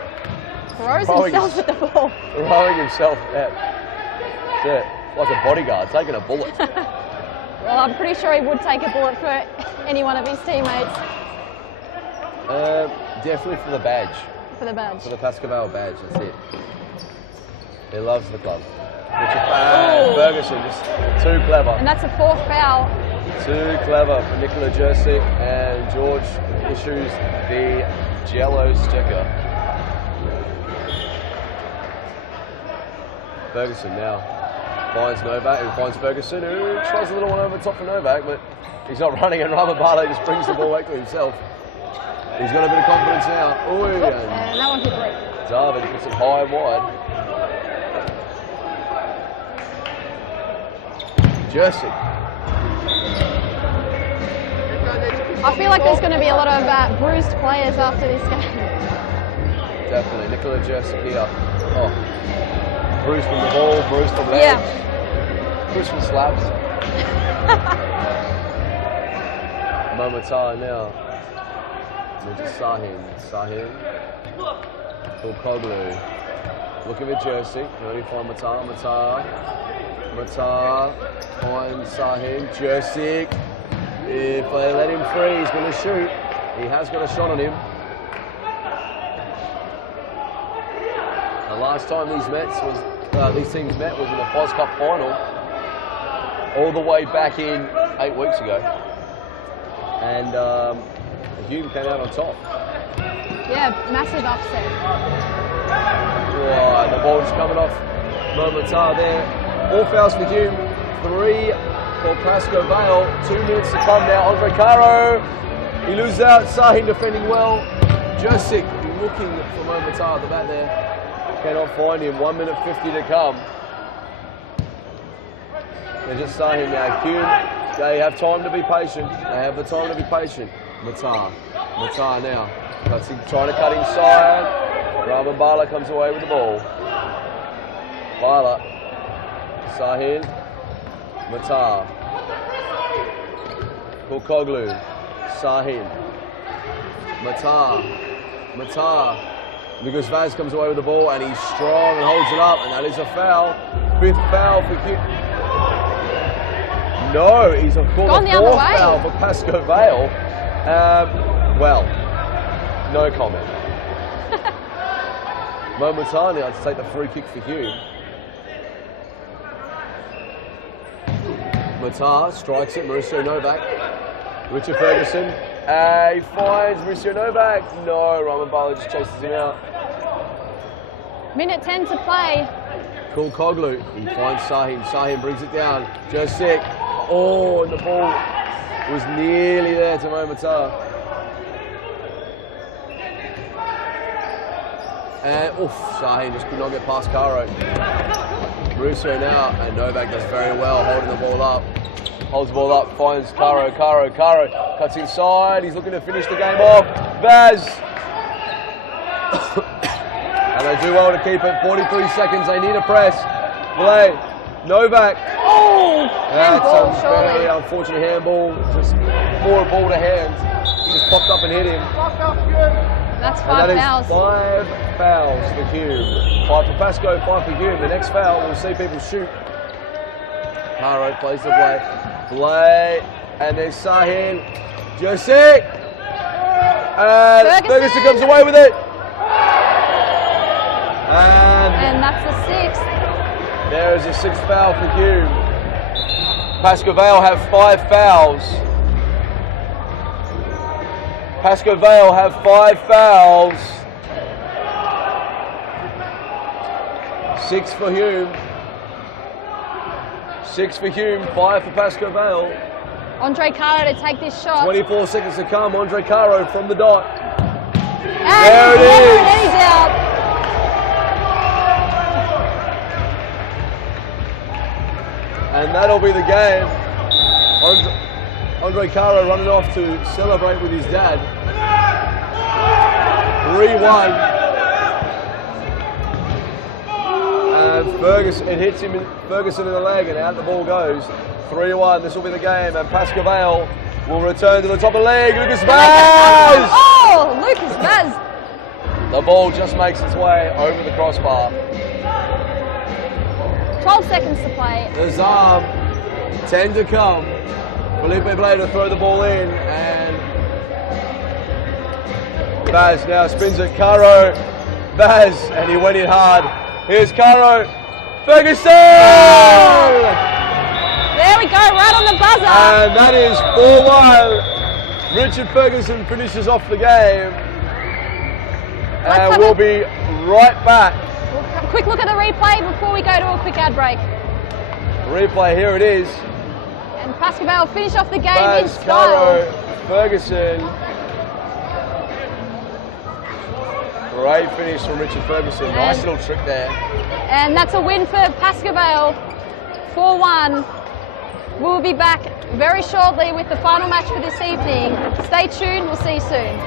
Throws himself at the ball. Throwing himself out. Yeah, like a bodyguard, taking a bullet. Well, I'm pretty sure he would take a bullet for any one of his teammates. Definitely for the badge. For the badge. For the Pasco Vale badge, that's it. He loves the club. Ferguson, just too clever. And that's a 4th foul. Too clever for Nikola Jursic, and George issues the Jello sticker. Ferguson now finds Novak, who finds Ferguson, who tries a little one over the top for Novak, but he's not running, and Raman Bala just brings the ball back to himself. He's got a bit of confidence now. Ooh, and that one hit late. David puts it high and wide. Jursic. I feel like there's going to be a lot of bruised players after this game. Definitely. Nikola Jursic here. Oh. Bruised from the ball, bruised from legs, bruised from slabs. Momatar now. Just Sahin. Kulkoglu. Looking at Jursic. Can only find Matar finds Sahin. Jursic. If they let him free, he's going to shoot. He has got a shot on him. The last time these teams met was in the Foz Cup final, all the way back in 8 weeks ago, and Hume came out on top. Yeah, massive upset. Oh, the ball just coming off Momatar there. All fouls for Hume, 3 for Pasco Vale. 2 minutes to come now. Andre Caro, he loses out. Sahin defending well. Jursic looking for Momatar at the back there. Cannot find him. 1 minute 50 to come. They're just saying now, Hume, they have time to be patient. They have the time to be patient. Matar now. Trying to cut inside. Raman Bala comes away with the ball. Bala. Sahin. Matar. Kulkoglu. Sahin. Matar. Lucas Vaz comes away with the ball, and he's strong and holds it up, and that is a foul. 5th foul for Hume. No, he's a full 4th foul for Pasco Vale. Well, no comment. Momentarily, I'd take the free kick for Hume. Matar strikes it, Mauricio Novak. Richard Ferguson. He finds Mauricio Novak. No, Raman Bala just chases him out. Minute 10 to play. Kulkoglu. He finds Sahin. Sahin brings it down. Jursic. Oh, and the ball was nearly there to Momatar. And Sahin just could not get past Caro. Mauricio now, and Novak does very well holding the ball up. Holds the ball up, finds Caro, cuts inside, he's looking to finish the game off. Vaz! And they do well to keep it, 43 seconds, they need a press. Play, Novak. Oh, handball, that's a very unfortunate handball, just more a ball to hand. He just popped up and hit him. That's 5 fouls. 5 fouls for Hume. 5 for Pasco, 5 for Hume. The next foul, we'll see people shoot. Caro plays the play, and there's Sahin. Jursic! And Ferguson comes away with it. And that's the 6th. There is a 6th foul for Hume. Pasco Vale have 5 fouls. Pascoe Vale have 5 fouls. 6 for Hume. 6 for Hume, 5 for Pascoe Vale. Andre Caro to take this shot. 24 seconds to come. Andre Caro from the dot. And there it is. And he's out. And that'll be the game. Andre Caro running off to celebrate with his dad. 3-1. Ferguson, it hits him, Ferguson in the leg, and out the ball goes. 3-1. This will be the game, and Pascoe Vale will return to the top of the league. Lucas Vaz! Oh, Lucas Vaz! The ball just makes its way over the crossbar. 12 seconds to play. The Zarm, 10 to come. Felipe Blade to throw the ball in, and Vaz now spins it. Caro, Vaz, and he went in hard. Here's Caro, Ferguson! Oh! There we go, right on the buzzer. And that is 4-1. Richard Ferguson finishes off the game. And we'll be right back. We'll have a quick look at the replay before we go to a quick ad break. Replay, here it is. And Pascoe Vale finish off the game in Vaz, style. Caro, Ferguson. Great finish from Richard Ferguson. Nice little trick there. And that's a win for Pascoe Vale, 4-1. We'll be back very shortly with the final match for this evening. Stay tuned, we'll see you soon.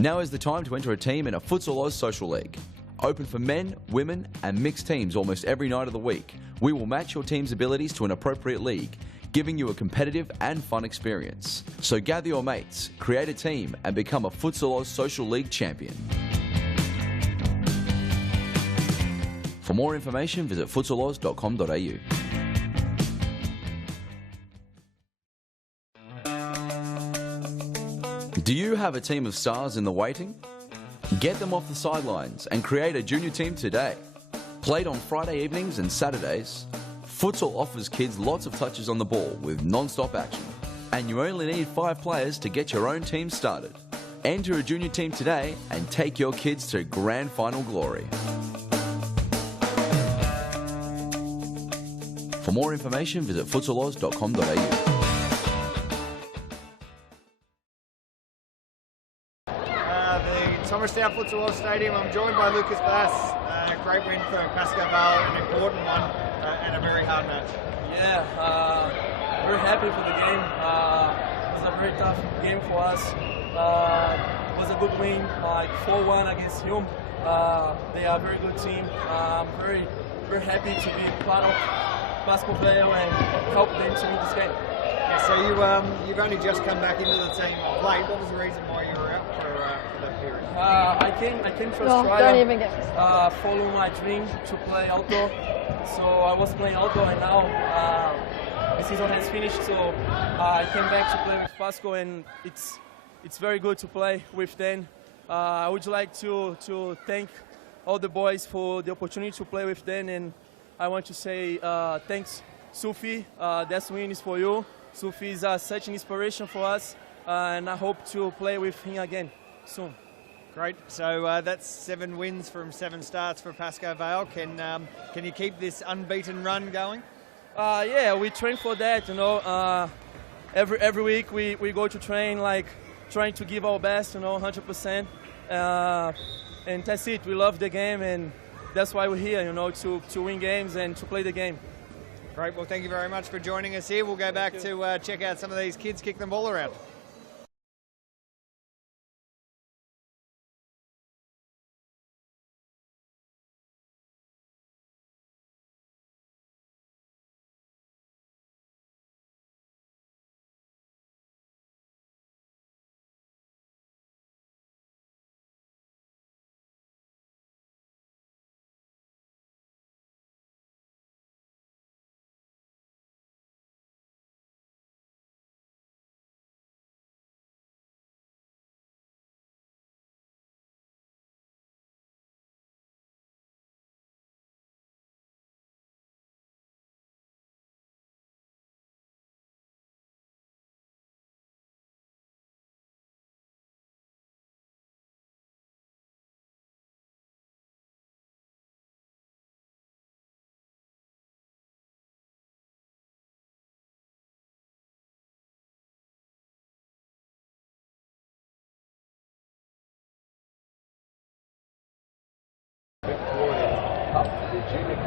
Now is the time to enter a team in a Futsal Oz Social League. Open for men, women and mixed teams almost every night of the week. We will match your team's abilities to an appropriate league, giving you a competitive and fun experience. So gather your mates, create a team and become a Futsal Oz Social League champion. For more information, visit futsaloz.com.au. Do you have a team of stars in the waiting? Get them off the sidelines and create a junior team today. Played on Friday evenings and Saturdays, futsal offers kids lots of touches on the ball with non-stop action. And you only need 5 players to get your own team started. Enter a junior team today and take your kids to grand final glory. For more information, visit futsaloz.com.au. THOMASTOWN Futsal Oz Stadium. I'm joined by Lucas Bass. Great win for Pascoe Vale, an important one and a very hard match. Yeah, very happy for the game. It was a very tough game for us. It was a good win, like 4-1 against Hume. They are a very good team. I'm very happy to be part of Pascoe Vale and help them to win this game. Yeah, so you've only just come back into the team of late. What was the reason why you were out for that period? I came to Australia. Don't even get follow my dream to play outdoor. So I was playing outdoor, and now the season has finished. So I came back to play with Pascoe, and it's very good to play with them. I would like to thank all the boys for the opportunity to play with them, and I want to say thanks, Sufi. That win is for you. Sufi is such an inspiration for us, and I hope to play with him again soon. Great. So that's 7 wins from 7 starts for Pascoe Vale. Can you keep this unbeaten run going? Yeah, we train for that. You know, every week we go to train, like trying to give our best. 100%. And that's it. We love the game, and that's why we're here. To win games and to play the game. Great. Well, thank you very much for joining us here. We'll go back to check out some of these kids kick the ball around.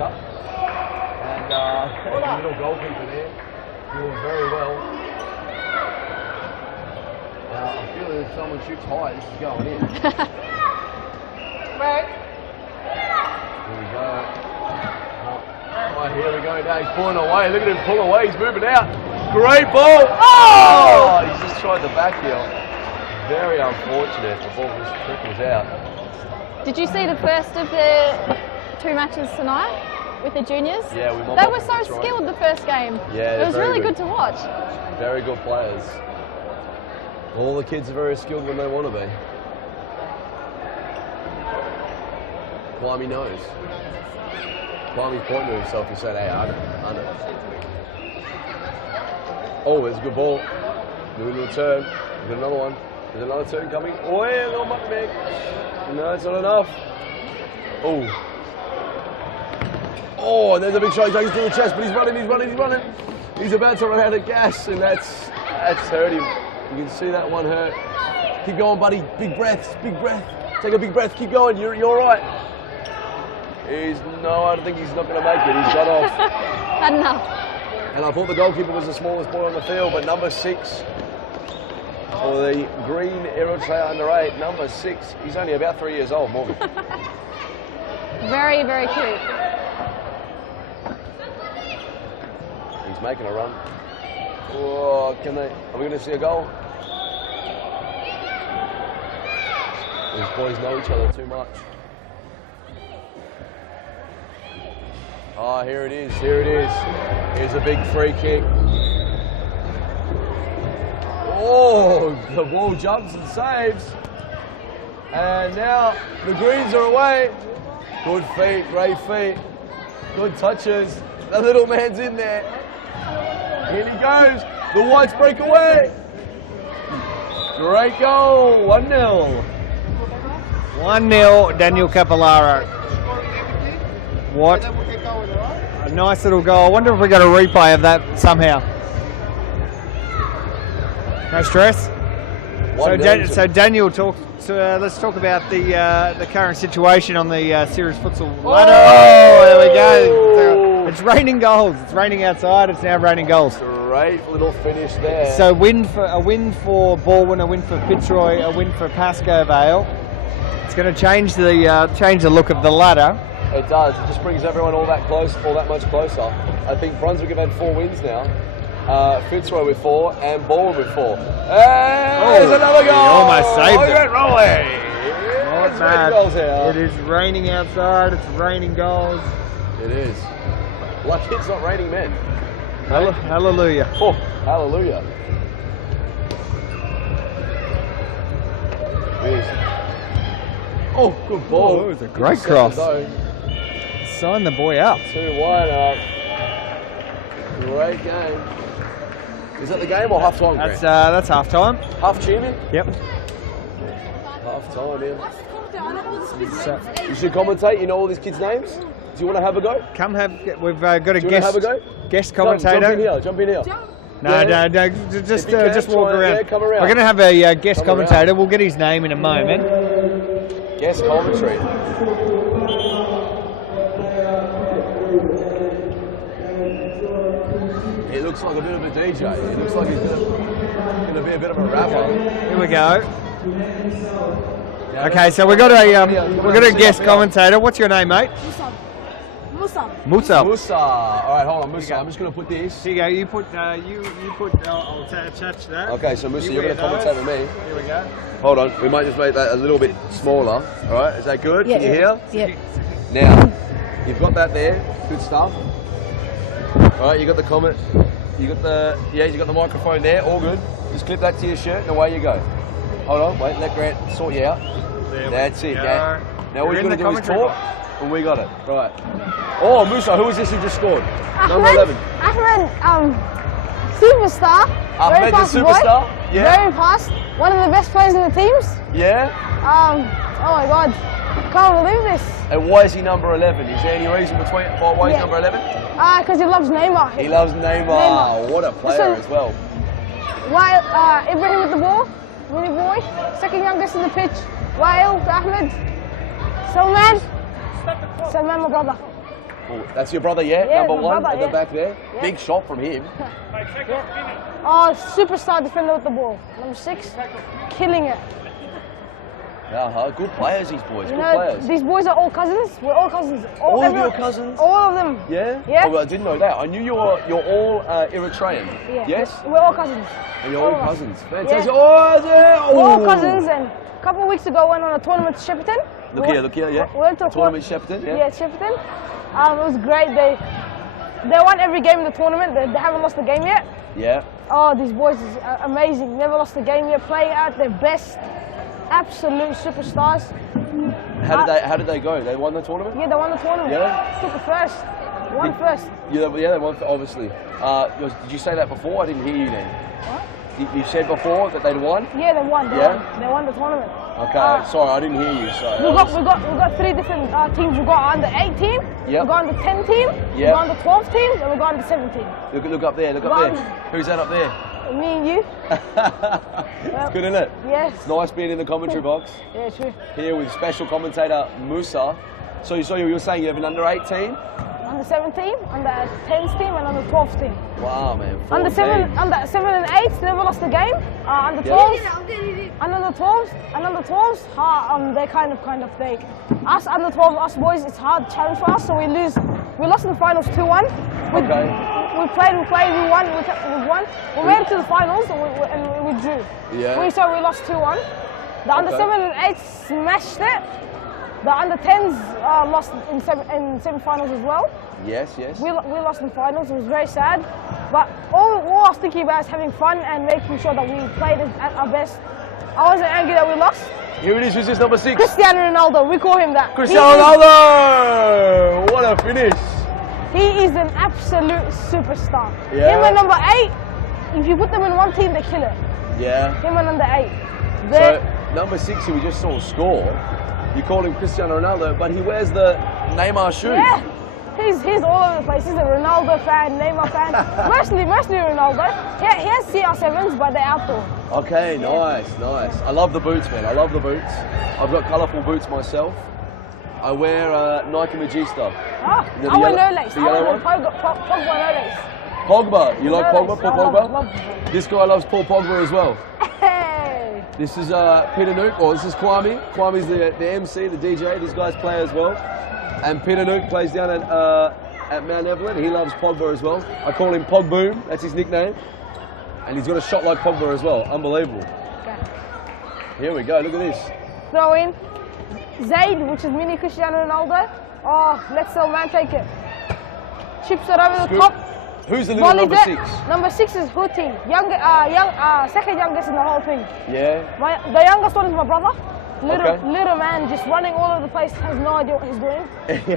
Cup. And the middle goalkeeper there doing very well. I feel that if someone shoots high, this is going in. Right. Here we go. Oh, here we go now. He's pulling away. Look at him pull away. He's moving out. Great ball. Oh! He's just tried the back heel. Very unfortunate. The ball just trickles out. Did you see the first of the 2 matches tonight with the juniors? Yeah, we They were so skilled the first game. Yeah, it was really good to watch. Very good players. All the kids are very skilled when they want to be. Climbey knows. Climbey's pointing to himself and saying, hey, I know. Oh, there's a good ball. Moving to a turn. We've got another one. There's another turn coming. Oh, yeah, a little muck big. No, it's not enough. Oh. Oh, and there's a big shot. He takes it to the chest, but he's running. He's about to run out of gas, and that's hurt him. You can see that one hurt. Keep going, buddy. Big breaths, big breath. Take a big breath. Keep going. You're all right. I don't think he's not going to make it. He's got off. Had enough. And I thought the goalkeeper was the smallest boy on the field, but number 6 for the Green Eritrea under-8, number 6. He's only about 3 years old, Morgan. Very, very cute. He's making a run. Oh, are we going to see a goal? These boys know each other too much. Oh, here it is. Here's a big free kick. Oh, the ball jumps and saves. And now the Greens are away. Good feet, great feet. Good touches. The little man's in there. Here he goes. The Whites break away. Great goal. 1-0. 1-0, Daniel Capillaro. What a nice little goal. I wonder if we got a replay of that somehow. No stress. So Daniel, let's talk about the current situation on the Series Futsal ladder. Oh, there we go. It's raining goals. It's raining outside. It's now raining goals. Great little finish there. So a win for Baldwin, a win for Fitzroy, a win for Pascoe Vale. It's going to change the look of the ladder. It does. It just brings everyone all that much closer. I think Brunswick have had 4 wins now. Fitzroy with 4 and Baldwin with 4. There's another goal. He almost saved it. Rolling. Not bad. It is raining outside. It's raining goals. It is. Lucky it's not raining men. Hallelujah. Oh, hallelujah. Oh, good ball. Oh, it was a great cross. Sign the boy up. 2-1 up. Great game. Is that the game or half time? That's half time. Half tune. Yep. Half time in. You should commentate. You know all these kids' names. Do you want to have a go? Come have. We've got a guest. Have a go? Guest commentator. Jump in here. No, just walk around. Yeah, come around. We're going to have a guest commentator. We'll get his name in a moment. Guest commentary. It looks like a bit of a DJ. It looks like he's going to be a bit of a rapper. Here we go. Okay, so we've got a guest commentator. What's your name, mate? Musa. All right, hold on, Musa. I'm just going to put this. Here you go. You put. I'll attach that. Okay, so Musa, you're going to commentate with me. Here we go. Hold on. We might just make that a little bit smaller. All right, is that good? Yeah, Can you hear? Yeah. Now, you've got that there. Good stuff. All right, you got the comment. You got the microphone there. All good. Just clip that to your shirt and away you go. Hold on, wait. Let Grant sort you out. That's it. Yeah. Now all you're going to do is talk, and we got it. Right. Oh, Musa, who is this who just scored? Number 11. Ahmed, superstar. Ahmed, the superstar. Yeah. Very fast. One of the best players in the teams. Yeah. Oh my God, can't believe this. And why is he number 11? Is there any reason why he's number 11? Because he loves Neymar. He loves Neymar. What a player as well. While Ibrahim with the ball, Winnie boy, second youngest in the pitch. Wael, Ahmed, Salman, my brother. Oh, that's your brother, yeah? Yeah, Number my one brother, at the yeah. back there. Yeah. Big shot from him. Oh, superstar defender with the ball. Number 6, killing it. Good players, these boys. You Good know, players. these boys are all cousins. We're all cousins. All of your cousins? All of them. Yeah? Yeah. Oh, well, I didn't know that. I knew you're all Eritrean. Yeah. Yes? We're all cousins. And you're all of us. cousins. Fantastic. Yeah. Oh, yeah. We're all Oh. cousins, and a couple of weeks ago went on a tournament to Shepparton. Look here, yeah. We went to a Tournament Shepparton, yeah. Yeah, Shepparton. It was great. They won every game in the tournament. They haven't lost a game yet. Yeah. Oh, these boys is amazing. Never lost a game yet. Playing at their best. Absolute superstars. How did they go? They won the tournament? Yeah, they won the tournament. Yeah? Took it first. Won first. Yeah, they won, obviously. Did you say that before? I didn't hear you then. What? You said before that they'd won? Yeah, they won. They won the tournament. Okay, sorry, I didn't hear you. So we got 3 different teams. We got under 8 team. Yep. We got under 10 team. We Yep. got under 12 team, and we got under 17. Look up there, look up there. Who's that up there? Me and you. It's good, isn't it? Yes. It's nice being in the commentary box. Yeah, true. Here with special commentator Musa. So you were saying you have an under 18? Under 17, under 10 team, and under 12 team. Wow, man. Under 7 and 8 never lost a game. Under 12s, under the 12s, and under 12s, they kind of they. Us under 12, us boys, it's hard challenge for us, so we lose. We lost in the finals 2-1. We played, we won, we won. We made it to the finals and we drew. Yeah. So we lost 2-1. The under 7 and 8 smashed it. The under 10s lost in semi-finals as well. Yes. We lost in finals. It was very sad. But all I was thinking about is having fun and making sure that we played at our best. I wasn't angry that we lost. Here it is, who's this, number 6? Cristiano Ronaldo, we call him that. Cristiano Ronaldo! What a finish! He is an absolute superstar. Yeah. Him and number 8, if you put them in one team, they kill it. Yeah. Him and under 8. So, number 6 who we just saw score, you call him Cristiano Ronaldo, but he wears the Neymar shoes. Yeah. He's all over the place. He's a Ronaldo fan, Neymar fan. mostly Ronaldo. He has CR7s, but they're outdoor. Okay, nice. I love the boots, man. I love the boots. I've got colourful boots myself. I wear Nike Magista. I wear no lace. I wear Pogba no lace. Pogba, you like Pogba? Paul Pogba? Love This guy loves Paul Pogba as well. Hey! This is Peter Nook, or this is Kwame. Kwame's the MC, the DJ. These guys play as well. And Peter Nook plays down at Mount Evelyn. He loves Pogba as well. I call him Pogboom, that's his nickname. And he's got a shot like Pogba as well. Unbelievable. Okay. Here we go, look at this. Throw in. Zaid, which is mini Cristiano Ronaldo. Oh, let's the man take it. Chips it over the top. Who's the little number 6? Number 6 is Huti. Second youngest in the whole thing. Yeah. The youngest one is my brother. Okay. Little man, just running all over the place, has no idea what he's doing.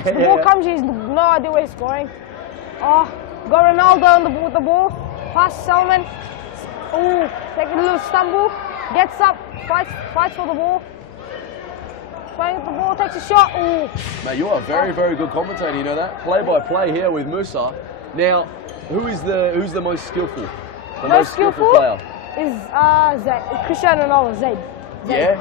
The ball comes, he's no idea where he's scoring. Oh, got Ronaldo with the ball. Pass Salman. Ooh, take a little stumble. Gets up, fights for the ball. Playing with the ball, takes a shot. Ooh. Mate, you are a very good commentator, you know that? Play-by-play here with Musa. Now, who's the most skillful? The most skillful player? Is Cristiano Ronaldo, Zaid. Yeah?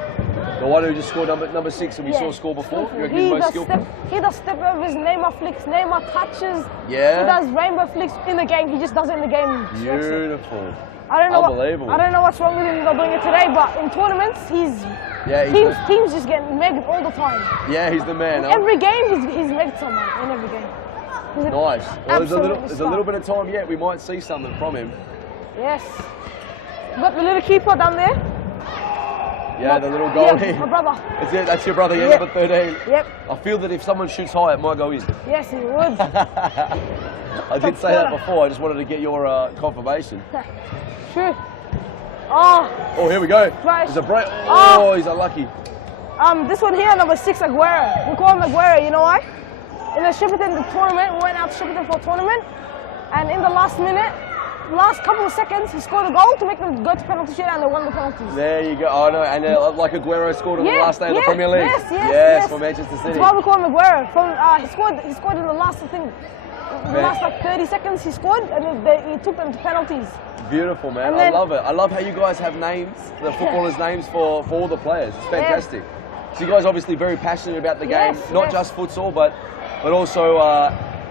The one who just scored number 6 and we saw score before? You reckon he's most skillful? He does step overs, Neymar flicks, Neymar touches. Yeah? He does rainbow flicks in the game. He just does it in the game. Beautiful. I don't know Unbelievable. I don't know what's wrong with him. He's not doing it today, but in tournaments, teams just get megged all the time. Yeah, he's the man. Every game, he's megged someone in every game. Nice. Well, there's a little bit of time yet. We might see something from him. Yes. Got the little keeper down there. Yeah, the little goalie. Yeah, my brother. That's your brother, number 13. Yep. I feel that if someone shoots high, it might go in. Yes, he would. I did say that before. I just wanted to get your confirmation. True. Oh, here we go. Right. There's a break. Oh, he's unlucky. This one here, number 6, Aguero. We call him Aguero, you know why? In the Shepparton tournament, we went out to Shepparton for a tournament, and in the last couple of seconds, he scored a goal to make them go to penalty shootout, and they won the penalties. There you go. Oh no, and like Aguero scored on the last day of the Premier League. Yes, for Manchester City. That's why we call him Aguero. He scored in the last, I think, the last like 30 seconds he scored, and he took them to penalties. Beautiful, man. I love it. I love how you guys have names, the footballers' names for all the players. It's fantastic. So you guys are obviously very passionate about the game, not just futsal, but also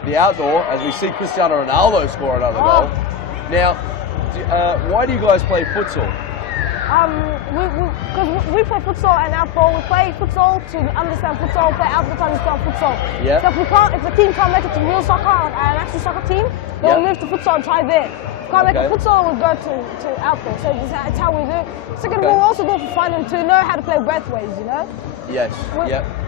the outdoor as we see Cristiano Ronaldo score another goal. Now, why do you guys play futsal? Because we play futsal and outdoor. We play futsal to understand futsal, play outdoor to understand futsal. Yeah. So if the team can't make it to real soccer, an actual soccer team, they'll move to futsal and try there. Can't make it futsal, we'll go to outdoor. So that's how we do. Second of all, we also do it for fun and to know how to play both ways, you know? Yes,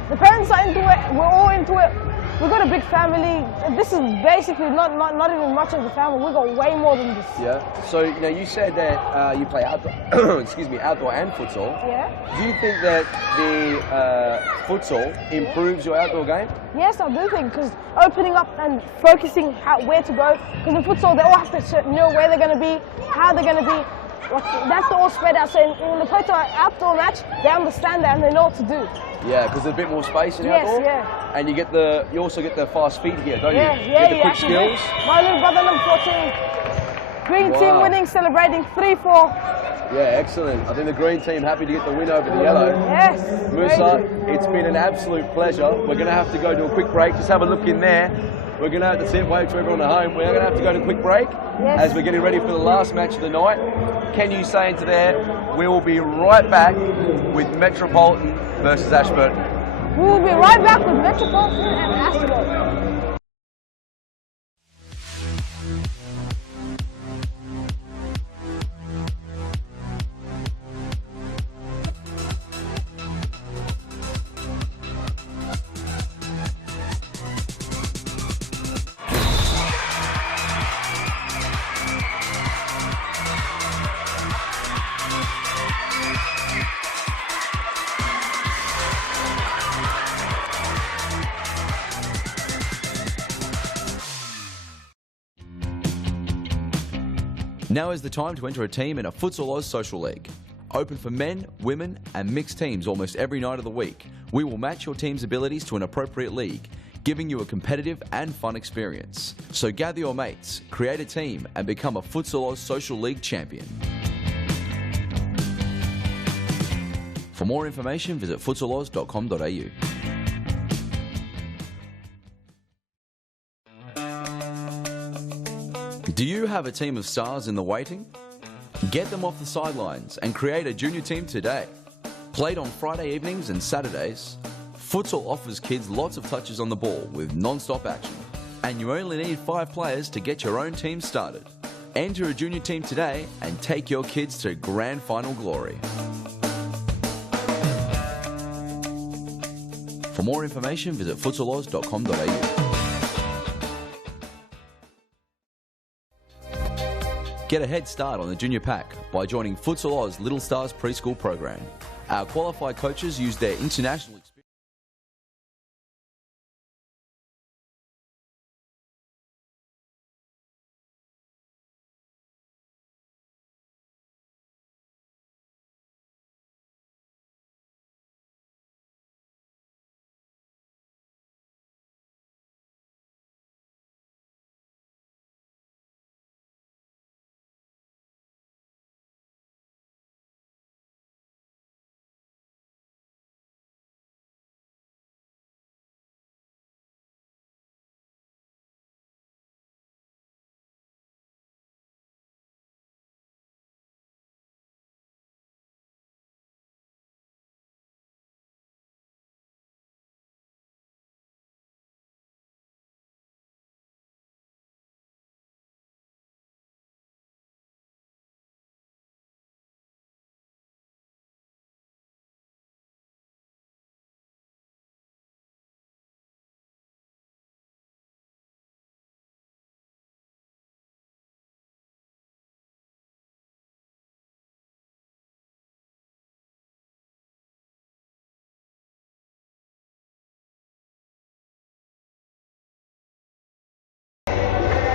The parents are into it, we're all into it. We've got a big family. This is basically not even much of the family. We've got way more than this. Yeah. So you said that you play outdoor, excuse me, outdoor and futsal. Yeah. Do you think that the futsal improves your outdoor game? Yes, I do think, because opening up and focusing where to go. Because in futsal, they all have to know where they're going to be, how they're going to be. That's all spread out. So when they play to an outdoor match, they understand that and they know what to do. Yeah, because there's a bit more space in outdoor. Yes, And you also get the fast feet here, don't you? Yeah, Get the quick skills. My little brother, number 14, green team winning, celebrating 3-4. Yeah, excellent. I think the green team happy to get the win over the yellow. Yes. Musa, it's been an absolute pleasure. We're going to have to go to a quick break. Just have a look in there. We're going to have to sit and wait for everyone at home. We're going to have to go to a quick break as we're getting ready for the last match of the night. Can you say into there, we will be right back with Metropolitan versus Ashburton. We will be right back with Metropolitan and Ashburton. Now is the time to enter a team in a Futsal Oz Social League. Open for men, women and mixed teams almost every night of the week. We will match your team's abilities to an appropriate league, giving you a competitive and fun experience. So gather your mates, create a team and become a Futsal Oz Social League champion. For more information, visit futsaloz.com.au. Do you have a team of stars in the waiting? Get them off the sidelines and create a junior team today. Played on Friday evenings and Saturdays, futsal offers kids lots of touches on the ball with non-stop action. And you only need 5 players to get your own team started. Enter a junior team today and take your kids to grand final glory. For more information, visit futsaloz.com.au. Get a head start on the junior pack by joining Futsal Oz Little Stars preschool program. Our qualified coaches use their international experience.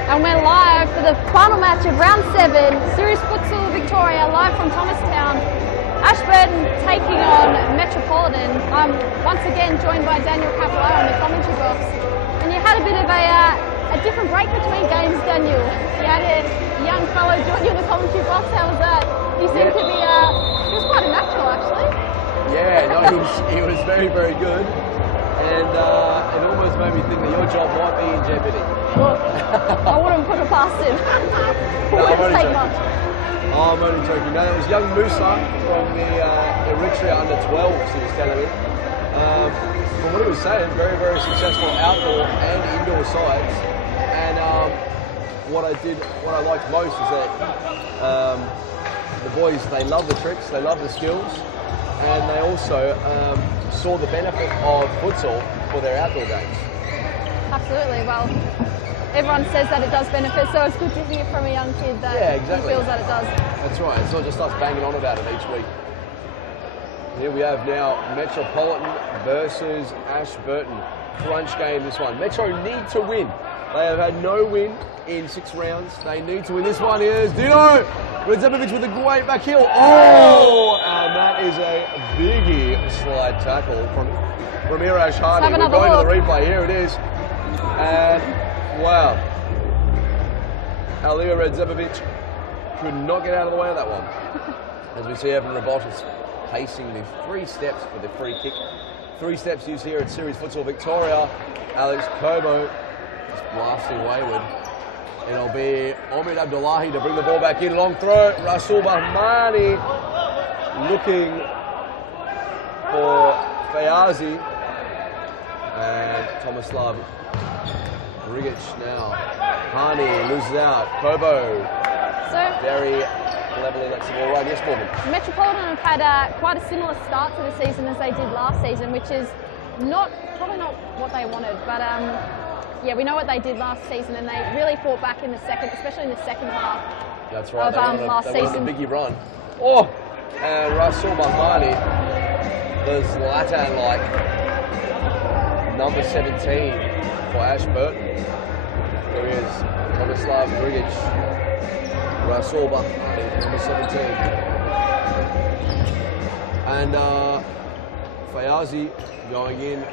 And we're live for the final match of round 7, Series Futsal Victoria, live from Thomastown. Ashburton taking on Metropolitan. I'm once again joined by Daniel Capello on the commentary box. And you had a bit of a different break between games, Daniel. You had a young fellow join you in the commentary box. How was that? He seemed to be, he was quite a natural actually. Yeah, no, he was very, very good. and it almost made me think that your job might be in jeopardy. Look, I wouldn't put it past him. No, I'm only take joking. much. Oh, I'm only joking. No, it was young Musa from the Eritrea under-12s he was telling me. From what he was saying, very, very successful outdoor and indoor sides. And what I liked most is that the boys, they love the tricks, they love the skills, and they also saw the benefit of futsal for their outdoor games. Absolutely. Well, everyone says that it does benefit, so it's good to hear from a young kid that he feels that it does. That's right. It's not just us banging on about it each week. Here we have now Metropolitan versus Ashburton. Crunch game, this one. Metro need to win. They have had no win in 6 rounds. They need to win. This one is Dino Redzepovic with a great back heel. Oh! And that is a biggie slide tackle from Ramirez Hardy. We're going to the replay. Here it is. And wow. Alia Redzepovic could not get out of the way of that one. As we see Evan Robotis pacing the 3 steps for the free kick. 3 steps used here at Series Futsal Victoria. Alex Kobo is blasting wayward. It'll be Omid Abdullahi to bring the ball back in. Long throw. Rasul Bahmani looking for Fayazi. And Tomislav Grigic now. Hani loses out. Kobo. Very cleverly lets the ball run. Yes, Morgan. Metropolitan have had quite a similar start to the season as they did last season, which is probably not what they wanted. But yeah, we know what they did last season, and they really fought back in the second, especially in the second half. That's right. Of last season. They wanted a biggie run. Oh, and Rasul Bahmani, the Zlatan-like number 17 for Ashburton. There he is, Tomislav Grigic. Rasul Bahmani, number 17. And Fayazi going in.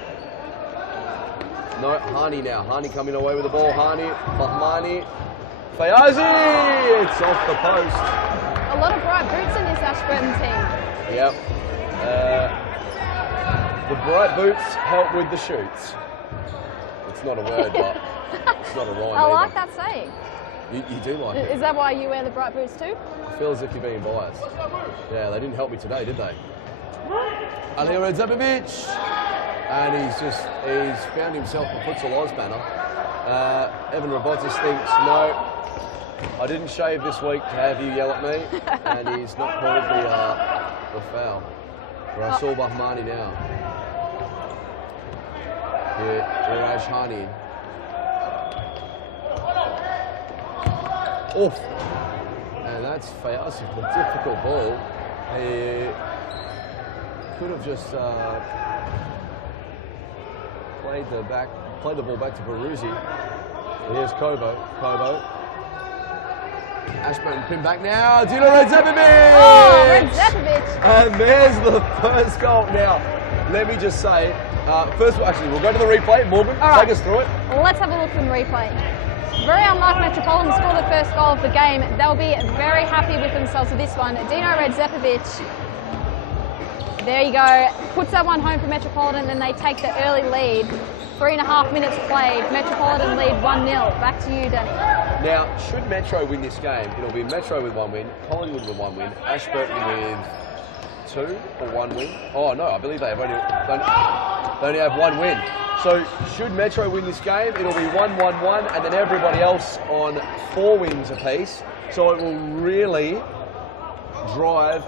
No, Hani now. Hani coming away with the ball. Hani, Bahmani, Fayazi! It's off the post. A lot of bright boots in this Ashburton team. Yep. The bright boots help with the shoots. It's not a word, but it's not a rhyme I like either. that saying. You do like it. Is that why you wear the bright boots too? I feel as if you're being biased. Yeah, they didn't help me today, did they? Alia Redzepovic. And he's found himself a Futsal Oz banner. Evan Robotis thinks, no, I didn't shave this week to have you yell at me. And he's not called the foul. Rasul Bahmani now. Here, Iraj Hani. Off. And that's Fayazi with a difficult ball. He could have just played the ball back to Baruzzi. Here's Kobo. Ashburton pin back now. Dino Redzepovic! Oh, Redzepovic! And there's the first goal. Now, let me just say, first of all, actually, we'll go to the replay. Morgan, take us through it. Let's have a look in the replay. Very unlike Metropolitan to score the first goal of the game. They'll be very happy with themselves with this one. Dino Redzepovic, there you go, puts that one home for Metropolitan, and they take the early lead. 3.5 minutes played, Metropolitan lead 1-0. Back to you, Danny. Now, should Metro win this game, it'll be Metro with 1 win, Collingwood with 1 win, Ashburton with 2 or 1 win. Oh no, I believe they only have 1 win. So should Metro win this game, it'll be 1-1-1, and then everybody else on 4 wins apiece. So it will really drive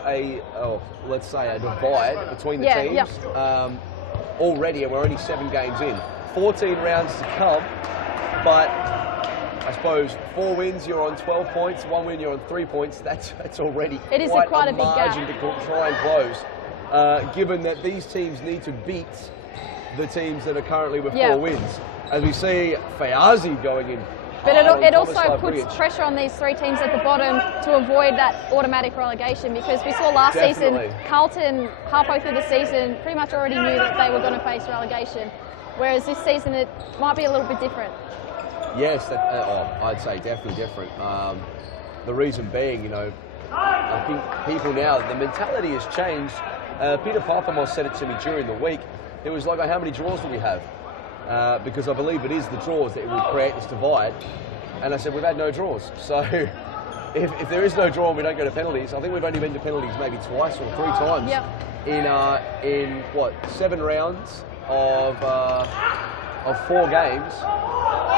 let's say a divide between the teams. Yep. Already, and we're only 7 games in. 14 rounds to come, but I suppose 4 wins, you're on 12 points, 1 win, you're on 3 points. That's already quite a big margin to try and close, given that these teams need to beat the teams that are currently with 4 wins. As we see Fayazi going in. But it also puts pressure on these 3 teams at the bottom to avoid that automatic relegation, because we saw last season, Carlton, halfway through the season, pretty much already knew that they were going to face relegation, whereas this season it might be a little bit different. Yes, I'd say definitely different. The reason being, I think people now, the mentality has changed. Peter Papamos said it to me during the week. it was like, how many draws do we have? Because I believe it is the draws that will create this divide. And I said, we've had no draws. So if there is no draw and we don't go to penalties, I think we've only been to penalties maybe twice or 3 times in what, 7 rounds of 4 games.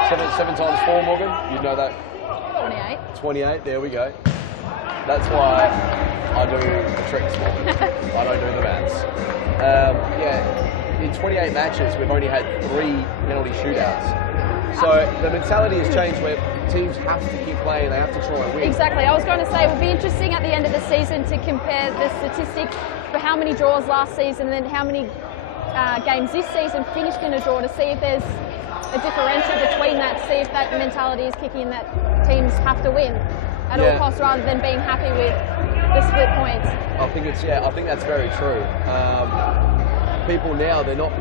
7 times 4, Morgan. You'd know that. 28. 28. There we go. That's why I do the tricks, Morgan. I don't do the maths. In 28 matches, we've only had 3 penalty shootouts. So the mentality has changed where teams have to keep playing, they have to try and win. Exactly. I was going to say it would be interesting at the end of the season to compare the statistic for how many draws last season and then how many games this season finished in a draw to see if there's a differential between that, see if that mentality is kicking in that teams have to win at all costs rather than being happy with the split points. I think that's very true. People now, they're not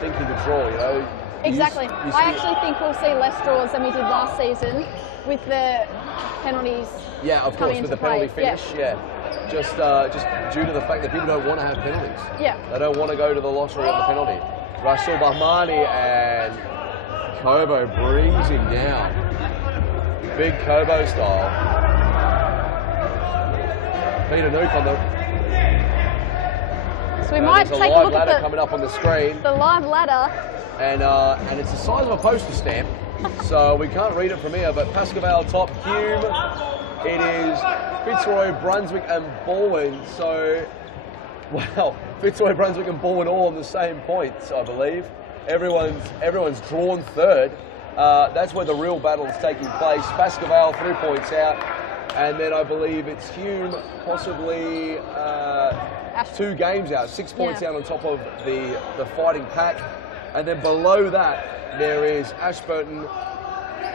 thinking the draw, you know. Exactly. I actually think we'll see less draws than we did last season with the penalties. Yeah, of course, with the penalty finish. Yeah. Just due to the fact that people don't want to have penalties. Yeah. They don't want to go to the lottery of the penalty. Rasul Bahmani and Kobo brings him down. Big Kobo style. Peter Nuke on the. So we might take a look at coming up on the screen. The live ladder. And it's the size of a postage stamp, so we can't read it from here, but Pascoe top, Hume, it is Fitzroy, Brunswick and Baldwin, so, wow, Fitzroy, Brunswick and Baldwin all on the same points, I believe. Everyone's drawn third. That's where the real battle is taking place. Pascoe 3 points out, and then I believe it's Hume possibly 2 games out, 6 points out on top of the fighting pack. And then below that, there is Ashburton,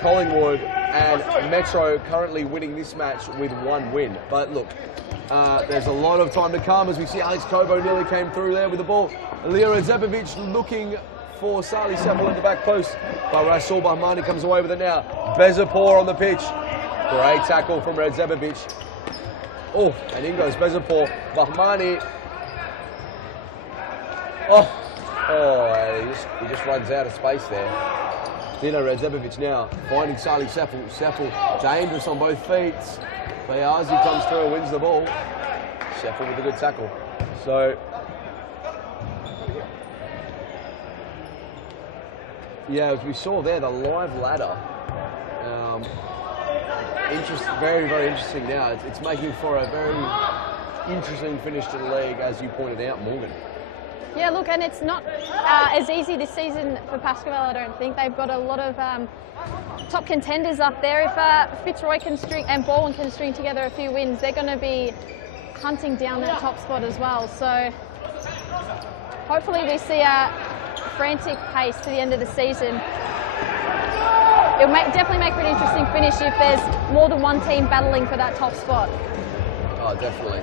Collingwood, and Metro currently winning this match with 1 win. But look, there's a lot of time to come as we see Alex Kobo nearly came through there with the ball. Ilya Redzepovic looking for Sali Seppel at the back post, but Rasul Bahmani comes away with it now. Bezapor on the pitch. Great tackle from Redzepovic. Oh, and in goes Bezapor. Bahmani. Oh, he just runs out of space there. Dino Redzepovic now finding Sali Seppel. Seppel dangerous on both feet. Bayazi comes through and wins the ball. Seppel with a good tackle. So, yeah, as we saw there, the live ladder. Very, very interesting now. It's making for a very interesting finish to the league, as you pointed out, Morgan. Yeah, look, and it's not as easy this season for Pascoe, I don't think. They've got a lot of top contenders up there. If Fitzroy and Baldwin can string together a few wins, they're going to be hunting down that top spot as well. So hopefully we see a frantic pace to the end of the season. It'll definitely make for an interesting finish if there's more than one team battling for that top spot. Oh, definitely.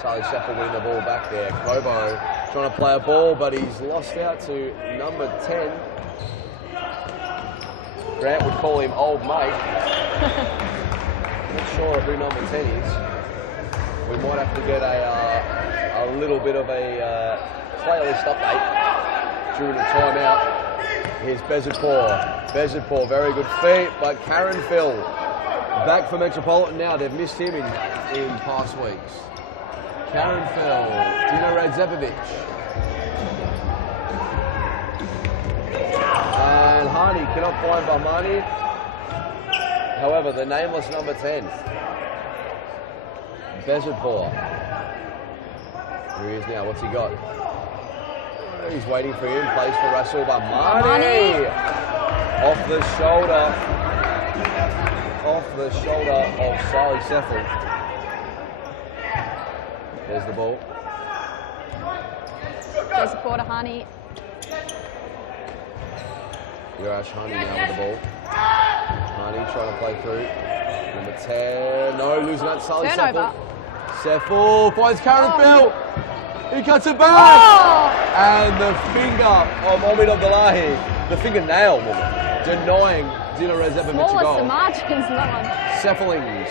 Sali Seppel winning the ball back there. Kobo trying to play a ball, but he's lost out to number 10. Grant would call him old mate. Not sure who number 10 is. We might have to get a little bit of a playlist update during the timeout. Here's Bezapor. Bezapor, very good feet, but Karen Phil back for Metropolitan now. They've missed him in past weeks. Karen Phil, Dino Redzepovic. And Hani cannot find Bahmani. However, the nameless number 10. Bezapor. Here he is now, what's he got? He's waiting for him, plays for Rasul Bahmani. Off the shoulder of Sali Seppel. There's the ball. There's a quarter, Hani. Yurash Hani now with the ball. Hani trying to play through. Number 10. No, losing that Sali Seppel. Seppel finds Karen Phil. He cuts it back. Oh! And the finger of Omid Abdullahi, the fingernail woman, denying Dino Redzepovic a goal. Smallest the margins, that one. Seppelings.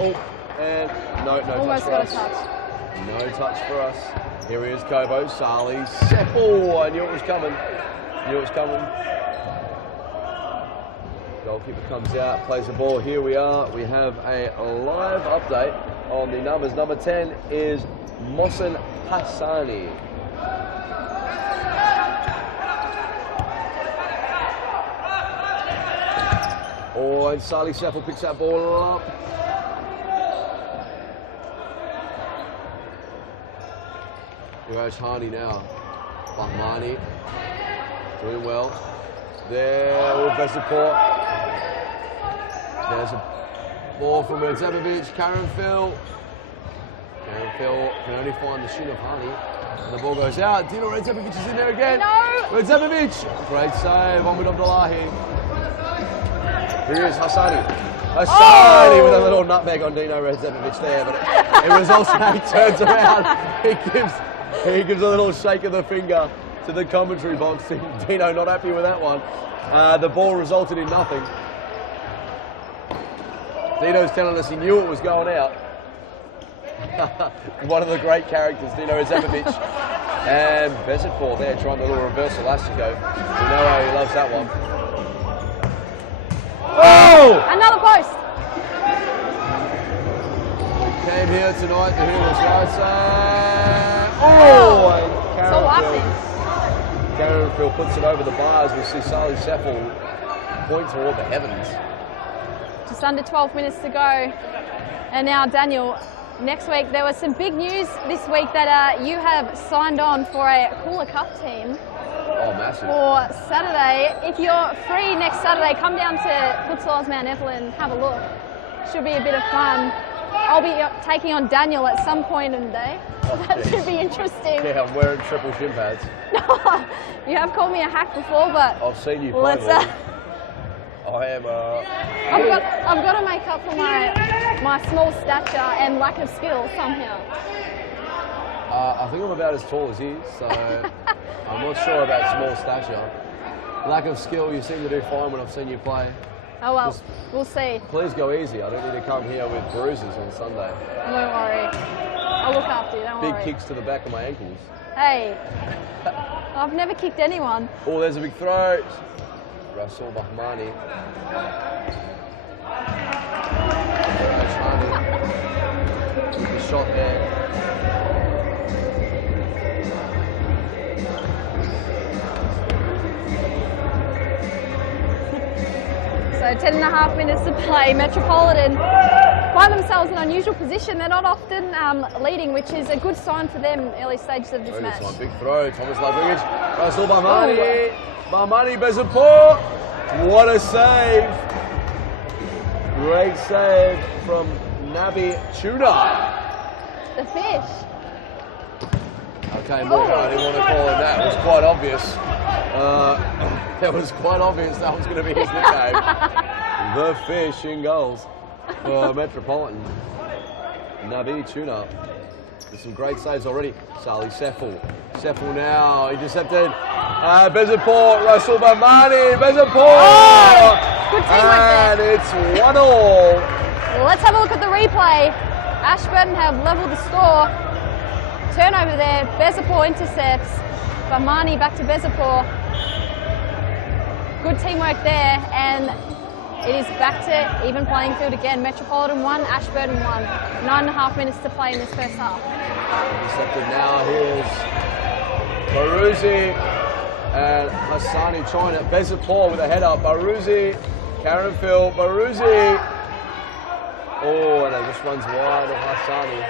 Oh, and no Almost touch for us. Almost got a touch. No touch for us. Here he is, Kobo, Sali, Seppel. I knew it was coming. Goalkeeper comes out, plays the ball. Here we are. We have a live update on the numbers. Number 10 is Mohsen Hassani. Oh, and Sali Seppel picks that ball up. Here goes Hani now. Bahmani doing well. There with Vesiport. There's a ball from Redzepovic. Karen Phil can only find the shin of Hani. And the ball goes out. Dino Redzepovic is in there again. No! Redzepovic. Great save. Omid Abdullahi. Here is Hassani. Hassani with a little nutmeg on Dino Redzepovic there, but it was also, he turns around, he gives a little shake of the finger to the commentary box. Dino not happy with that one. The ball resulted in nothing. Dino's telling us he knew it was going out. One of the great characters, Dino Redzepovic. And Besitfor there trying the little reverse elastico. We know how he loves that one. Oh! Another post. We came here tonight to hear us right side. Oh! And Karen Phil puts it over the bars. We see Sali Seppel point toward the heavens. Just under 12 minutes to go. And now, Daniel, next week there was some big news this week that you have signed on for a Cooler Cup team. Oh, massive. For Saturday. If you're free next Saturday, come down to Futsal Oz Mount Evelyn, have a look. Should be a bit of fun. I'll be taking on Daniel at some point in the day. That should be interesting. Yeah, I'm wearing triple shin pads. You have called me a hack before, but I've seen you play. I am. I've got to make up for my small stature and lack of skill somehow. I think I'm about as tall as he, so I'm not sure about small stature. Lack of skill, you seem to do fine when I've seen you play. Oh well, Just we'll see. Please go easy. I don't need to come here with bruises on Sunday. Don't worry. I'll look after you, don't worry. Big kicks to the back of my ankles. Hey, I've never kicked anyone. Oh, there's a big throw. Rasul Bahmani. With the shot there. So 10.5 minutes to play. Metropolitan find themselves in an unusual position. They're not often leading, which is a good sign for them early stages of this match. Big throw, Thomas Lavrigic. Rasul Bahmani. Bahmani Bezapur. What a save. Great save from Nabi Tuna. The fish. Okay, Morgan, I didn't want to call him that. It was quite obvious. It was quite obvious that was going to be his nickname. The fish in goals for Metropolitan. Nabi Tuna with some great saves already. Sali Seppel. Seppel now, intercepted. Bezaport, Rasul Bahmani, Bezaport! Oh, good teamwork and there. It's 1-1. Well, let's have a look at the replay. Ashburton have levelled the score. Turnover there, Bezaport intercepts. Bahmani back to Bezaport. Good teamwork there, and it is back to even playing field again. Metropolitan 1, Ashburton 1. 9.5 minutes to play in this first half. Intercepted now, here's Baruzi and Hassani trying it. Bezaport with a head up. Baruzi, Karen Phil, Baruzi. Oh, and it just runs wide of Hassani.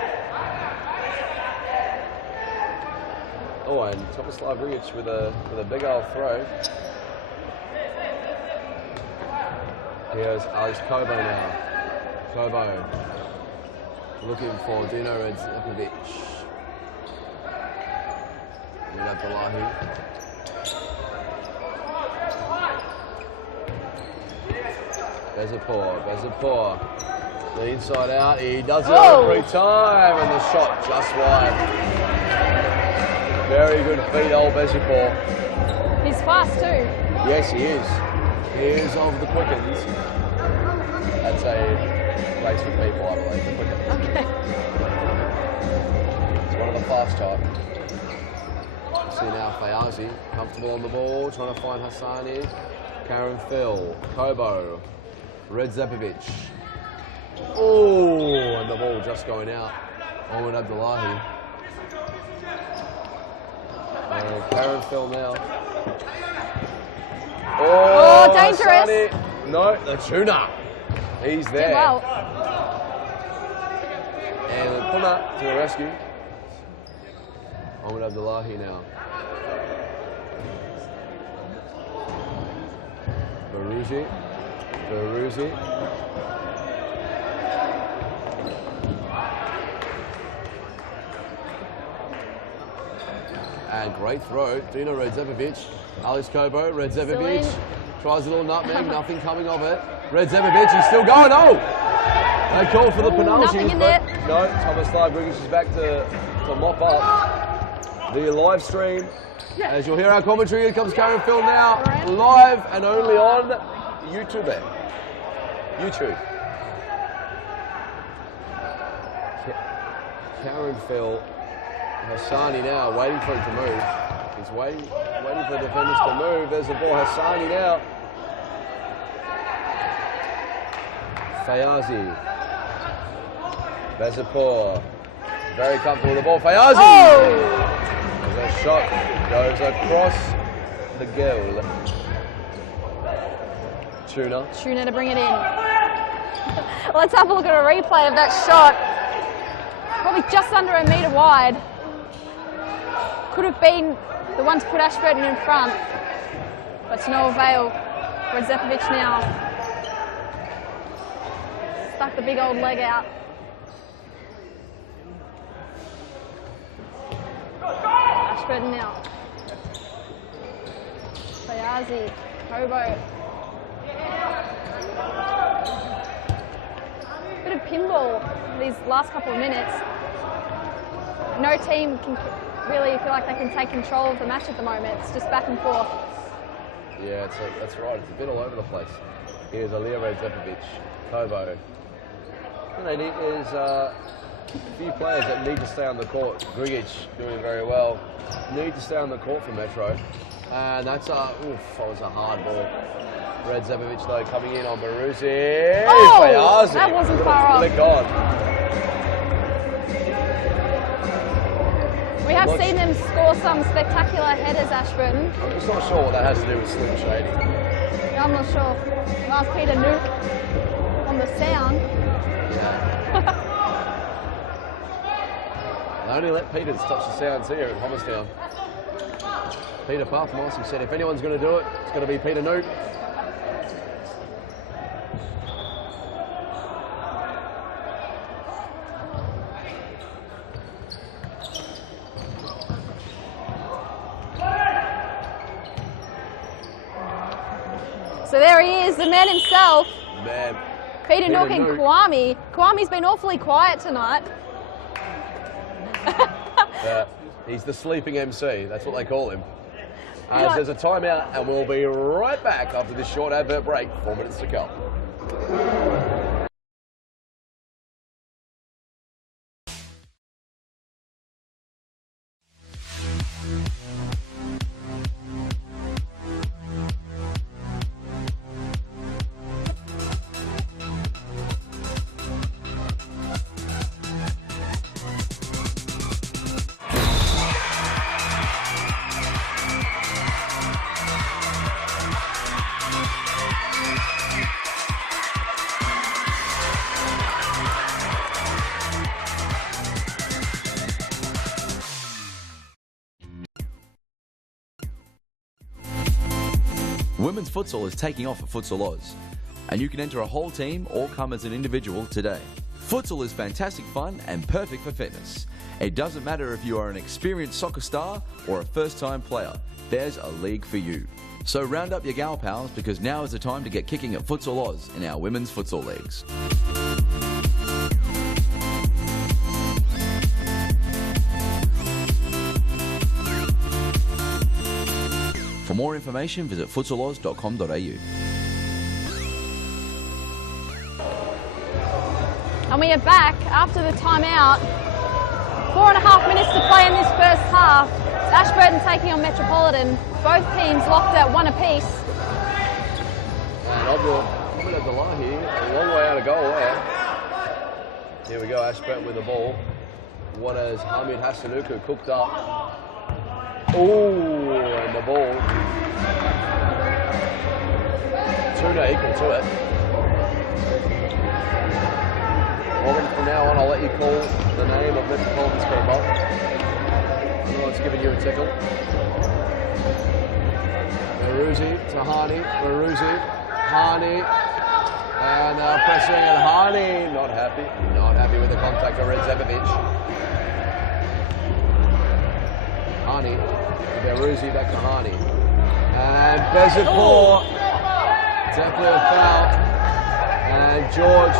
Oh, and Tomislav Rigic with a big old throw. Here's Alex Kobo now. Kobo looking for Dino Redzepovic. Omid Abdullahi. Bezapur. The inside out, he does it every time, and the shot just wide. Very good feed, old Bezapur. He's fast too. Yes, he is. He is of the Quickens. That's a place for people, I believe, the Quickens. Okay. It's one of the fast type. see now Fayazi, comfortable on the ball, trying to find Hassani. Karen Phil, Kobo, Red Zepovic. Oh, and the ball just going out. Owen Abdullahi. Karen Phil now. Oh, dangerous. Hassani. No, the tuna. He's there. Did well. And Puma to the rescue. Owen Abdullahi now. Baruzi. And great throw. Dino Redzepovic. Alice Kobo, Redzepovic. Tries a little nutmeg, nothing coming of it. Redzepovic, he's still going. Oh! They call for the penalty. Nothing in there. No, Thomas Live-Griggis is back to mop up the live stream. As you'll hear our commentary, here comes Karen Phil now, live and only on YouTube. Karen Phil, Hassani now, waiting for him to move. He's waiting for the defenders to move. There's the ball, Hassani now. Fayazi. Bezapur. Very comfortable with the ball. Fayazi! Oh! The shot goes across the goal. Tuna To bring it in. Let's have a look at a replay of that shot. Probably just under a metre wide. Could have been the one to put Ashburton in front, but to no avail. Redzepovic now. Stuck the big old leg out. Ashburton now. Fayazi, Kobo. Bit of pinball these last couple of minutes. No team can really feel like they can take control of the match at the moment. It's just back and forth. Yeah, that's right. It's a bit all over the place. Here's Aliyah Redzepovic, Kobo. There's a few players that need to stay on the court. Grigic doing very well. Need to stay on the court for Metro. And that's that was a hard ball. Redzepovic though coming in on Baruzi. Oh, Fayazi. that wasn't far off. Flick on. We have seen them score some spectacular headers, Ashburton. I'm just not sure what that has to do with Slim Shady. I'm not sure. Ask Peter Nuke on the sound. They only let Peters touch the sounds here at Thomastown. Peter Pathmoss said if anyone's going to do it, it's going to be Peter Nuke. So there he is, the man himself. Man. Peter Nook and Kwame. Kwame's been awfully quiet tonight. He's the sleeping MC, that's what they call him. As there's a timeout, and we'll be right back after this short advert break. 4 minutes to go. Women's futsal is taking off at Futsal Oz, and you can enter a whole team or come as an individual today. Futsal is fantastic fun and perfect for fitness. It doesn't matter if you are an experienced soccer star or a first-time player, there's a league for you. So round up your gal pals, because now is the time to get kicking at Futsal Oz in our women's futsal leagues. For more information, visit futsaloz.com.au. And we are back after the timeout. 4.5 minutes to play in this first half. It's Ashburton taking on Metropolitan. Both teams locked at 1 apiece. And Mohamed Abdullahi, a long way out of goal there. Here we go, Ashburton with the ball. What has Hamid Hassanuku cooked up? Oh, and the ball. Tuna equal to it. Morgan, from now on, I'll let you call the name of Metropolitan's keeper. It's giving you a tickle. Baruzzi to Hani. Baruzzi. Hani. And now pressing, and Hani not happy. Not happy with the contact of Redzepovic. Hani. Baruzzi back to Hani. And Bezapor. Definitely a foul. And George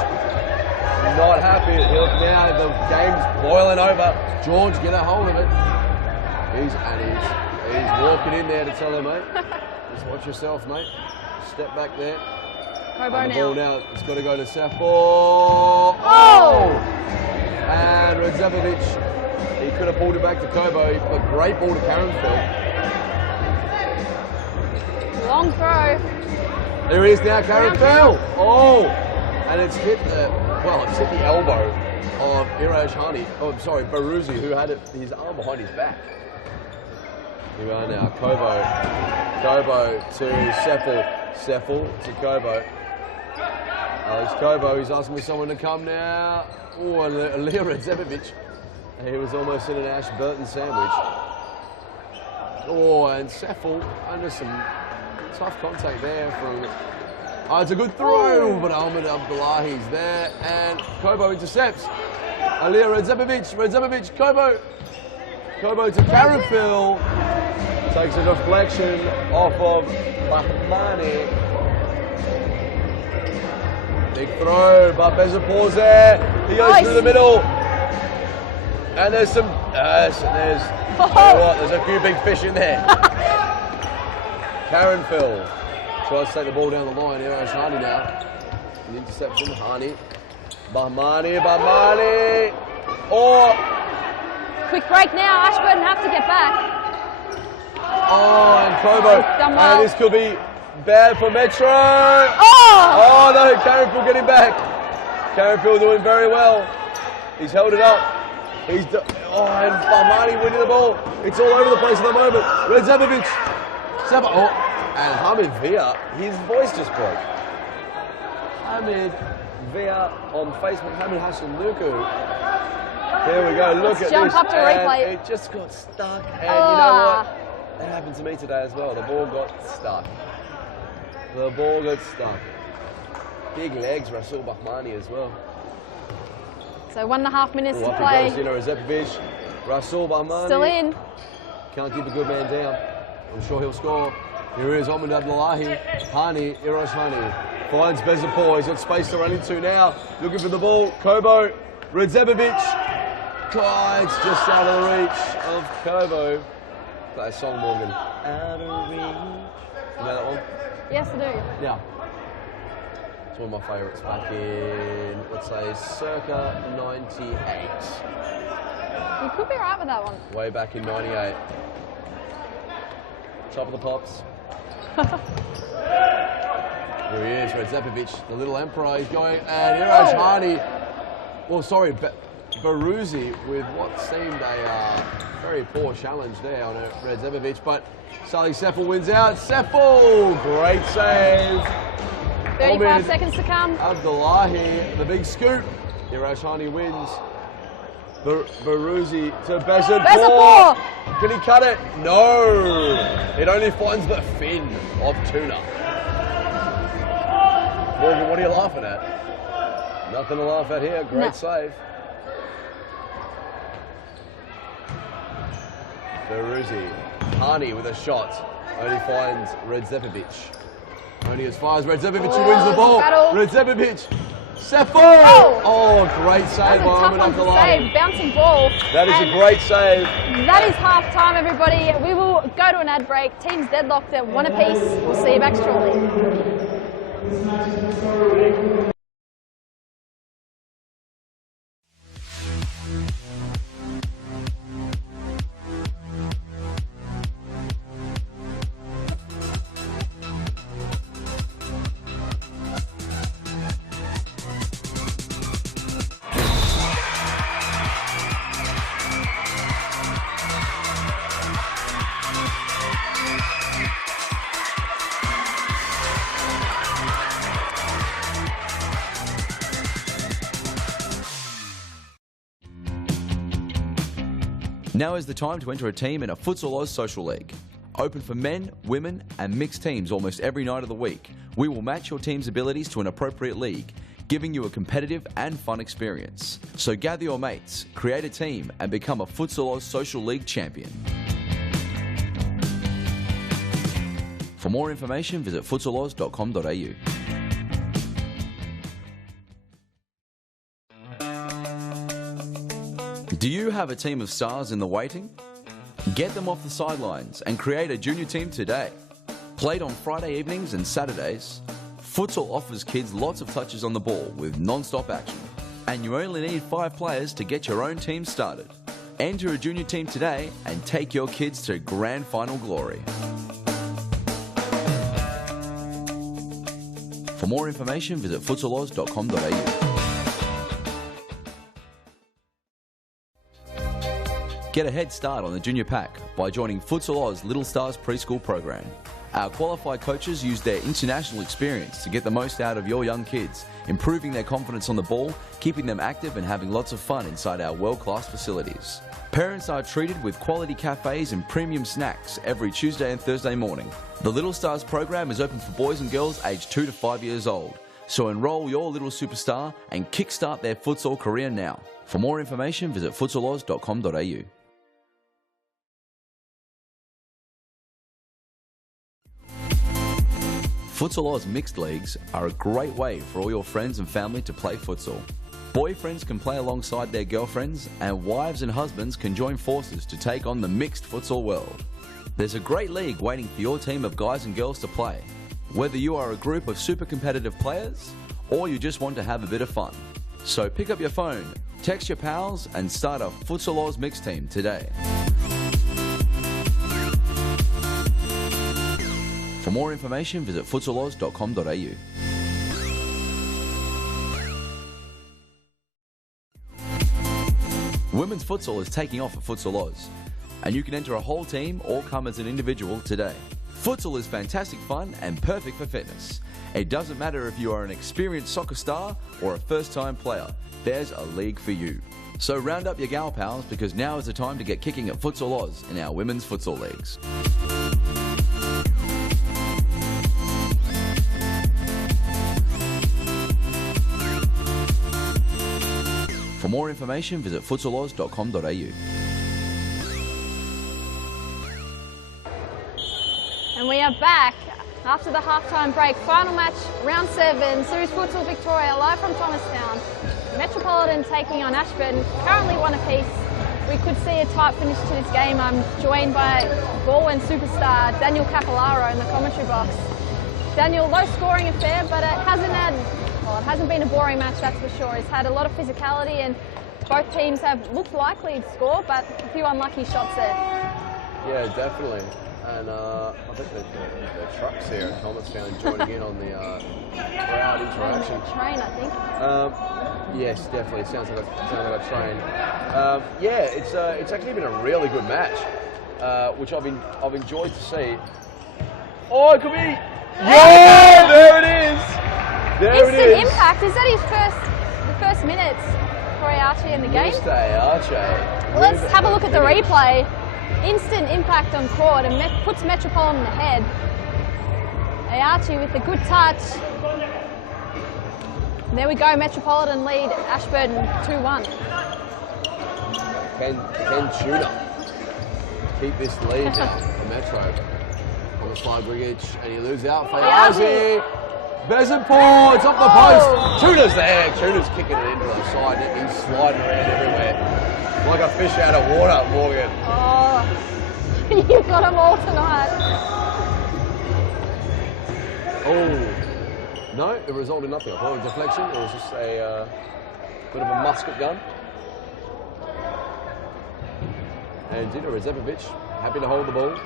not happy. Now the game's boiling over. George, get a hold of it. He's walking in there to tell her, mate. Just watch yourself, mate. Step back there. Cobo the ball now. It's got to go to Sefo. Oh! And Redzepovic, he could have pulled it back to Kobo. He put a great ball to Karenfield. Long throw. There he is now, Karenfield. Oh! And it's hit the elbow of Irash Hani. Oh, I'm sorry, Baruzzi, who had his arm behind his back. Here we are now, Kobo to Seffel. Seffel to Kobo. It's Kobo, he's asking for someone to come now. Oh, and Leah Redzepovic. He was almost in an Ashburton sandwich. Oh, and Seffel under some tough contact there from... Oh, it's a good throw, but Ahmed Abdullahi's there, and Kobo intercepts. Aliyah Redzepovic, Kobo to Karenfield. Takes a deflection off of Bahmani. Big throw, but Bezapor's there. He goes through the middle. And there's some, there's a few big fish in there. Karenfield tries to take the ball down the line. Here is Hani now. An interception, Hani. Bahmani. Oh! Quick break now. Ashburton have to get back. Oh, and Kobo. And this could be bad for Metro. Oh! Oh no, Karenfield getting back. Karenfield doing very well. He's held it up. And Bahmani winning the ball. It's all over the place at the moment. Redzepovic. And Hamid Via, his voice just broke. Hamid Via on Facebook, Hamid Hassanuku. There we go, look at jump this. Up to replay. It just got stuck. And you know what? That happened to me today as well. The ball got stuck. Big legs, Rasul Bahmani as well. So 1.5 minutes to play. Redzepovic, Rasul Bahmani. Still in. Can't keep a good man down. I'm sure he'll score. Here is Ahmed Abdullahi. Hani, Irash Hani. Finds Bezapor. He's got space to run into now. Looking for the ball. Kobo. Redzepovic. It's just out of the reach of Kobo. Play a song, Morgan. Out of reach. You know that one? Yes, I do. Yeah. It's one of my favourites back in, let's say, circa 98. You could be right with that one. Way back in 98. Top of the pops. Here he is, Redzepovic, the little emperor. He's going, and Irash Hani. Baruzzi with what seemed a very poor challenge there on Redzepovic, but Salih Seffel wins out. Seffel, great save. 35 seconds to come. Abdullahi, the big scoop. Irash Hani wins. Baruzzi to Bezapor. Can he cut it? No. It only finds the fin of tuna. Morgan, what are you laughing at? Nothing to laugh at here. Great save. Baruzzi. Hani with a shot. Only finds Redzepovic. Only as far as Redzepovic who wins the ball. Redzepovic. Seffel! Oh, great save by Ahmed Abdullahi. Bouncing ball. That is a great save. That is half time, everybody. We will go to an ad break. Teams deadlocked at 1 apiece. We'll see you back shortly. Now is the time to enter a team in a Futsal Oz Social League. Open for men, women and mixed teams almost every night of the week. We will match your team's abilities to an appropriate league, giving you a competitive and fun experience. So gather your mates, create a team and become a Futsal Oz Social League champion. For more information, visit futsaloz.com.au. Do you have a team of stars in the waiting? Get them off the sidelines and create a junior team today. Played on Friday evenings and Saturdays, futsal offers kids lots of touches on the ball with non-stop action. And you only need 5 players to get your own team started. Enter a junior team today and take your kids to grand final glory. For more information, visit futsaloz.com.au. Get a head start on the junior pack by joining Futsal Oz Little Stars preschool program. Our qualified coaches use their international experience to get the most out of your young kids, improving their confidence on the ball, keeping them active and having lots of fun inside our world-class facilities. Parents are treated with quality cafes and premium snacks every Tuesday and Thursday morning. The Little Stars program is open for boys and girls aged 2 to 5 years old. So enroll your little superstar and kickstart their futsal career now. For more information, visit futsaloz.com.au. Futsal Oz mixed leagues are a great way for all your friends and family to play futsal. Boyfriends can play alongside their girlfriends and wives and husbands can join forces to take on the mixed futsal world. There's a great league waiting for your team of guys and girls to play. Whether you are a group of super competitive players or you just want to have a bit of fun. So pick up your phone, text your pals and start a Futsal Oz mixed team today. For more information, visit futsaloz.com.au. Women's futsal is taking off at Futsal Oz, and you can enter a whole team or come as an individual today. Futsal is fantastic fun and perfect for fitness. It doesn't matter if you are an experienced soccer star or a first-time player, there's a league for you. So round up your gal pals because now is the time to get kicking at Futsal Oz in our women's futsal leagues. For more information, visit futsaloz.com.au. And we are back after the halftime break. Final match, round 7, Series Futsal Victoria, live from Thomastown. Metropolitan taking on Ashburton, currently 1 apiece. We could see a tight finish to this game. I'm joined by Galway superstar Daniel Capillaro in the commentary box. Daniel, low scoring affair, but it hasn't been a boring match, that's for sure. It's had a lot of physicality and both teams have looked likely to score, but a few unlucky shots there. Yeah, definitely. And I think the trucks here at Thomastown joining in on the crowd interaction. Train, I think. Yes, definitely. Sounds like a train. Yeah, it's actually been a really good match, which I've enjoyed to see. Oh, it could be. Yeah, there it is. There it is. Instant impact. Is that the first minutes for Archie in the game? Archie. Let's have a look at the replay. Instant impact on court and puts Metropolitan ahead. Archie with a good touch. And there we go, Metropolitan lead Ashburton 2-1. Can Tudor keep this lead for Metro? On the slide, Grigic, and he loses out for Archie. Bezenport, it's off the post. Tudor's there. Tudor's kicking it into the side. He's sliding around everywhere. Like a fish out of water, Morgan. Oh, you've got them all tonight. Oh, no, it resulted in nothing. I thought it was a deflection. It was just a bit of a musket gun. And Dino Rezepovic, happy to hold the ball.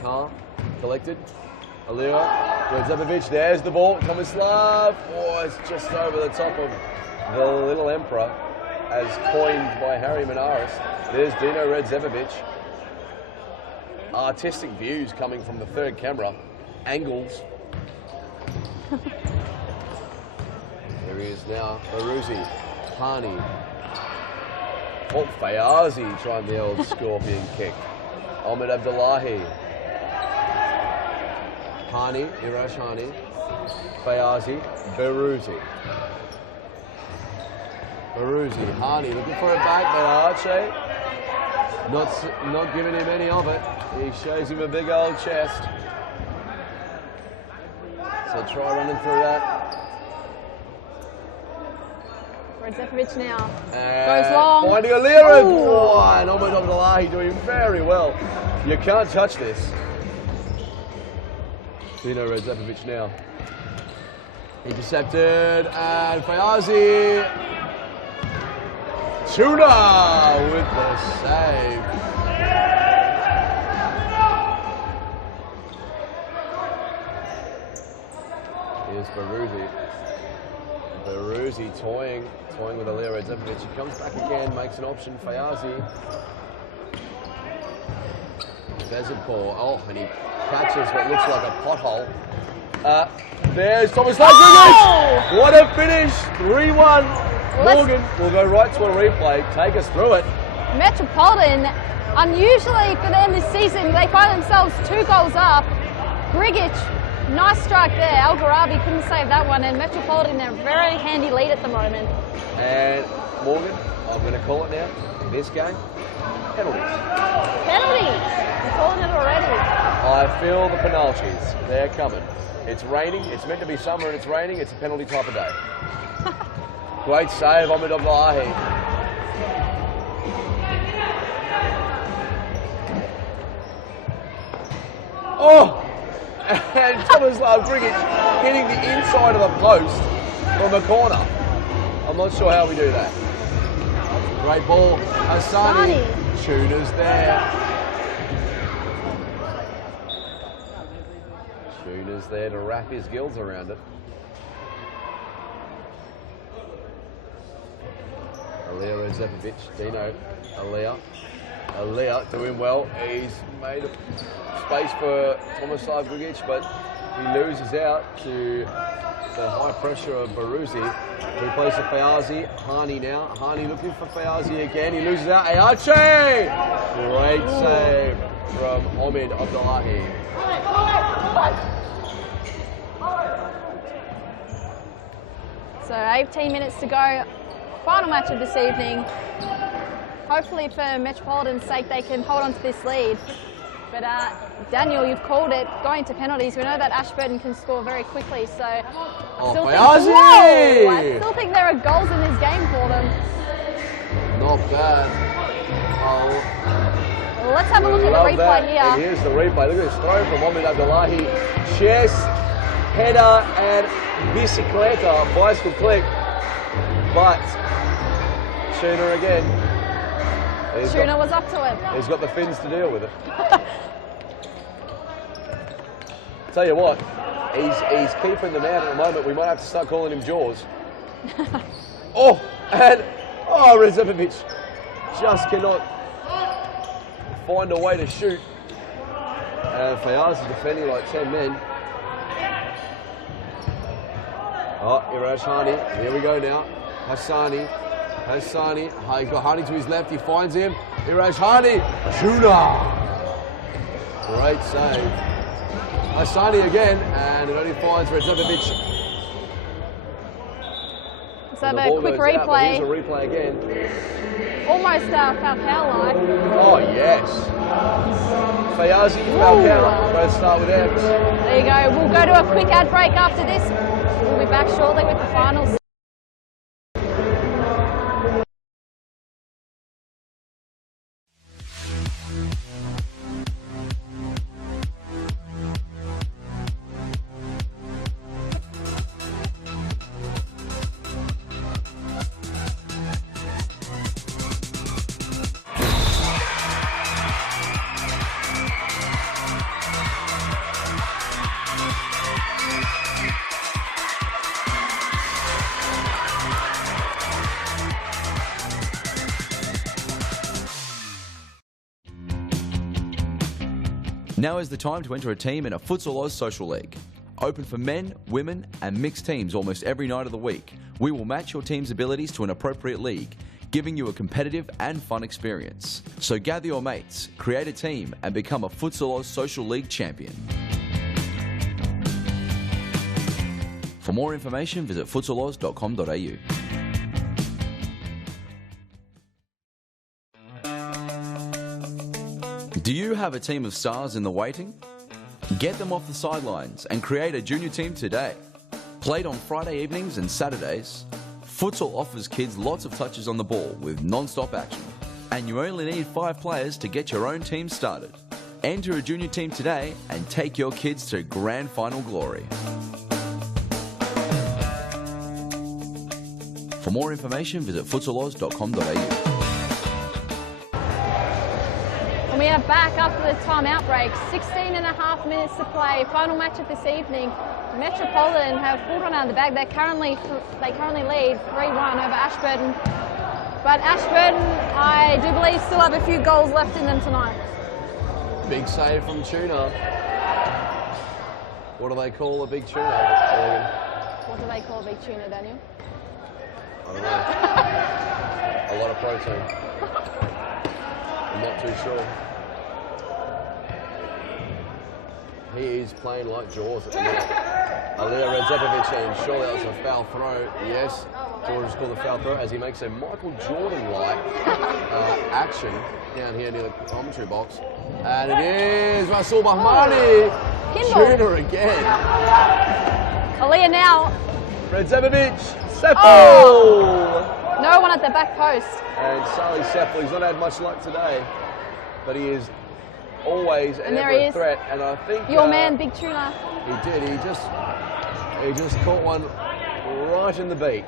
Calm, collected. Alira, Rezepovic, there's the ball. Tomislav, oh, it's just over the top of the Little Emperor, as coined by Harry Menaris. There's Dino Rezepovic. Artistic views coming from the third camera. Angles. There he is now. Baruzzi, Hani. Oh, Fayazi trying the old scorpion kick. Ahmed Abdullahi. Hani, Irash Hani. Fayazi, Baruzi. Baruzi, Hani looking for it back, but Archie not giving him any of it. He shows him a big old chest. So try running through that. Redzepovic now. And goes long. finding a Lira. Oh, and Ahmed Abdullahi doing very well. You can't touch this. Dino Redzepovic now. Intercepted, and Fayazi. Tuna with the save. Here's Baruzi. Baruzi toying with Alia Redzepovic. He comes back again, makes an option. Fayazi. Vezipor. Oh, and he catches what looks like a pothole. There's Thomas Lundgren. What a finish! 3-1. Morgan will go right to a replay. Take us through it. Metropolitan, unusually for them this season, they find themselves 2 goals up. Grigic, nice strike there. Al Gharabi couldn't save that one, and Metropolitan in a very handy lead at the moment. And Morgan, I'm going to call it now. This game, penalties. Penalties. You're calling it already. I feel the penalties. They're coming. It's raining. It's meant to be summer and it's raining. It's a penalty type of day. Great save, Ahmed Abdullahi. Oh! And Thomas Grigic hitting the inside of the post from the corner. I'm not sure how we do that. Great ball. Hassani. Tuna's there. Tuna's there to wrap his gills around it. Alia Redzepovic, Dino, Alia doing well. He's made space for Tomislav Grigic, but he loses out to the high pressure of Baruzi. Who plays for Fayazi. Hani now. Hani looking for Fayazi again. He loses out. Ayache! Great save from Ahmed Abdullahi. So 18 minutes to go. Final match of this evening. Hopefully for Metropolitan's sake they can hold on to this lead. But Daniel, you've called it, going to penalties. We know that Ashburton can score very quickly, so I still think there are goals in this game for them. Not bad. Well, let's have a look at the replay here. And here's the replay. Look at this throw from Ahmed Abdullahi. Chest, header, and bicicleta, bicycle click. But Tuna again. Tuna was up to it. He's got the fins to deal with it. Tell you what, he's keeping them out at the moment. We might have to start calling him Jaws. Redzepovic just cannot find a way to shoot. And Fayazi defending like 10 men. Oh, Irash Hani, here we go now. Hassani, he's got Hani to his left, he finds him. Irash Hani, Tuna. Great save. Hassani again, and it only finds Redzepovic. Let's have a quick replay. Here's a replay again. Almost Falcao-like. Oh, yes. Fayazi, Falcao, both start with M's. There you go. We'll go to a quick ad break after this. We'll be back shortly with the finals. Now is the time to enter a team in a Futsal Oz Social League. Open for men, women and mixed teams almost every night of the week. We will match your team's abilities to an appropriate league, giving you a competitive and fun experience. So gather your mates, create a team, and become a Futsal Oz Social League champion. For more information, visit futsaloz.com.au. Do you have a team of stars in the waiting? Get them off the sidelines and create a junior team today. Played on Friday evenings and Saturdays, futsal offers kids lots of touches on the ball with non-stop action. And you only need 5 players to get your own team started. Enter a junior team today and take your kids to grand final glory. For more information, visit futsaloz.com.au. And we are back after the timeout break. 16.5 minutes to play. Final match of this evening. Metropolitan have pulled one out of the bag. They currently lead 3-1 over Ashburton. But Ashburton, I do believe, still have a few goals left in them tonight. Big save from Tuna. What do they call a big tuna? What do they call a big tuna, Daniel? I don't know. A lot of protein. I'm not too sure. He is playing like Jaws at the minute. Aliyah Redzepovic, and surely that was a foul throw. Yes, George has called a foul throw as he makes a Michael Jordan-like action down here near the commentary box. And it is Rasul Bahmani. Tuna again. Aliyah now. Redzepovic. Seppo! Oh! No one at the back post. And Sally Seppo, he's not had much luck today, but he is always and ever a threat. And I think your man, Big Tuna. He did. He just caught one right in the beak.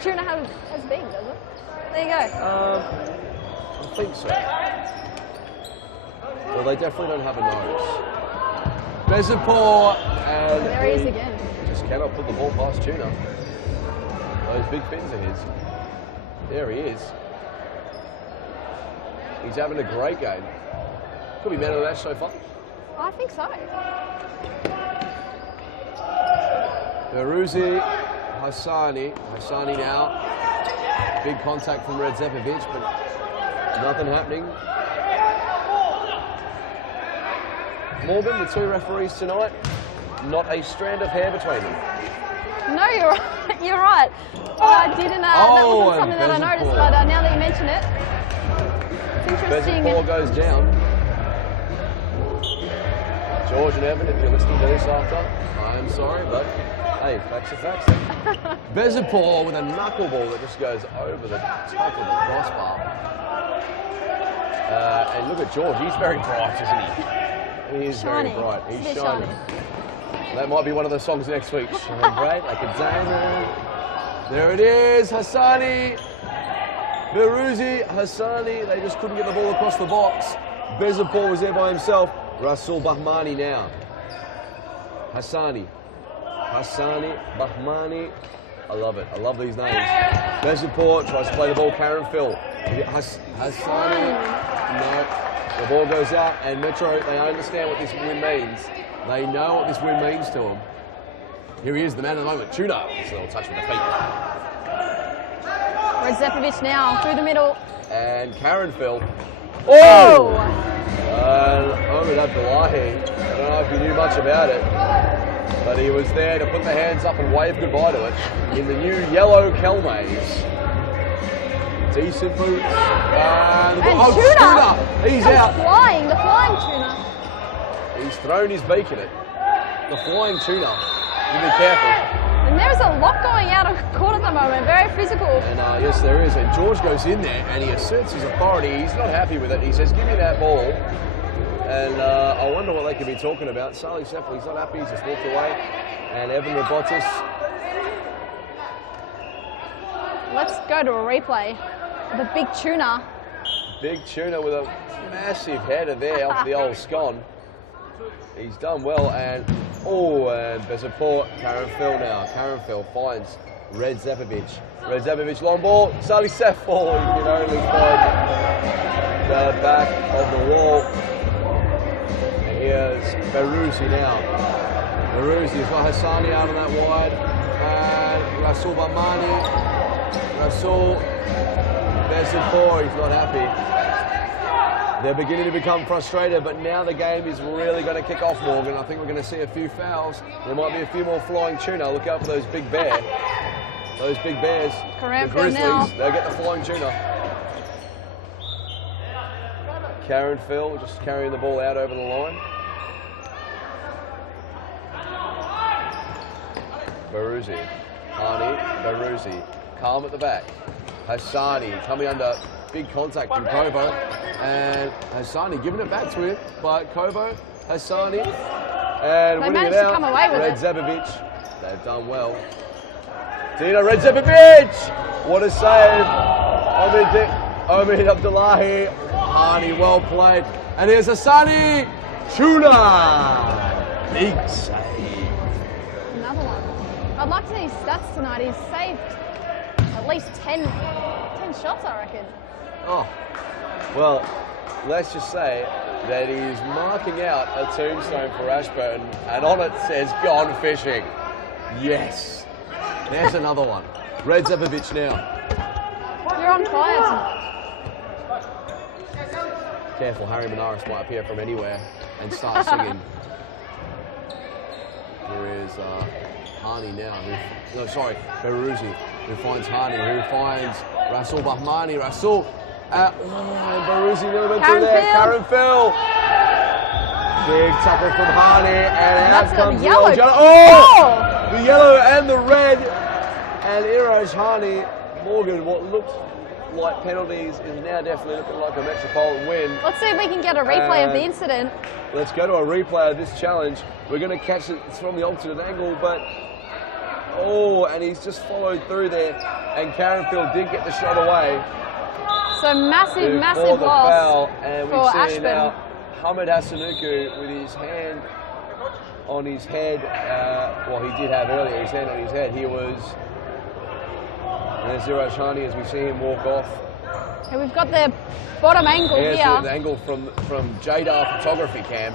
Tuna has beak, does it? There you go. I think so. Well, they definitely don't have a nose. Bezapor, and there he is again. Just cannot put the ball past Tuna. Those big fins of his. There he is. He's having a great game. Could be man of the match so far. I think so. Beruzi, Hassani now. Big contact from Redzepovic, but nothing happening. Morgan, the 2 referees tonight, not a strand of hair between them. No, you're right. You're right. I didn't. That wasn't something that I noticed, but now that you mention it, it's interesting. Bezapor goes down. George and Evan, if you're listening to this after, I am sorry, but hey, facts are facts. Bezapor with a knuckleball that just goes over the top of the crossbar. And look at George, he's very bright, isn't he? He is very bright. He's shining. That might be one of the songs next week. Shine bright like a diamond. There it is, Hassani. Beruzi, Hassani. They just couldn't get the ball across the box. Bezapor was there by himself. Rasul Bahmani now. Hassani, Bahmani. I love it. I love these names. Bezapor tries to play the ball. Karen Phil. Hassani. No. The ball goes out, and Metro, they understand what this win means. They know what this win means to them. Here he is, the man of the moment, Tuna. It's a little touch with the feet. Redzepovic now through the middle. And Karen Phil. Oh! Omid Abdullahi. I don't know if he knew much about it, but he was there to put the hands up and wave goodbye to it in the new yellow Kelmays. Decent boots. And Tuna! He's out. The flying Tuna. He's thrown his beak in it. The flying Tuna. You be careful. And there's a lot going out of court at the moment. Very physical. And yes, there is. And George goes in there and he asserts his authority. He's not happy with it. He says, give me that ball. And I wonder what they could be talking about. Sally Sepple, he's not happy. He's just walked away. And Evan Robotis. Let's go to a replay. The Big Tuna. Big Tuna with a massive header there off the old scone. He's done well, and Bezapor, Karen Phil now. Karen Phil finds Redzepovic. Redzepovic long ball. Sally Sepple, you can only find the back of the wall. And here's Beruzi now. Beruzi has got Hassani out on that wide. And Rasul Bahmani Rasul, Besipor, he's not happy. They're beginning to become frustrated, but now the game is really going to kick off, Morgan. I think we're going to see a few fouls. There might be a few more flying tuna. Look out for those big bears. Those big bears. The Grizzlies, they'll get the flying tuna. Karen Phil just carrying the ball out over the line. Baruzzi, Hani, Baruzzi, calm at the back. Hassani coming under big contact from Kobo, and Hassani giving it back to him, but Kobo, Hassani, and winning it out. Redzepovic, they've done well. Dino Redzepovic, what a save! Omid Abdullahi, Hani, well played, and here's Hassani, Tuna, big save. I'd like to see his stats tonight. He's saved at least 10 shots, I reckon. Oh, well, let's just say that he's marking out a tombstone for Ashburton, and on it says, "Gone fishing." Yes. There's another one. Redzepovic now. You're on fire tonight. Careful, Harry Menaris might appear from anywhere and start singing. Here is Hani now. Baruzzi, who finds Hani, who finds Rasul Bahmani. Rasul, and Baruzzi never went through there. Karen Phil. Big tackle from Hani, and out comes the yellow. The yellow and the red. And Iraj Hani, Morgan, what looked like penalties is now definitely looking like a Metropolitan win. Let's see if we can get a replay of the incident. Let's go to a replay of this challenge. We're going to catch it from the alternate angle, but and he's just followed through there, and Karen Phil did get the shot away. So massive loss foul, and for we've seen Ashburton. now Hamid Hassanuku with his hand on his head. Well, he did have earlier his hand on his head. He was. And there's Zero Shani as we see him walk off. Okay, we've got the bottom angle here. The angle from Jadar Photography Cam.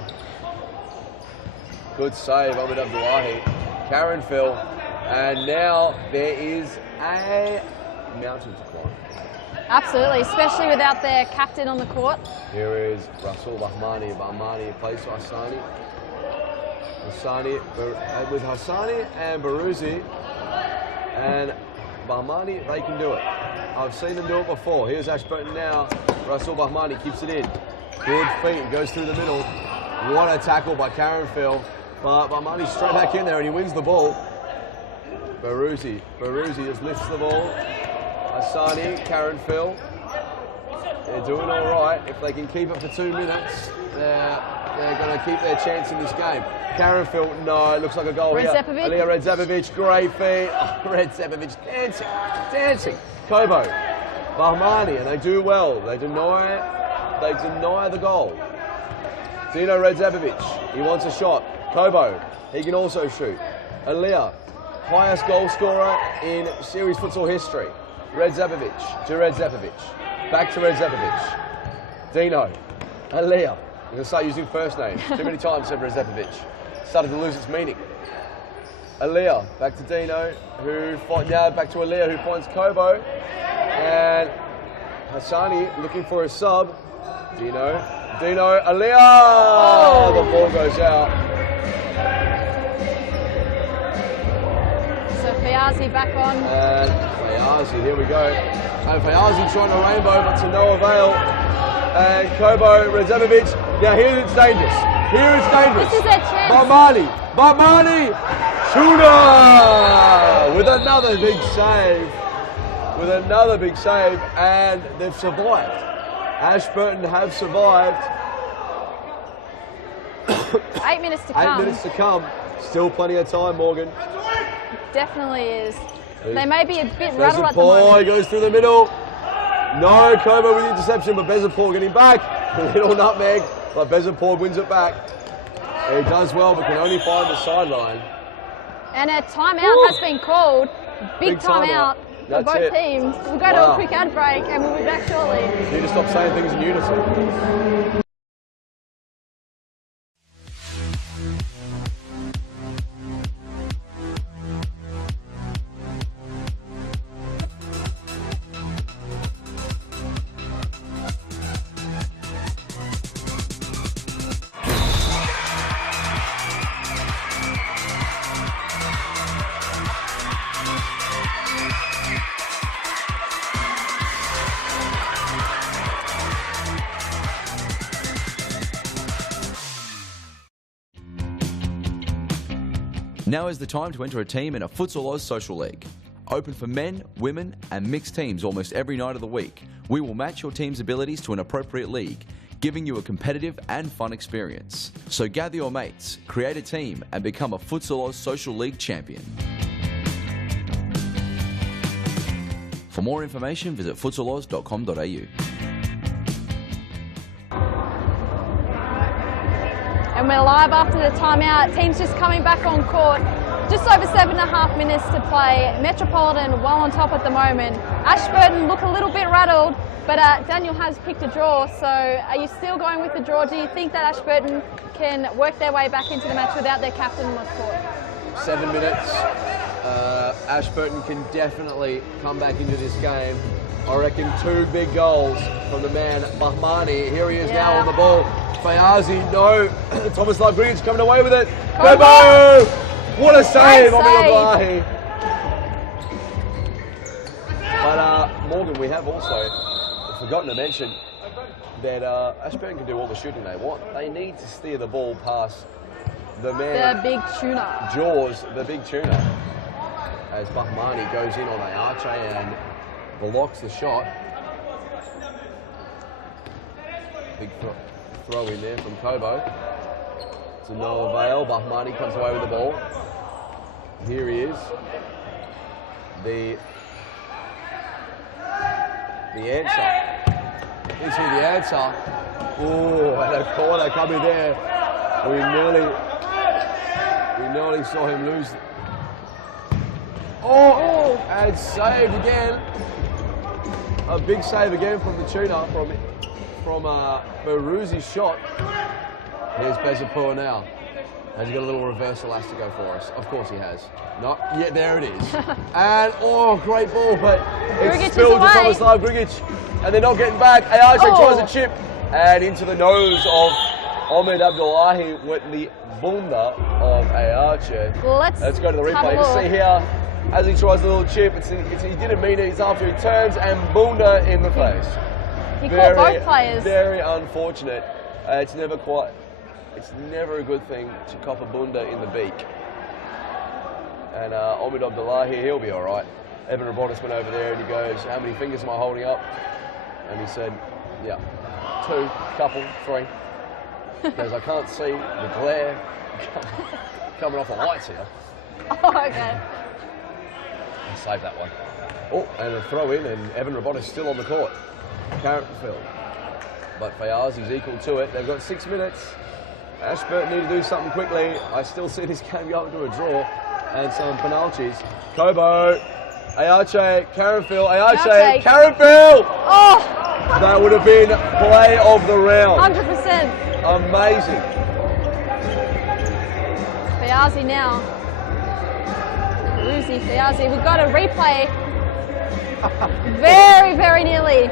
Good save, Ahmed Abdullahi. Karen Phil. And now there is a mountain to climb. Absolutely, especially without their captain on the court. Here is Rasul Bahmani. Bahmani plays to Hassani. With Hassani and Baruzzi. And Bahmani, they can do it. I've seen them do it before. Here's Ashburton now. Rasul Bahmani keeps it in. Good feet, goes through the middle. What a tackle by Karen Phil. But Bahmani's straight back in there and he wins the ball. Baruzzi just lifts the ball. Hassani, Karen Phil. They're doing all right. If they can keep it for 2 minutes, they're going to keep their chance in this game. Karen Phil, no, it looks like a goal here. Aliyah Redzepovic, great feet. Redzepovic dancing. Kobo, Bahmani, and they do well. They deny the goal. Dino Redzepovic, he wants a shot. Kobo, he can also shoot. Aliyah, highest goal scorer in series futsal history. Redzepovic, to Redzepovic. Back to Redzepovic. Dino, Aliyah. I'm going to start using first names. Too many times said Redzepovic. Started to lose its meaning. Aliyah, back to Dino, now back to Aliyah, who finds Kobo. And Hassani looking for a sub. Dino, Aliyah! The ball goes out. So Fayazi back on. And Fayazi, here we go. And Fayazi trying to rainbow, but to no avail. And Kobo, Redzepovic. Now here it's dangerous. This is their chance. Bahmani, Tuna with another big save. And they've survived. Ashburton have survived. 8 minutes to come. 8 minutes to come. Still plenty of time, Morgan. Definitely is. They may be a bit rattled at the moment. moment. He goes through the middle. No, Kobo with the interception, but Bezapor getting back. A little nutmeg, but Bezapor wins it back. He does well, but can only find the sideline. And a timeout has been called. Big timeout for both teams. We'll go to a quick ad break and we'll be back shortly. You need to stop saying things in unison. Now is the time to enter a team in a Futsal Oz Social League. Open for men, women and mixed teams almost every night of the week. We will match your team's abilities to an appropriate league, giving you a competitive and fun experience. So gather your mates, create a team and become a Futsal Oz Social League champion. For more information, visit futsaloz.com.au. And we're live after the timeout. Team's just coming back on court. Just over 7.5 minutes to play. Metropolitan well on top at the moment. Ashburton look a little bit rattled, but Daniel has picked a draw. So are you still going with the draw? Do you think that Ashburton can work their way back into the match without their captain on the court? 7 minutes. Ashburton can definitely come back into this game. I reckon 2 big goals from the man Bahmani. Here he is now on the ball. Fayazi, no. Tomislav Grigich coming away with it. Go! What a save on Abdullahi. But Morgan, we have also forgotten to mention that Ashburton can do all the shooting they want. They need to steer the ball past the man. The big tuna. Jaws, the big tuna. As Bahmani goes in on Ayache and blocks the shot. Big throw in there from Kobo. To no avail. Bahmani comes away with the ball. Here he is. The answer. Is he the answer? Oh, and a corner coming there. We nearly saw him lose. Oh, and saved again. A big save again from the tuna from Beruzi's shot. Here's Bezapur now. Has he got a little reverse elastico for us? Of course he has. No, yeah, there it is. And, great ball, but it's spilled to Tomislav Grigich. And they're not getting back. Ayache tries a chip. And into the nose of Ahmed Abdullahi with the bunda of Ayache. Let's go to the replay to see here. As he tries a little chip, he didn't mean it. It's after he turns and bunda in the face. He caught both players. Very unfortunate. It's never a good thing to cop a bunda in the beak. And Ahmed Abdullahi, he'll be all right. Evan Robotis went over there and he goes, how many fingers am I holding up? And he said, 2, couple, 3. Because I can't see the glare coming off the lights here. Oh, okay. I saved that one. Oh, and a throw in, and Evan Robotis still on the court. Carrotfield. But Fayazi's equal to it. They've got 6 minutes. Ashburton need to do something quickly. I still see this game going to a draw and some penalties. Kobo, Ayache, Carrotfield, Ayache, Carrotfield! Oh! That would have been play of the round. 100%. Amazing. Fayazi now. Ruzi, Fayazi, we've got a replay. Very, very nearly.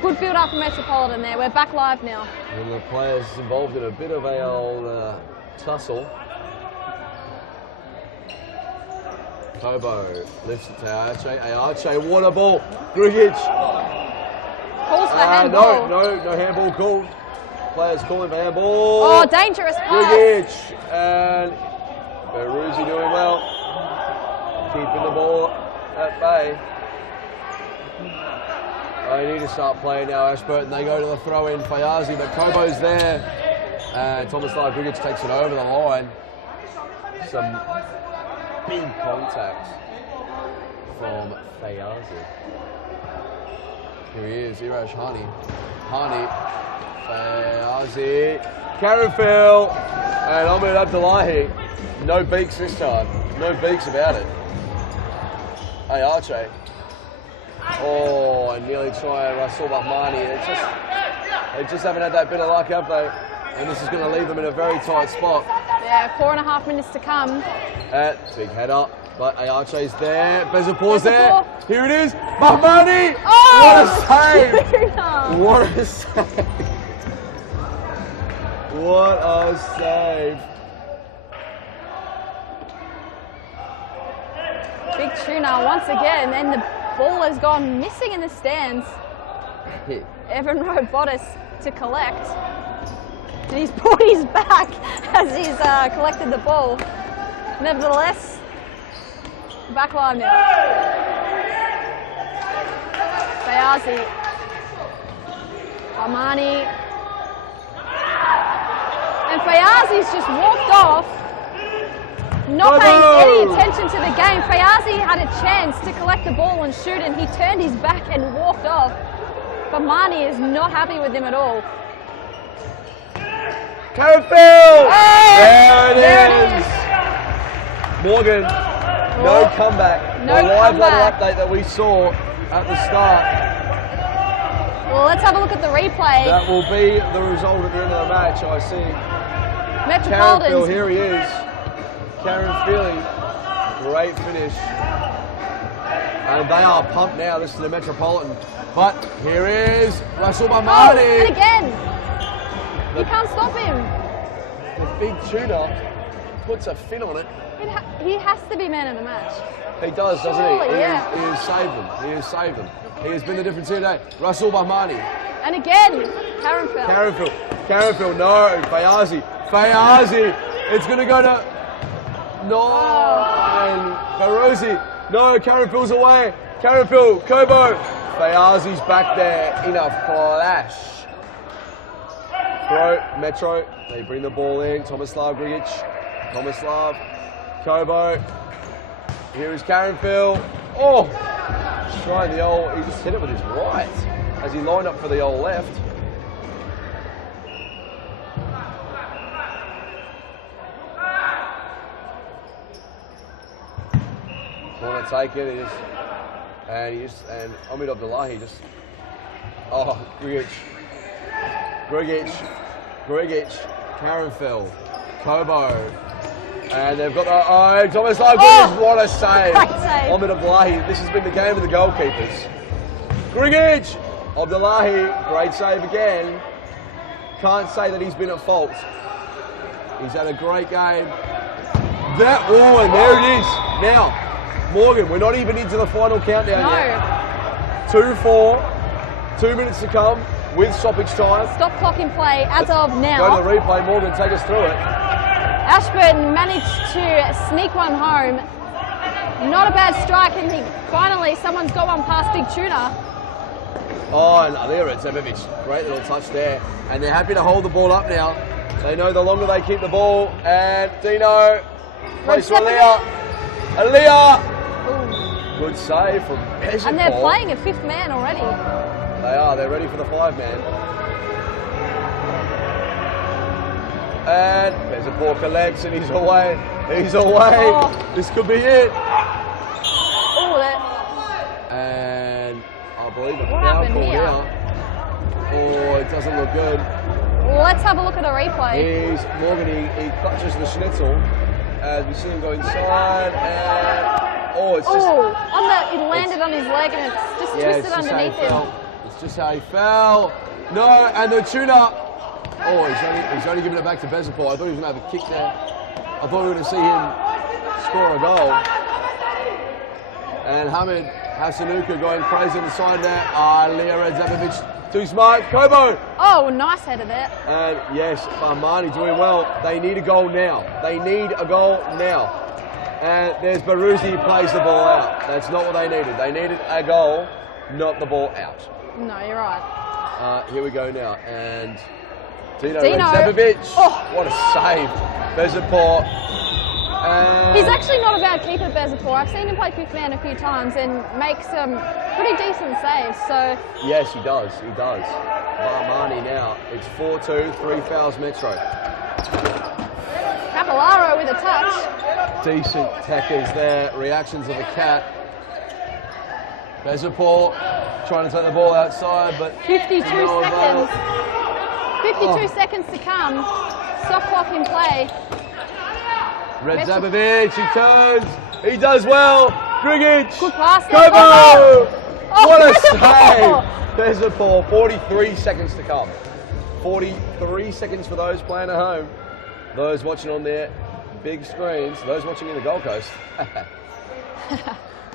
Good build up for Metropolitan there. We're back live now. And the players involved in a bit of a old tussle. Kobo lifts it to Ayache. Ayache, what a ball. Grigich. Calls for handball. No handball called. Players calling for handball. Oh, dangerous pass. Grigich. And Beruzi doing well. Keeping the ball at bay. They need to start playing now, Ashburton. They go to the throw-in, Fayazi, but Kobo's there. And Tomislav Grigich takes it over the line. Some big contact from Fayazi. Here he is, Irash Hani. Hani, Fayazi, Carrotfield, and Ahmed Abdullahi. No beaks this time. No beaks about it. Ayache. Oh, I nearly tried Rasul Bahmani. They just haven't had that bit of luck, have they? And this is going to leave them in a very tight spot. Yeah, 4.5 minutes to come. Big header, but Ayache's there. Bezapur's there. Here it is. Bahmani! Oh, what a save! What a save! What a save! Big tuna once again, and the ball has gone missing in the stands. Evan Robotis to collect. And he's brought his back as he's collected the ball. Nevertheless, backline now. Fayazi. Armani. And Fayazi's just walked off, not paying any attention to the game. Fayazi had a chance to collect the ball and shoot, and he turned his back and walked off. But Mani is not happy with him at all. Carrickfield! Hey, there it is! Morgan, no comeback. No the live comeback. update that we saw at the start. Well, let's have a look at the replay. That will be the result at the end of the match, I see. Metropolitans. Carrickfield, here he is. Karen Feely, great finish. And they are pumped now. This is the Metropolitan. But here is Russell Mamadi. And again, you can't stop him. The big tuner puts a fin on it. He has to be man of the match. He does, doesn't Surely, he? yeah. He has saved them. He has saved them. He has been the difference here today. Russell Bahmani. And again, Carrickfield. Carrickfield, no. Fayazi. It's going to go to... No. And Farouzi. No, Carrickfield's away. Carrickfield, Kobo. Fayazi's back there in a flash. Throw, Metro. They bring the ball in. Tomislav Grigic. Tomislav. Kobo. Here is Carrickfield. Oh! He's trying the old... He just hit it with his right as he lined up for the old left. Want to take it, and Omid Abdullahi just, Grigic, Carrickfield, Kobo, and they've got Thomas Grigic, what a save. Omid Abdullahi, this has been the game of the goalkeepers. Grigic, Abdullahi, great save again. Can't say that he's been at fault. He's had a great game. And there it is. Now, Morgan, we're not even into the final countdown yet. 2-4, 2 minutes to come with stoppage time. Stop clock in play as of now. Go to the replay, Morgan, take us through it. Ashburton managed to sneak one home. Not a bad strike, and finally someone's got one past Big Tuna. Oh, and there it's Zemovic. Great little touch there. And they're happy to hold the ball up now. They know the longer they keep the ball. And Dino plays to Aaliyah. Good save from Peasant. And they're playing a fifth man already. They are. They're ready for the 5-man. And Peasant collects and he's away. He's away. Oh. This could be it. And I believe it's now called out. Oh, it doesn't look good. Well, let's have a look at the replay. Morgan, he clutches the schnitzel as we see him go inside, and it's just... It landed on his leg and it's just twisted underneath him. It's just how he fell. No, and the tuna. He's only giving it back to Bezapol. I thought he was going to have a kick there. I thought we were going to see him score a goal. And Hamid Hassanuka going crazy on the side there. Leo Zamovic, too smart. Kobo. Oh, nice header there. And yes, Armani doing well. They need a goal now. And there's Baruzzi, plays the ball out. That's not what they needed. They needed a goal, not the ball out. No, you're right. Here we go now. And Dino. Zamovic. What a save. Bezapor. He's actually not a bad keeper, Bezapor. I've seen him play fifth man a few times and make some pretty decent saves. So yes, he does. Barmani now. It's 4-2, 3 fouls Metro. Capillaro with a touch. Decent tackles there. Reactions of the cat. Bezapor trying to take the ball outside, but 52 seconds. 52 seconds to come. Stop clock in play. Red Zamovic, he turns, he does well. Grigic, good pass. Kobo! What a save! Bezapor, 43 seconds to come. 43 seconds for those playing at home. Those watching on their big screens, those watching in the Gold Coast.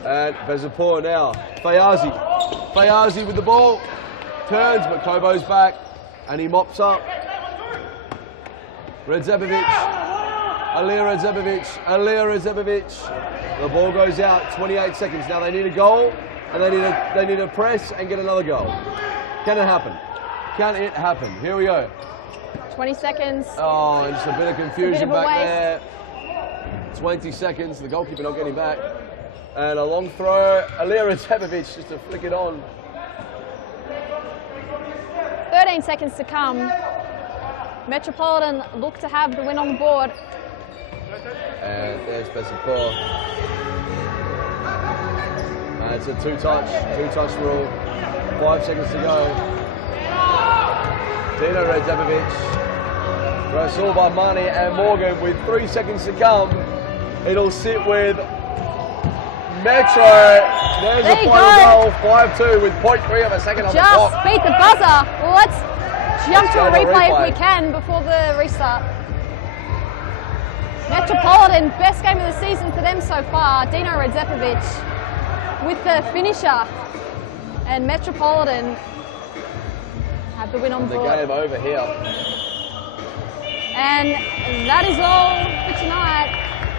And Bezapor now. Fayazi with the ball. Turns, but Kobo's back. And he mops up. Redzepovic. Alira Redzepovic. The ball goes out, 28 seconds. Now they need a goal, and they need a press and get another goal. Can it happen? Can it happen? Here we go. 20 seconds. Oh, and just a bit of confusion bit of a back there. 20 seconds, the goalkeeper not getting back. And a long throw, Alira Redzepovic just to flick it on. 13 seconds to come. Metropolitan look to have the win on the board. And there's Besipor. It's a two-touch rule. 5 seconds to go. Dino Redzepovic. Rasul by Mani and Morgan with 3 seconds to come. It'll sit with Metro. There's a final goal, 5-2 with 0.3 of a second on the clock. Just beat the buzzer. Let's jump to a replay if we can before the restart. Metropolitan, best game of the season for them so far. Dino Redzepovic with the finisher. And Metropolitan have the win on board. The game over here. And that is all for tonight.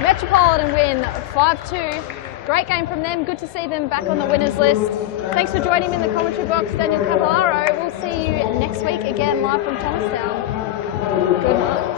Metropolitan win 5-2. Great game from them. Good to see them back on the winners list. Thanks for joining me in the commentary box, Daniel Cavallaro. We'll see you next week again live from Thomastown. Good night.